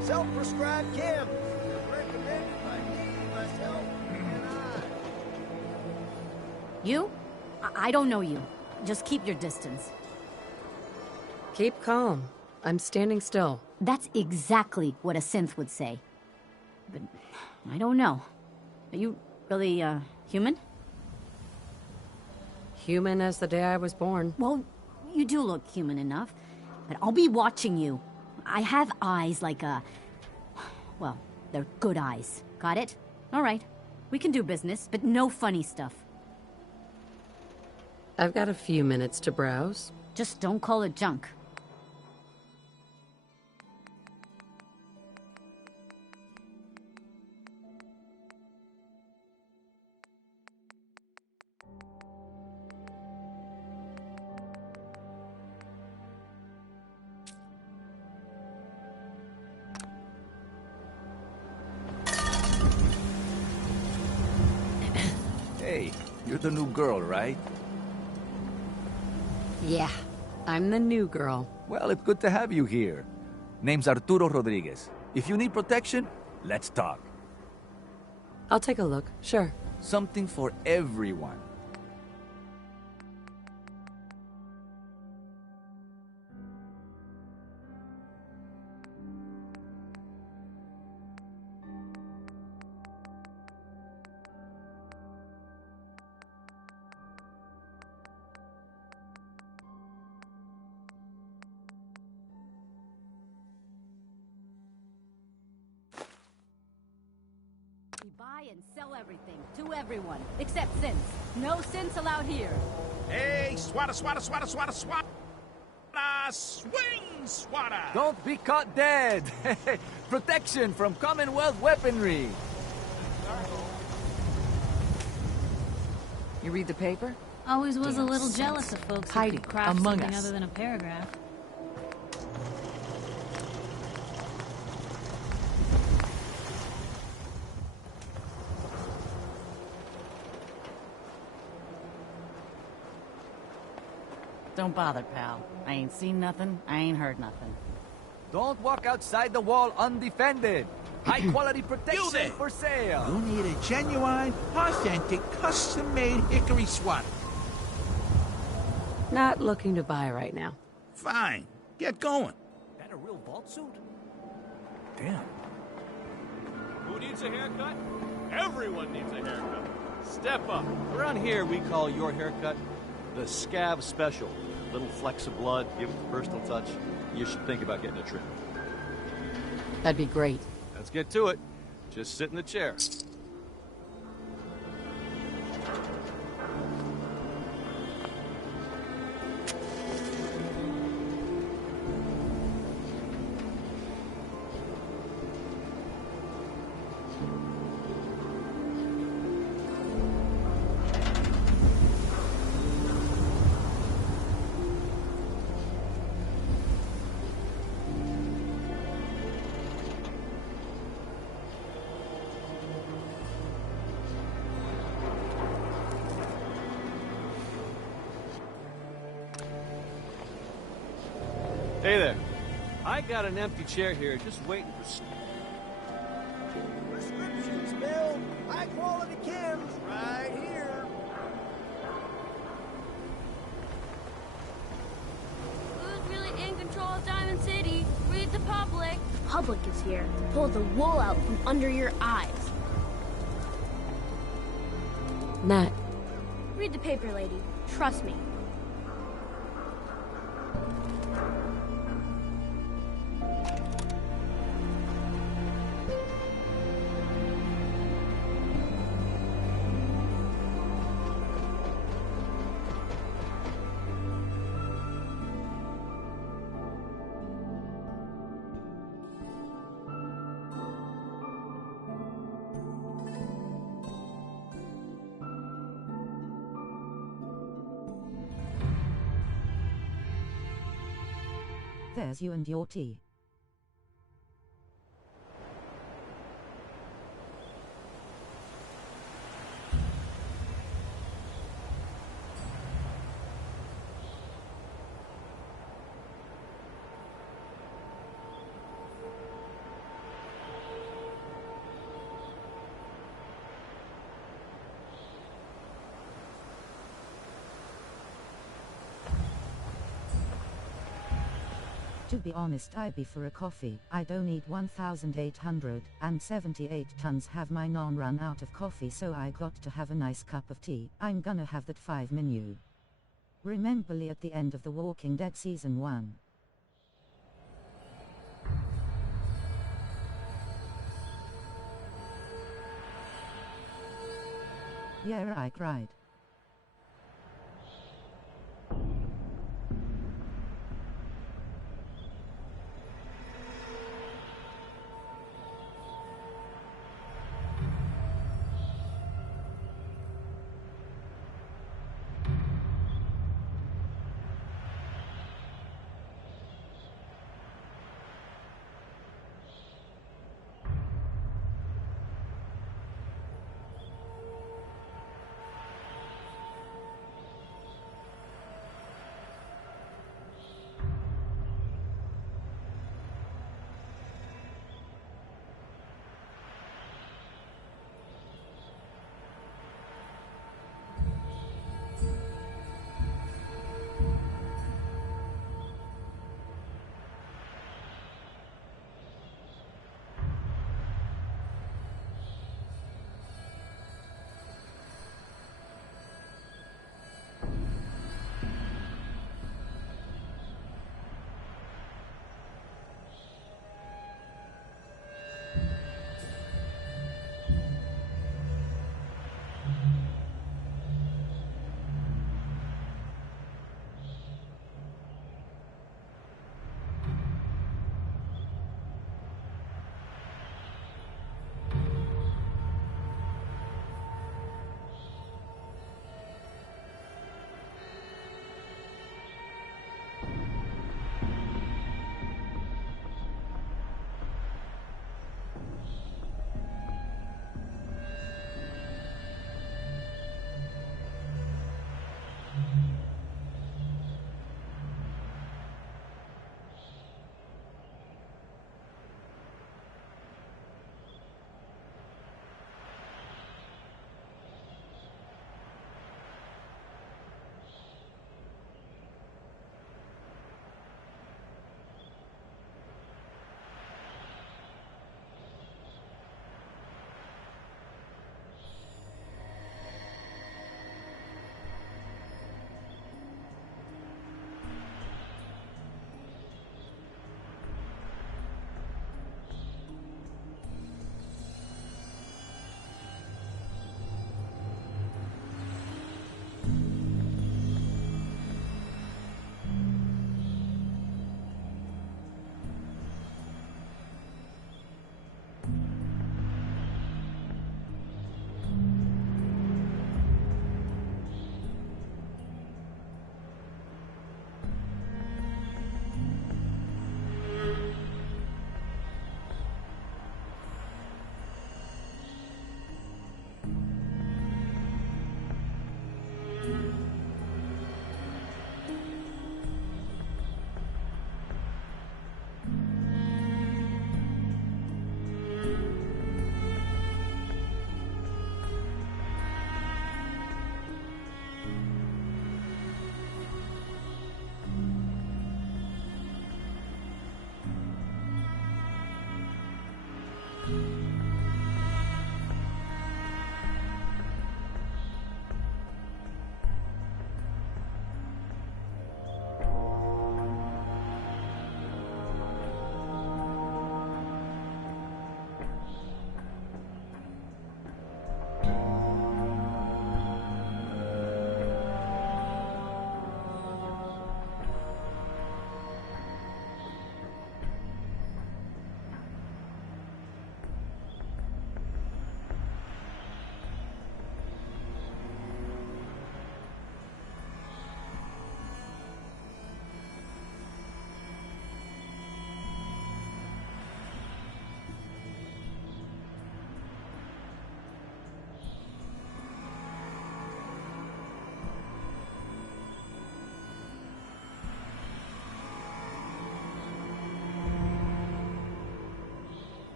Self-prescribed chems. Recommended by me, myself, and I. You? I don't know you. Just keep your distance. Keep calm. I'm standing still. That's exactly what a synth would say. But I don't know. Are you really, human? Human as the day I was born. Well, you do look human enough. But I'll be watching you. I have eyes like a... Well, they're good eyes. Got it? All right. We can do business, but no funny stuff. I've got a few minutes to browse. Just don't call it junk. Hey, you're the new girl, right? Yeah, I'm the new girl. Well, it's good to have you here. Name's Arturo Rodriguez. If you need protection, let's talk. I'll take a look, sure. Something for everyone. We buy and sell everything to everyone, except synths. No synths allowed here. Hey, swatter, swatter, swatter, swatter, swatter! Swing, swatter! Don't be caught dead! Protection from Commonwealth weaponry! You read the paper? Always was a little jealous of folks who Hiding could craft among something us. other than a paragraph. Don't bother, pal. I ain't seen nothing, I ain't heard nothing. Don't walk outside the wall undefended! High-quality protection for sale! You need a genuine, authentic, custom-made hickory swatter. Not looking to buy right now. Fine. Get going. That a real vault suit? Damn. Who needs a haircut? Everyone needs a haircut. Step up. Around here, we call your haircut the Scav Special. Little flecks of blood, give it a personal touch. You should think about getting a trim. That'd be great. Let's get to it. Just sit in the chair. Hey there. I got an empty chair here, just waiting for... Prescriptions, Bill. High quality chems right here. public is here to pull the wool out from under your eyes. Nat. Read the paper, lady. Trust me. There's you and your tea. To be honest, I be for a coffee. I don't need 1,878 tons. Have my non run out of coffee, so I got to have a nice cup of tea. I'm gonna have that 5 menu. Remember Lee at the end of The Walking Dead Season 1. Yeah, I cried.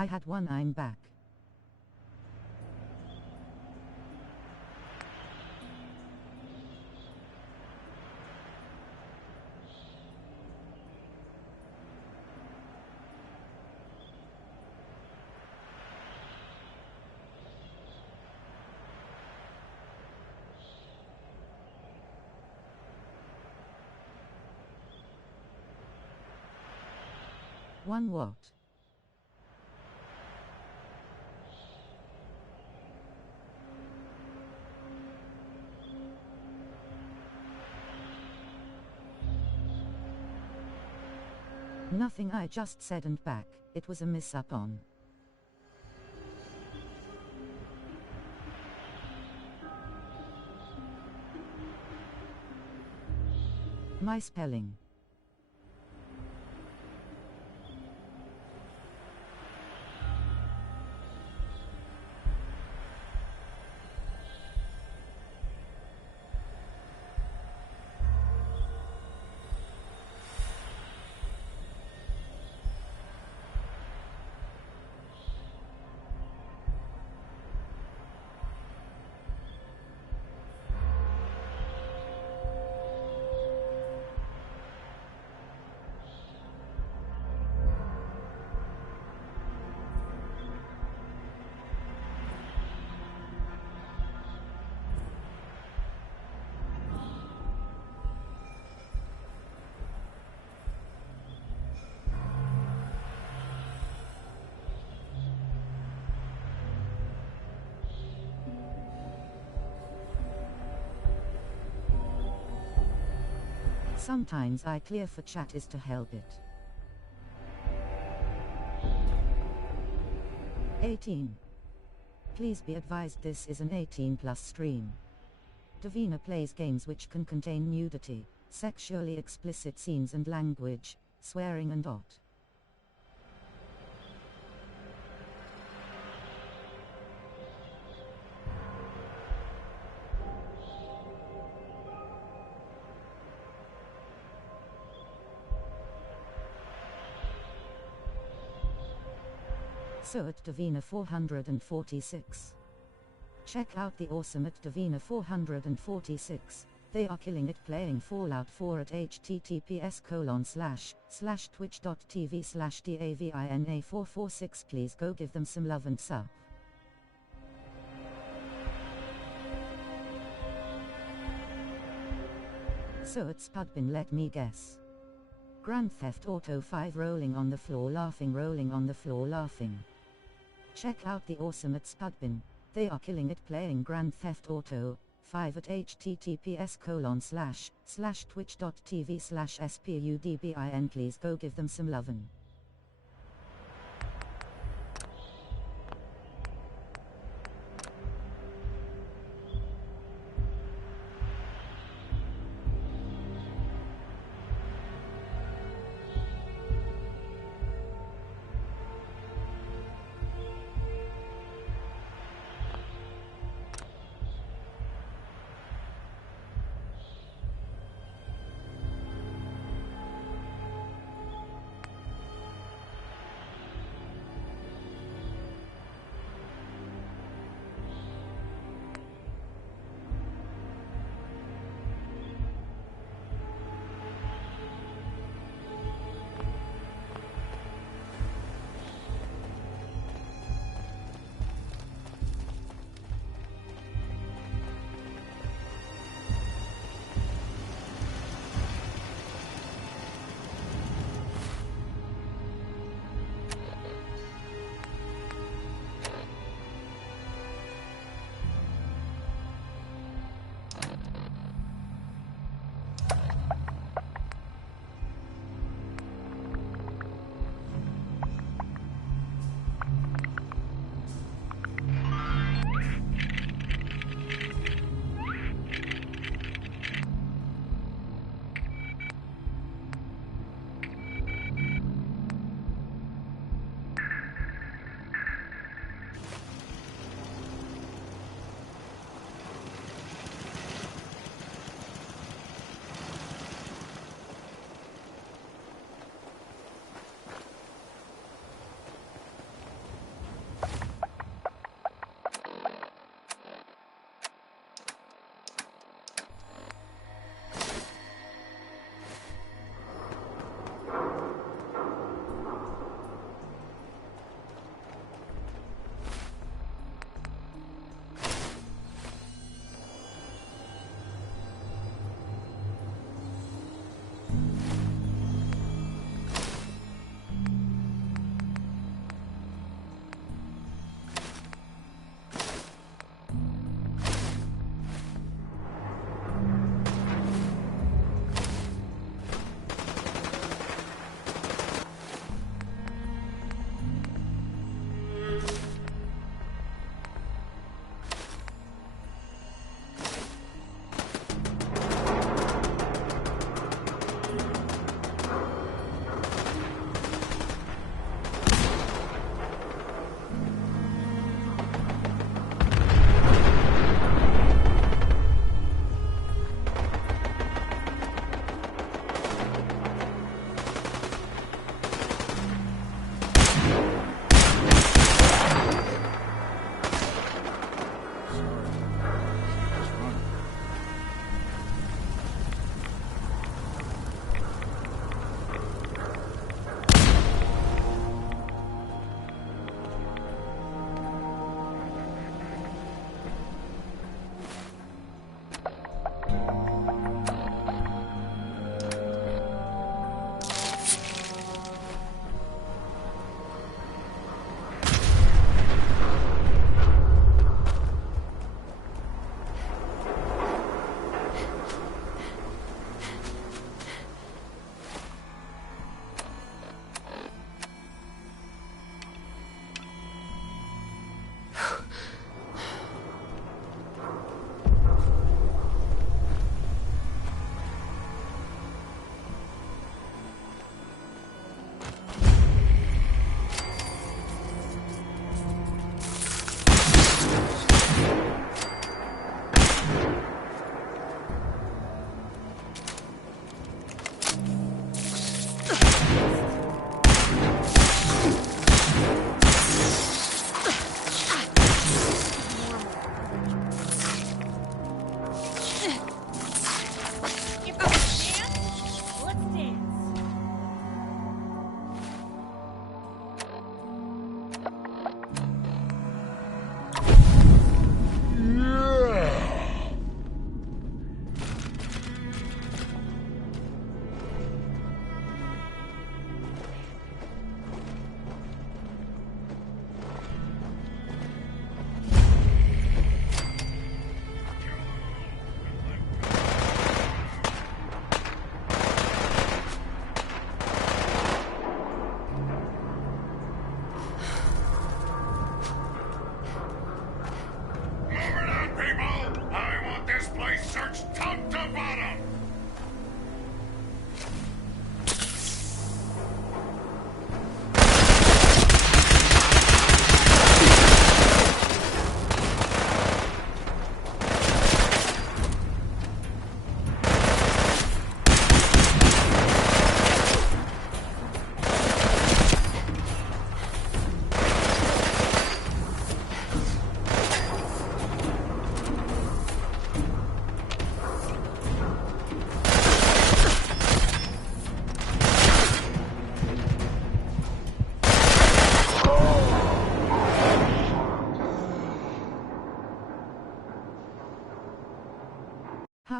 I had one, I'm back. One what? Nothing, I just said and back. It was a miss-up on. My spelling. Sometimes I clear for chat is to help it. 18. Please be advised this is an 18+ stream. Davina plays games which can contain nudity, sexually explicit scenes and language, swearing and ot. So at Davina 446. Check out the awesome at Davina 446. They are killing it playing Fallout 4 at https://twitch.tv/davina446. Please go give them some love and sub. So at Spudbin, let me guess. Grand Theft Auto 5 rolling on the floor laughing, rolling on the floor laughing. Check out the awesome at Spudbin. They are killing it playing Grand Theft Auto 5 at https://twitch.tv/spudbin. Please go give them some lovin'.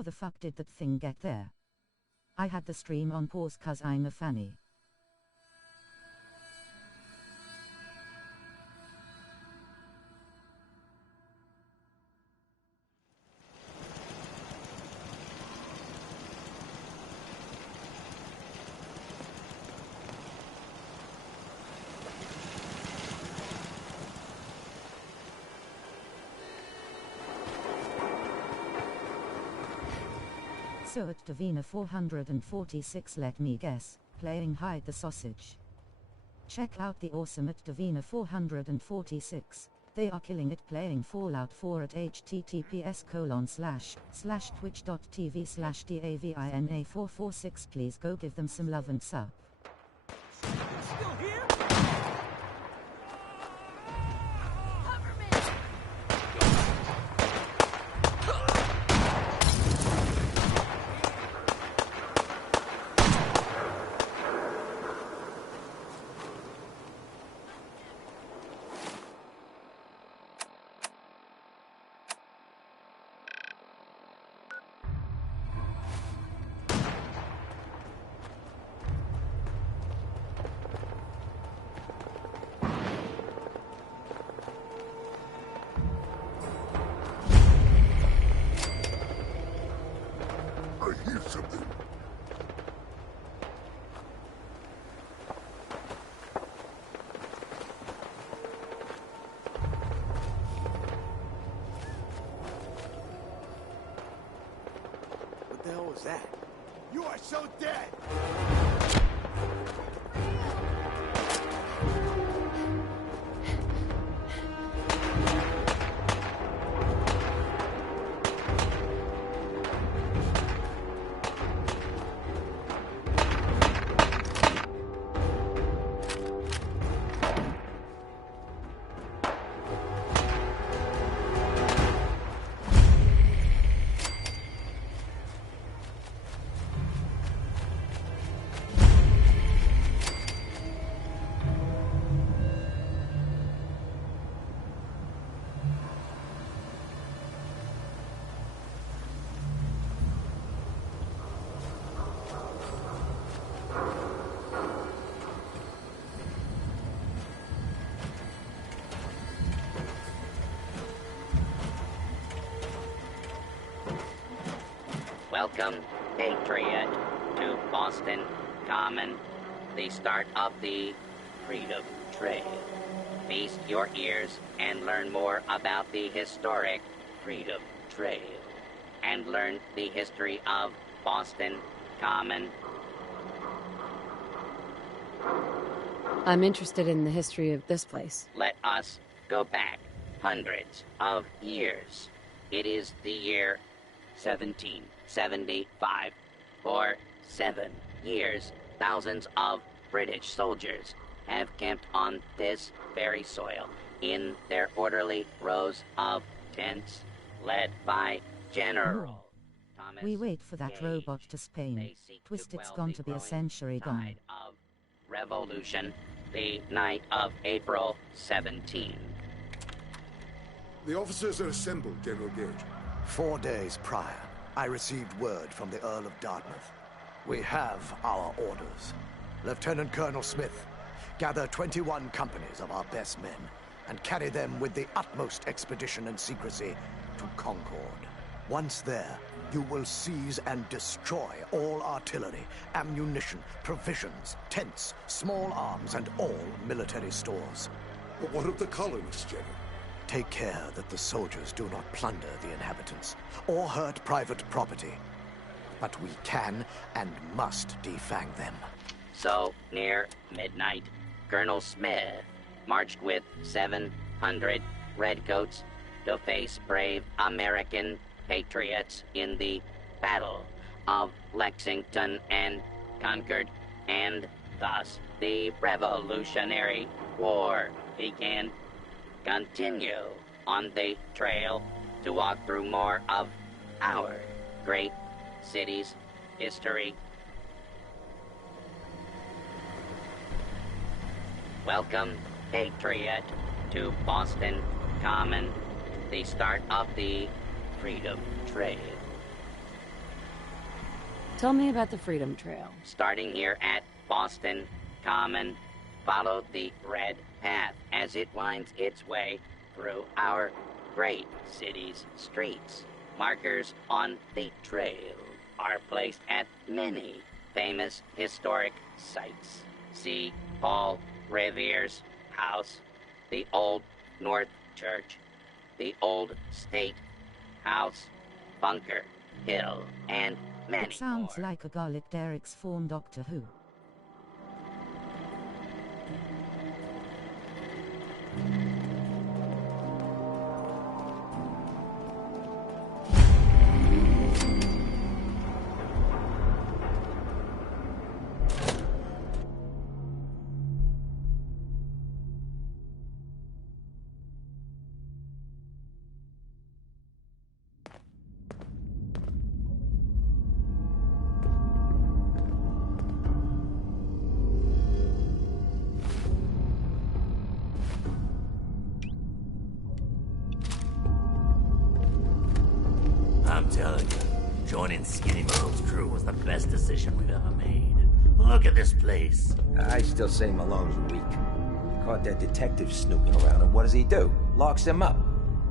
How the fuck did that thing get there? I had the stream on pause cause I'm a fanny. So at Davina 446, let me guess, playing hide the sausage. Check out the awesome at Davina 446. They are killing it playing Fallout 4 at https://twitch.tv/davina446. Please go give them some love and sub. Still here? What the hell was that? You are so dead! Welcome, Patriot, to Boston Common, the start of the Freedom Trail. Feast your ears and learn more about the historic Freedom Trail, and learn the history of Boston Common. I'm interested in the history of this place. Let us go back hundreds of years. It is the year 1775. For 7 years, thousands of British soldiers have camped on this very soil in their orderly rows of tents, led by General Thomas. We wait for that robot to Spain. Twist, it's gone to be a century gone. Of revolution, the night of April 17. The officers are assembled, General Gage. 4 days prior, I received word from the Earl of Dartmouth. We have our orders. Lieutenant Colonel Smith, gather 21 companies of our best men and carry them with the utmost expedition and secrecy to Concord. Once there, you will seize and destroy all artillery, ammunition, provisions, tents, small arms, and all military stores. But what of the colonists, General? Take care that the soldiers do not plunder the inhabitants or hurt private property. But we can and must defang them. So, near midnight, Colonel Smith marched with 700 redcoats to face brave American patriots in the Battle of Lexington and Concord, and thus the Revolutionary War began. Continue on the trail to walk through more of our great city's history. Welcome, Patriot, to Boston Common, the start of the Freedom Trail. Tell me about the Freedom Trail. Starting here at Boston Common, follow the red path as it winds its way through our great city's streets. Markers on the trail are placed at many famous historic sites. See Paul Revere's house, the Old North Church, the Old State House, Bunker Hill, and many It sounds like a garlic Derek's form Doctor Who. I'm telling you, joining Skinny Malone's crew was the best decision we've ever made. Look at this place. I still say Malone's weak. Caught that detective snooping around him. What does he do? Locks him up.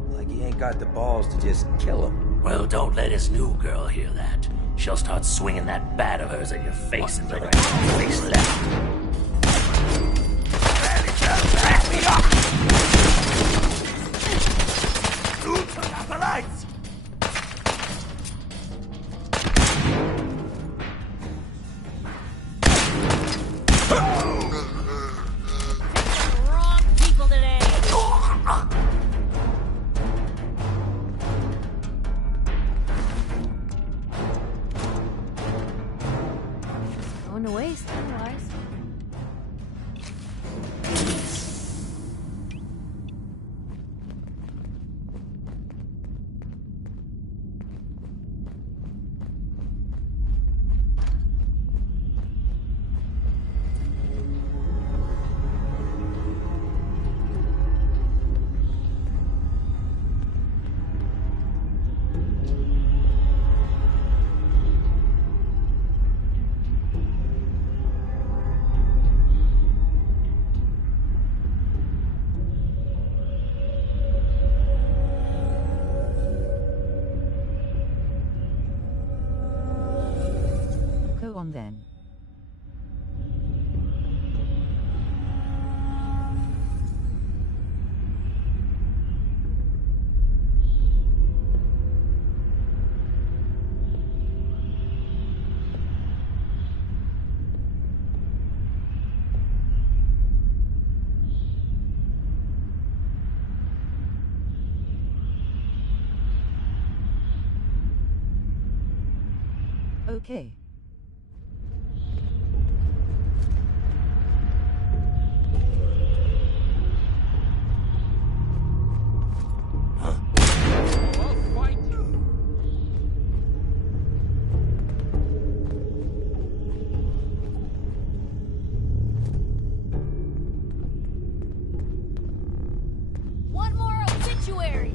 Like he ain't got the balls to just kill him. Well, don't let his new girl hear that. She'll start swinging that bat of hers at your face and like face left. Back me up! Turn out the lights! Wrong people today. Going to waste otherwise. Go on then. Okay. One more obituary.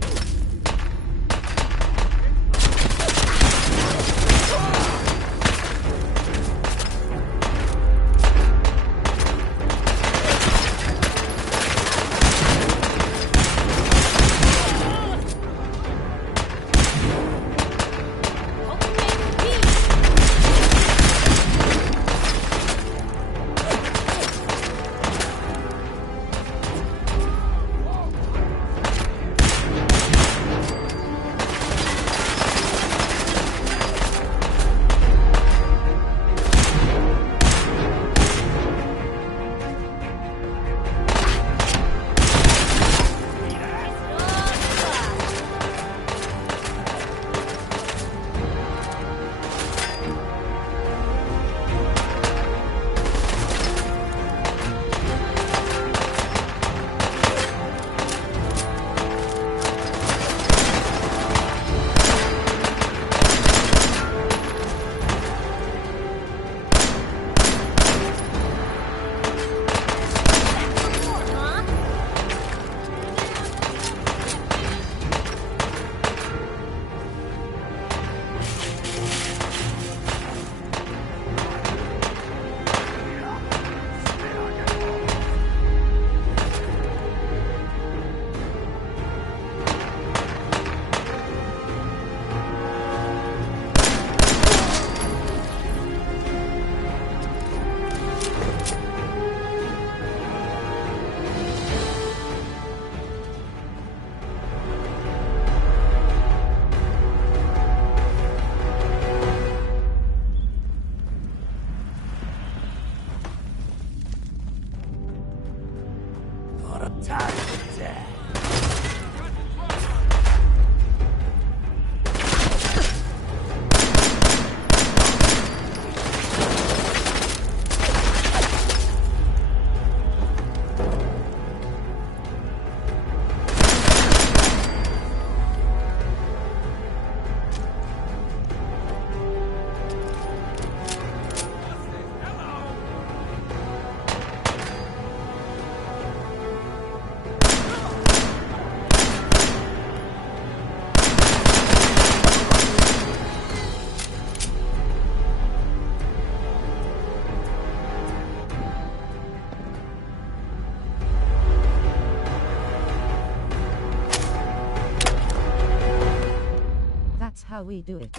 how we do it.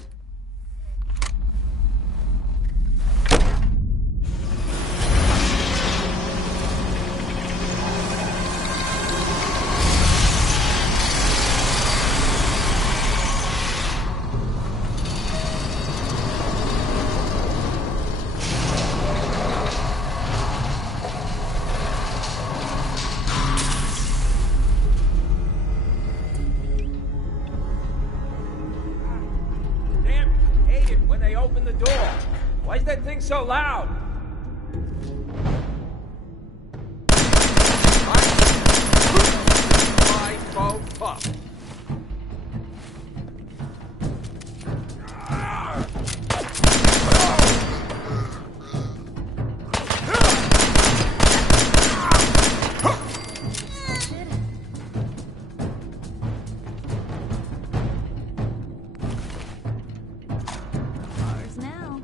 So loud! My boat up. Ours now.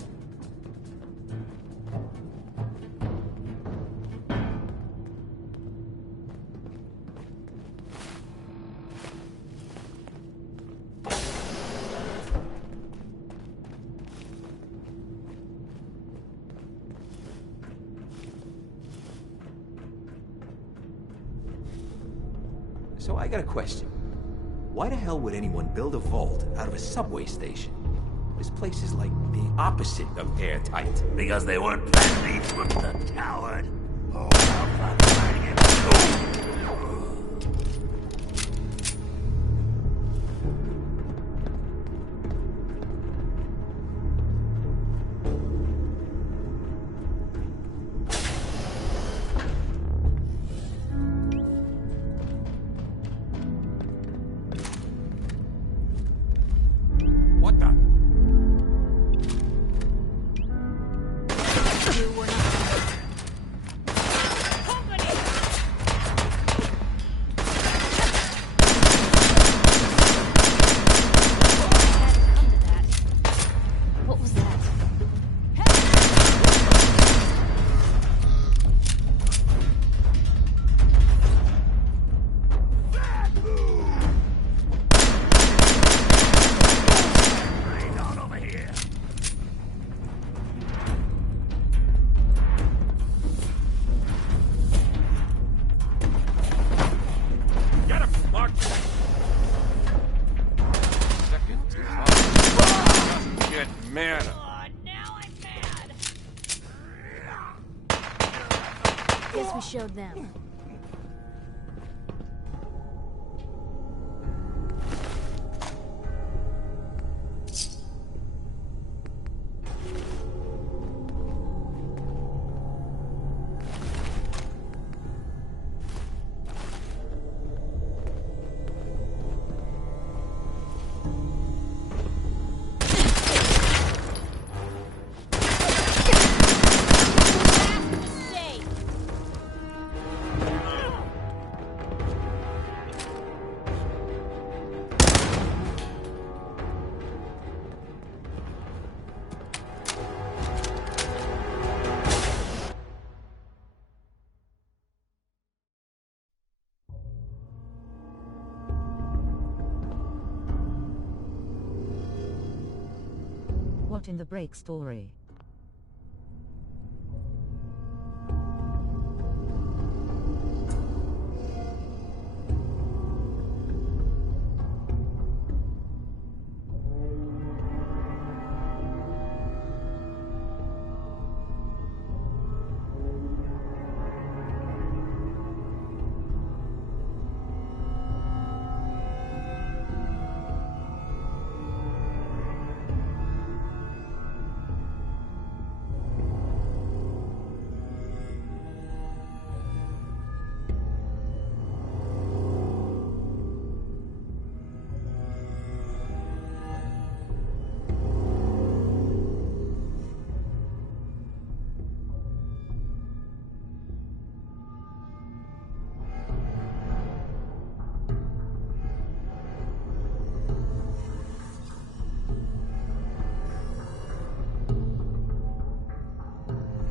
So I got a question. Why the hell would anyone build a vault out of a subway station? This place is like the opposite of airtight. Because they weren't planning to put the coward. Oh, I'll find him. What the? You were not. What was that? Bring on over here. Get him, Mark! Second is on. Get mad. Guess we showed them. What in the break story?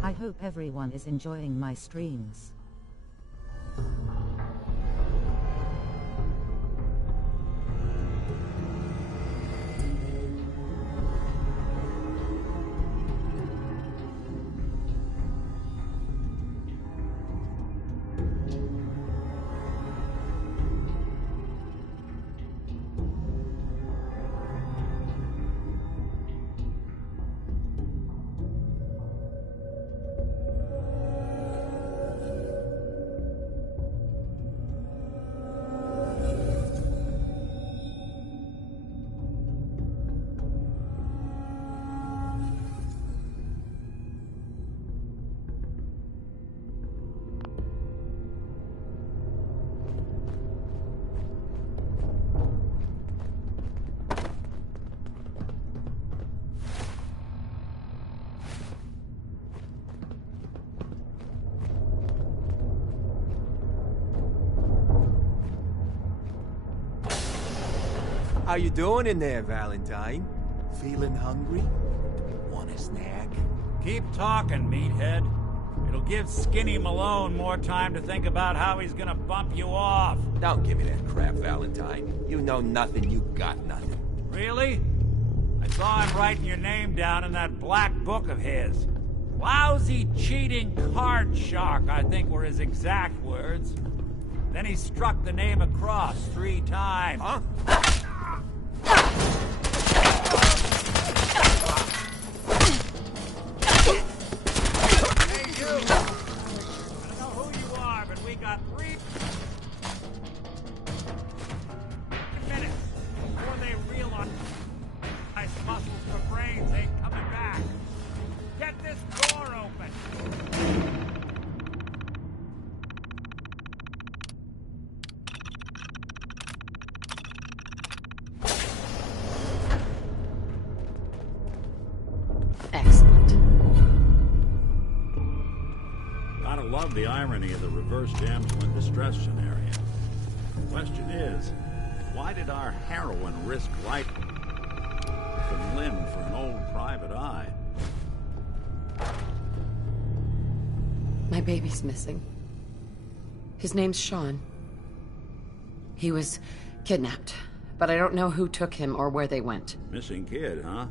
I hope everyone is enjoying my streams. How you doing in there, Valentine? Feeling hungry? Want a snack? Keep talking, meathead. It'll give Skinny Malone more time to think about how he's gonna bump you off. Don't give me that crap, Valentine. You know nothing, you got nothing. Really? I saw him writing your name down in that black book of his. Lousy, cheating card shark, I think were his exact words. Then he struck the name across 3 times. Huh? Hey, you! I don't know who you are, but we got 3 minutes before they realize muscles for brains ain't coming back. Get this door open! Excellent. Gotta love the irony of the reverse damsel in distress scenario. The question is, why did our heroine risk life and limb for an old private eye? My baby's missing. His name's Sean. He was kidnapped, but I don't know who took him or where they went. Missing kid, huh?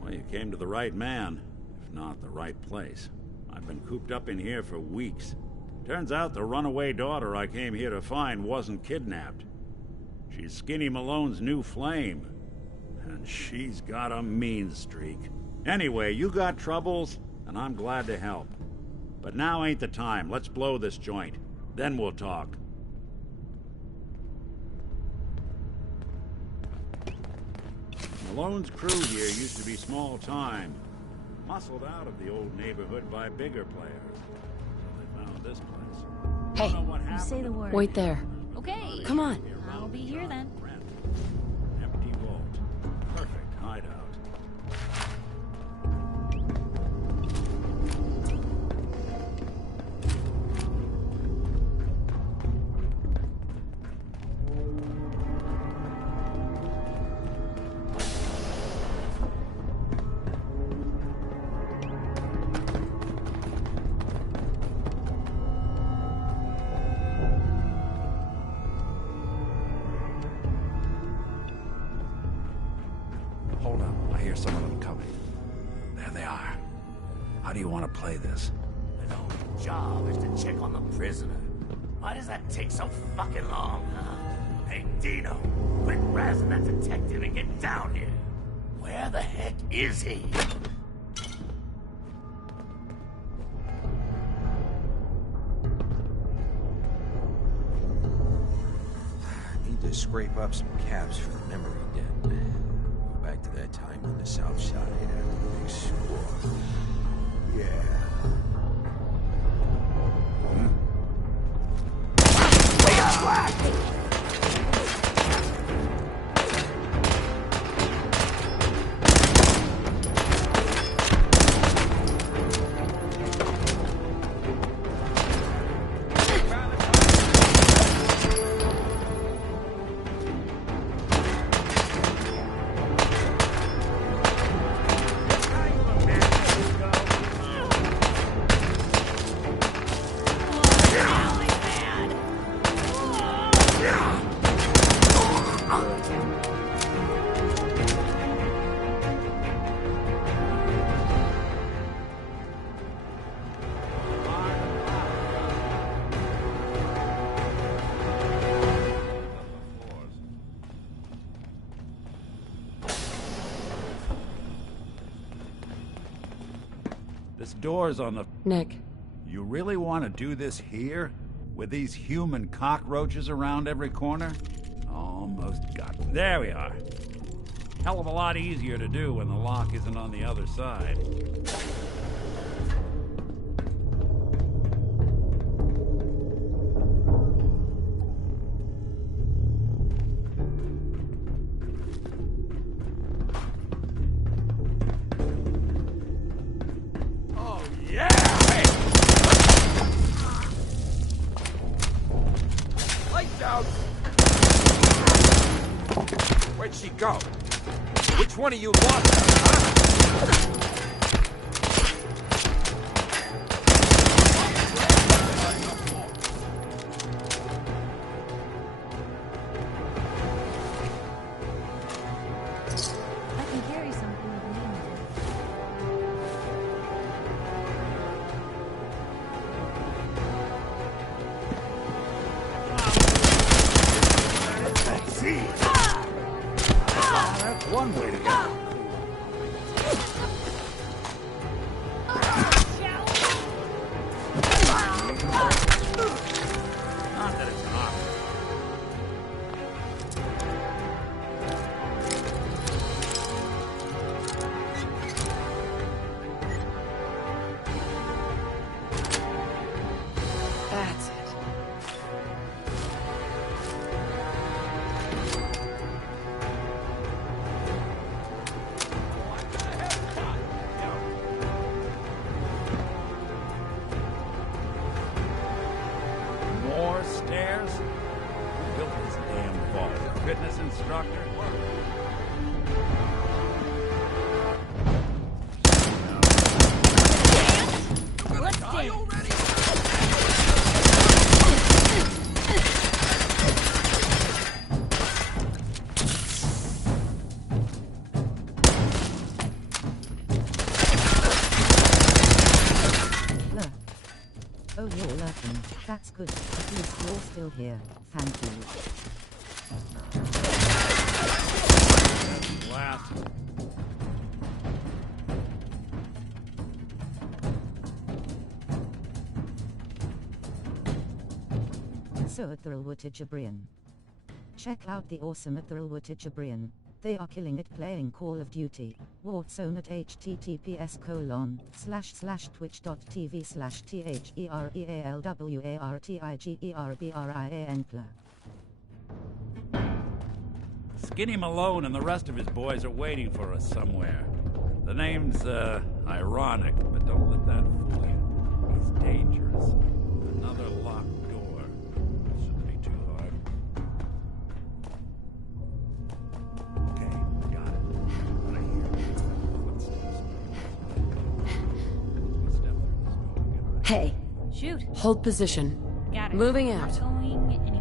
Well, you came to the right man, if not the right place. I've been cooped up in here for weeks. Turns out the runaway daughter I came here to find wasn't kidnapped. She's Skinny Malone's new flame. And she's got a mean streak. Anyway, you got troubles, and I'm glad to help. But now ain't the time. Let's blow this joint. Then we'll talk. Malone's crew here used to be small time. Muscled out of the old neighborhood by bigger players. So they found this place. Hey, Don't know what You happened say to the word. wait there. Okay. Come on. I'll be here then. Empty vault. Perfect hideout. Hold up. I hear some of them coming. There they are. How do you want to play this? My only job is to check on the prisoner. Why does that take so fucking long, huh? Hey, Dino, quit razzing that detective and get down here. Where the heck is he? Need to scrape up some caps for the memory den. Go back to that time on the south side after the big score. Yeah. This door's on the... Nick. You really want to do this here? With these human cockroaches around every corner? Almost got them. There we are. Hell of a lot easier to do when the lock isn't on the other side. Where'd Where'd she go? Which one of you lost her, huh? I can carry something with me. Let's see. That's one way to go. Not that it's not. That's it. More stairs? Who built this damn vault? Fitness instructor? Let's die already! Look. Oh, you're lurking. That's good. At least you're still here. Thank you. Last. So at the Jabrian. Check out the awesome at the Jabrian. They are killing it playing Call of Duty. Warzone at https://twitch.tv/therealwartigerbrian. Skinny Malone and the rest of his boys are waiting for us somewhere. The name's, ironic, but don't let that fool you. He's dangerous. Another locked door. Shouldn't be too hard. Okay, got it. What I hear. Footsteps. We step through this door and get ready. Hey, Shoot. hold position. Got it. Moving Not out. going anywhere.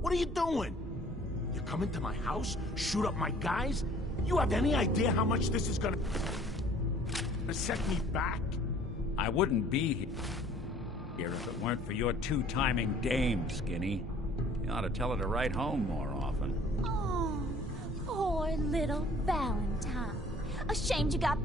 What are you doing? You come into my house, shoot up my guys? You have any idea how much this is gonna set me back? I wouldn't be here if it weren't for your two-timing dame, Skinny. You ought to tell her to write home more often. Oh, poor little Valentine. Ashamed you got...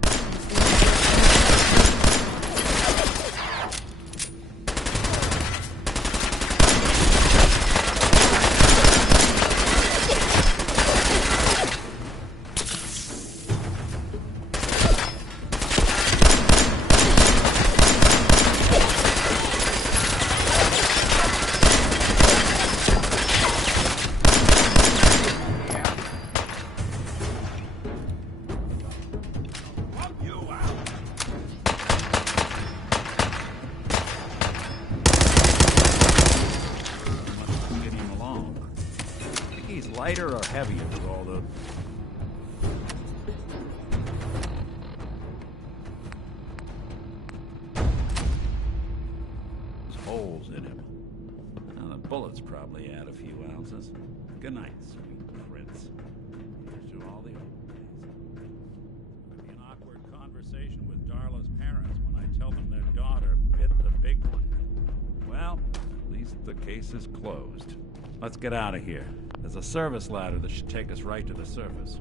Lighter or heavier with all the... There's holes in him. Now, the bullets probably add a few ounces. Good night, sweet prince. Here's to all the old days. Could be an awkward conversation with Darla's parents when I tell them their daughter bit the big one. Well, at least the case is closed. Let's get out of here. There's a service ladder that should take us right to the surface.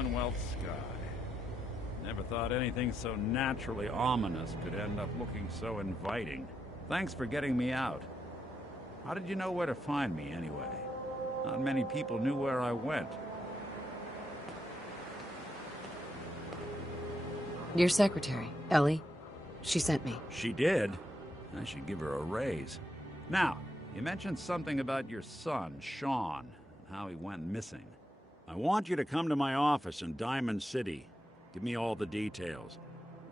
Commonwealth sky. Never thought anything so naturally ominous could end up looking so inviting. Thanks for getting me out. How did you know where to find me, anyway? Not many people knew where I went. Your secretary, Ellie. She sent me. She did? I should give her a raise. Now, you mentioned something about your son, Sean, and how he went missing. I want you to come to my office in Diamond City. Give me all the details.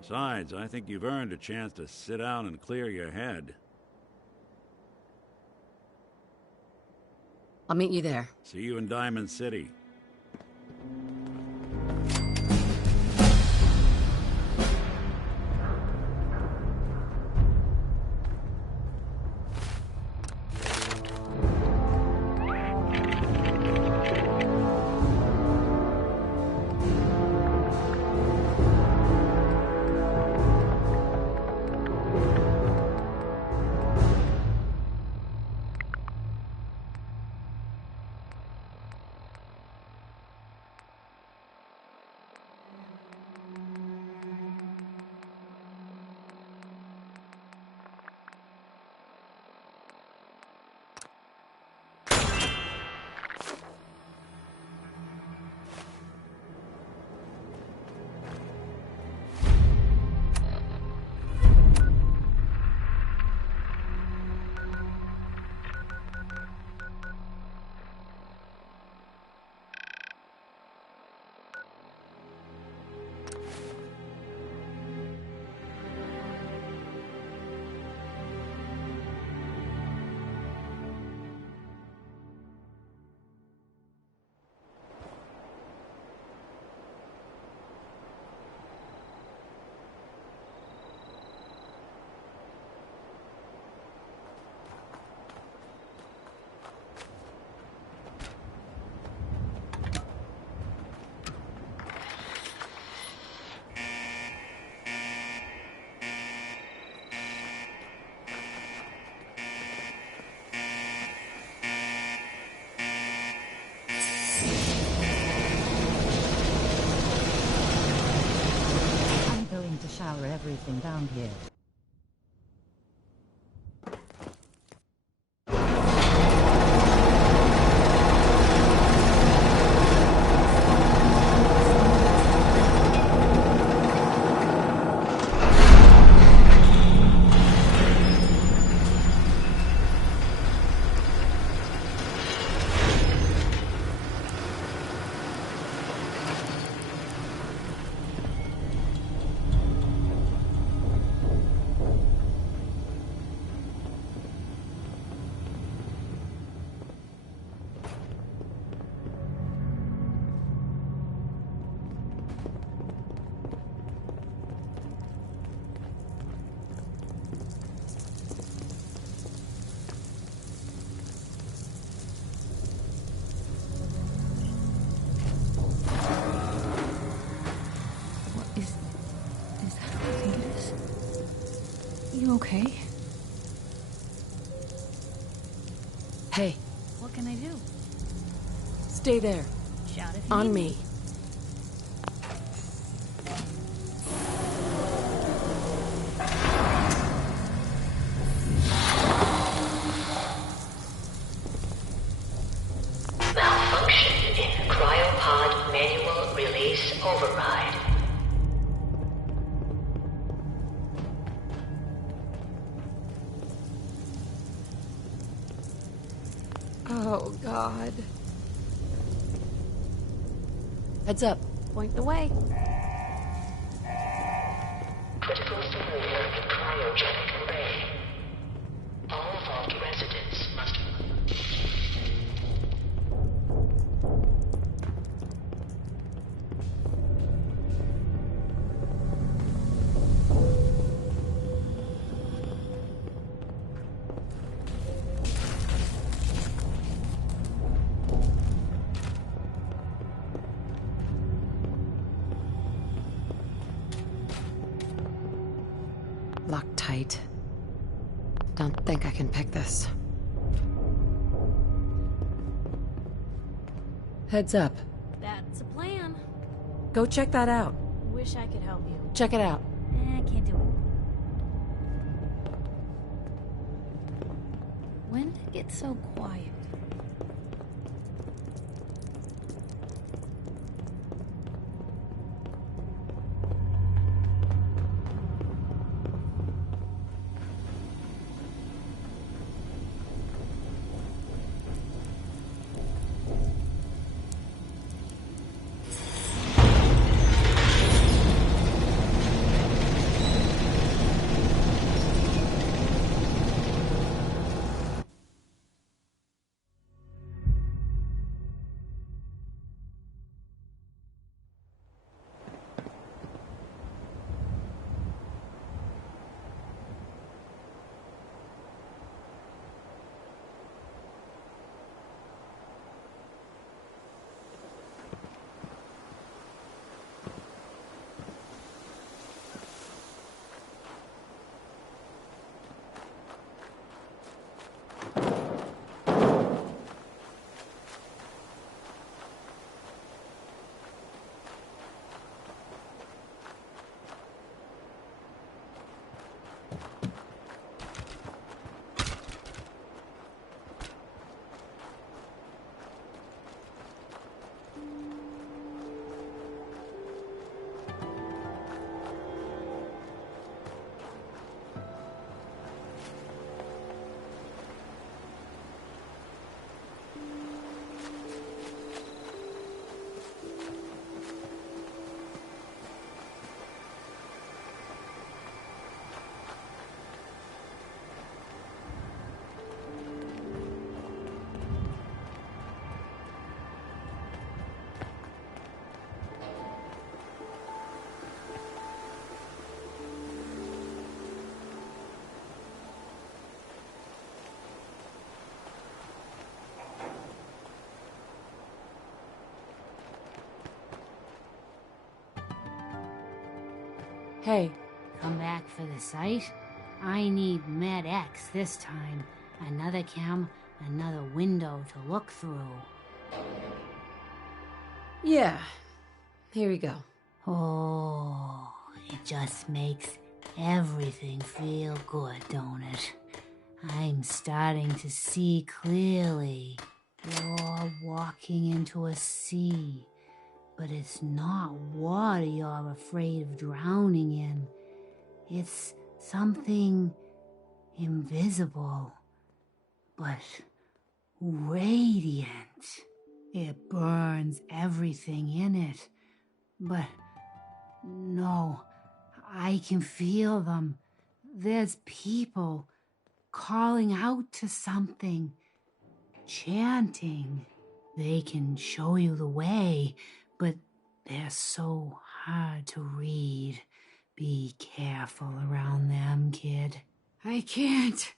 Besides, I think you've earned a chance to sit down and clear your head. I'll meet you there. See you in Diamond City. Shower everything down here. You okay? Hey. What can I do? Stay there. Shout if you On need me. Malfunction in cryopod manual release override. Oh, God. Heads up. Point the way. Critical failure in cryogenic array. All vault residents must... Locked tight. Don't think I can pick this. Heads up. That's a plan. Go check that out. Wish I could help you. Check it out. I can't do it. When did it get so quiet? Hey. Come back for the site? I need Med X this time. Another cam, another window to look through. Yeah. Here we go. Oh, it just makes everything feel good, don't it? I'm starting to see clearly. You're walking into a sea, but it's not water you're afraid of drowning in. It's something invisible, but radiant. It burns everything in it. But no, I can feel them. There's people calling out to something, chanting. They can show you the way, but they're so hard to read. Be careful around them, kid. I can't.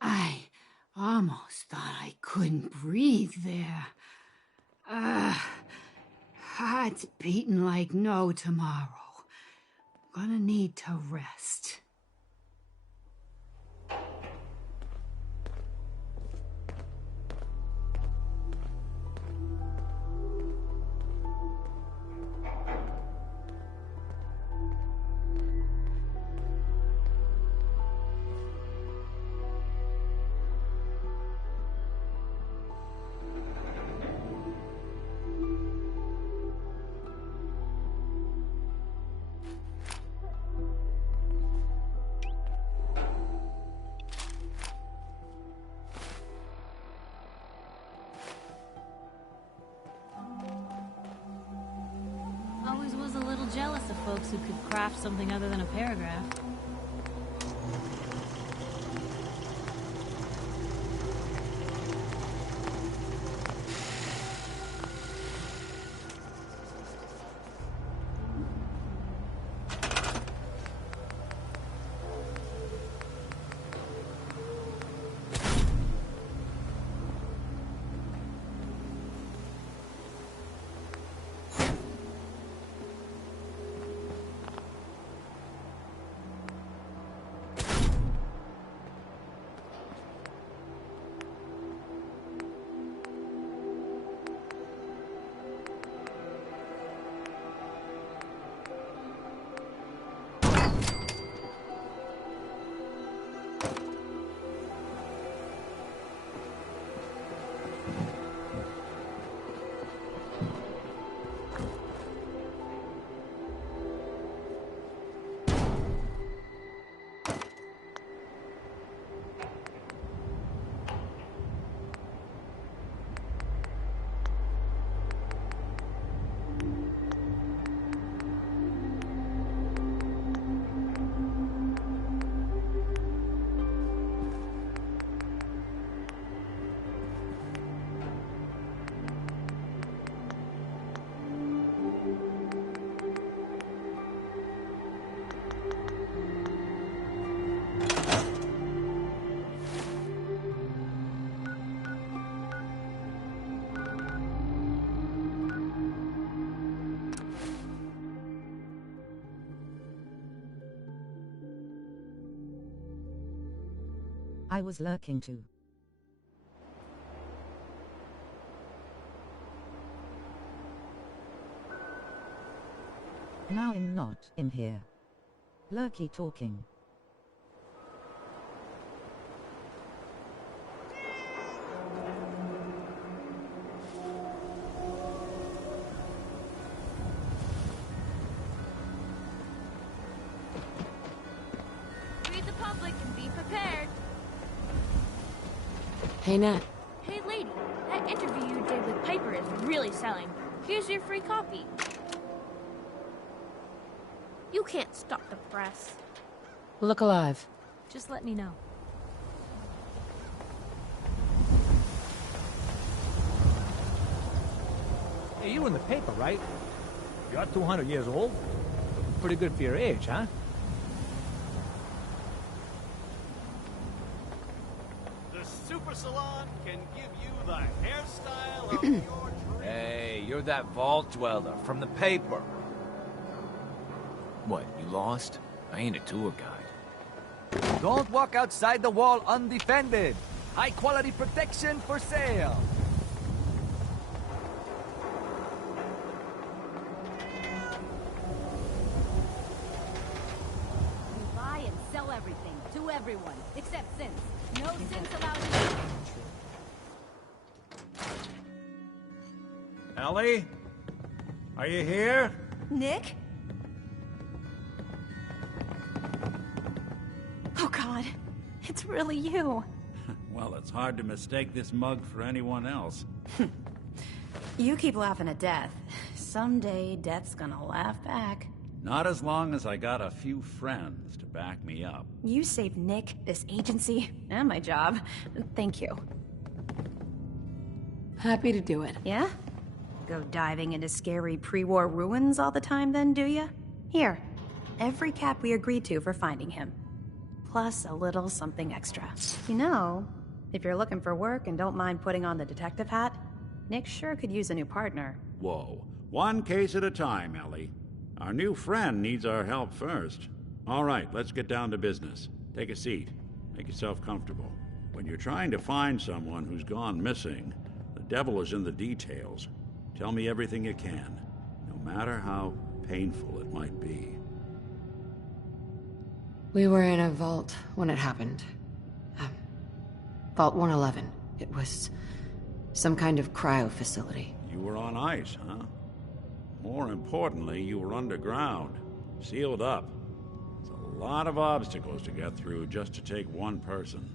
I almost thought I couldn't breathe there. Heart's beating like no tomorrow. Gonna need to rest. Always was a little jealous of folks who could craft something other than a paragraph. I was lurking too. Now I'm not in here. Lurky talking. Read the public and be prepared. Hey, Nat. Hey, lady, that interview you did with Piper is really selling. Here's your free copy. You can't stop the press. Look alive. Just let me know. Hey, you in the paper, right? You're 200 years old. Pretty good for your age, huh? The Super Salon can give you the hairstyle of your dreams. Hey, you're that vault dweller from the paper. What, you lost? I ain't a tour guide. Don't walk outside the wall undefended. High quality protection for sale. We buy and sell everything to everyone, except synths. No synths allowed in. Ellie? Are you here? Nick? Oh God, it's really you. Well, it's hard to mistake this mug for anyone else. You keep laughing at death. Someday, death's gonna laugh back. Not as long as I got a few friends to back me up. You saved Nick, this agency, and my job. Thank you. Happy to do it. Yeah? Go diving into scary pre-war ruins all the time then, do ya? Here, every cap we agreed to for finding him. Plus a little something extra. You know, if you're looking for work and don't mind putting on the detective hat, Nick sure could use a new partner. Whoa. One case at a time, Ellie. Our new friend needs our help first. All right, let's get down to business. Take a seat. Make yourself comfortable. When you're trying to find someone who's gone missing, the devil is in the details. Tell me everything you can, no matter how painful it might be. We were in a vault when it happened. Vault 111. It was some kind of cryo facility. You were on ice, huh? More importantly, you were underground, sealed up. It's a lot of obstacles to get through just to take one person.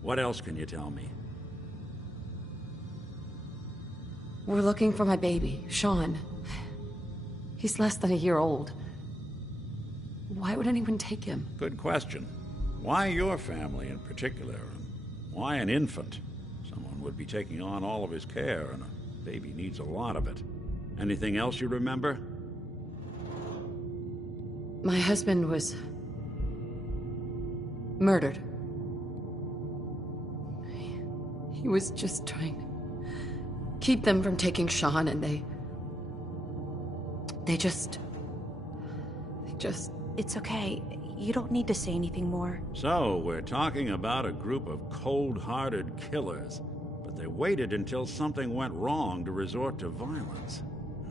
What else can you tell me? We're looking for my baby, Sean. He's less than a year old. Why would anyone take him? Good question. Why your family in particular? And why an infant? Someone would be taking on all of his care, and a baby needs a lot of it. Anything else you remember? My husband was murdered. He was just trying to keep them from taking Sean, and they just... It's okay. You don't need to say anything more. So, we're talking about a group of cold-hearted killers, but they waited until something went wrong to resort to violence.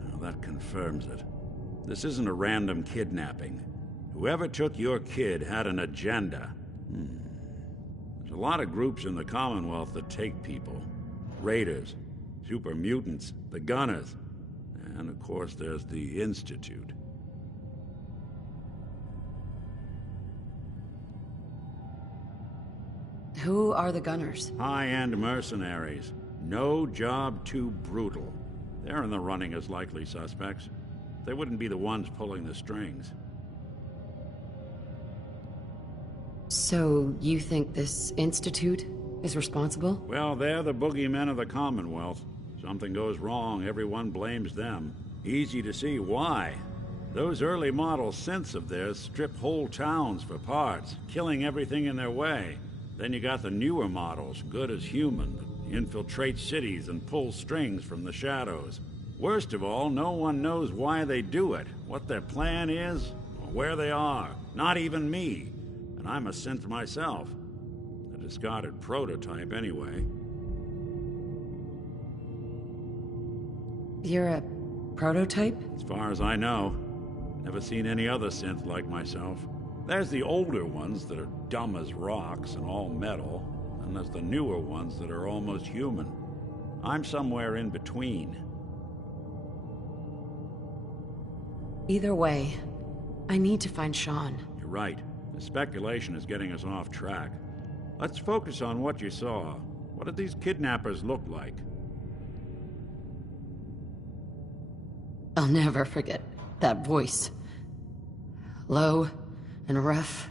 Well, that confirms it. This isn't a random kidnapping. Whoever took your kid had an agenda. There's a lot of groups in the Commonwealth that take people. Raiders, super mutants, the Gunners, and of course there's the Institute. Who are the Gunners? High-end mercenaries. No job too brutal. They're in the running as likely suspects. They wouldn't be the ones pulling the strings. So, you think this Institute is responsible? Well, they're the boogeymen of the Commonwealth. Something goes wrong, everyone blames them. Easy to see why. Those early model synths of theirs strip whole towns for parts, killing everything in their way. Then you got the newer models, good as human, that infiltrate cities and pull strings from the shadows. Worst of all, no one knows why they do it, what their plan is, or where they are. Not even me. And I'm a synth myself. The discarded prototype anyway. You're a prototype? As far as I know. Never seen any other synth like myself. There's the older ones that are dumb as rocks and all metal, and there's the newer ones that are almost human. I'm somewhere in between. Either way, I need to find Sean. You're right. The speculation is getting us off track. Let's focus on what you saw. What did these kidnappers look like? I'll never forget that voice. Low and rough.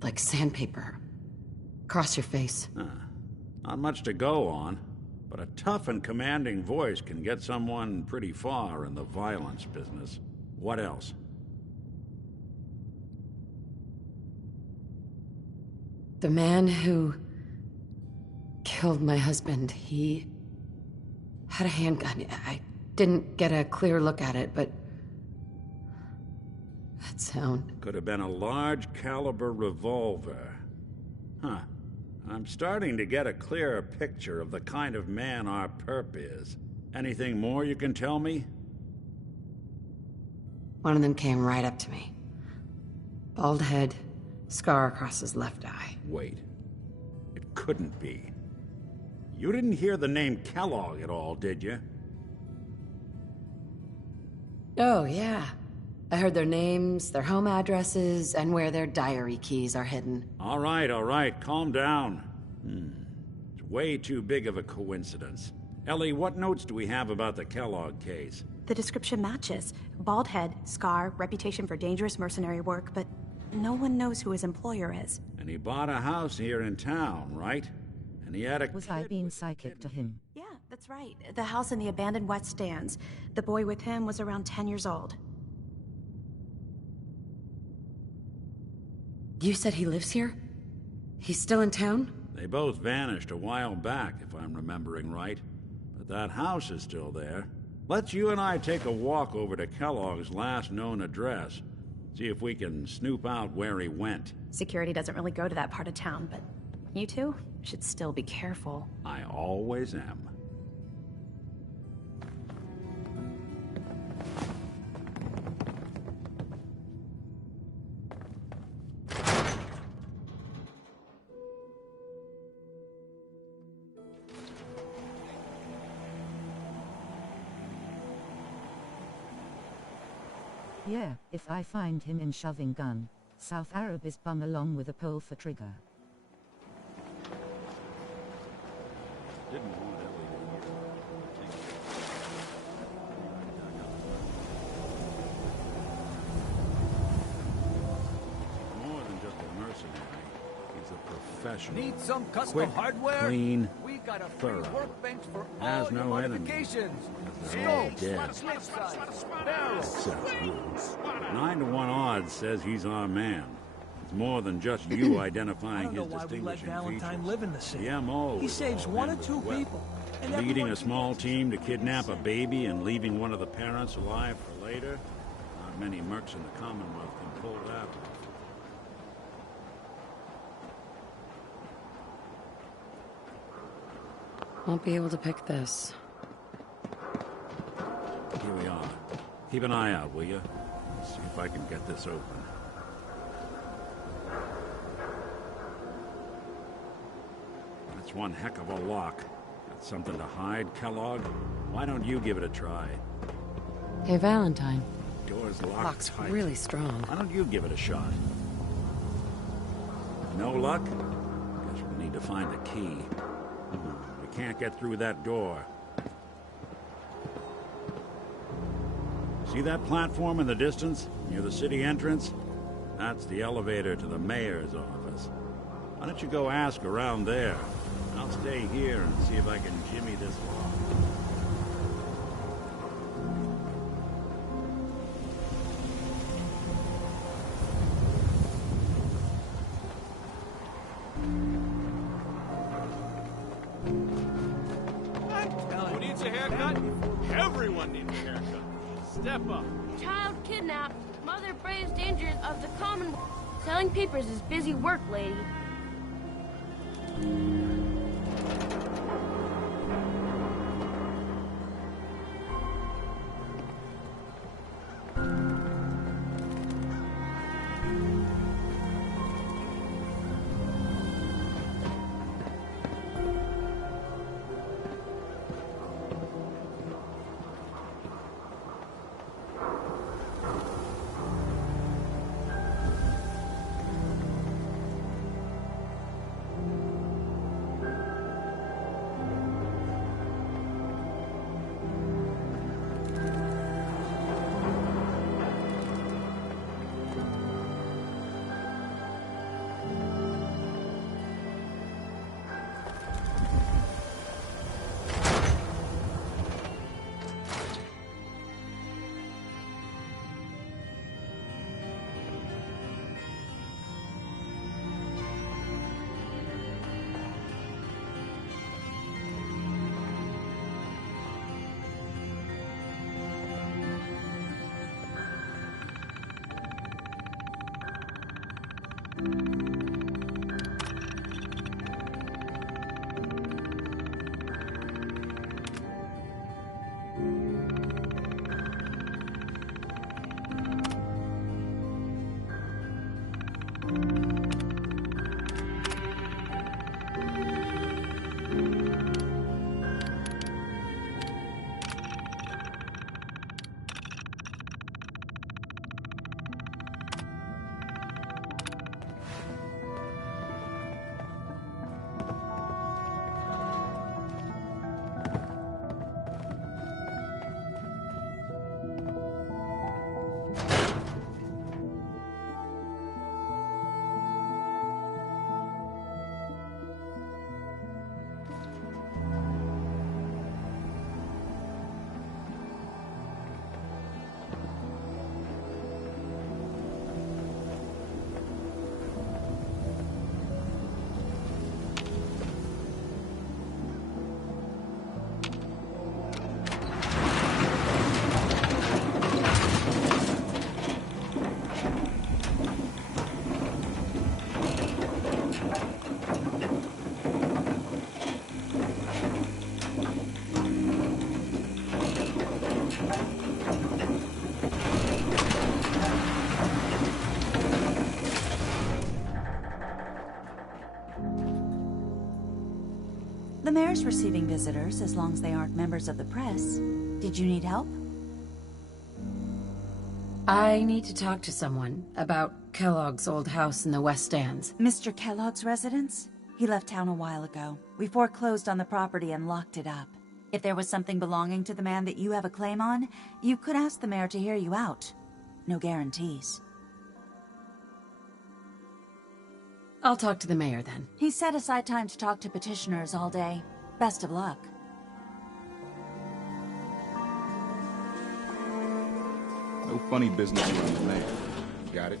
Like sandpaper. Across your face. Not much to go on, but a tough and commanding voice can get someone pretty far in the violence business. What else? The man who killed my husband, he had a handgun. I didn't get a clear look at it, but that sound. Could have been a large caliber revolver. Huh. I'm starting to get a clearer picture of the kind of man our perp is. Anything more you can tell me? One of them came right up to me. Bald head, scar across his left eye. Wait. It couldn't be. You didn't hear the name Kellogg at all, did you? Oh, yeah. I heard their names, their home addresses, and where their diary keys are hidden. All right. Calm down. It's way too big of a coincidence. Ellie, what notes do we have about the Kellogg case? The description matches. Bald head, scar, reputation for dangerous mercenary work, but no one knows who his employer is. And he bought a house here in town, right? And he had a Was I being psychic to him? Yeah, that's right. The house in the abandoned West Stands. The boy with him was around 10 years old. You said he lives here? He's still in town? They both vanished a while back, if I'm remembering right. But that house is still there. Let's you and I take a walk over to Kellogg's last known address. See if we can snoop out where he went. Security doesn't really go to that part of town, but you two should still be careful. I always am. Yeah, if I find him in shoving gun, South Arab is bum along with a pole for trigger. Didn't want Ellie to hear. More than just a mercenary, he's a professional. Need some custom Quick, hardware? clean, We got a free thorough. workbench for Has all your no enemy. modifications. They're all Scopes, dead. slip size, barrels. Except you. 9 to 1 odds says he's our man. It's more than just you identifying I don't know his why we let distinguishing Valentine features. live in the city. The MO He is saves all one or in two with weapons. people. And Leading everyone a small team to kidnap a baby and leaving one of the parents alive for later? Not many mercs in the Commonwealth can pull that off. Won't be able to pick this. Here we are. Keep an eye out, will you? Let's see if I can get this open. That's one heck of a lock. Got something to hide, Kellogg? Why don't you give it a try? Hey, Valentine. Door's locked Lock's tight. really strong. Why don't you give it a shot? No luck? Guess we'll need to find the key. We can't get through that door. See that platform in the distance, near the city entrance? That's the elevator to the mayor's office. Why don't you go ask around there? I'll stay here and see if I can jimmy this lock. Who needs a haircut? Everyone needs a haircut. Step up. Child kidnapped. Mother braves dangers of the Commonwealth. Selling papers is busy work, lady. The mayor's receiving visitors as long as they aren't members of the press. Did you need help? I need to talk to someone about Kellogg's old house in the West Stands. Mr. Kellogg's residence? He left town a while ago. We foreclosed on the property and locked it up. If there was something belonging to the man that you have a claim on, you could ask the mayor to hear you out. No guarantees. I'll talk to the mayor then. He set aside time to talk to petitioners all day. Best of luck. No funny business around the mayor. Got it?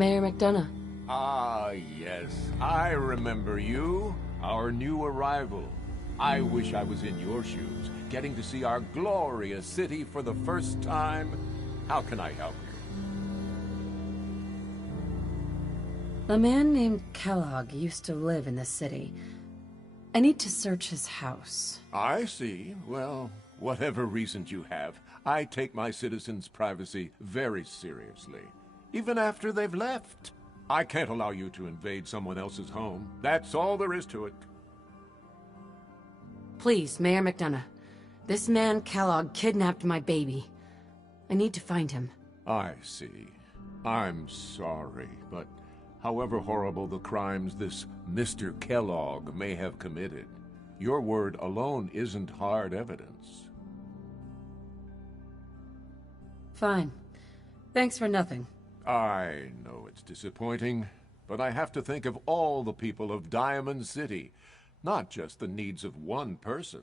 Mayor McDonough. Ah, yes. I remember you. Our new arrival. I wish I was in your shoes, getting to see our glorious city for the first time. How can I help you? A man named Kellogg used to live in this city. I need to search his house. I see. Well, whatever reasons you have, I take my citizens' privacy very seriously. Even after they've left. I can't allow you to invade someone else's home. That's all there is to it. Please, Mayor McDonough. This man Kellogg kidnapped my baby. I need to find him. I see. I'm sorry, but however horrible the crimes this Mr. Kellogg may have committed, your word alone isn't hard evidence. Fine. Thanks for nothing. I know it's disappointing, but I have to think of all the people of Diamond City. not just the needs of one person.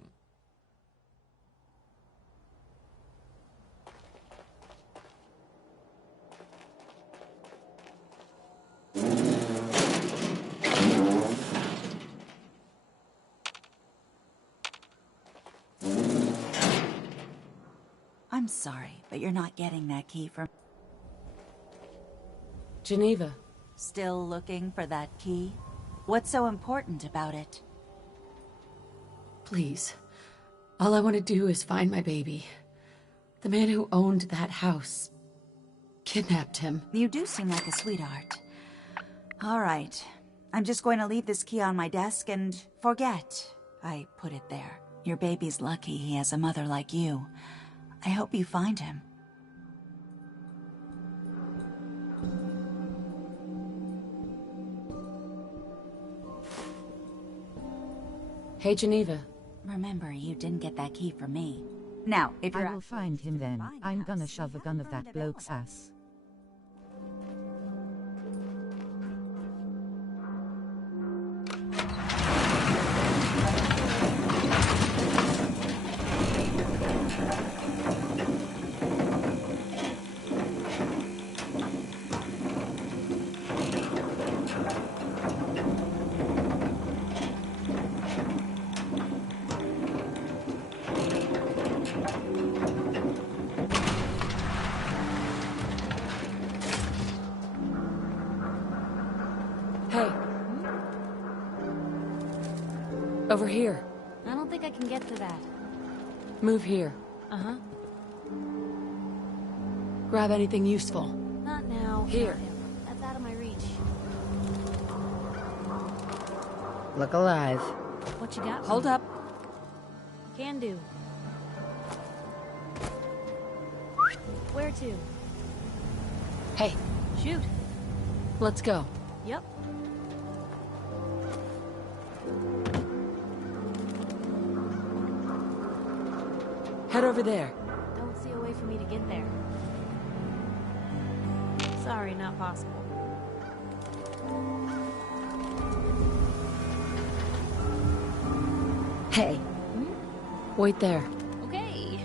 I'm sorry, but you're not getting that key from... Geneva. Still looking for that key? What's so important about it? Please. All I want to do is find my baby. The man who owned that house kidnapped him. You do seem like a sweetheart. All right. I'm just going to leave this key on my desk and forget I put it there. Your baby's lucky he has a mother like you. I hope you find him. Hey, Geneva. Remember, you didn't get that key from me. Now, if you're... I will find him then. I'm gonna shove a gun of that bloke's ass. Hey. Over here. I don't think I can get to that. Move here. Uh-huh. Grab anything useful. Not now. Here. That's out of my reach. Look alive. What you got? Hold up. Can do. Where to? Hey. Shoot. Let's go. Yep. Head over there. Don't see a way for me to get there. Sorry, not possible. Hey. Wait there. Okay.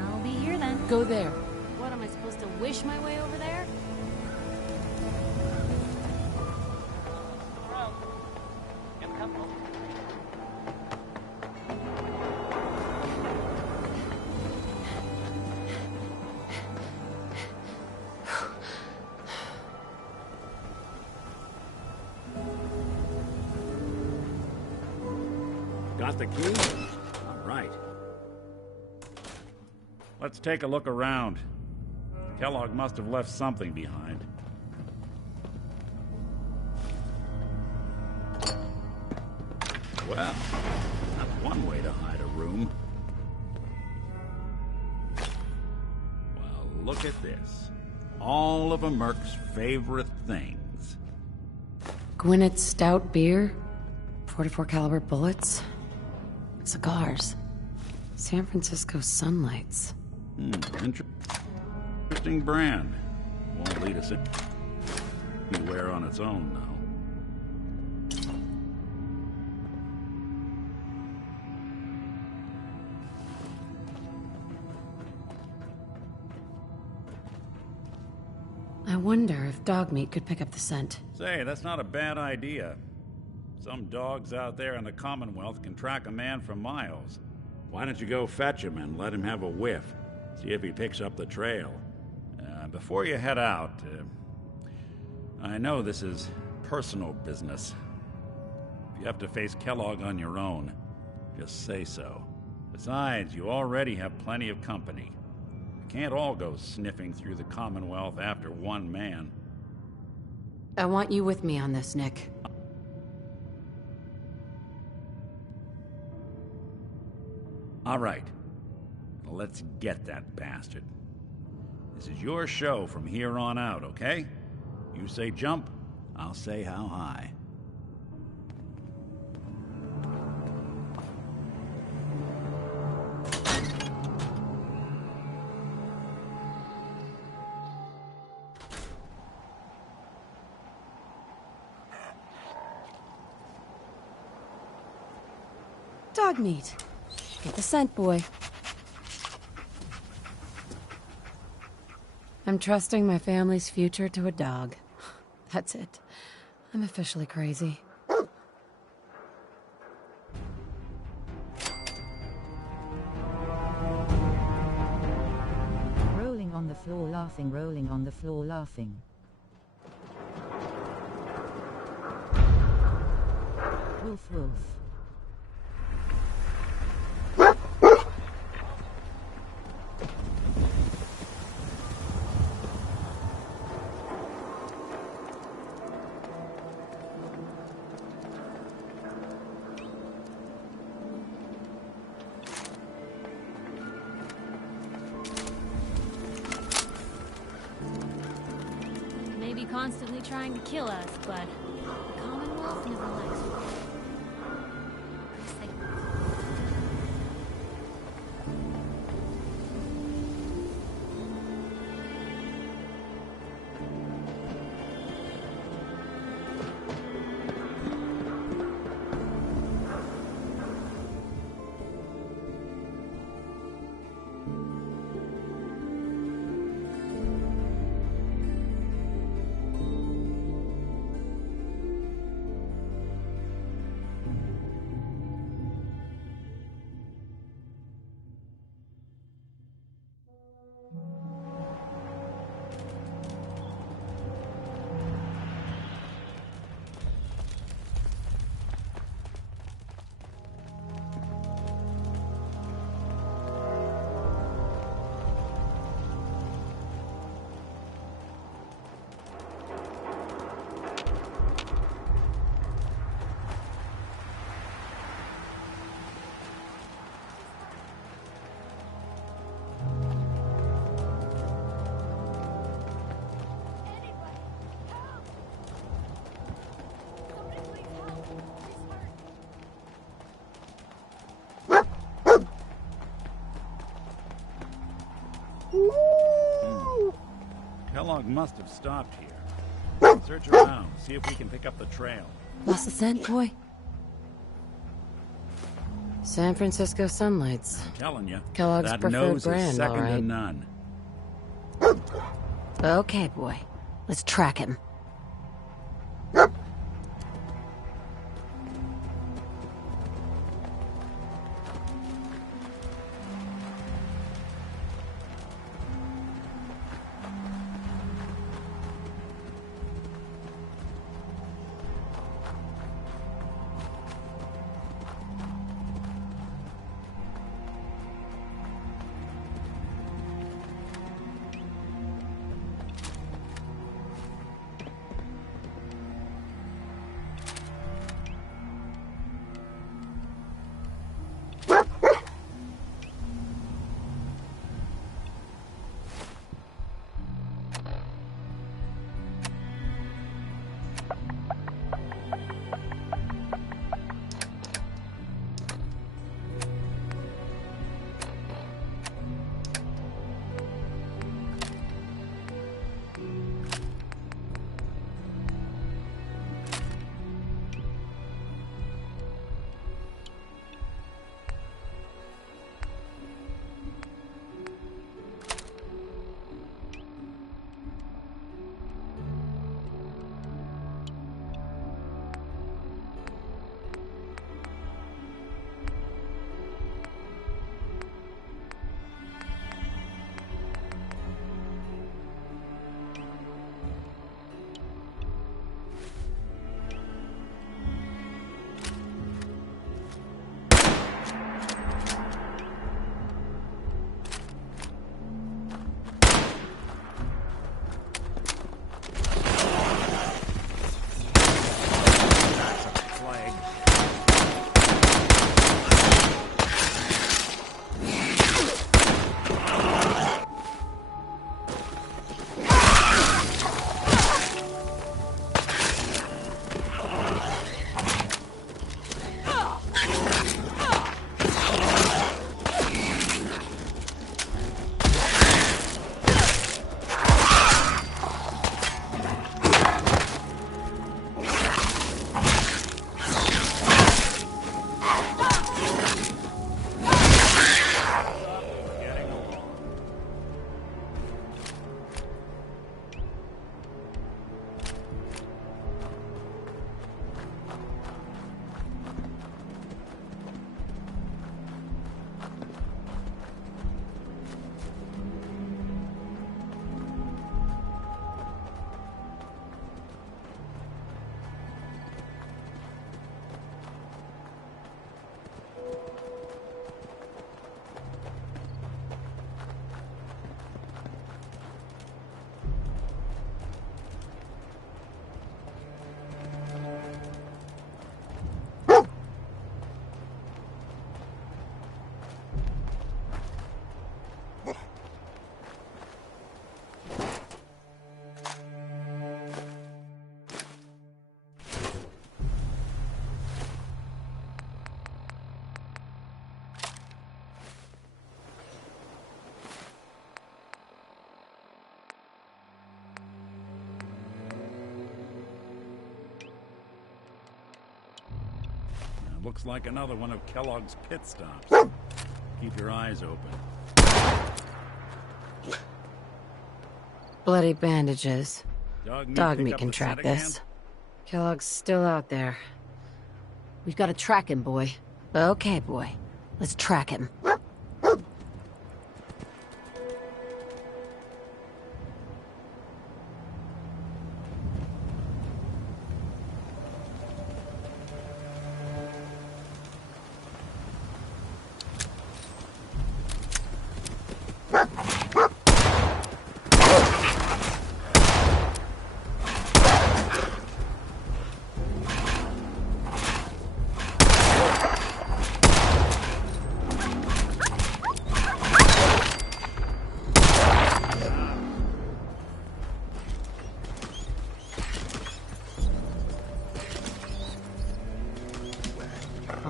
I'll be here then. Go there. What, am I supposed to wish my way over there? Got the key? All right. Let's take a look around. Kellogg must have left something behind. Well, that's one way to hide a room. Well, look at this. All of a Merc's favorite things. Gwyneth Stout beer, 44 caliber bullets, cigars, San Francisco sunlights. Interesting brand. Won't lead us anywhere on its own, though. I wonder if dog meat could pick up the scent. Say, that's not a bad idea. Some dogs out there in the Commonwealth can track a man for miles. Why don't you go fetch him and let him have a whiff? See if he picks up the trail. Before you head out, I know this is personal business. If you have to face Kellogg on your own, just say so. Besides, you already have plenty of company. You can't all go sniffing through the Commonwealth after one man. I want you with me on this, Nick. All right. Let's get that bastard. This is your show from here on out, okay? You say jump, I'll say how high. dog meat. Get the scent, boy. I'm trusting my family's future to a dog. That's it. I'm officially crazy. Rolling on the floor laughing, rolling on the floor laughing. Wolf, wolf. Maybe constantly trying to kill us, but the Commonwealth never likes it. Kellogg must have stopped here. Search around, see if we can pick up the trail. Lost the scent, boy? San Francisco Sunlights. I'm telling you, Kellogg's that preferred nose brand, is second all to right. none. Okay, boy. Let's track him. Looks like another one of Kellogg's pit stops. Keep your eyes open. Bloody bandages. Dog pick meat up can the track scent again? this. Kellogg's still out there. We've got to track him, boy. Okay, boy. Let's track him.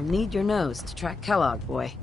I'll need your nose to track Kellogg, boy.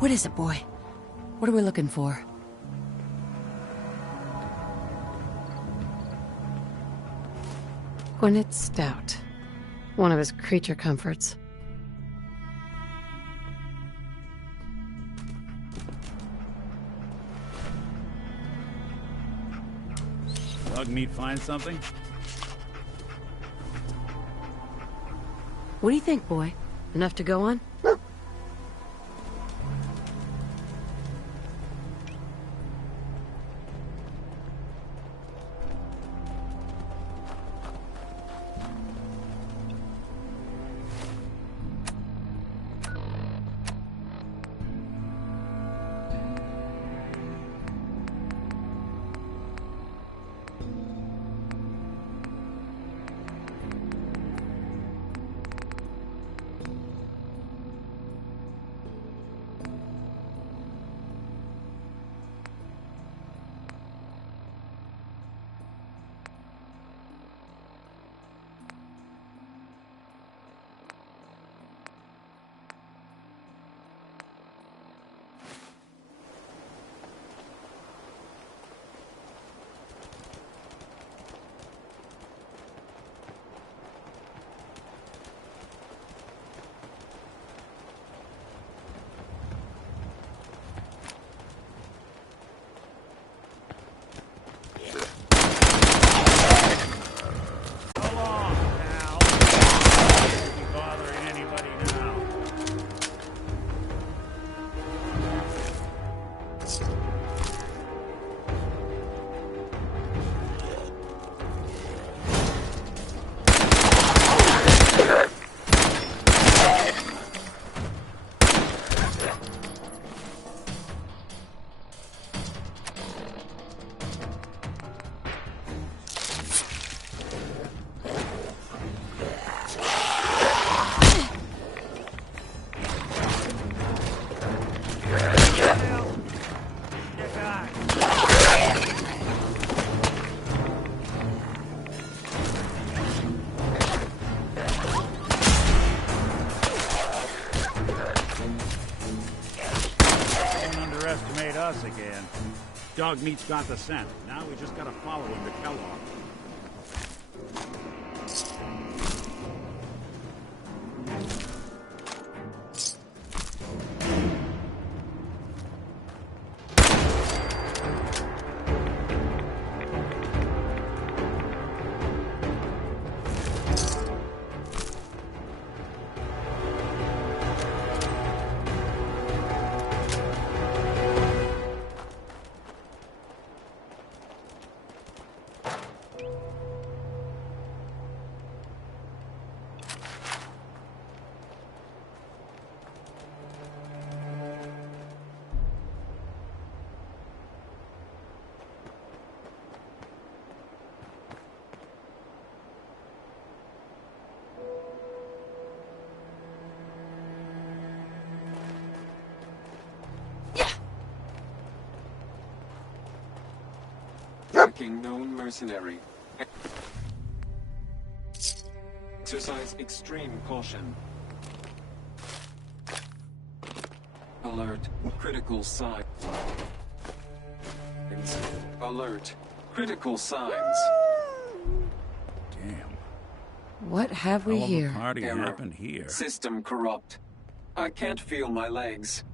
What is it, boy? What are we looking for? Gwyneth Stout. One of his creature comforts. Dog meat find something? What do you think, boy? Enough to go on? us again. Dog meat's got the scent. Now we just gotta follow him to Kellogg. Tracking known mercenary. Exercise extreme caution. Alert. Critical signs. Alert. Critical signs. Damn. What have we Hell of a here? party happened here. System corrupt. I can't feel my legs.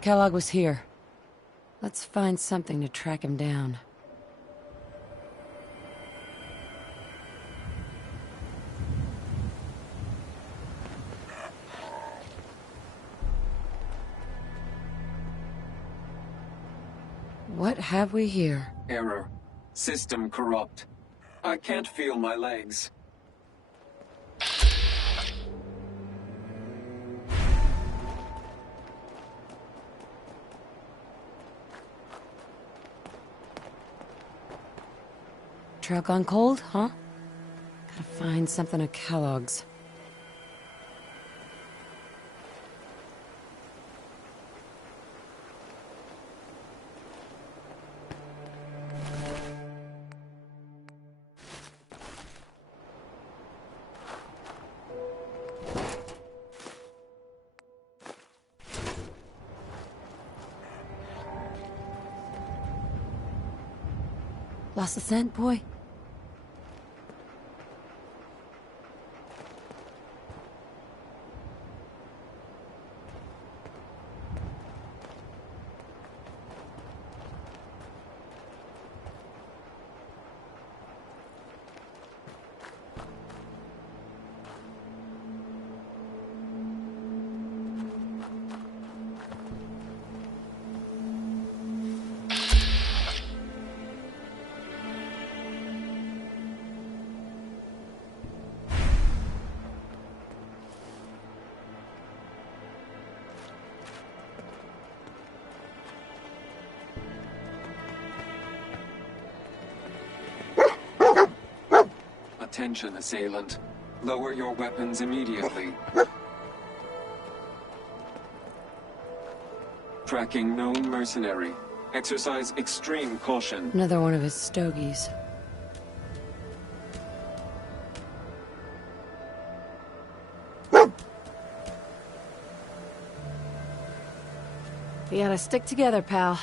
Kellogg was here. Let's find something to track him down. What have we here? Error. System corrupt. I can't feel my legs. Trail gone cold, huh? Gotta find something at Kellogg's. Lost the scent, boy? Attention, assailant. Lower your weapons immediately. Tracking known mercenary. Exercise extreme caution. Another one of his stogies. We gotta stick together, pal.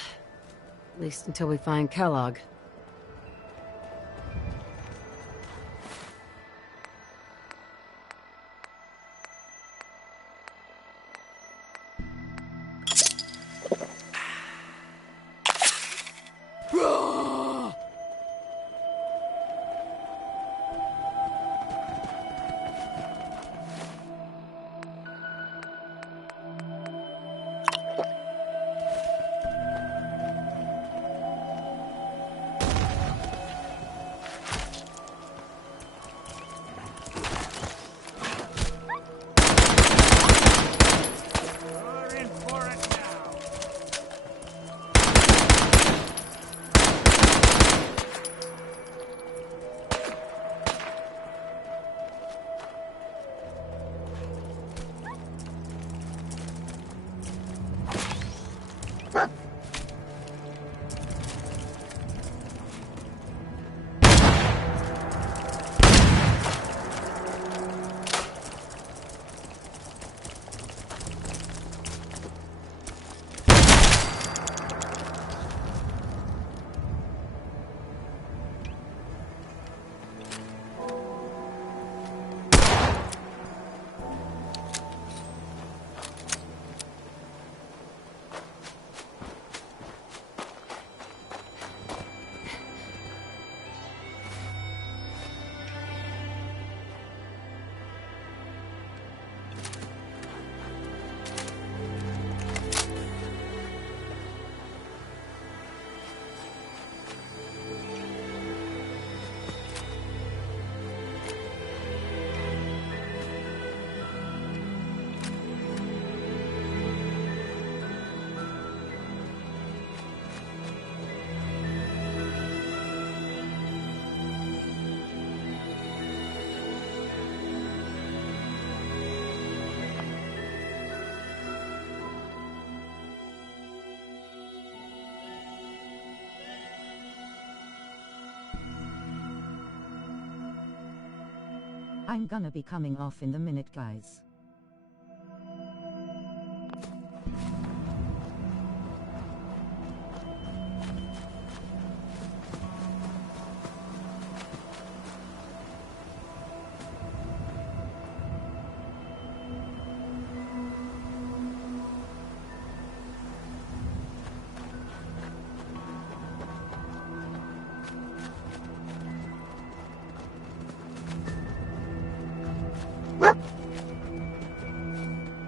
At least until we find Kellogg. I'm gonna be coming off in the minute, guys.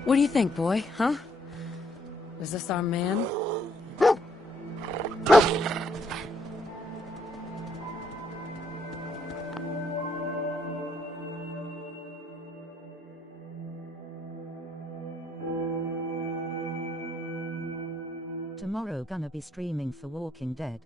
What do you think, boy, huh? Is this our man? Tomorrow gonna be streaming for Walking Dead.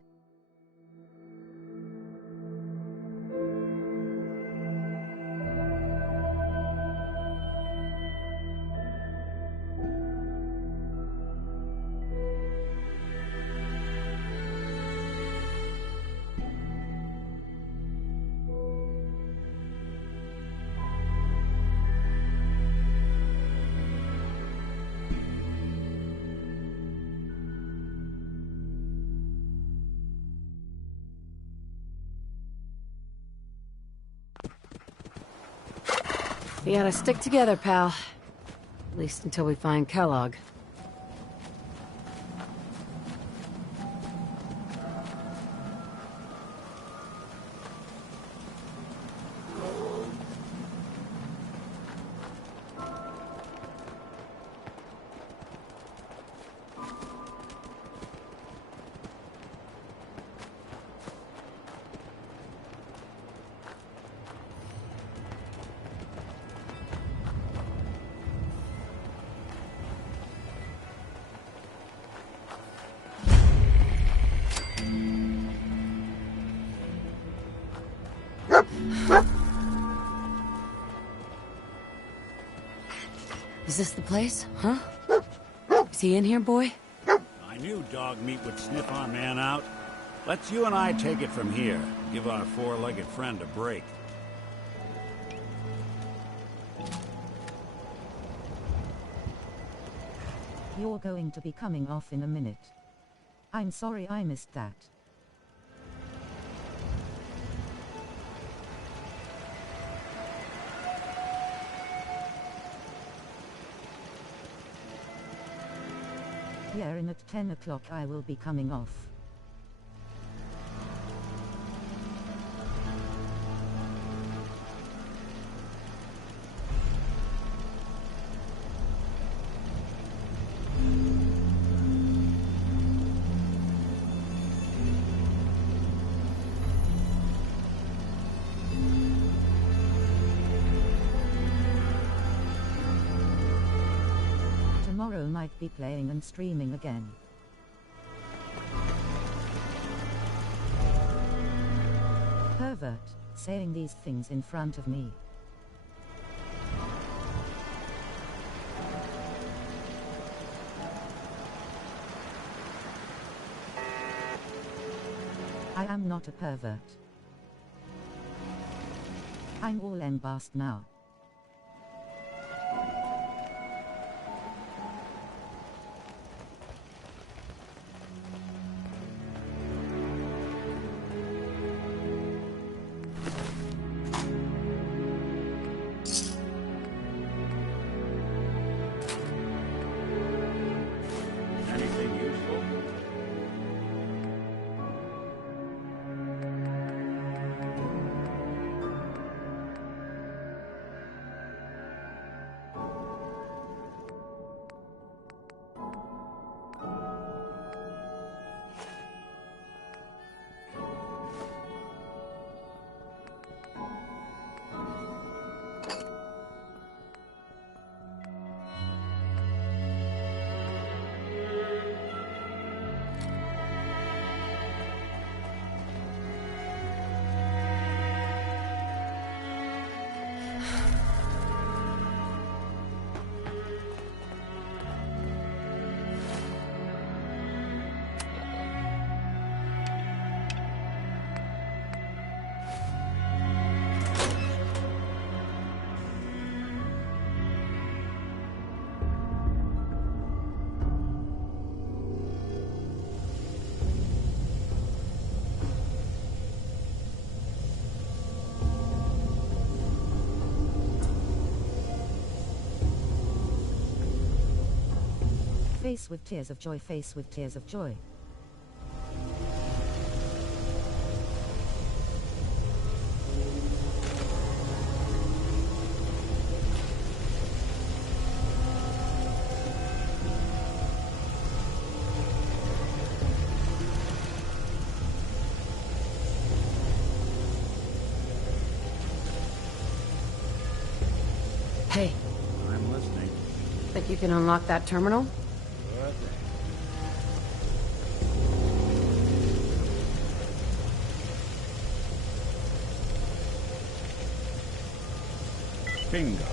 You gotta stick together, pal. At least until we find Kellogg. Is this the place, huh? Is he in here, boy? I knew dog meat would sniff our man out. Let's you and I take it from here. Give our four-legged friend a break. You're going to be coming off in a minute. I'm sorry I missed that. Yeah, and at 10 o'clock I will be coming off. Tomorrow might be playing and streaming again. Pervert, saying these things in front of me. I am not a pervert. I'm all embarrassed now. Anything useful? Face with tears of joy, face with tears of joy. Hey, I'm listening. think you can unlock that terminal? Good. Bingo.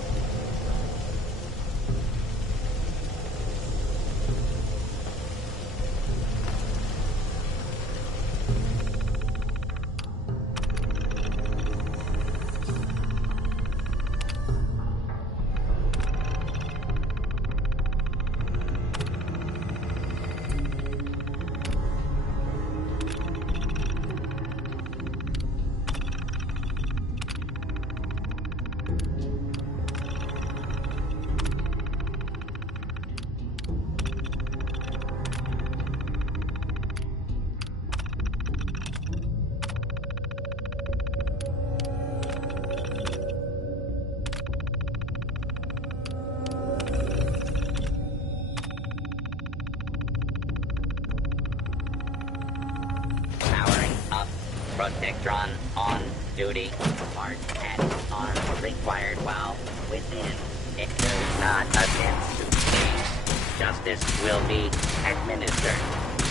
Powering up. Protectron on duty. Part at arm required while within. It does not attempt to escape. Justice will be administered.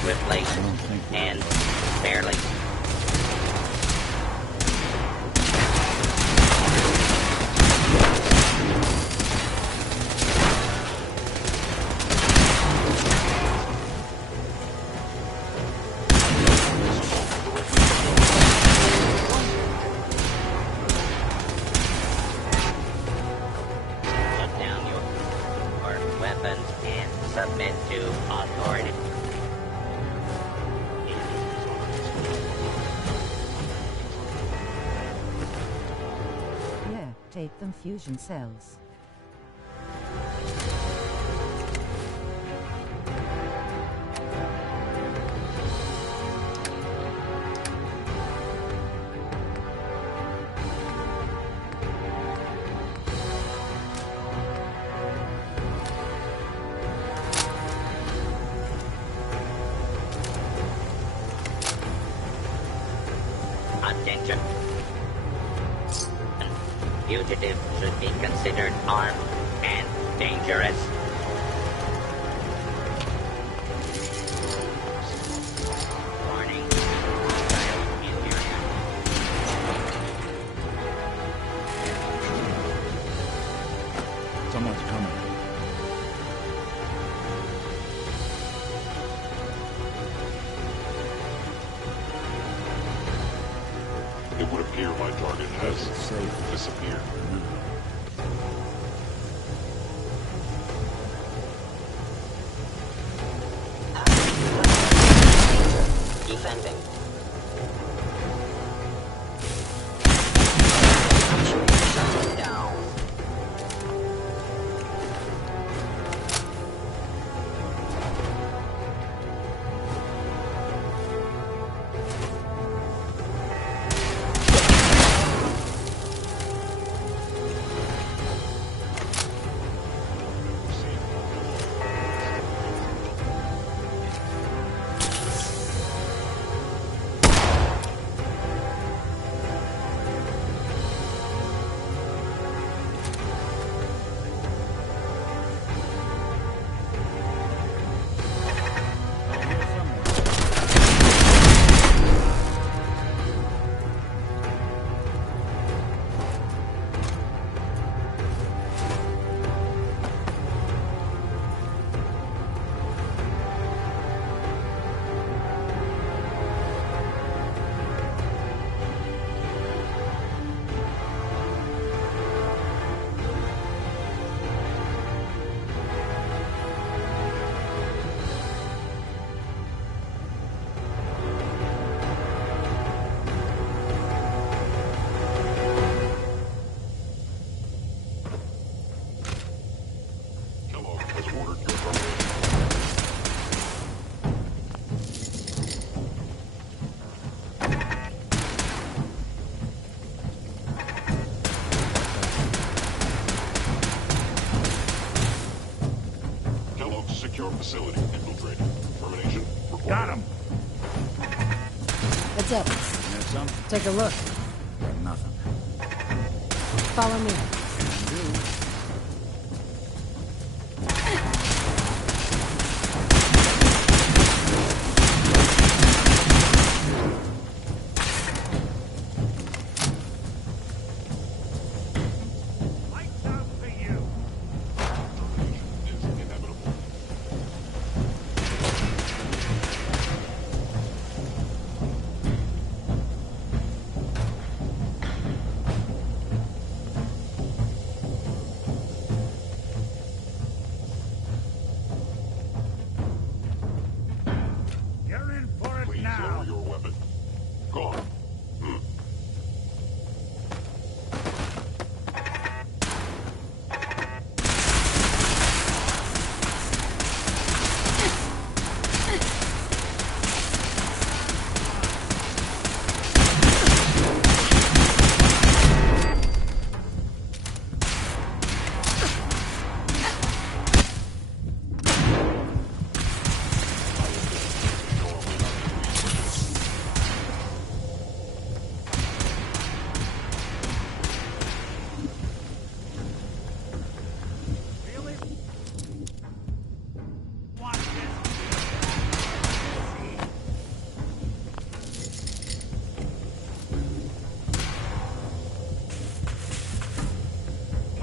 Swiftly and fairly. Put down your weapons and submit to authority. Yeah, take them fusion cells. Attention. Fugitive should be considered armed and dangerous. Warning. Hostile interior. Someone's coming. It would appear my target has disappeared. Defending. Shut down. your facility infiltrated. Termination required. Got him! Heads up. There's some? Take a look. Nothing. Follow me. Can do.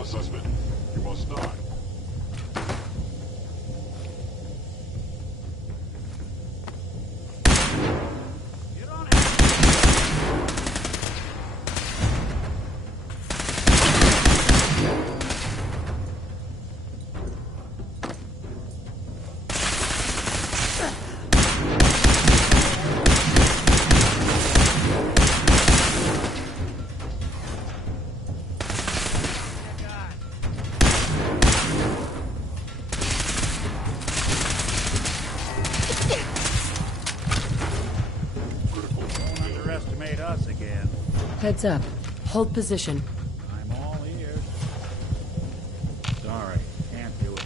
Suspect, you must die. Heads up. Hold position. I'm all ears. Sorry, can't do it.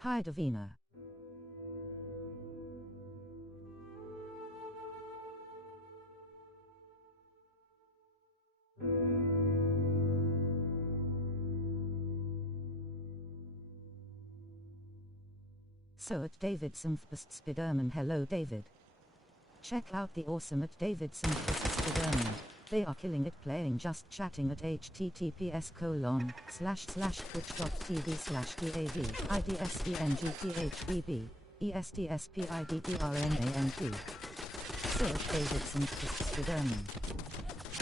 Hi Davina. So at Davidson Spiderman. Hello David. Check out the awesome at Davidson Spiderman. They are killing it playing Just Chatting at https://twitch.tv/DAV IDSENGTHBB ESTSPIDDRNANP. Search Davidson Spiderman.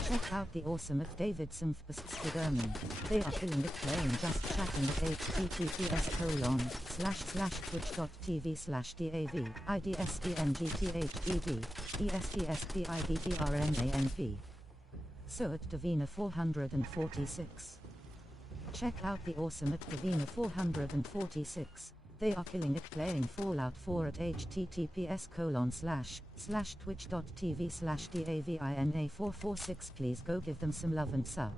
Check out the awesome at Davidson Spiderman. They are killing it playing Just Chatting at https://twitch.tv/DAV IDSENGTHBB ESTSPIDDRNANP. So at Davina 446. Check out the awesome at Davina 446. They are killing it playing Fallout 4 at https://twitch.tv/DAVINA446. Please go give them some love and sub.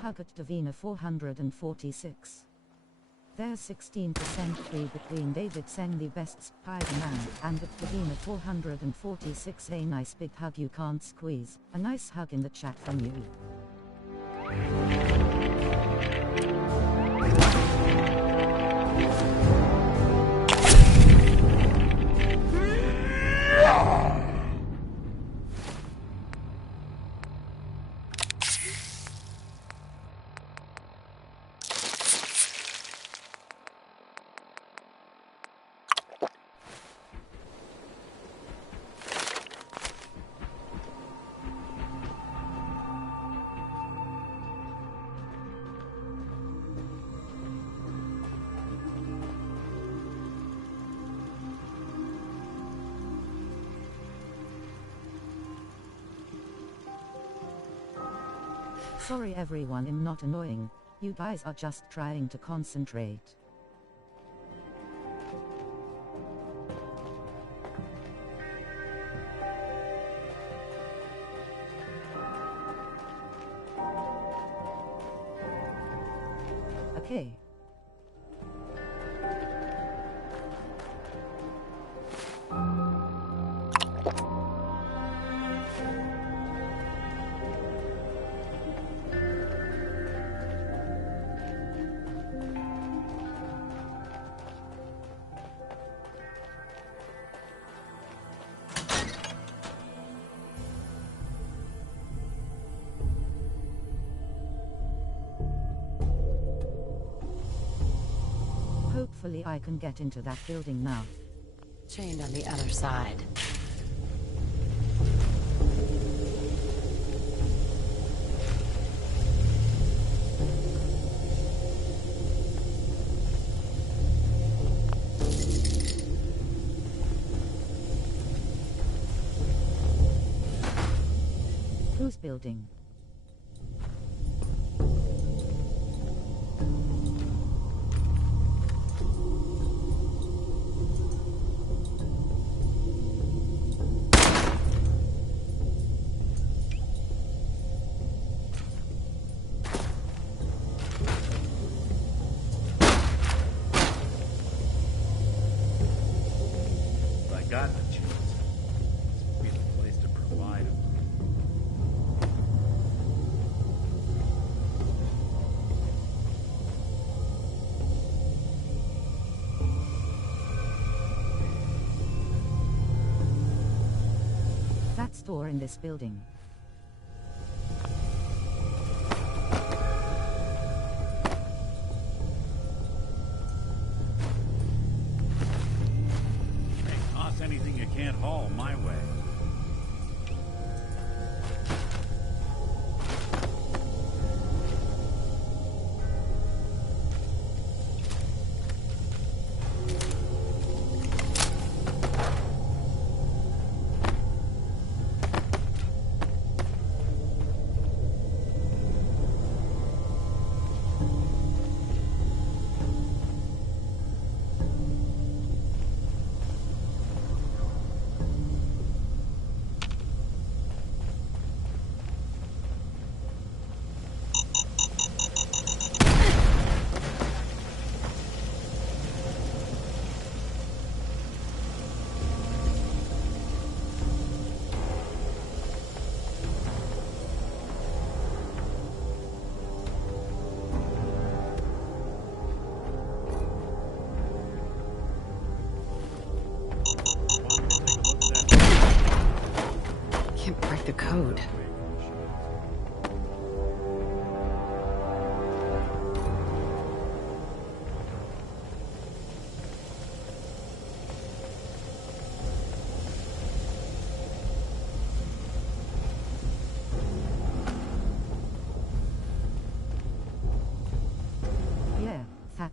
Hug at Davina 446. There's 16% free between David Seng the best Spider-Man and at Davina 446. A nice big hug you can't squeeze. A nice hug in the chat from you. Sorry everyone, I'm not annoying. You guys are just trying to concentrate. Okay. Hopefully I can get into that building now. Chained on the other side. Whose building? Got the chance. This would be the place to provide them. That store in this building. Anything you can't haul my way.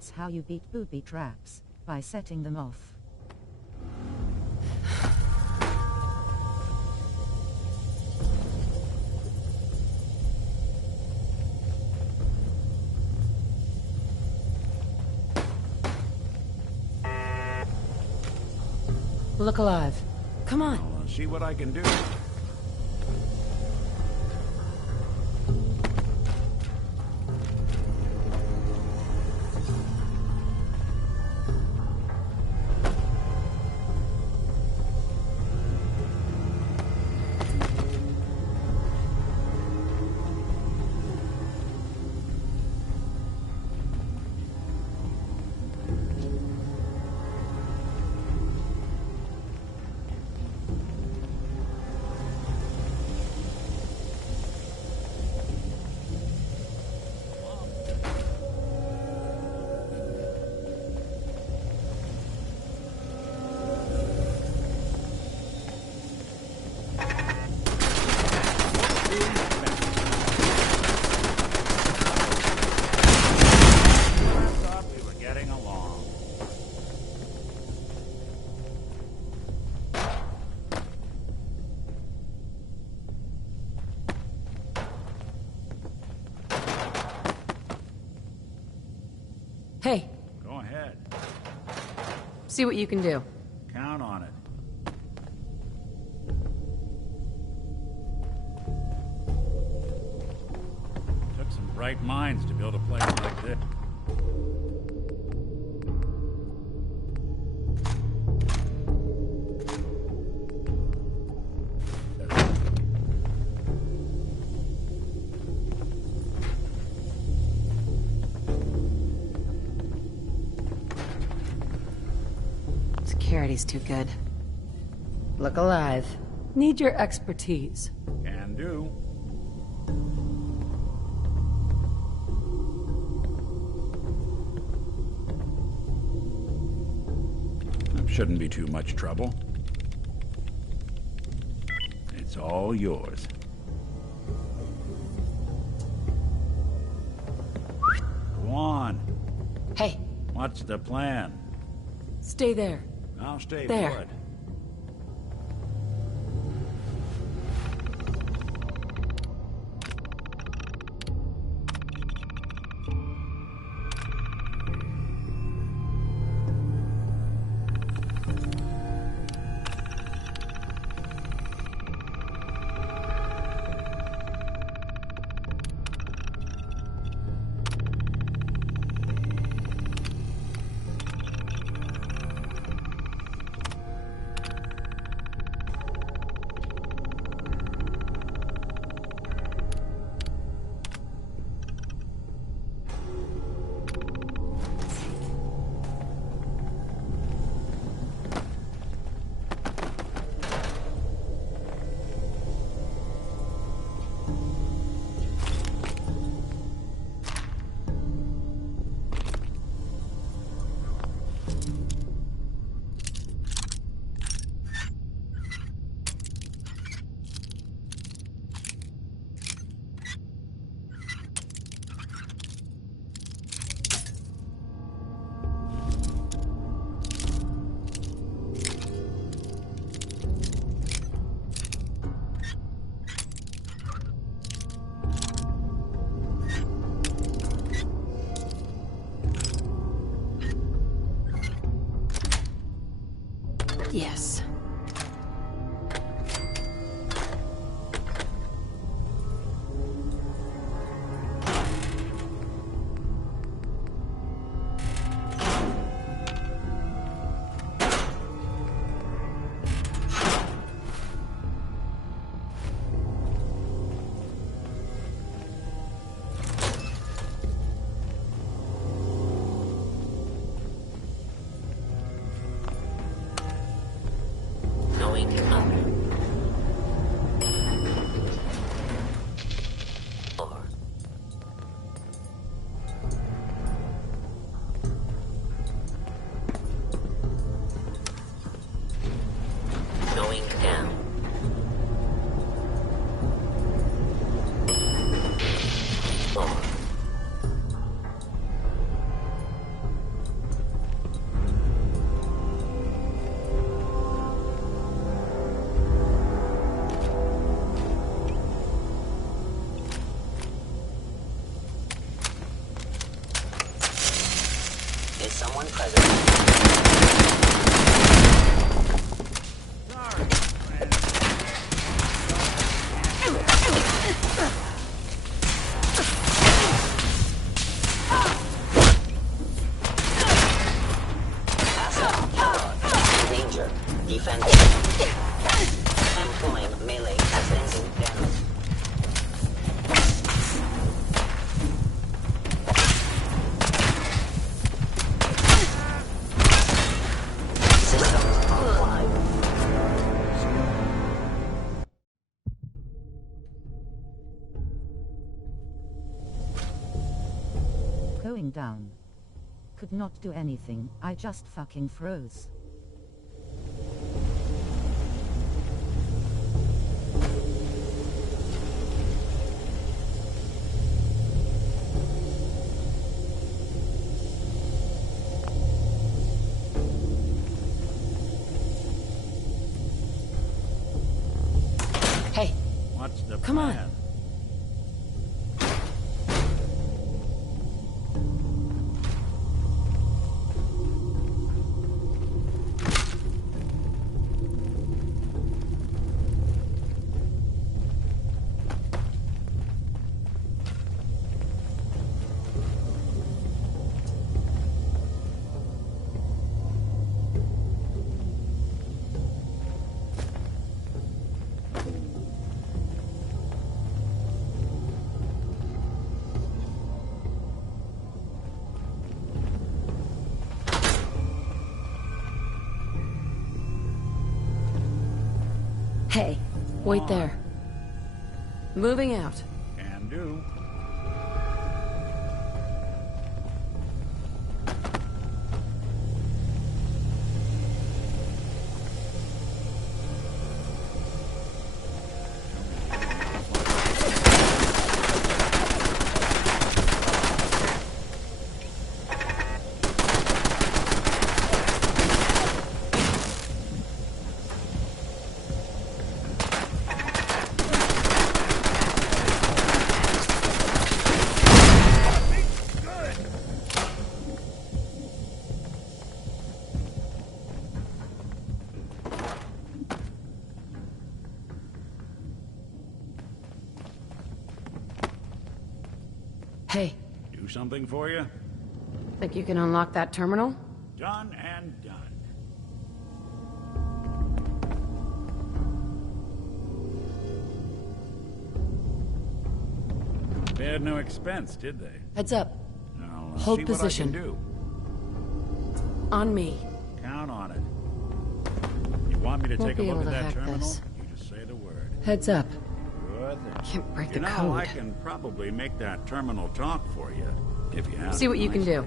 That's how you beat booby traps, by setting them off. Look alive. Come on. I'll see what I can do. Hey. Go ahead. See what you can do. Count on it. Took some bright minds to build a place like this. Security's too good. Look alive. Need your expertise. Can do. Shouldn't be too much trouble. It's all yours. Go on. Hey. What's the plan? Stay there. I'll stay there. put. Yes. someone present. Danger. Defend. Employing melee as engine damage. Systems online. Going down. Could not do anything, I just fucking froze. Hey, What's the come on. plan? Hey, wait there. Moving out. Can do. Hey, Do something for you? think you can unlock that terminal? Done and done. Spared no expense, did they? Heads up. I'll Hold see position. what I can do. On me. Count on it. You want me to Won't take a be look able at to that hack terminal? this. You just say the word. Heads up. Good. Can't break You the know, code. I can probably make that terminal talk for you, if you have See what you can do.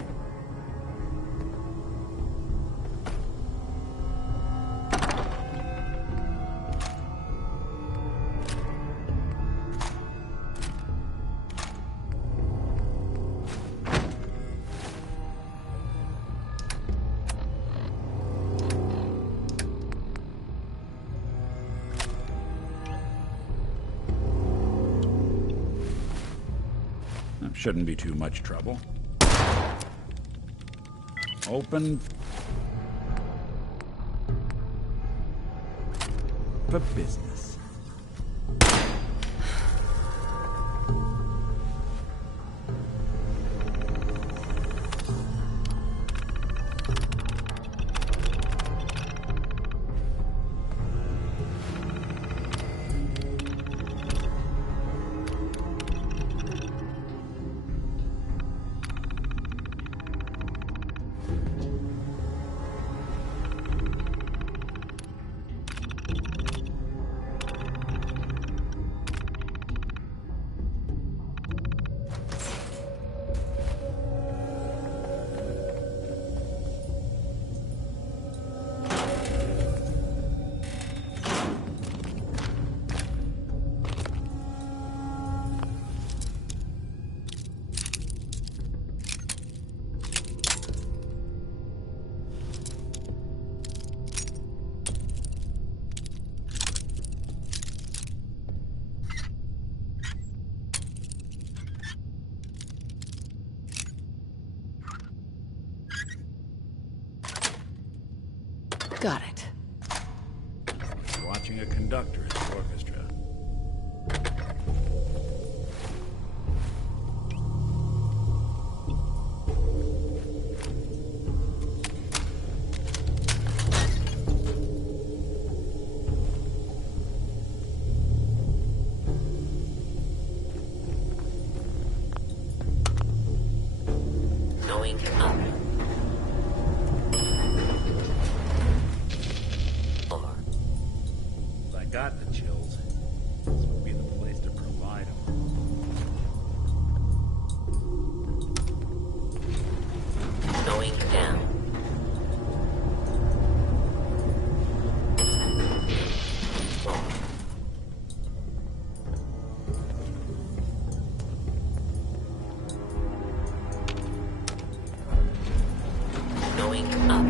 That shouldn't be too much trouble. Open for business. Got it. Watching a conductor in the orchestra. Going up. I got the chills. This would be the place to provide them. Going down. Going up.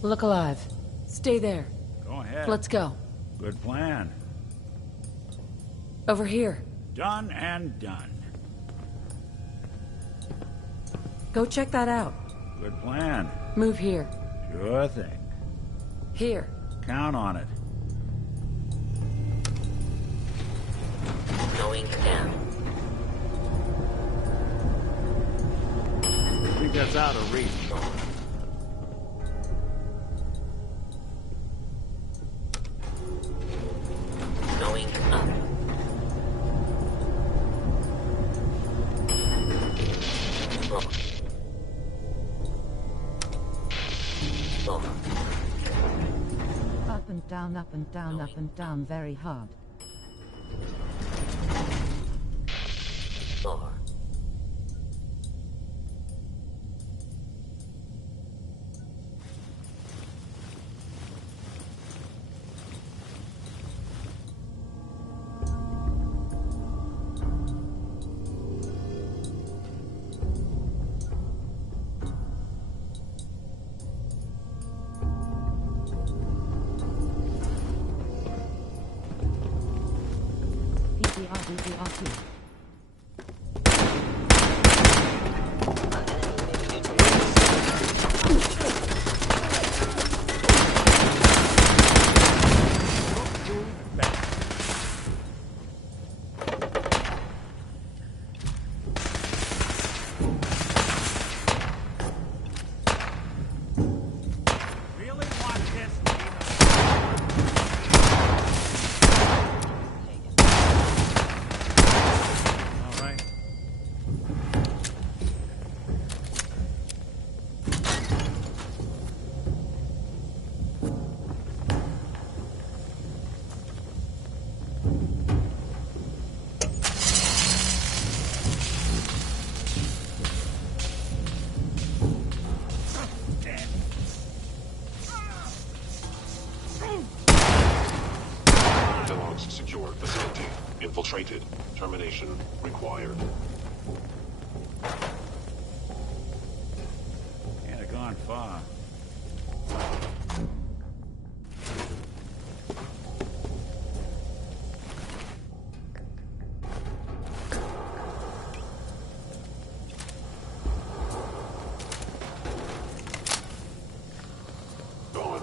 Look alive. Stay there. Go ahead. Let's go. Good plan. Over here. Done and done. Go check that out. Good plan. Move here. Sure thing. Here. Count on it. Going down. I think that's out of reach. Going up. Up and down, up and down, up and down very hard. Four. PPR. Secure facility. Infiltrated. Termination required. Can't have gone far. Gone.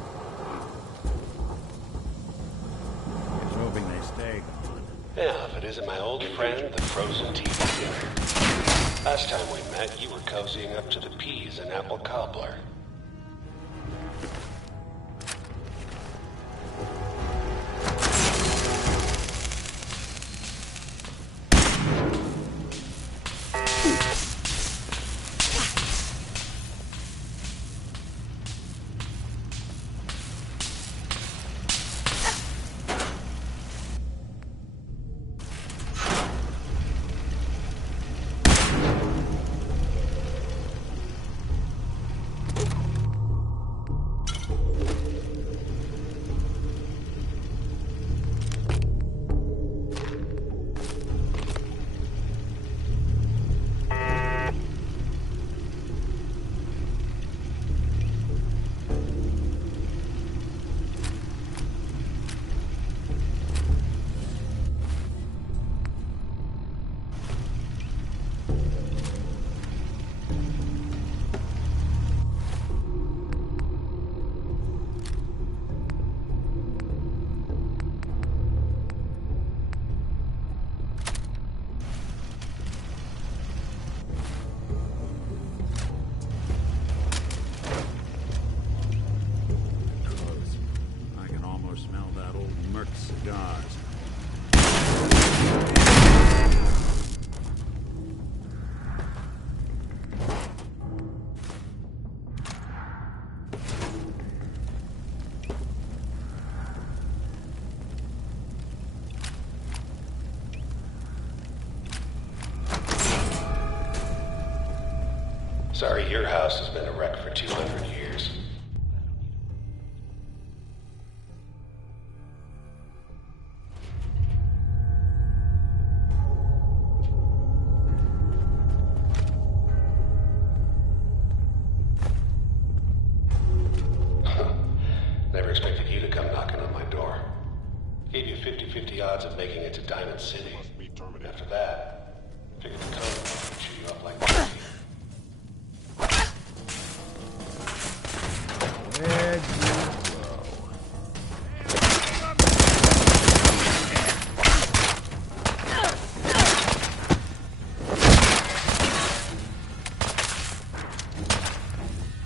Hoping they stay gone. Yeah, if it isn't my old friend, the frozen TV dinner. Last time we met, you were cozying up to the peas and apple cobbler. Or smell that old Merc cigars. Sorry, your house has been a wreck for 200 years. Never expected you to come knocking on my door. Gave you 50-50 odds of making it to Diamond City. After that, figured to come and shoot you up like that. Where'd you go?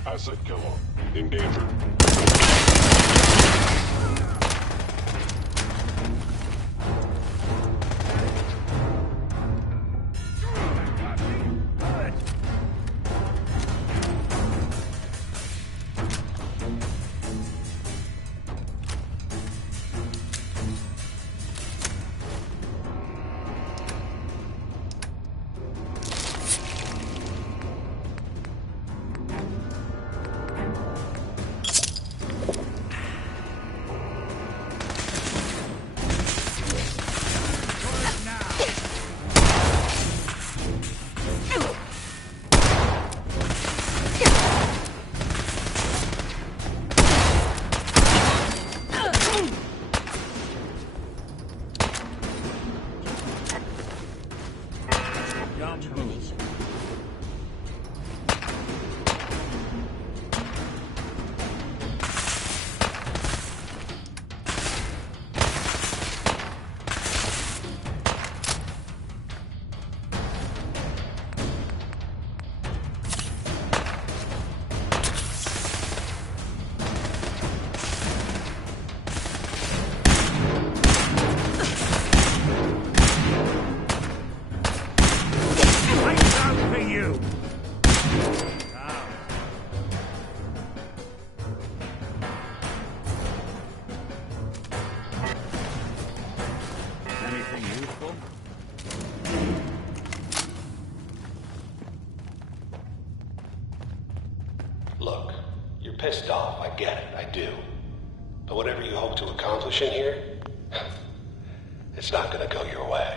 Asset killer. Endangered. Look, you're pissed off, I get it, I do. But whatever you hope to accomplish in here, it's not gonna go your way.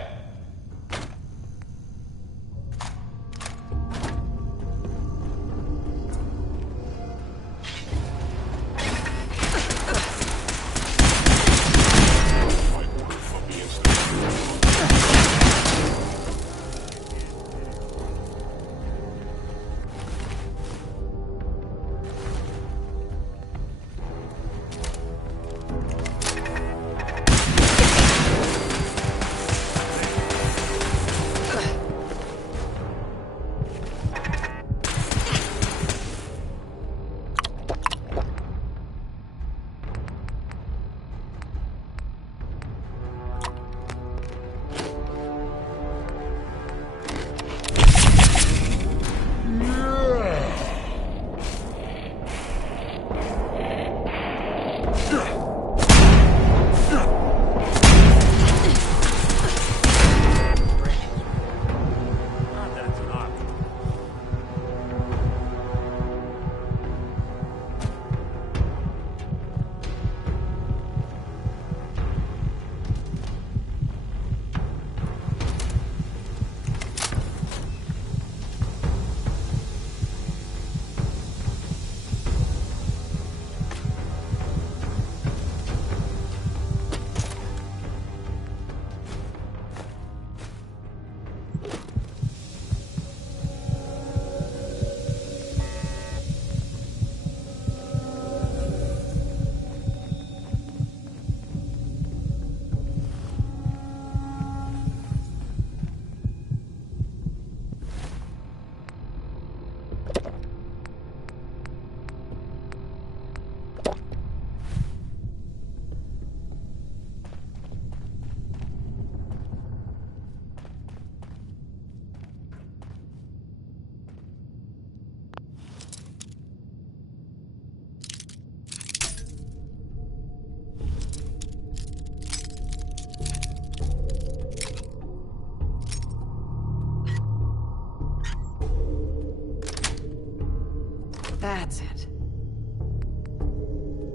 That's it.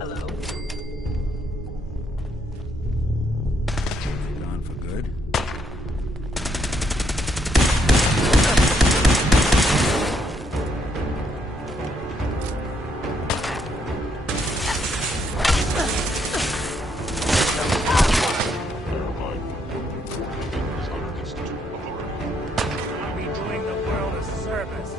Hello? Gone for good? I'll be doing the world a service.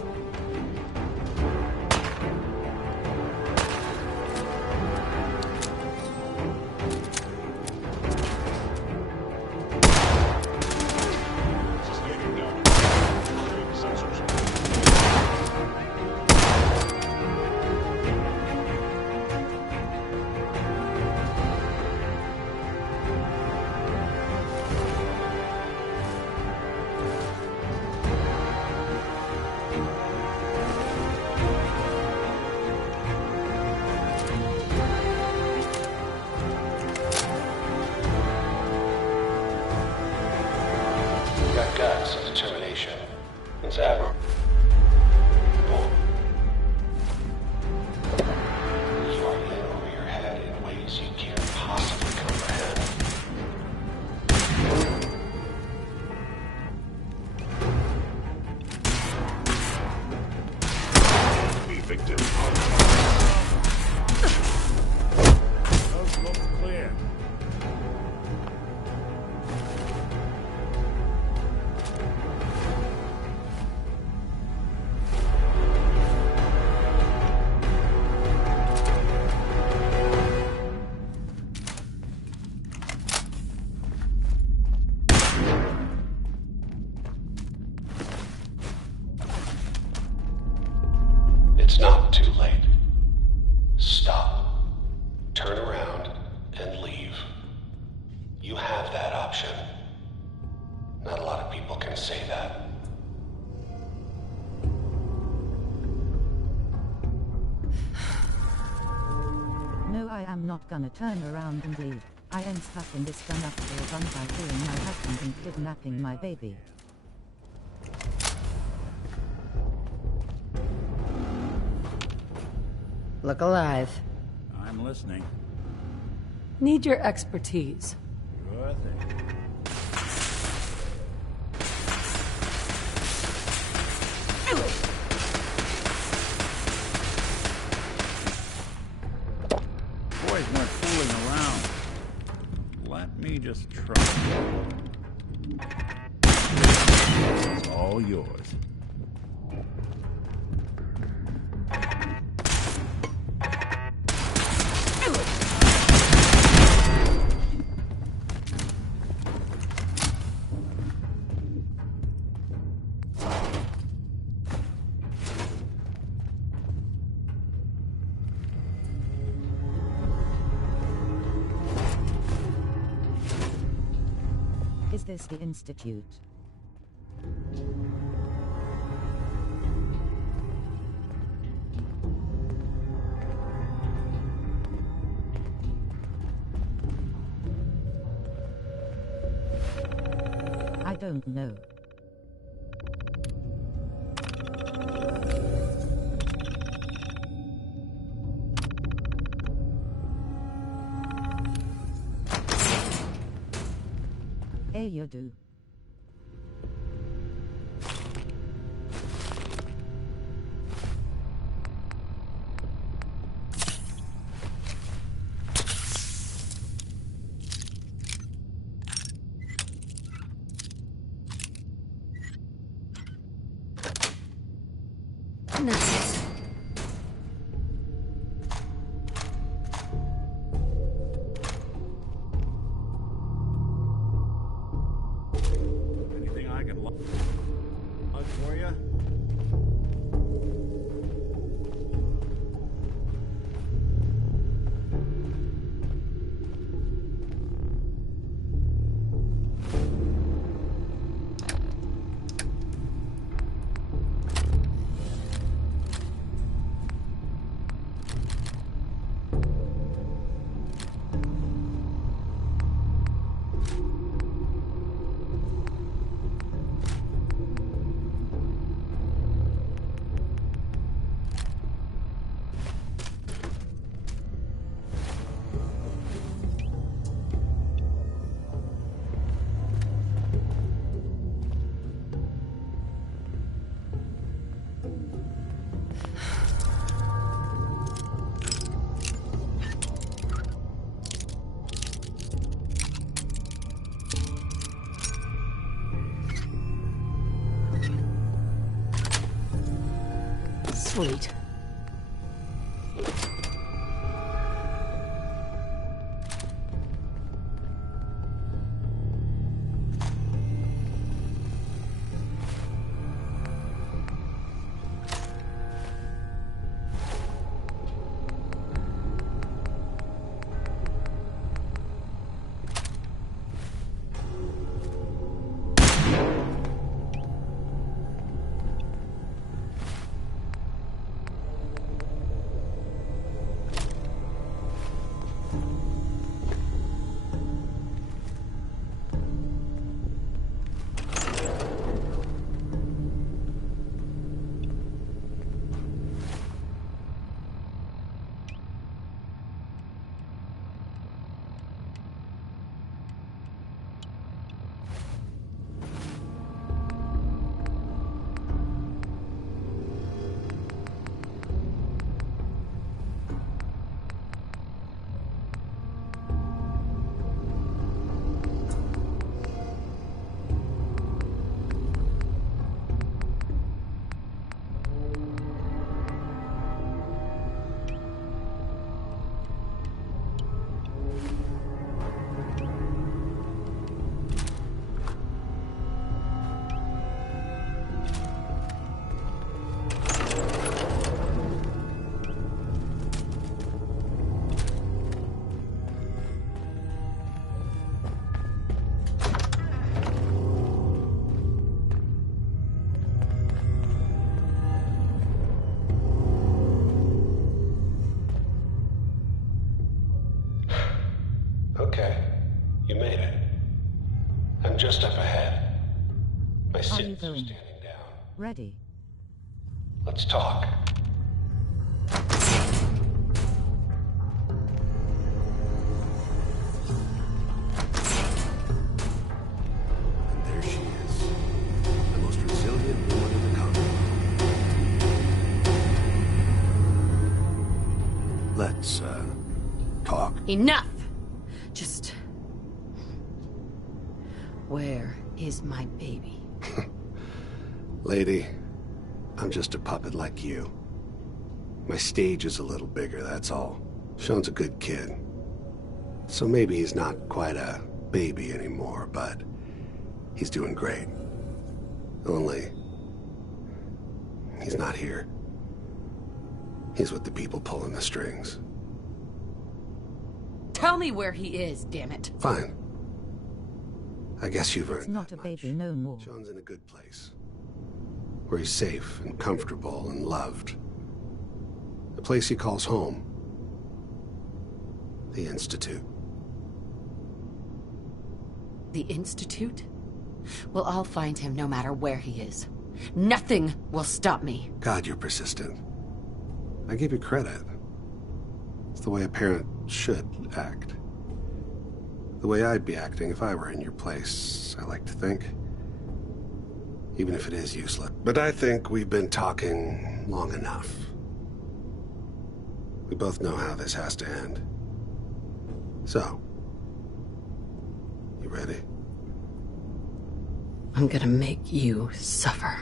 You got guts and determination. It's admirable. You are in over your head in ways you can't possibly comprehend. Be victim. Coast looks clear. It's not too late. Stop. Turn around and leave. You have that option. Not a lot of people can say that. No, I am not gonna turn around and leave. I am stuck in this gun up to a gun by killing my husband and kidnapping my baby. Look alive. I'm listening. Need your expertise. Sure thing. Boys weren't fooling around. Let me just try. It's all yours. Is this the Institute? I don't know. Hey, you do. Nice. Anything I can log for you? Sweet. Okay, you made it. I'm just up ahead. My citizens are standing down. Ready. Let's talk. And there she is. The most resilient woman in the continent. Let's, talk. Enough! Just... Where is my baby? Lady, I'm just a puppet like you. My stage is a little bigger, that's all. Sean's a good kid. So maybe he's not quite a baby anymore, but he's doing great. Only... he's not here. He's with the people pulling the strings. Tell me where he is, damn it. Fine. I guess you've earned It's not a baby no more. Sean's in a good place. Where he's safe and comfortable and loved. A place he calls home. The Institute. The Institute? Well, I'll find him no matter where he is. Nothing will stop me. God, you're persistent. I give you credit. It's the way a parent should act. The way I'd be acting if I were in your place, I like to think. Even if it is useless. But I think we've been talking long enough. We both know how this has to end. So, you ready? I'm gonna make you suffer.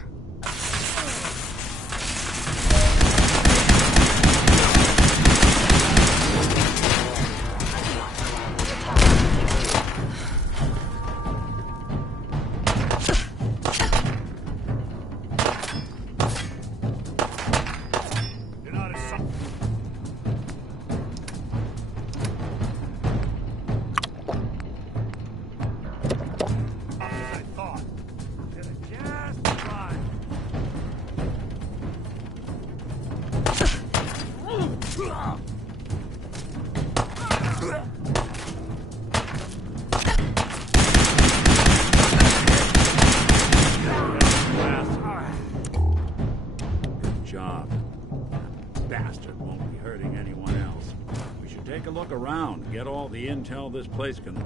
Get all the intel this place can...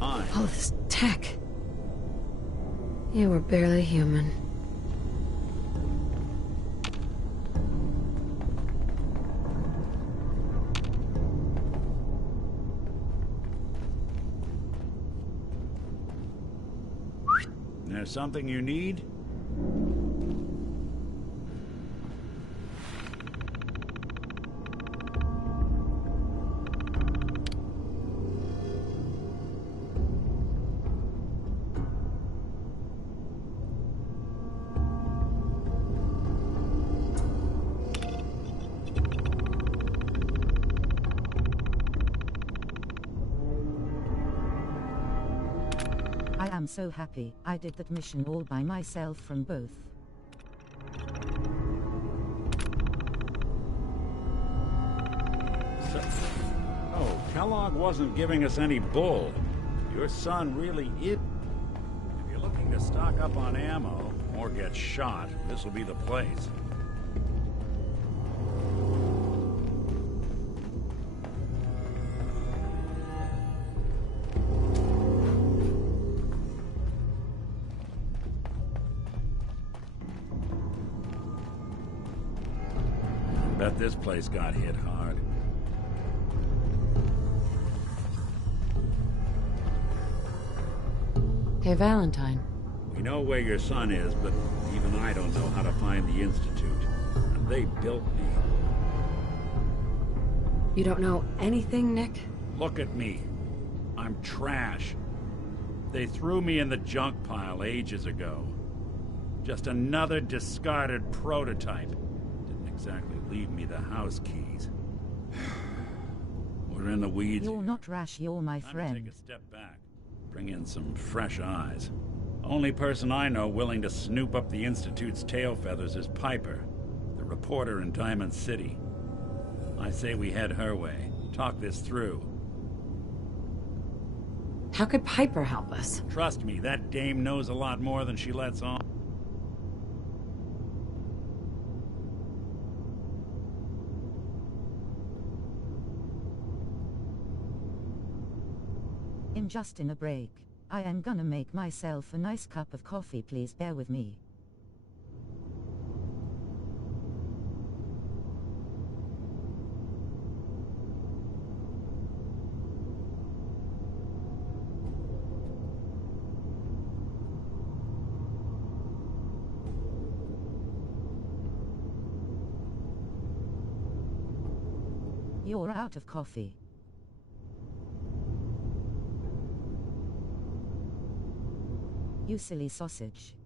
All this tech. You were barely human. There's something you need? I am so happy I did that mission all by myself from both. Oh, Kellogg wasn't giving us any bull. Your son really is. If you're looking to stock up on ammo or get shot, this will be the place. Bet this place got hit hard. Hey, Valentine. We know where your son is, but even I don't know how to find the Institute. And they built me. You don't know anything, Nick? Look at me. I'm trash. They threw me in the junk pile ages ago. Just another discarded prototype. Didn't exactly leave me the house keys. We're in the weeds. You're not rash, you're my Time friend. to take a step back. Bring in some fresh eyes. Only person I know willing to snoop up the Institute's tail feathers is Piper, the reporter in Diamond City. I say we head her way. Talk this through. How could Piper help us? Trust me, that dame knows a lot more than she lets on. Just in a break. I am gonna make myself a nice cup of coffee, please bear with me. You're out of coffee. You silly sausage.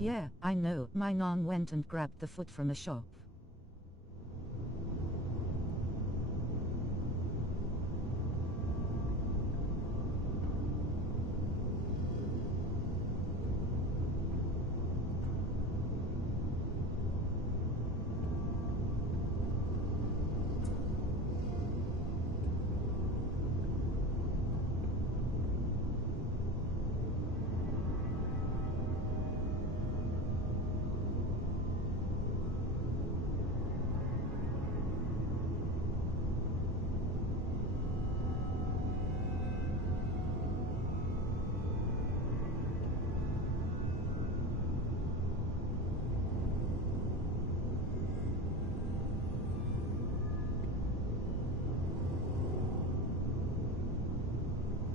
Yeah, I know. My non went and grabbed the foot from a shop.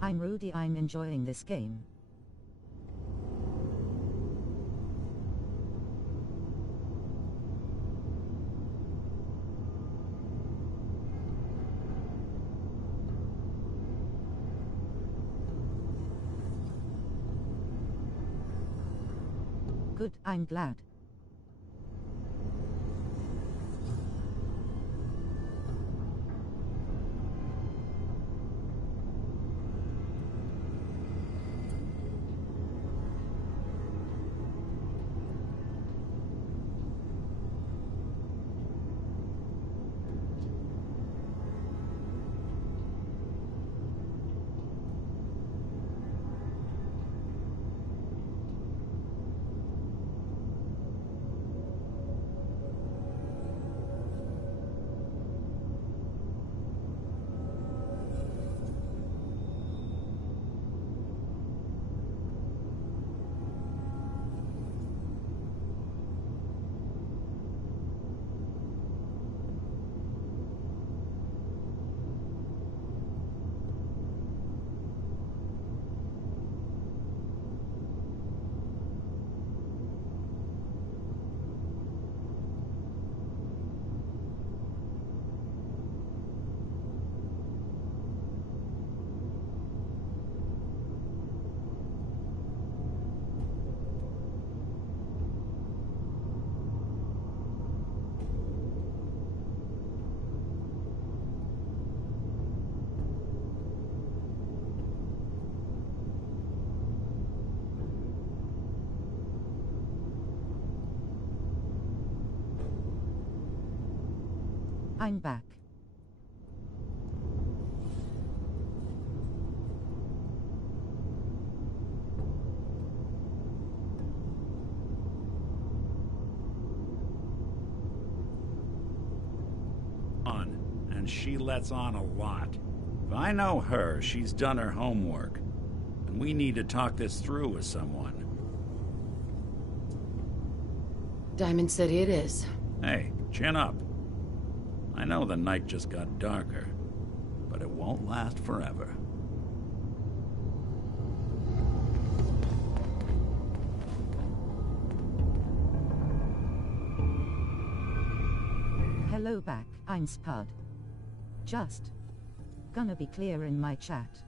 I'm Rudy, I'm enjoying this game. Good, I'm glad. I'm back. And she lets on a lot. If I know her, she's done her homework. And we need to talk this through with someone. Diamond City it is. Hey, chin up. I know the night just got darker, but it won't last forever. Hello back, I'm Spud. Just gonna be clear in my chat.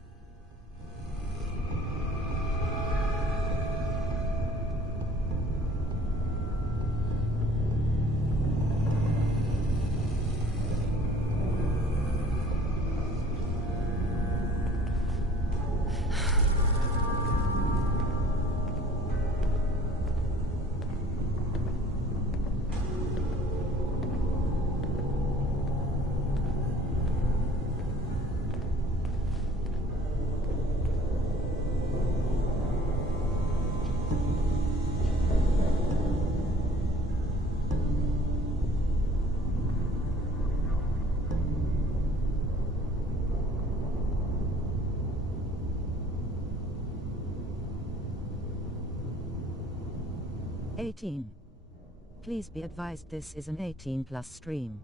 Please be advised this is an 18+ stream.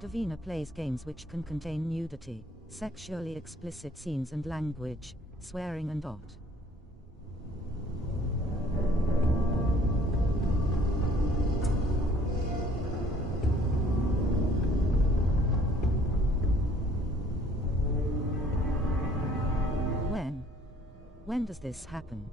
Davina plays games which can contain nudity, sexually explicit scenes and language, swearing and ot. When does this happen?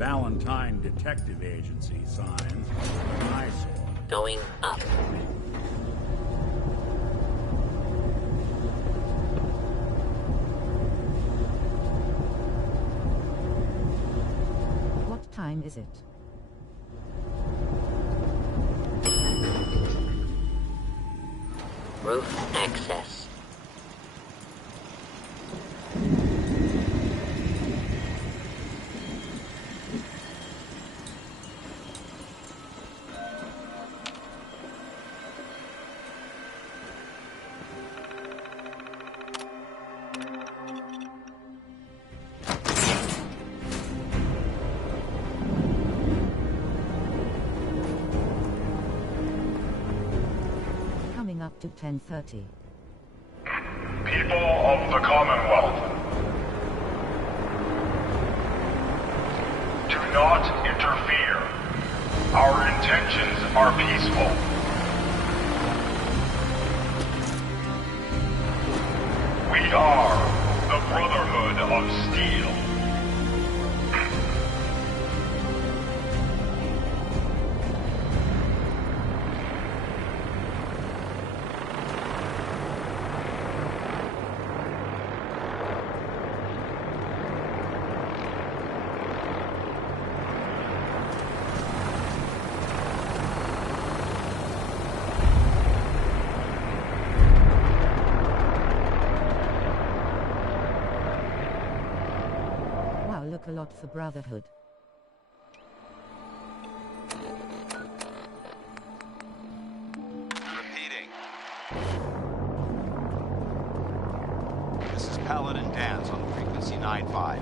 Valentine Detective Agency signs when I saw it. Going up. What time is it? Roof access. to 10:30. People of the Commonwealth, do not interfere. Our intentions are peaceful. We are the Brotherhood of Steel. Look a lot for Brotherhood. Repeating. This is Paladin Dance on frequency 9-5.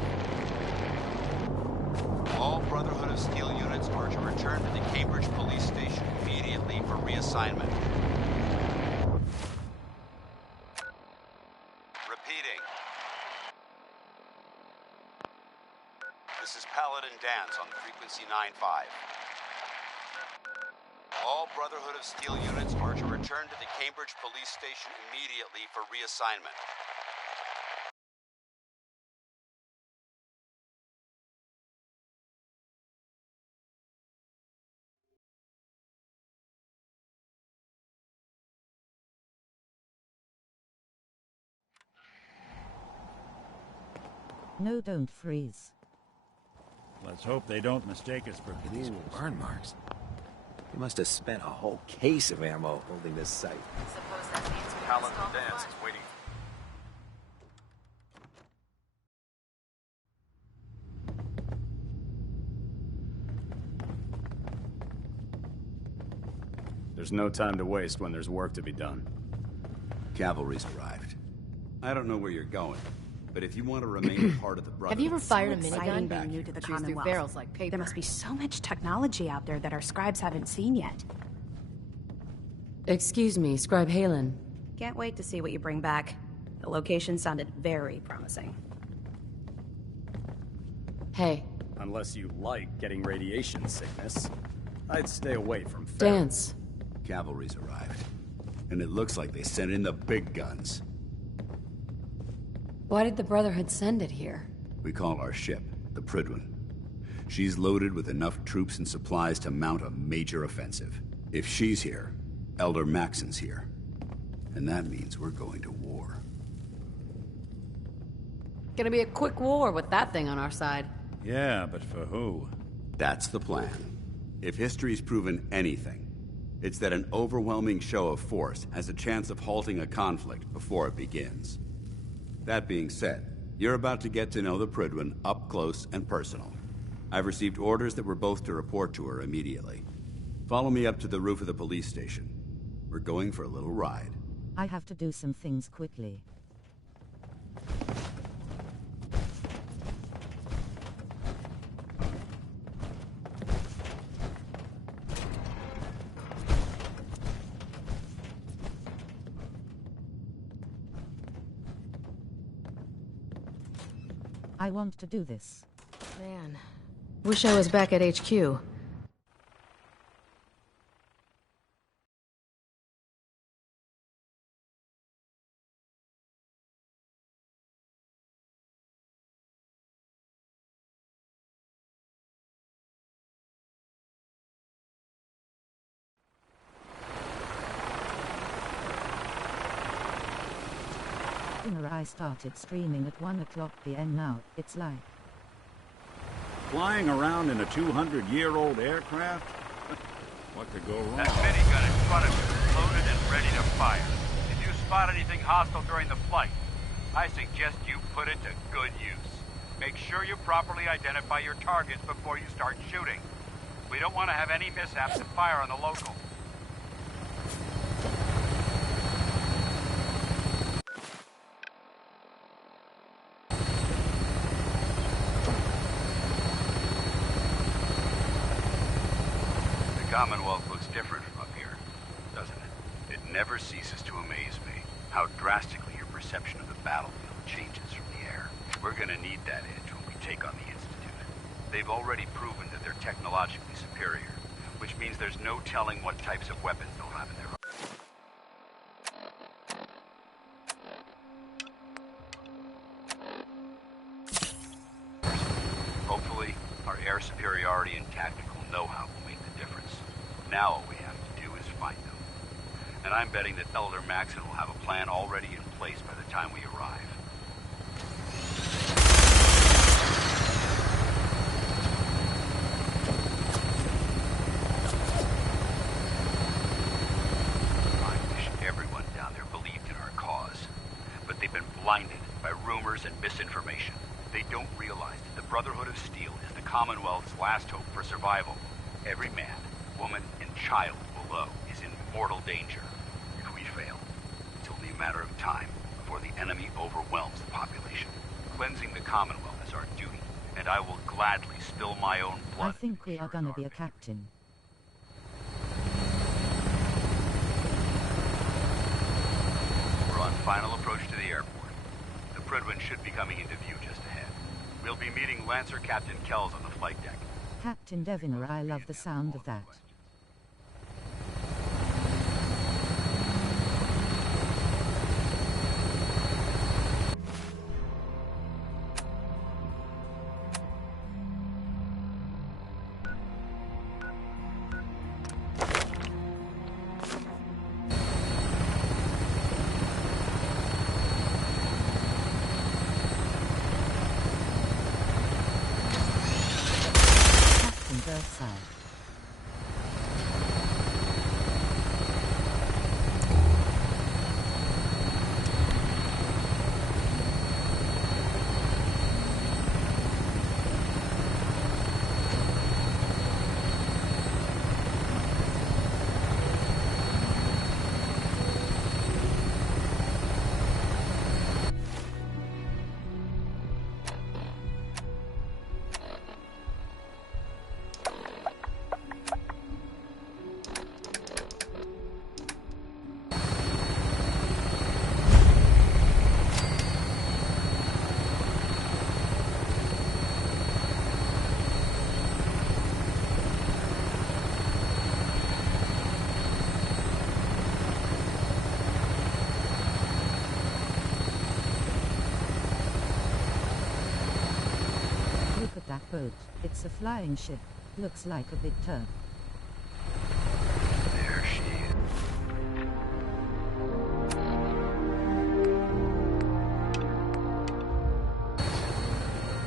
All Brotherhood of Steel units are to return to the Cambridge Police Station immediately for reassignment. Repeating. This is Paladin Dance on frequency 9-5. All Brotherhood of Steel units are to return to the Cambridge Police Station immediately for reassignment. No, don't freeze. Let's hope they don't mistake us for ghouls. Burn marks. He must have spent a whole case of ammo holding this site. Suppose that means we Paladin install the Dance flag. is waiting. There's no time to waste when there's work to be done. Cavalry's arrived. I don't know where you're going, but if you want to remain a part of the Brotherhood... Have you ever fired a So minigun? exciting being new to the Chews through Commonwealth. barrels like paper. There must be so much technology out there that our scribes haven't seen yet. Excuse me, Scribe Halen. Can't wait to see what you bring back. The location sounded very promising. Hey. Unless you like getting radiation sickness, I'd stay away from Dance. Cavalry's arrived. And it looks like they sent in the big guns. Why did the Brotherhood send it here? We call our ship the Prydwen. She's loaded with enough troops and supplies to mount a major offensive. If she's here, Elder Maxon's here. And that means we're going to war. Gonna be a quick war with that thing on our side. Yeah, but for who? That's the plan. If history's proven anything, it's that an overwhelming show of force has a chance of halting a conflict before it begins. That being said, you're about to get to know the Prydwen up close and personal. I've received orders that we're both to report to her immediately. Follow me up to the roof of the police station. We're going for a little ride. I have to do some things quickly. I want to do this. Man, wish I was back at HQ. I started streaming at 1 o'clock p.m. now, it's like... Flying around in a 200-year-old aircraft? What could go wrong? That minigun in front of you is loaded and ready to fire. If you spot anything hostile during the flight, I suggest you put it to good use. Make sure you properly identify your targets before you start shooting. We don't want to have any mishaps and fire on the local. The Commonwealth looks different from up here, doesn't it? It never ceases to amaze me how drastically your perception of the battlefield changes from the air. We're gonna need that edge when we take on the Institute. They've already proven that they're technologically superior, which means there's no telling what types of weapons they'll have in their Hopefully, our air superiority and tactical know-how will make the difference. Now all we have to do is find them. And I'm betting that Elder Maxon will have a plan already in place by the time we arrive. I wish everyone down there believed in our cause. But they've been blinded by rumors and misinformation. They don't realize that the Brotherhood of Steel is the Commonwealth's last hope for survival. Every man, woman, and child below is in mortal danger. If we fail, it's only a matter of time before the enemy overwhelms the population. Cleansing the Commonwealth is our duty, and I will gladly spill my own blood. I think we are gonna be a captain. We're on final approach to the airport. The Prydwen should be coming into view just ahead. We'll be meeting Lancer Captain Kells on the flight deck. Captain Deviner, I love the sound of that. Side. That boat, it's a flying ship, looks like a big turd. There she is.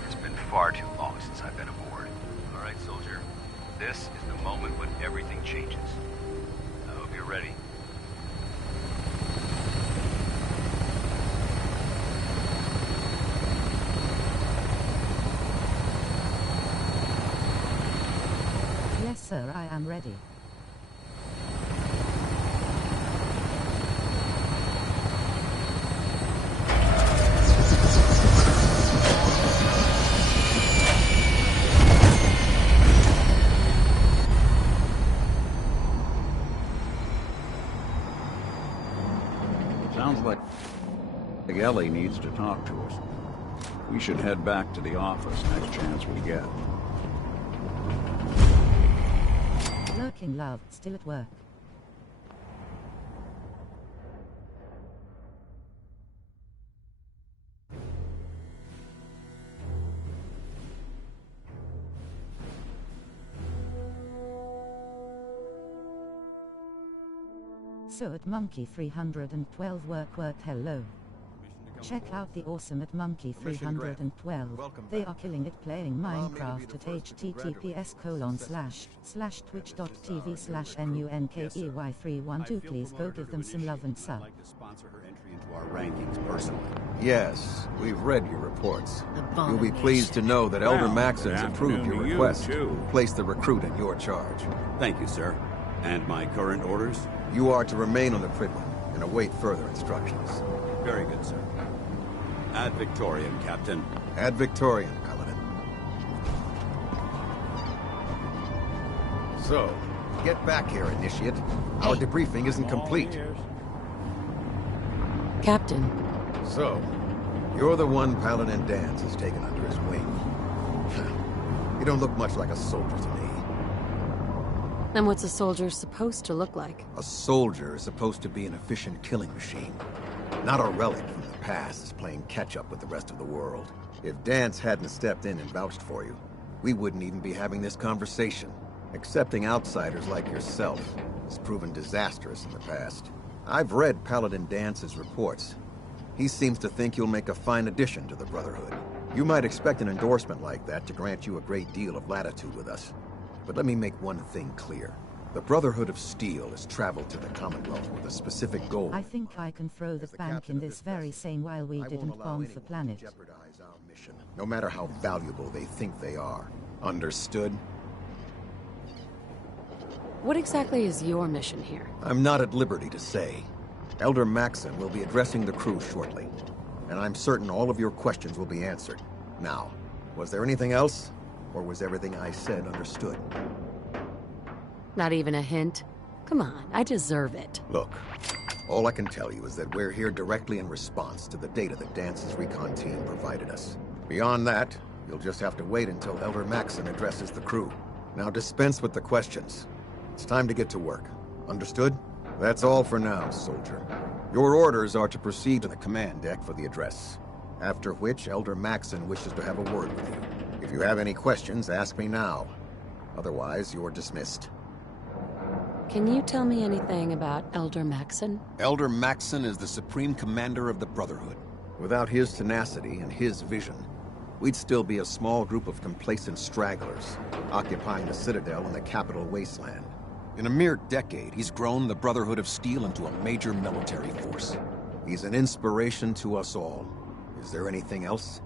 It's been far too long since I've been aboard. All right, soldier. This is the moment when everything changes. I hope you're ready. Yes, sir, I am ready. Sounds like Ellie needs to talk to us. We should head back to the office next chance we get. Lurking love, still at work. So at Monkey 312 work, hello. Check out the awesome at Monkey 312. They are killing it playing Minecraft at https://twitch.tv/munkey312. Please go give them some love and sub. Our rankings personally. Yes, we've read your reports. You'll be pleased to know that Elder Maxon's approved your request to place the recruit in your charge. Thank you, sir. And my current orders? You are to remain on the Prydwen and await further instructions. Very good, sir. Ad Victoriam, Captain. Ad Victoriam, Paladin. So, get back here, Initiate. Our debriefing isn't complete. Captain. So, you're the one Paladin Danse has taken under his wing. You don't look much like a soldier to me. Then what's a soldier supposed to look like? A soldier is supposed to be an efficient killing machine. Not a relic from the past playing catch-up with the rest of the world. If Danse hadn't stepped in and vouched for you, we wouldn't even be having this conversation. Accepting outsiders like yourself has proven disastrous in the past. I've read Paladin Dance's reports. He seems to think you'll make a fine addition to the Brotherhood. You might expect an endorsement like that to grant you a great deal of latitude with us. But let me make one thing clear. The Brotherhood of Steel has traveled to the Commonwealth with a specific goal. I think I can throw the bank in this very same while we didn't bomb the planet. Jeopardize our mission, no matter how valuable they think they are. Understood? What exactly is your mission here? I'm not at liberty to say. Elder Maxon will be addressing the crew shortly, and I'm certain all of your questions will be answered. Now, was there anything else, or was everything I said understood? Not even a hint? Come on, I deserve it. Look, all I can tell you is that we're here directly in response to the data that Dance's recon team provided us. Beyond that, you'll just have to wait until Elder Maxon addresses the crew. Now dispense with the questions. It's time to get to work. Understood? That's all for now, soldier. Your orders are to proceed to the command deck for the address. After which, Elder Maxon wishes to have a word with you. If you have any questions, ask me now. Otherwise, you're dismissed. Can you tell me anything about Elder Maxon? Elder Maxon is the Supreme Commander of the Brotherhood. Without his tenacity and his vision, we'd still be a small group of complacent stragglers, occupying the Citadel in the capital wasteland. In a mere decade, he's grown the Brotherhood of Steel into a major military force. He's an inspiration to us all. Is there anything else?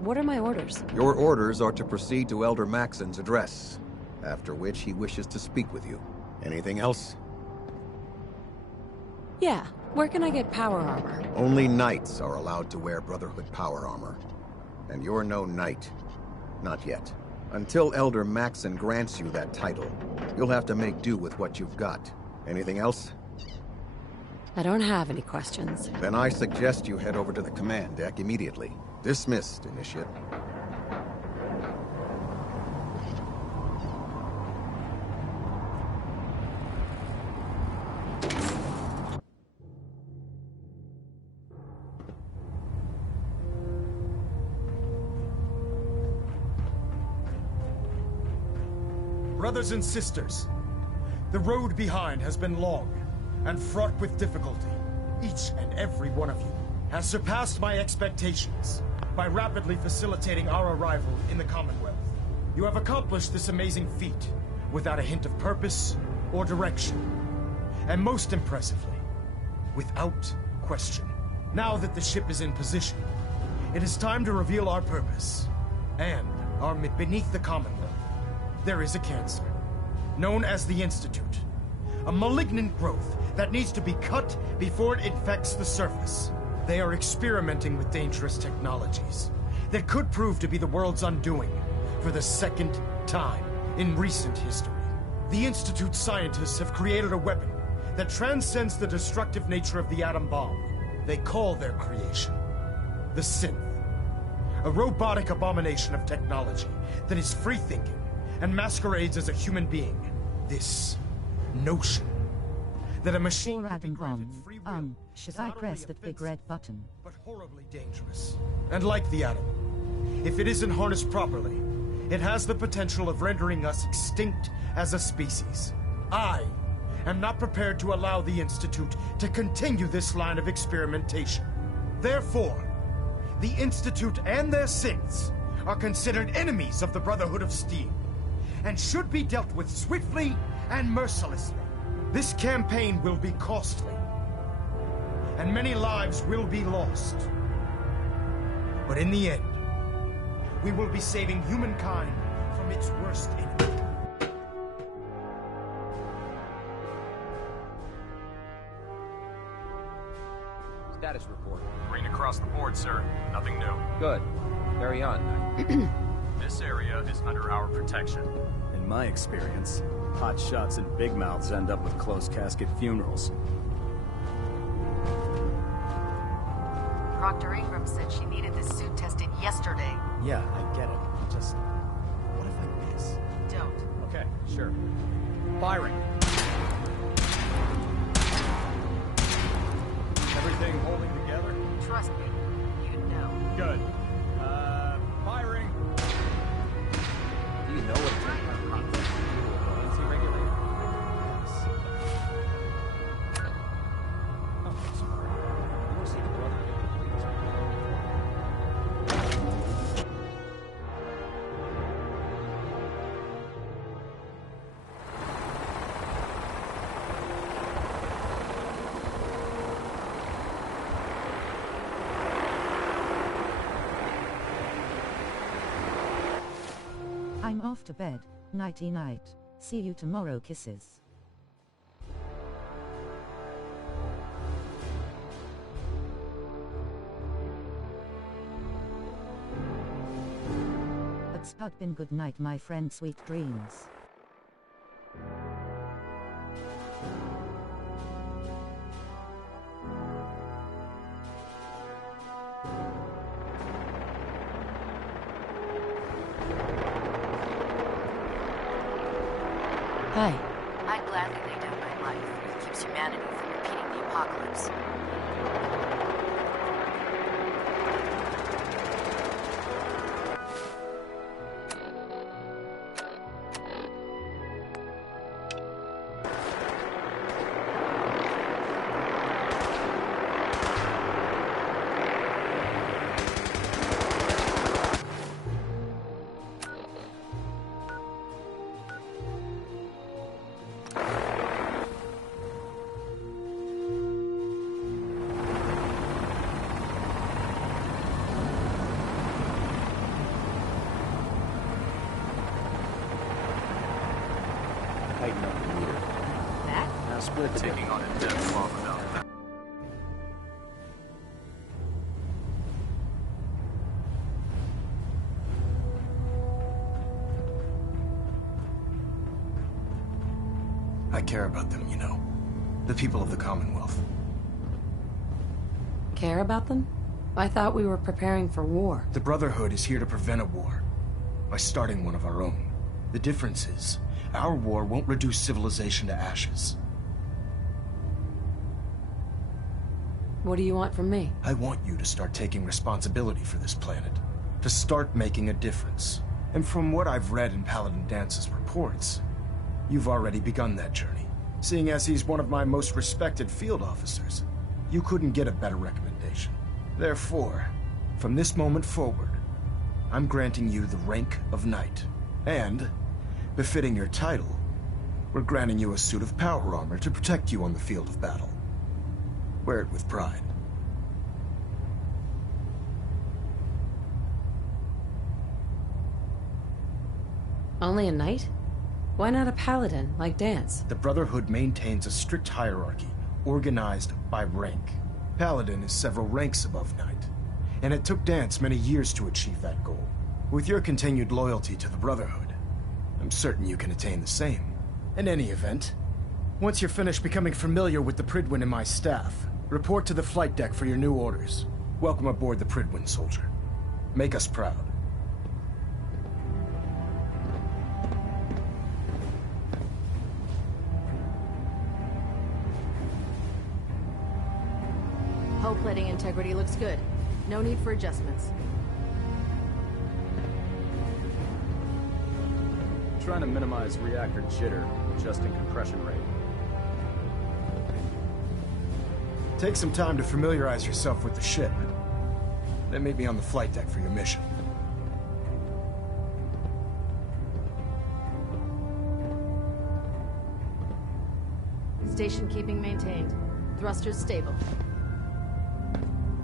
What are my orders? Your orders are to proceed to Elder Maxon's address, after which he wishes to speak with you. Anything else? Yeah, where can I get power armor? Only knights are allowed to wear Brotherhood power armor. And you're no knight. Not yet. Until Elder Maxon grants you that title, you'll have to make do with what you've got. Anything else? I don't have any questions. Then I suggest you head over to the command deck immediately. Dismissed, Initiate. Brothers and sisters, the road behind has been long and fraught with difficulty. Each and every one of you has surpassed my expectations by rapidly facilitating our arrival in the Commonwealth. You have accomplished this amazing feat without a hint of purpose or direction. And most impressively, without question. Now that the ship is in position, it is time to reveal our purpose and our beneath the Commonwealth. There is a cancer, known as the Institute. A malignant growth that needs to be cut before it infects the surface. They are experimenting with dangerous technologies that could prove to be the world's undoing for the second time in recent history. The Institute's scientists have created a weapon that transcends the destructive nature of the atom bomb. They call their creation the Synth. A robotic abomination of technology that is free-thinking and masquerades as a human being. This notion that a machine Or atom bomb. Should I press that big red button? But horribly dangerous. And like the atom, if it isn't harnessed properly, it has the potential of rendering us extinct as a species. I am not prepared to allow the Institute to continue this line of experimentation. Therefore, the Institute and their synths are considered enemies of the Brotherhood of Steel, and should be dealt with swiftly and mercilessly. This campaign will be costly, and many lives will be lost. But in the end, we will be saving humankind from its worst enemy. Status report. Green across the board, sir. Nothing new. Good. Carry on, Knight. This area is under our protection. In my experience, hot shots and big mouths end up with closed casket funerals. Dr. Ingram said she needed this suit tested yesterday. Yeah, I get it. Just... what if I miss? Don't. Okay, sure. Firing. Everything holding together? Trust me, you'd know. Good. Firing. Do you know what buoyancy regulator? Oh, sorry. You don't see the brother I'm off to bed. Nighty night. See you tomorrow, kisses. It's been good night, my friend. Sweet dreams. Hi. I'd gladly lay down my life if it keeps humanity from repeating the apocalypse. Tighten up the meter. That? Now split Taking on a dead father without that. I care about them, you know. The people of the Commonwealth. Care about them? I thought we were preparing for war. The Brotherhood is here to prevent a war. By starting one of our own. The difference is, our war won't reduce civilization to ashes. What do you want from me? I want you to start taking responsibility for this planet. To start making a difference. And from what I've read in Paladin Dance's reports, you've already begun that journey. Seeing as he's one of my most respected field officers, you couldn't get a better recommendation. Therefore, from this moment forward, I'm granting you the rank of Knight. And, befitting your title, we're granting you a suit of power armor to protect you on the field of battle. Wear it with pride. Only a knight? Why not a paladin, like Dance? The Brotherhood maintains a strict hierarchy, organized by rank. Paladin is several ranks above Knight, and it took Dance many years to achieve that goal. With your continued loyalty to the Brotherhood, I'm certain you can attain the same. In any event, once you're finished becoming familiar with the Pridwin and my staff, report to the flight deck for your new orders. Welcome aboard the Pridwin, soldier. Make us proud. Hull plating integrity looks good. No need for adjustments. Trying to minimize reactor jitter, adjusting compression rate. Take some time to familiarize yourself with the ship. Then meet me on the flight deck for your mission. Station keeping maintained. Thrusters stable.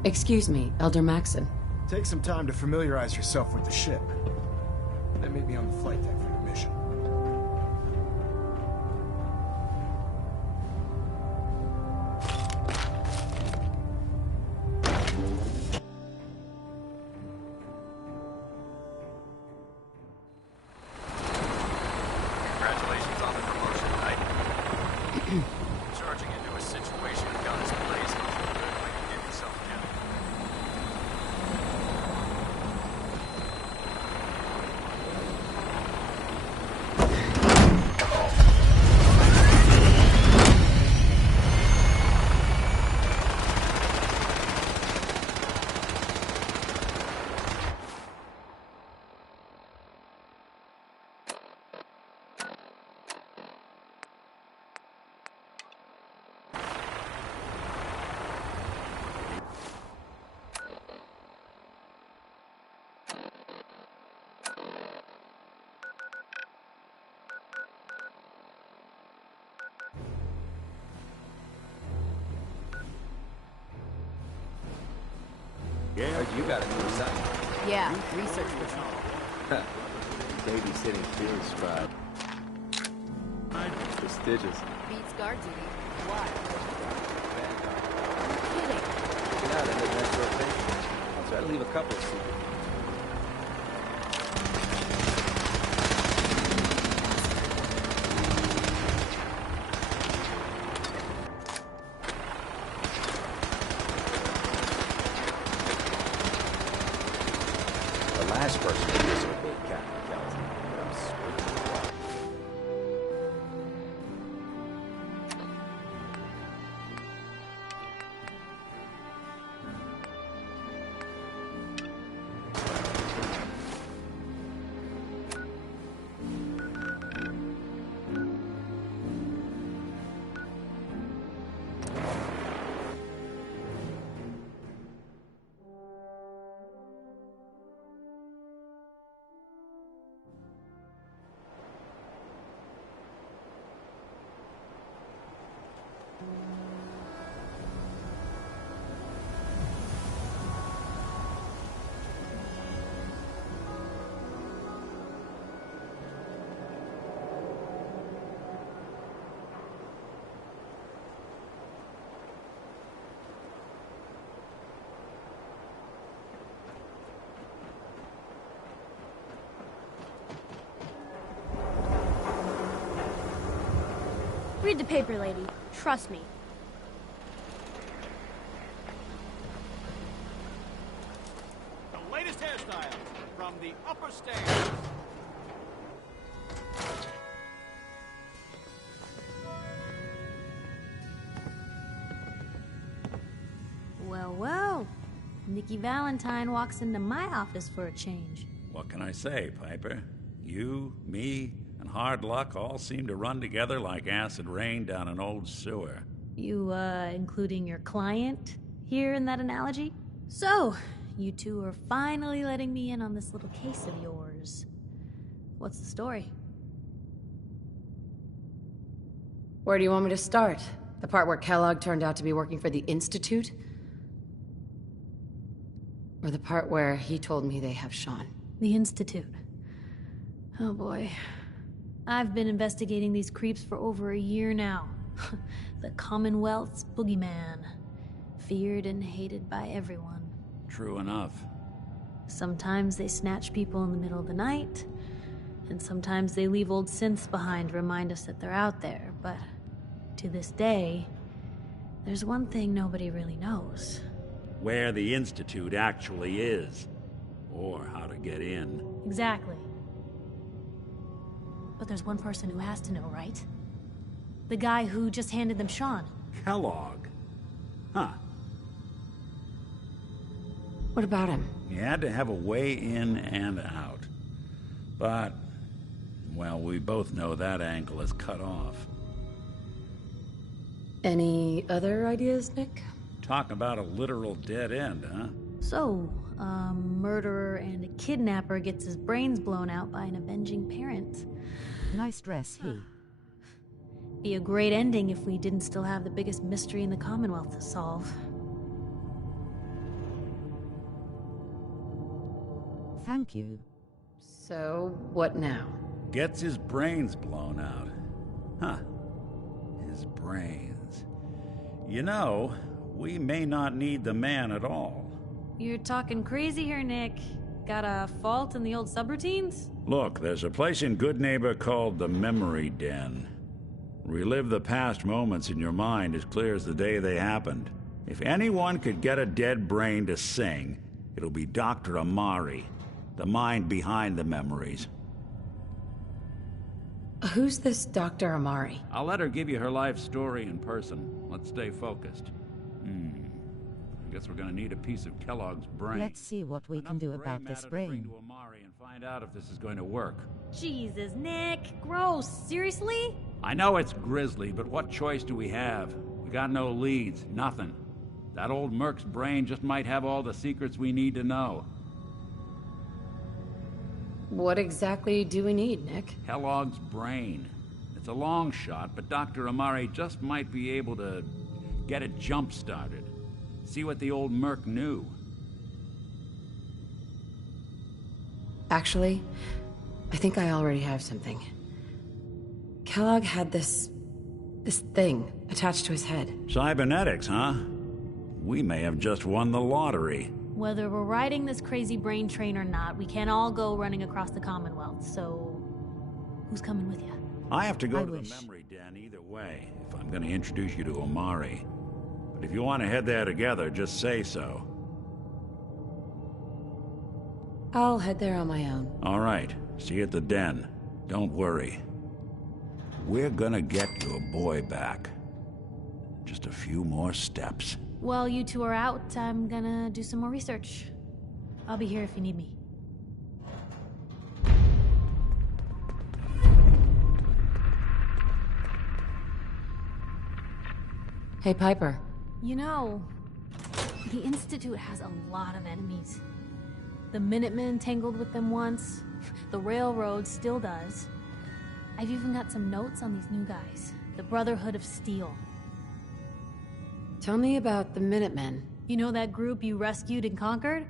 Excuse me, Elder Maxon. Take some time to familiarize yourself with the ship. Then meet me on the flight deck for your mission. Congratulations on the promotion, Knight. Charging into a situation with guns blazing is a good way to get yourself killed. Yeah. Heard you got a new assignment. Yeah, research patrol. Babysitting field squad. Prestigious. Beats guard duty. Why? Kidding. Yeah, that is next rotation. I'll try to leave a couple of secrets. The last person to disobey Captain Kelton. I'm screwed. Read the paper, lady. Trust me. The latest hairstyle from the upper stairs. Well, well. Nikki Valentine walks into my office for a change. What can I say, Piper? You, me, and hard luck all seem to run together like acid rain down an old sewer. You, including your client here in that analogy? So, you two are finally letting me in on this little case of yours. What's the story? Where do you want me to start? The part where Kellogg turned out to be working for the Institute? Or the part where he told me they have Sean? The Institute. Oh boy. I've been investigating these creeps for over a year now. The Commonwealth's boogeyman. Feared and hated by everyone. True enough. Sometimes they snatch people in the middle of the night, and sometimes they leave old synths behind to remind us that they're out there, but to this day, there's one thing nobody really knows. Where the Institute actually is. Or how to get in. Exactly. But there's one person who has to know, right? The guy who just handed them Sean. Kellogg. Huh. What about him? He had to have a way in and out. But, well, we both know that angle is cut off. Any other ideas, Nick? Talk about a literal dead end, huh? So, a murderer and a kidnapper gets his brains blown out by an avenging parent. Nice dress, he. Be a great ending if we didn't still have the biggest mystery in the Commonwealth to solve. Thank you. So, what now? Gets his brains blown out. Huh. His brains. You know, we may not need the man at all. You're talking crazy here, Nick. Got a fault in the old subroutines? Look, there's a place in Good Neighbor called the Memory Den. Relive the past moments in your mind as clear as the day they happened. If anyone could get a dead brain to sing, it'll be Dr. Amari, the mind behind the memories. Who's this Dr. Amari? I'll let her give you her life story in person. Let's stay focused. I guess we're gonna need a piece of Kellogg's brain. Let's see what we can do about this brain. To Amari and find out if this is going to work. Jesus, Nick. Gross. Seriously? I know it's grisly, but what choice do we have? We got no leads, nothing. That old Merc's brain just might have all the secrets we need to know. What exactly do we need, Nick? Kellogg's brain. It's a long shot, but Dr. Amari just might be able to get it jump-started. See what the old Merc knew. Actually, I think I already have something. Kellogg had this thing attached to his head. Cybernetics, huh? We may have just won the lottery. Whether we're riding this crazy brain train or not, we can't all go running across the Commonwealth, so... who's coming with you? I have to go to the memory den either way, if I'm gonna introduce you to Omari. But if you want to head there together, just say so. I'll head there on my own. All right. See you at the den. Don't worry. We're gonna get your boy back. Just a few more steps. While you two are out, I'm gonna do some more research. I'll be here if you need me. Hey, Piper. You know, the Institute has a lot of enemies. The Minutemen tangled with them once. The Railroad still does. I've even got some notes on these new guys. The Brotherhood of Steel. Tell me about the Minutemen. You know that group you rescued and conquered?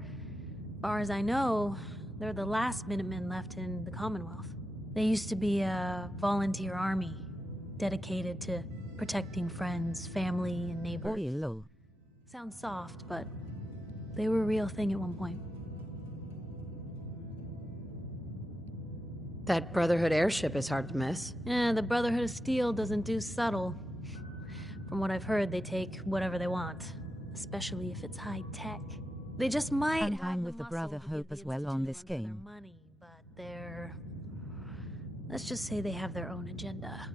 Far as I know, they're the last Minutemen left in the Commonwealth. They used to be a volunteer army, dedicated to protecting friends, family, and neighbors. Sounds soft, but they were a real thing at one point. That Brotherhood airship is hard to miss. Yeah, the Brotherhood of Steel doesn't do subtle. From what I've heard, they take whatever they want, especially if it's high tech. They just might and I'm with the Brother Hope as well on this game. Money, but they're... let's just say they have their own agenda.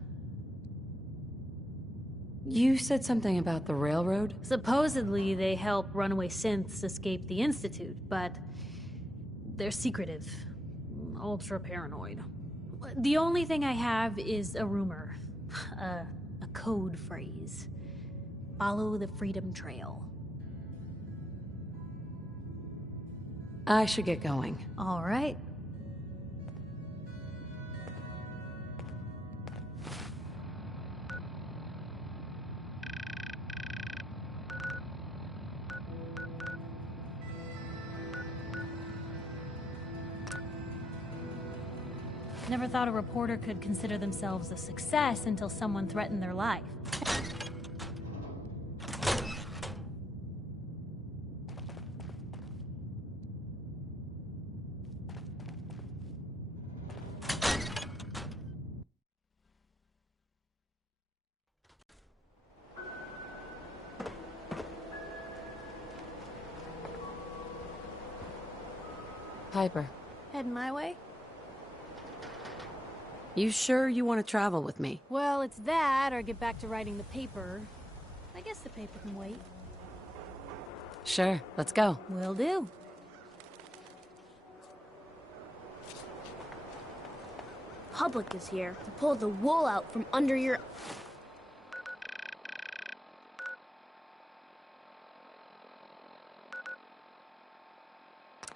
You said something about the Railroad? Supposedly, they help runaway synths escape the Institute, but they're secretive. Ultra paranoid. The only thing I have is a rumor. A code phrase. Follow the Freedom Trail. I should get going. All right. Never thought a reporter could consider themselves a success until someone threatened their life. Piper. Heading my way? You sure you want to travel with me? Well, it's that, or get back to writing the paper. I guess the paper can wait. Sure, let's go. Will do. Public is here to pull the wool out from under your...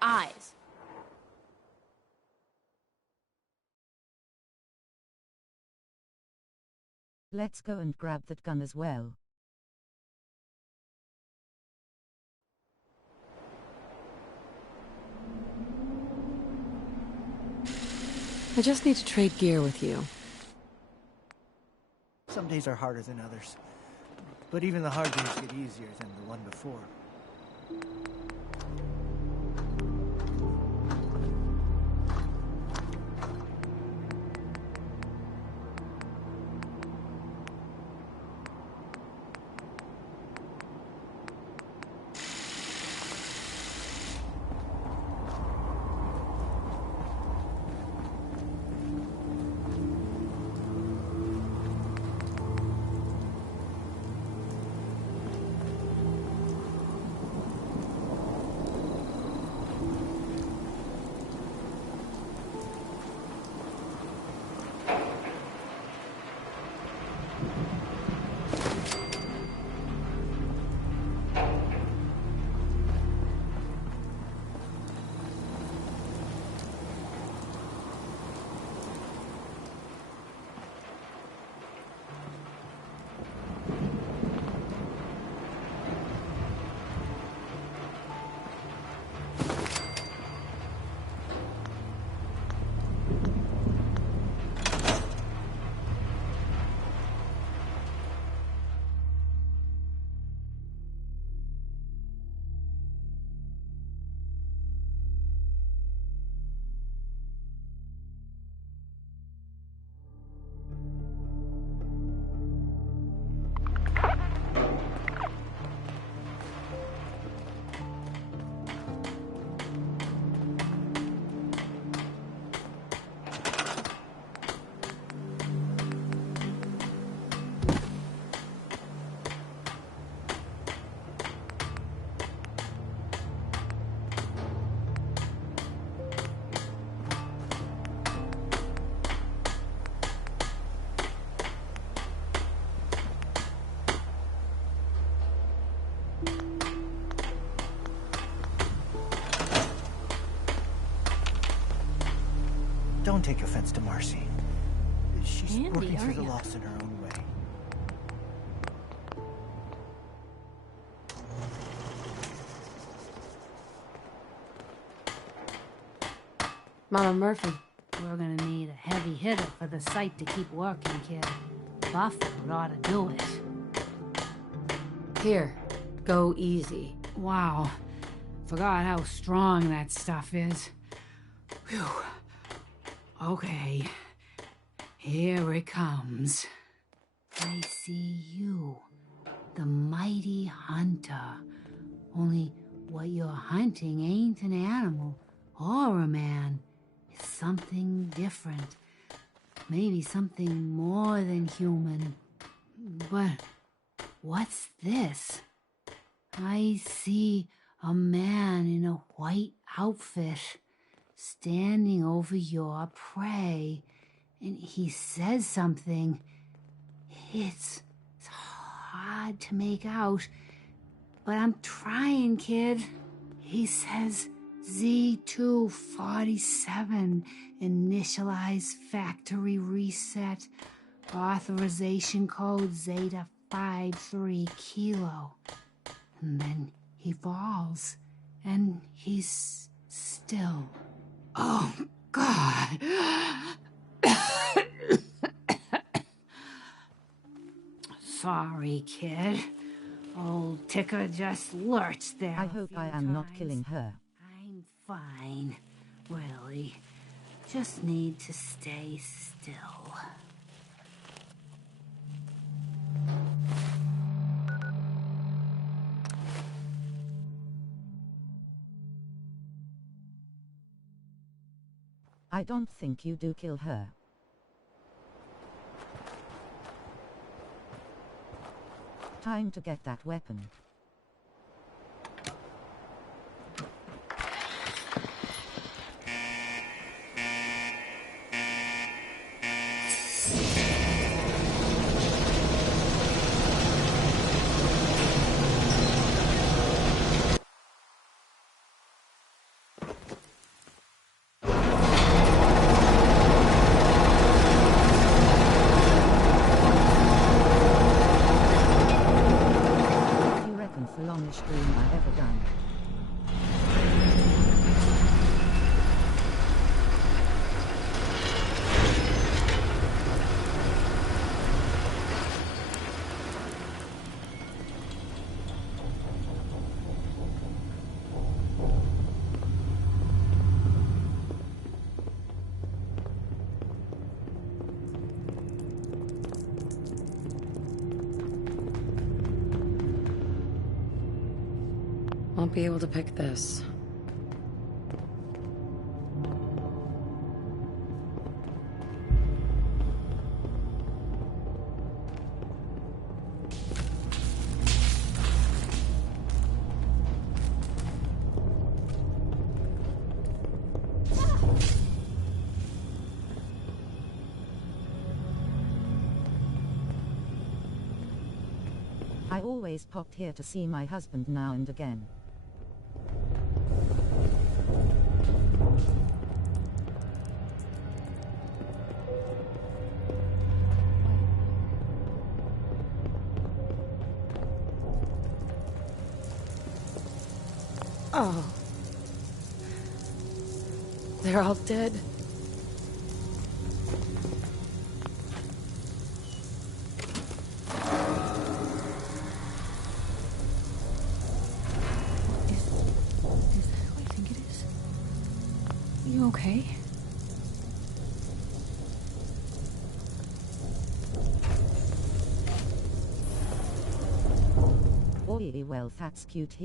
eyes. Let's go and grab that gun as well. I just need to trade gear with you. Some days are harder than others. But even the hard days get easier than the one before. Don't take offense to Marcy. She's Handy, working through aren't the ya? loss in her own way. Mama Murphy. We're gonna need a heavy hitter for the site to keep working, kid. Buffett ought to do it. Here, go easy. Wow. Forgot how strong that stuff is. Whew. Okay. Here it comes. I see you, the mighty hunter. Only what you're hunting ain't an animal or a man. It's something different. Maybe something more than human. But what's this? I see a man in a white outfit standing over your prey, and he says something. It's hard to make out, but I'm trying, kid. He says Z247, initialize factory reset, authorization code Zeta 53 Kilo. And then he falls, and he's still. Oh, God. Sorry, kid. Old Ticker just lurched there. I hope I am not killing her. I'm fine, really. Just need to stay still. I don't think you do kill her. Time to get that weapon. The longest dream I've ever done. Won't be able to pick this. I always popped here to see my husband now and again. Oh. They're all dead. Is that who I think it is? You okay? Oy, well, that's cute.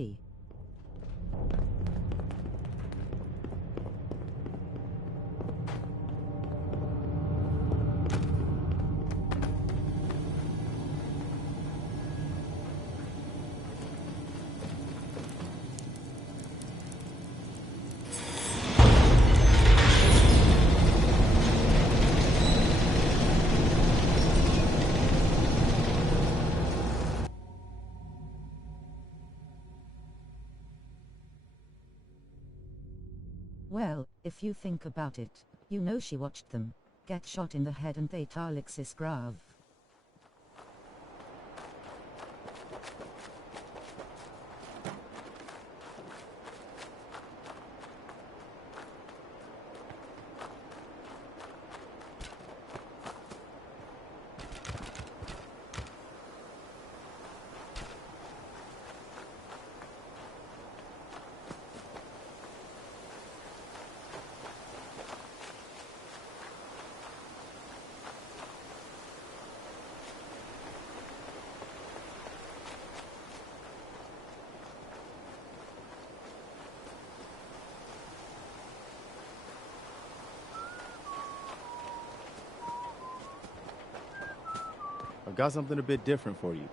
Well, if you think about it, You know she watched them get shot in the head and they Alexis Grav. I've got something a bit different for you.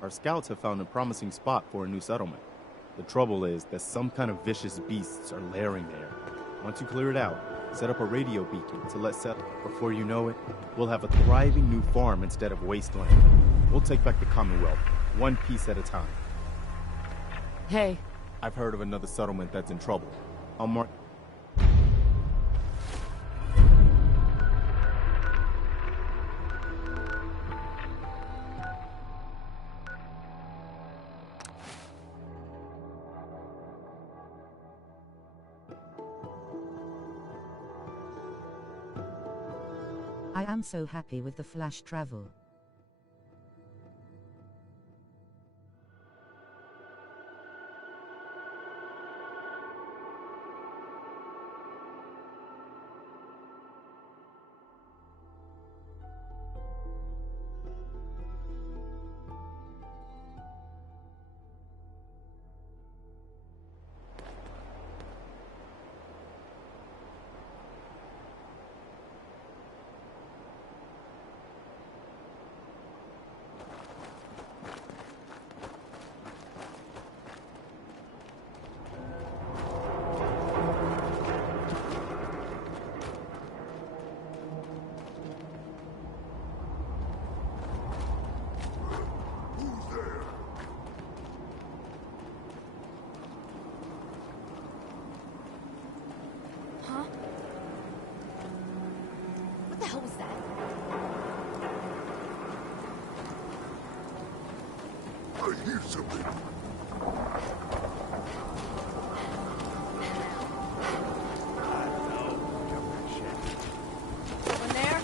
Our scouts have found a promising spot for a new settlement. The trouble is that some kind of vicious beasts are lairing there. Once you clear it out, set up a radio beacon to let settle. Before you know it, we'll have a thriving new farm instead of wasteland. We'll take back the Commonwealth, one piece at a time. Hey. I've heard of another settlement that's in trouble. I'll mark... I am so happy with the flash travel. What the hell was that? I hear something. Someone there?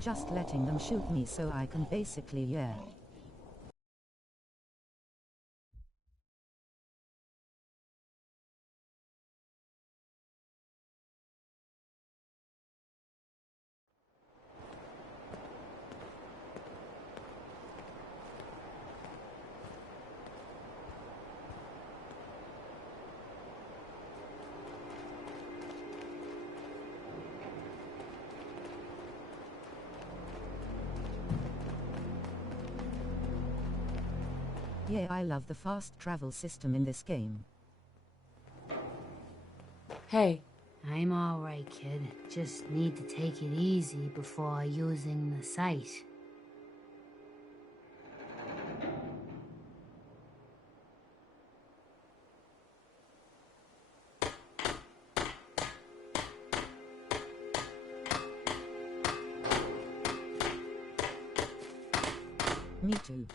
Just letting them shoot me so I can basically, yeah. Yeah, I love the fast travel system in this game. Hey. I'm alright, kid. Just need to take it easy before using the site. Me too.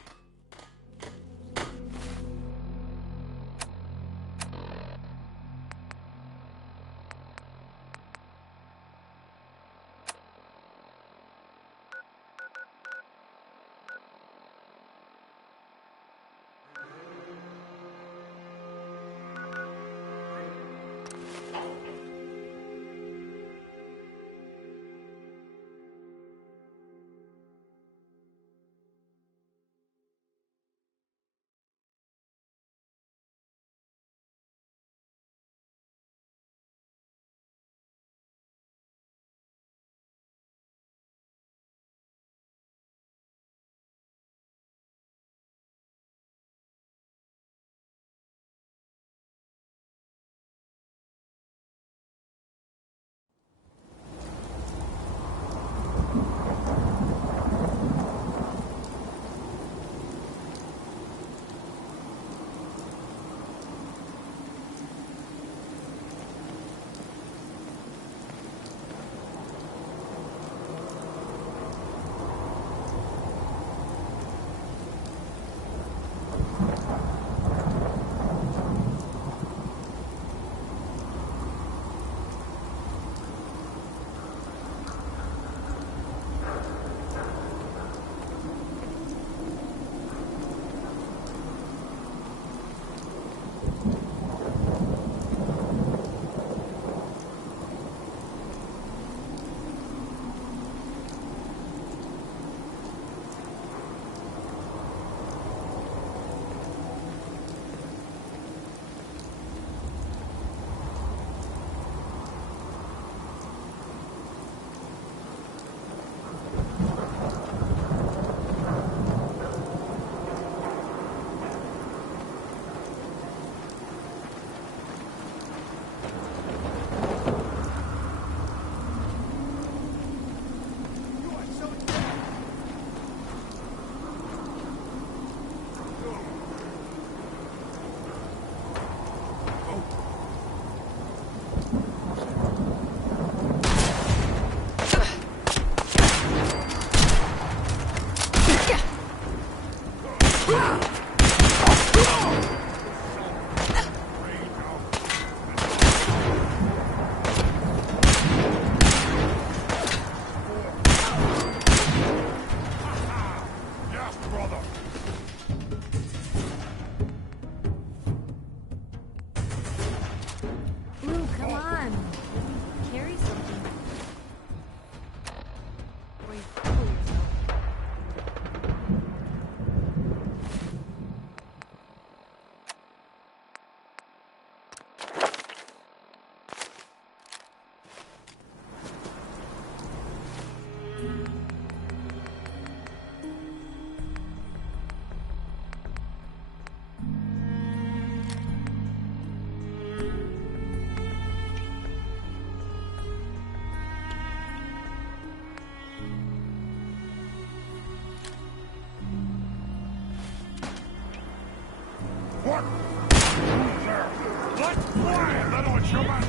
What? Who's there? Let's fly, little human!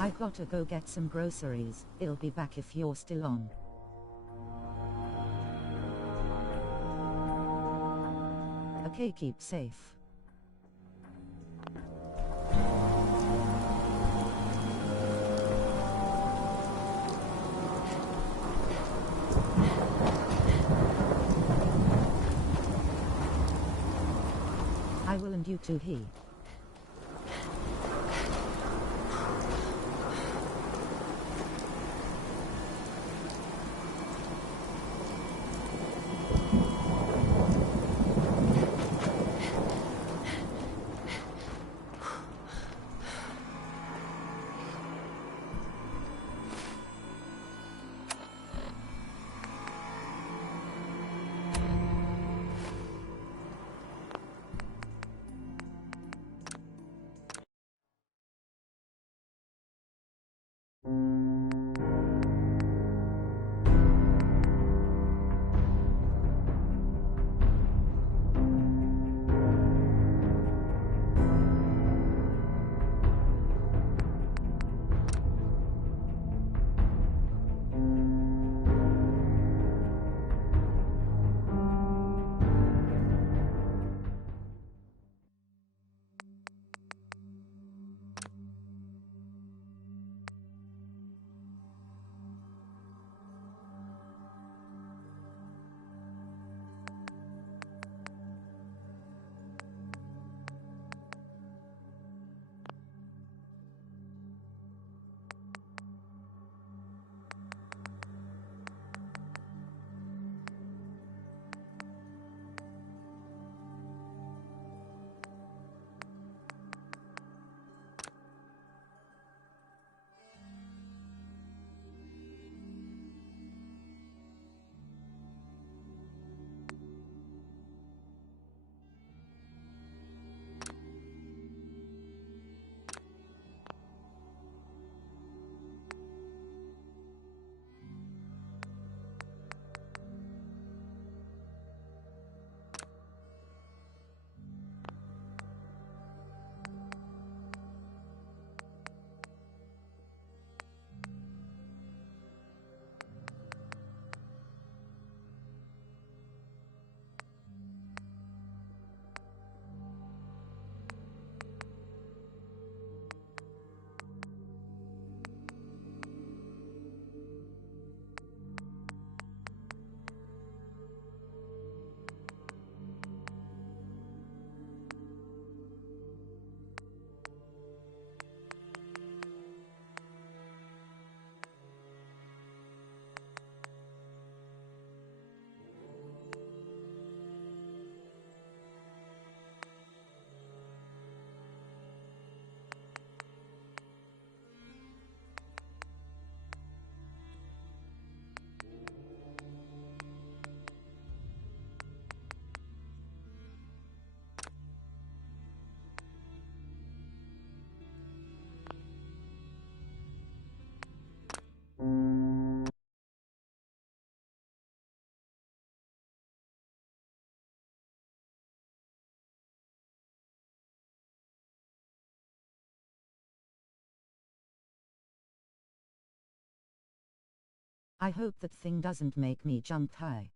I gotta go get some groceries. I'll be back if you're still on. Okay, keep safe. I will, and you too, he. I hope that thing doesn't make me jump high.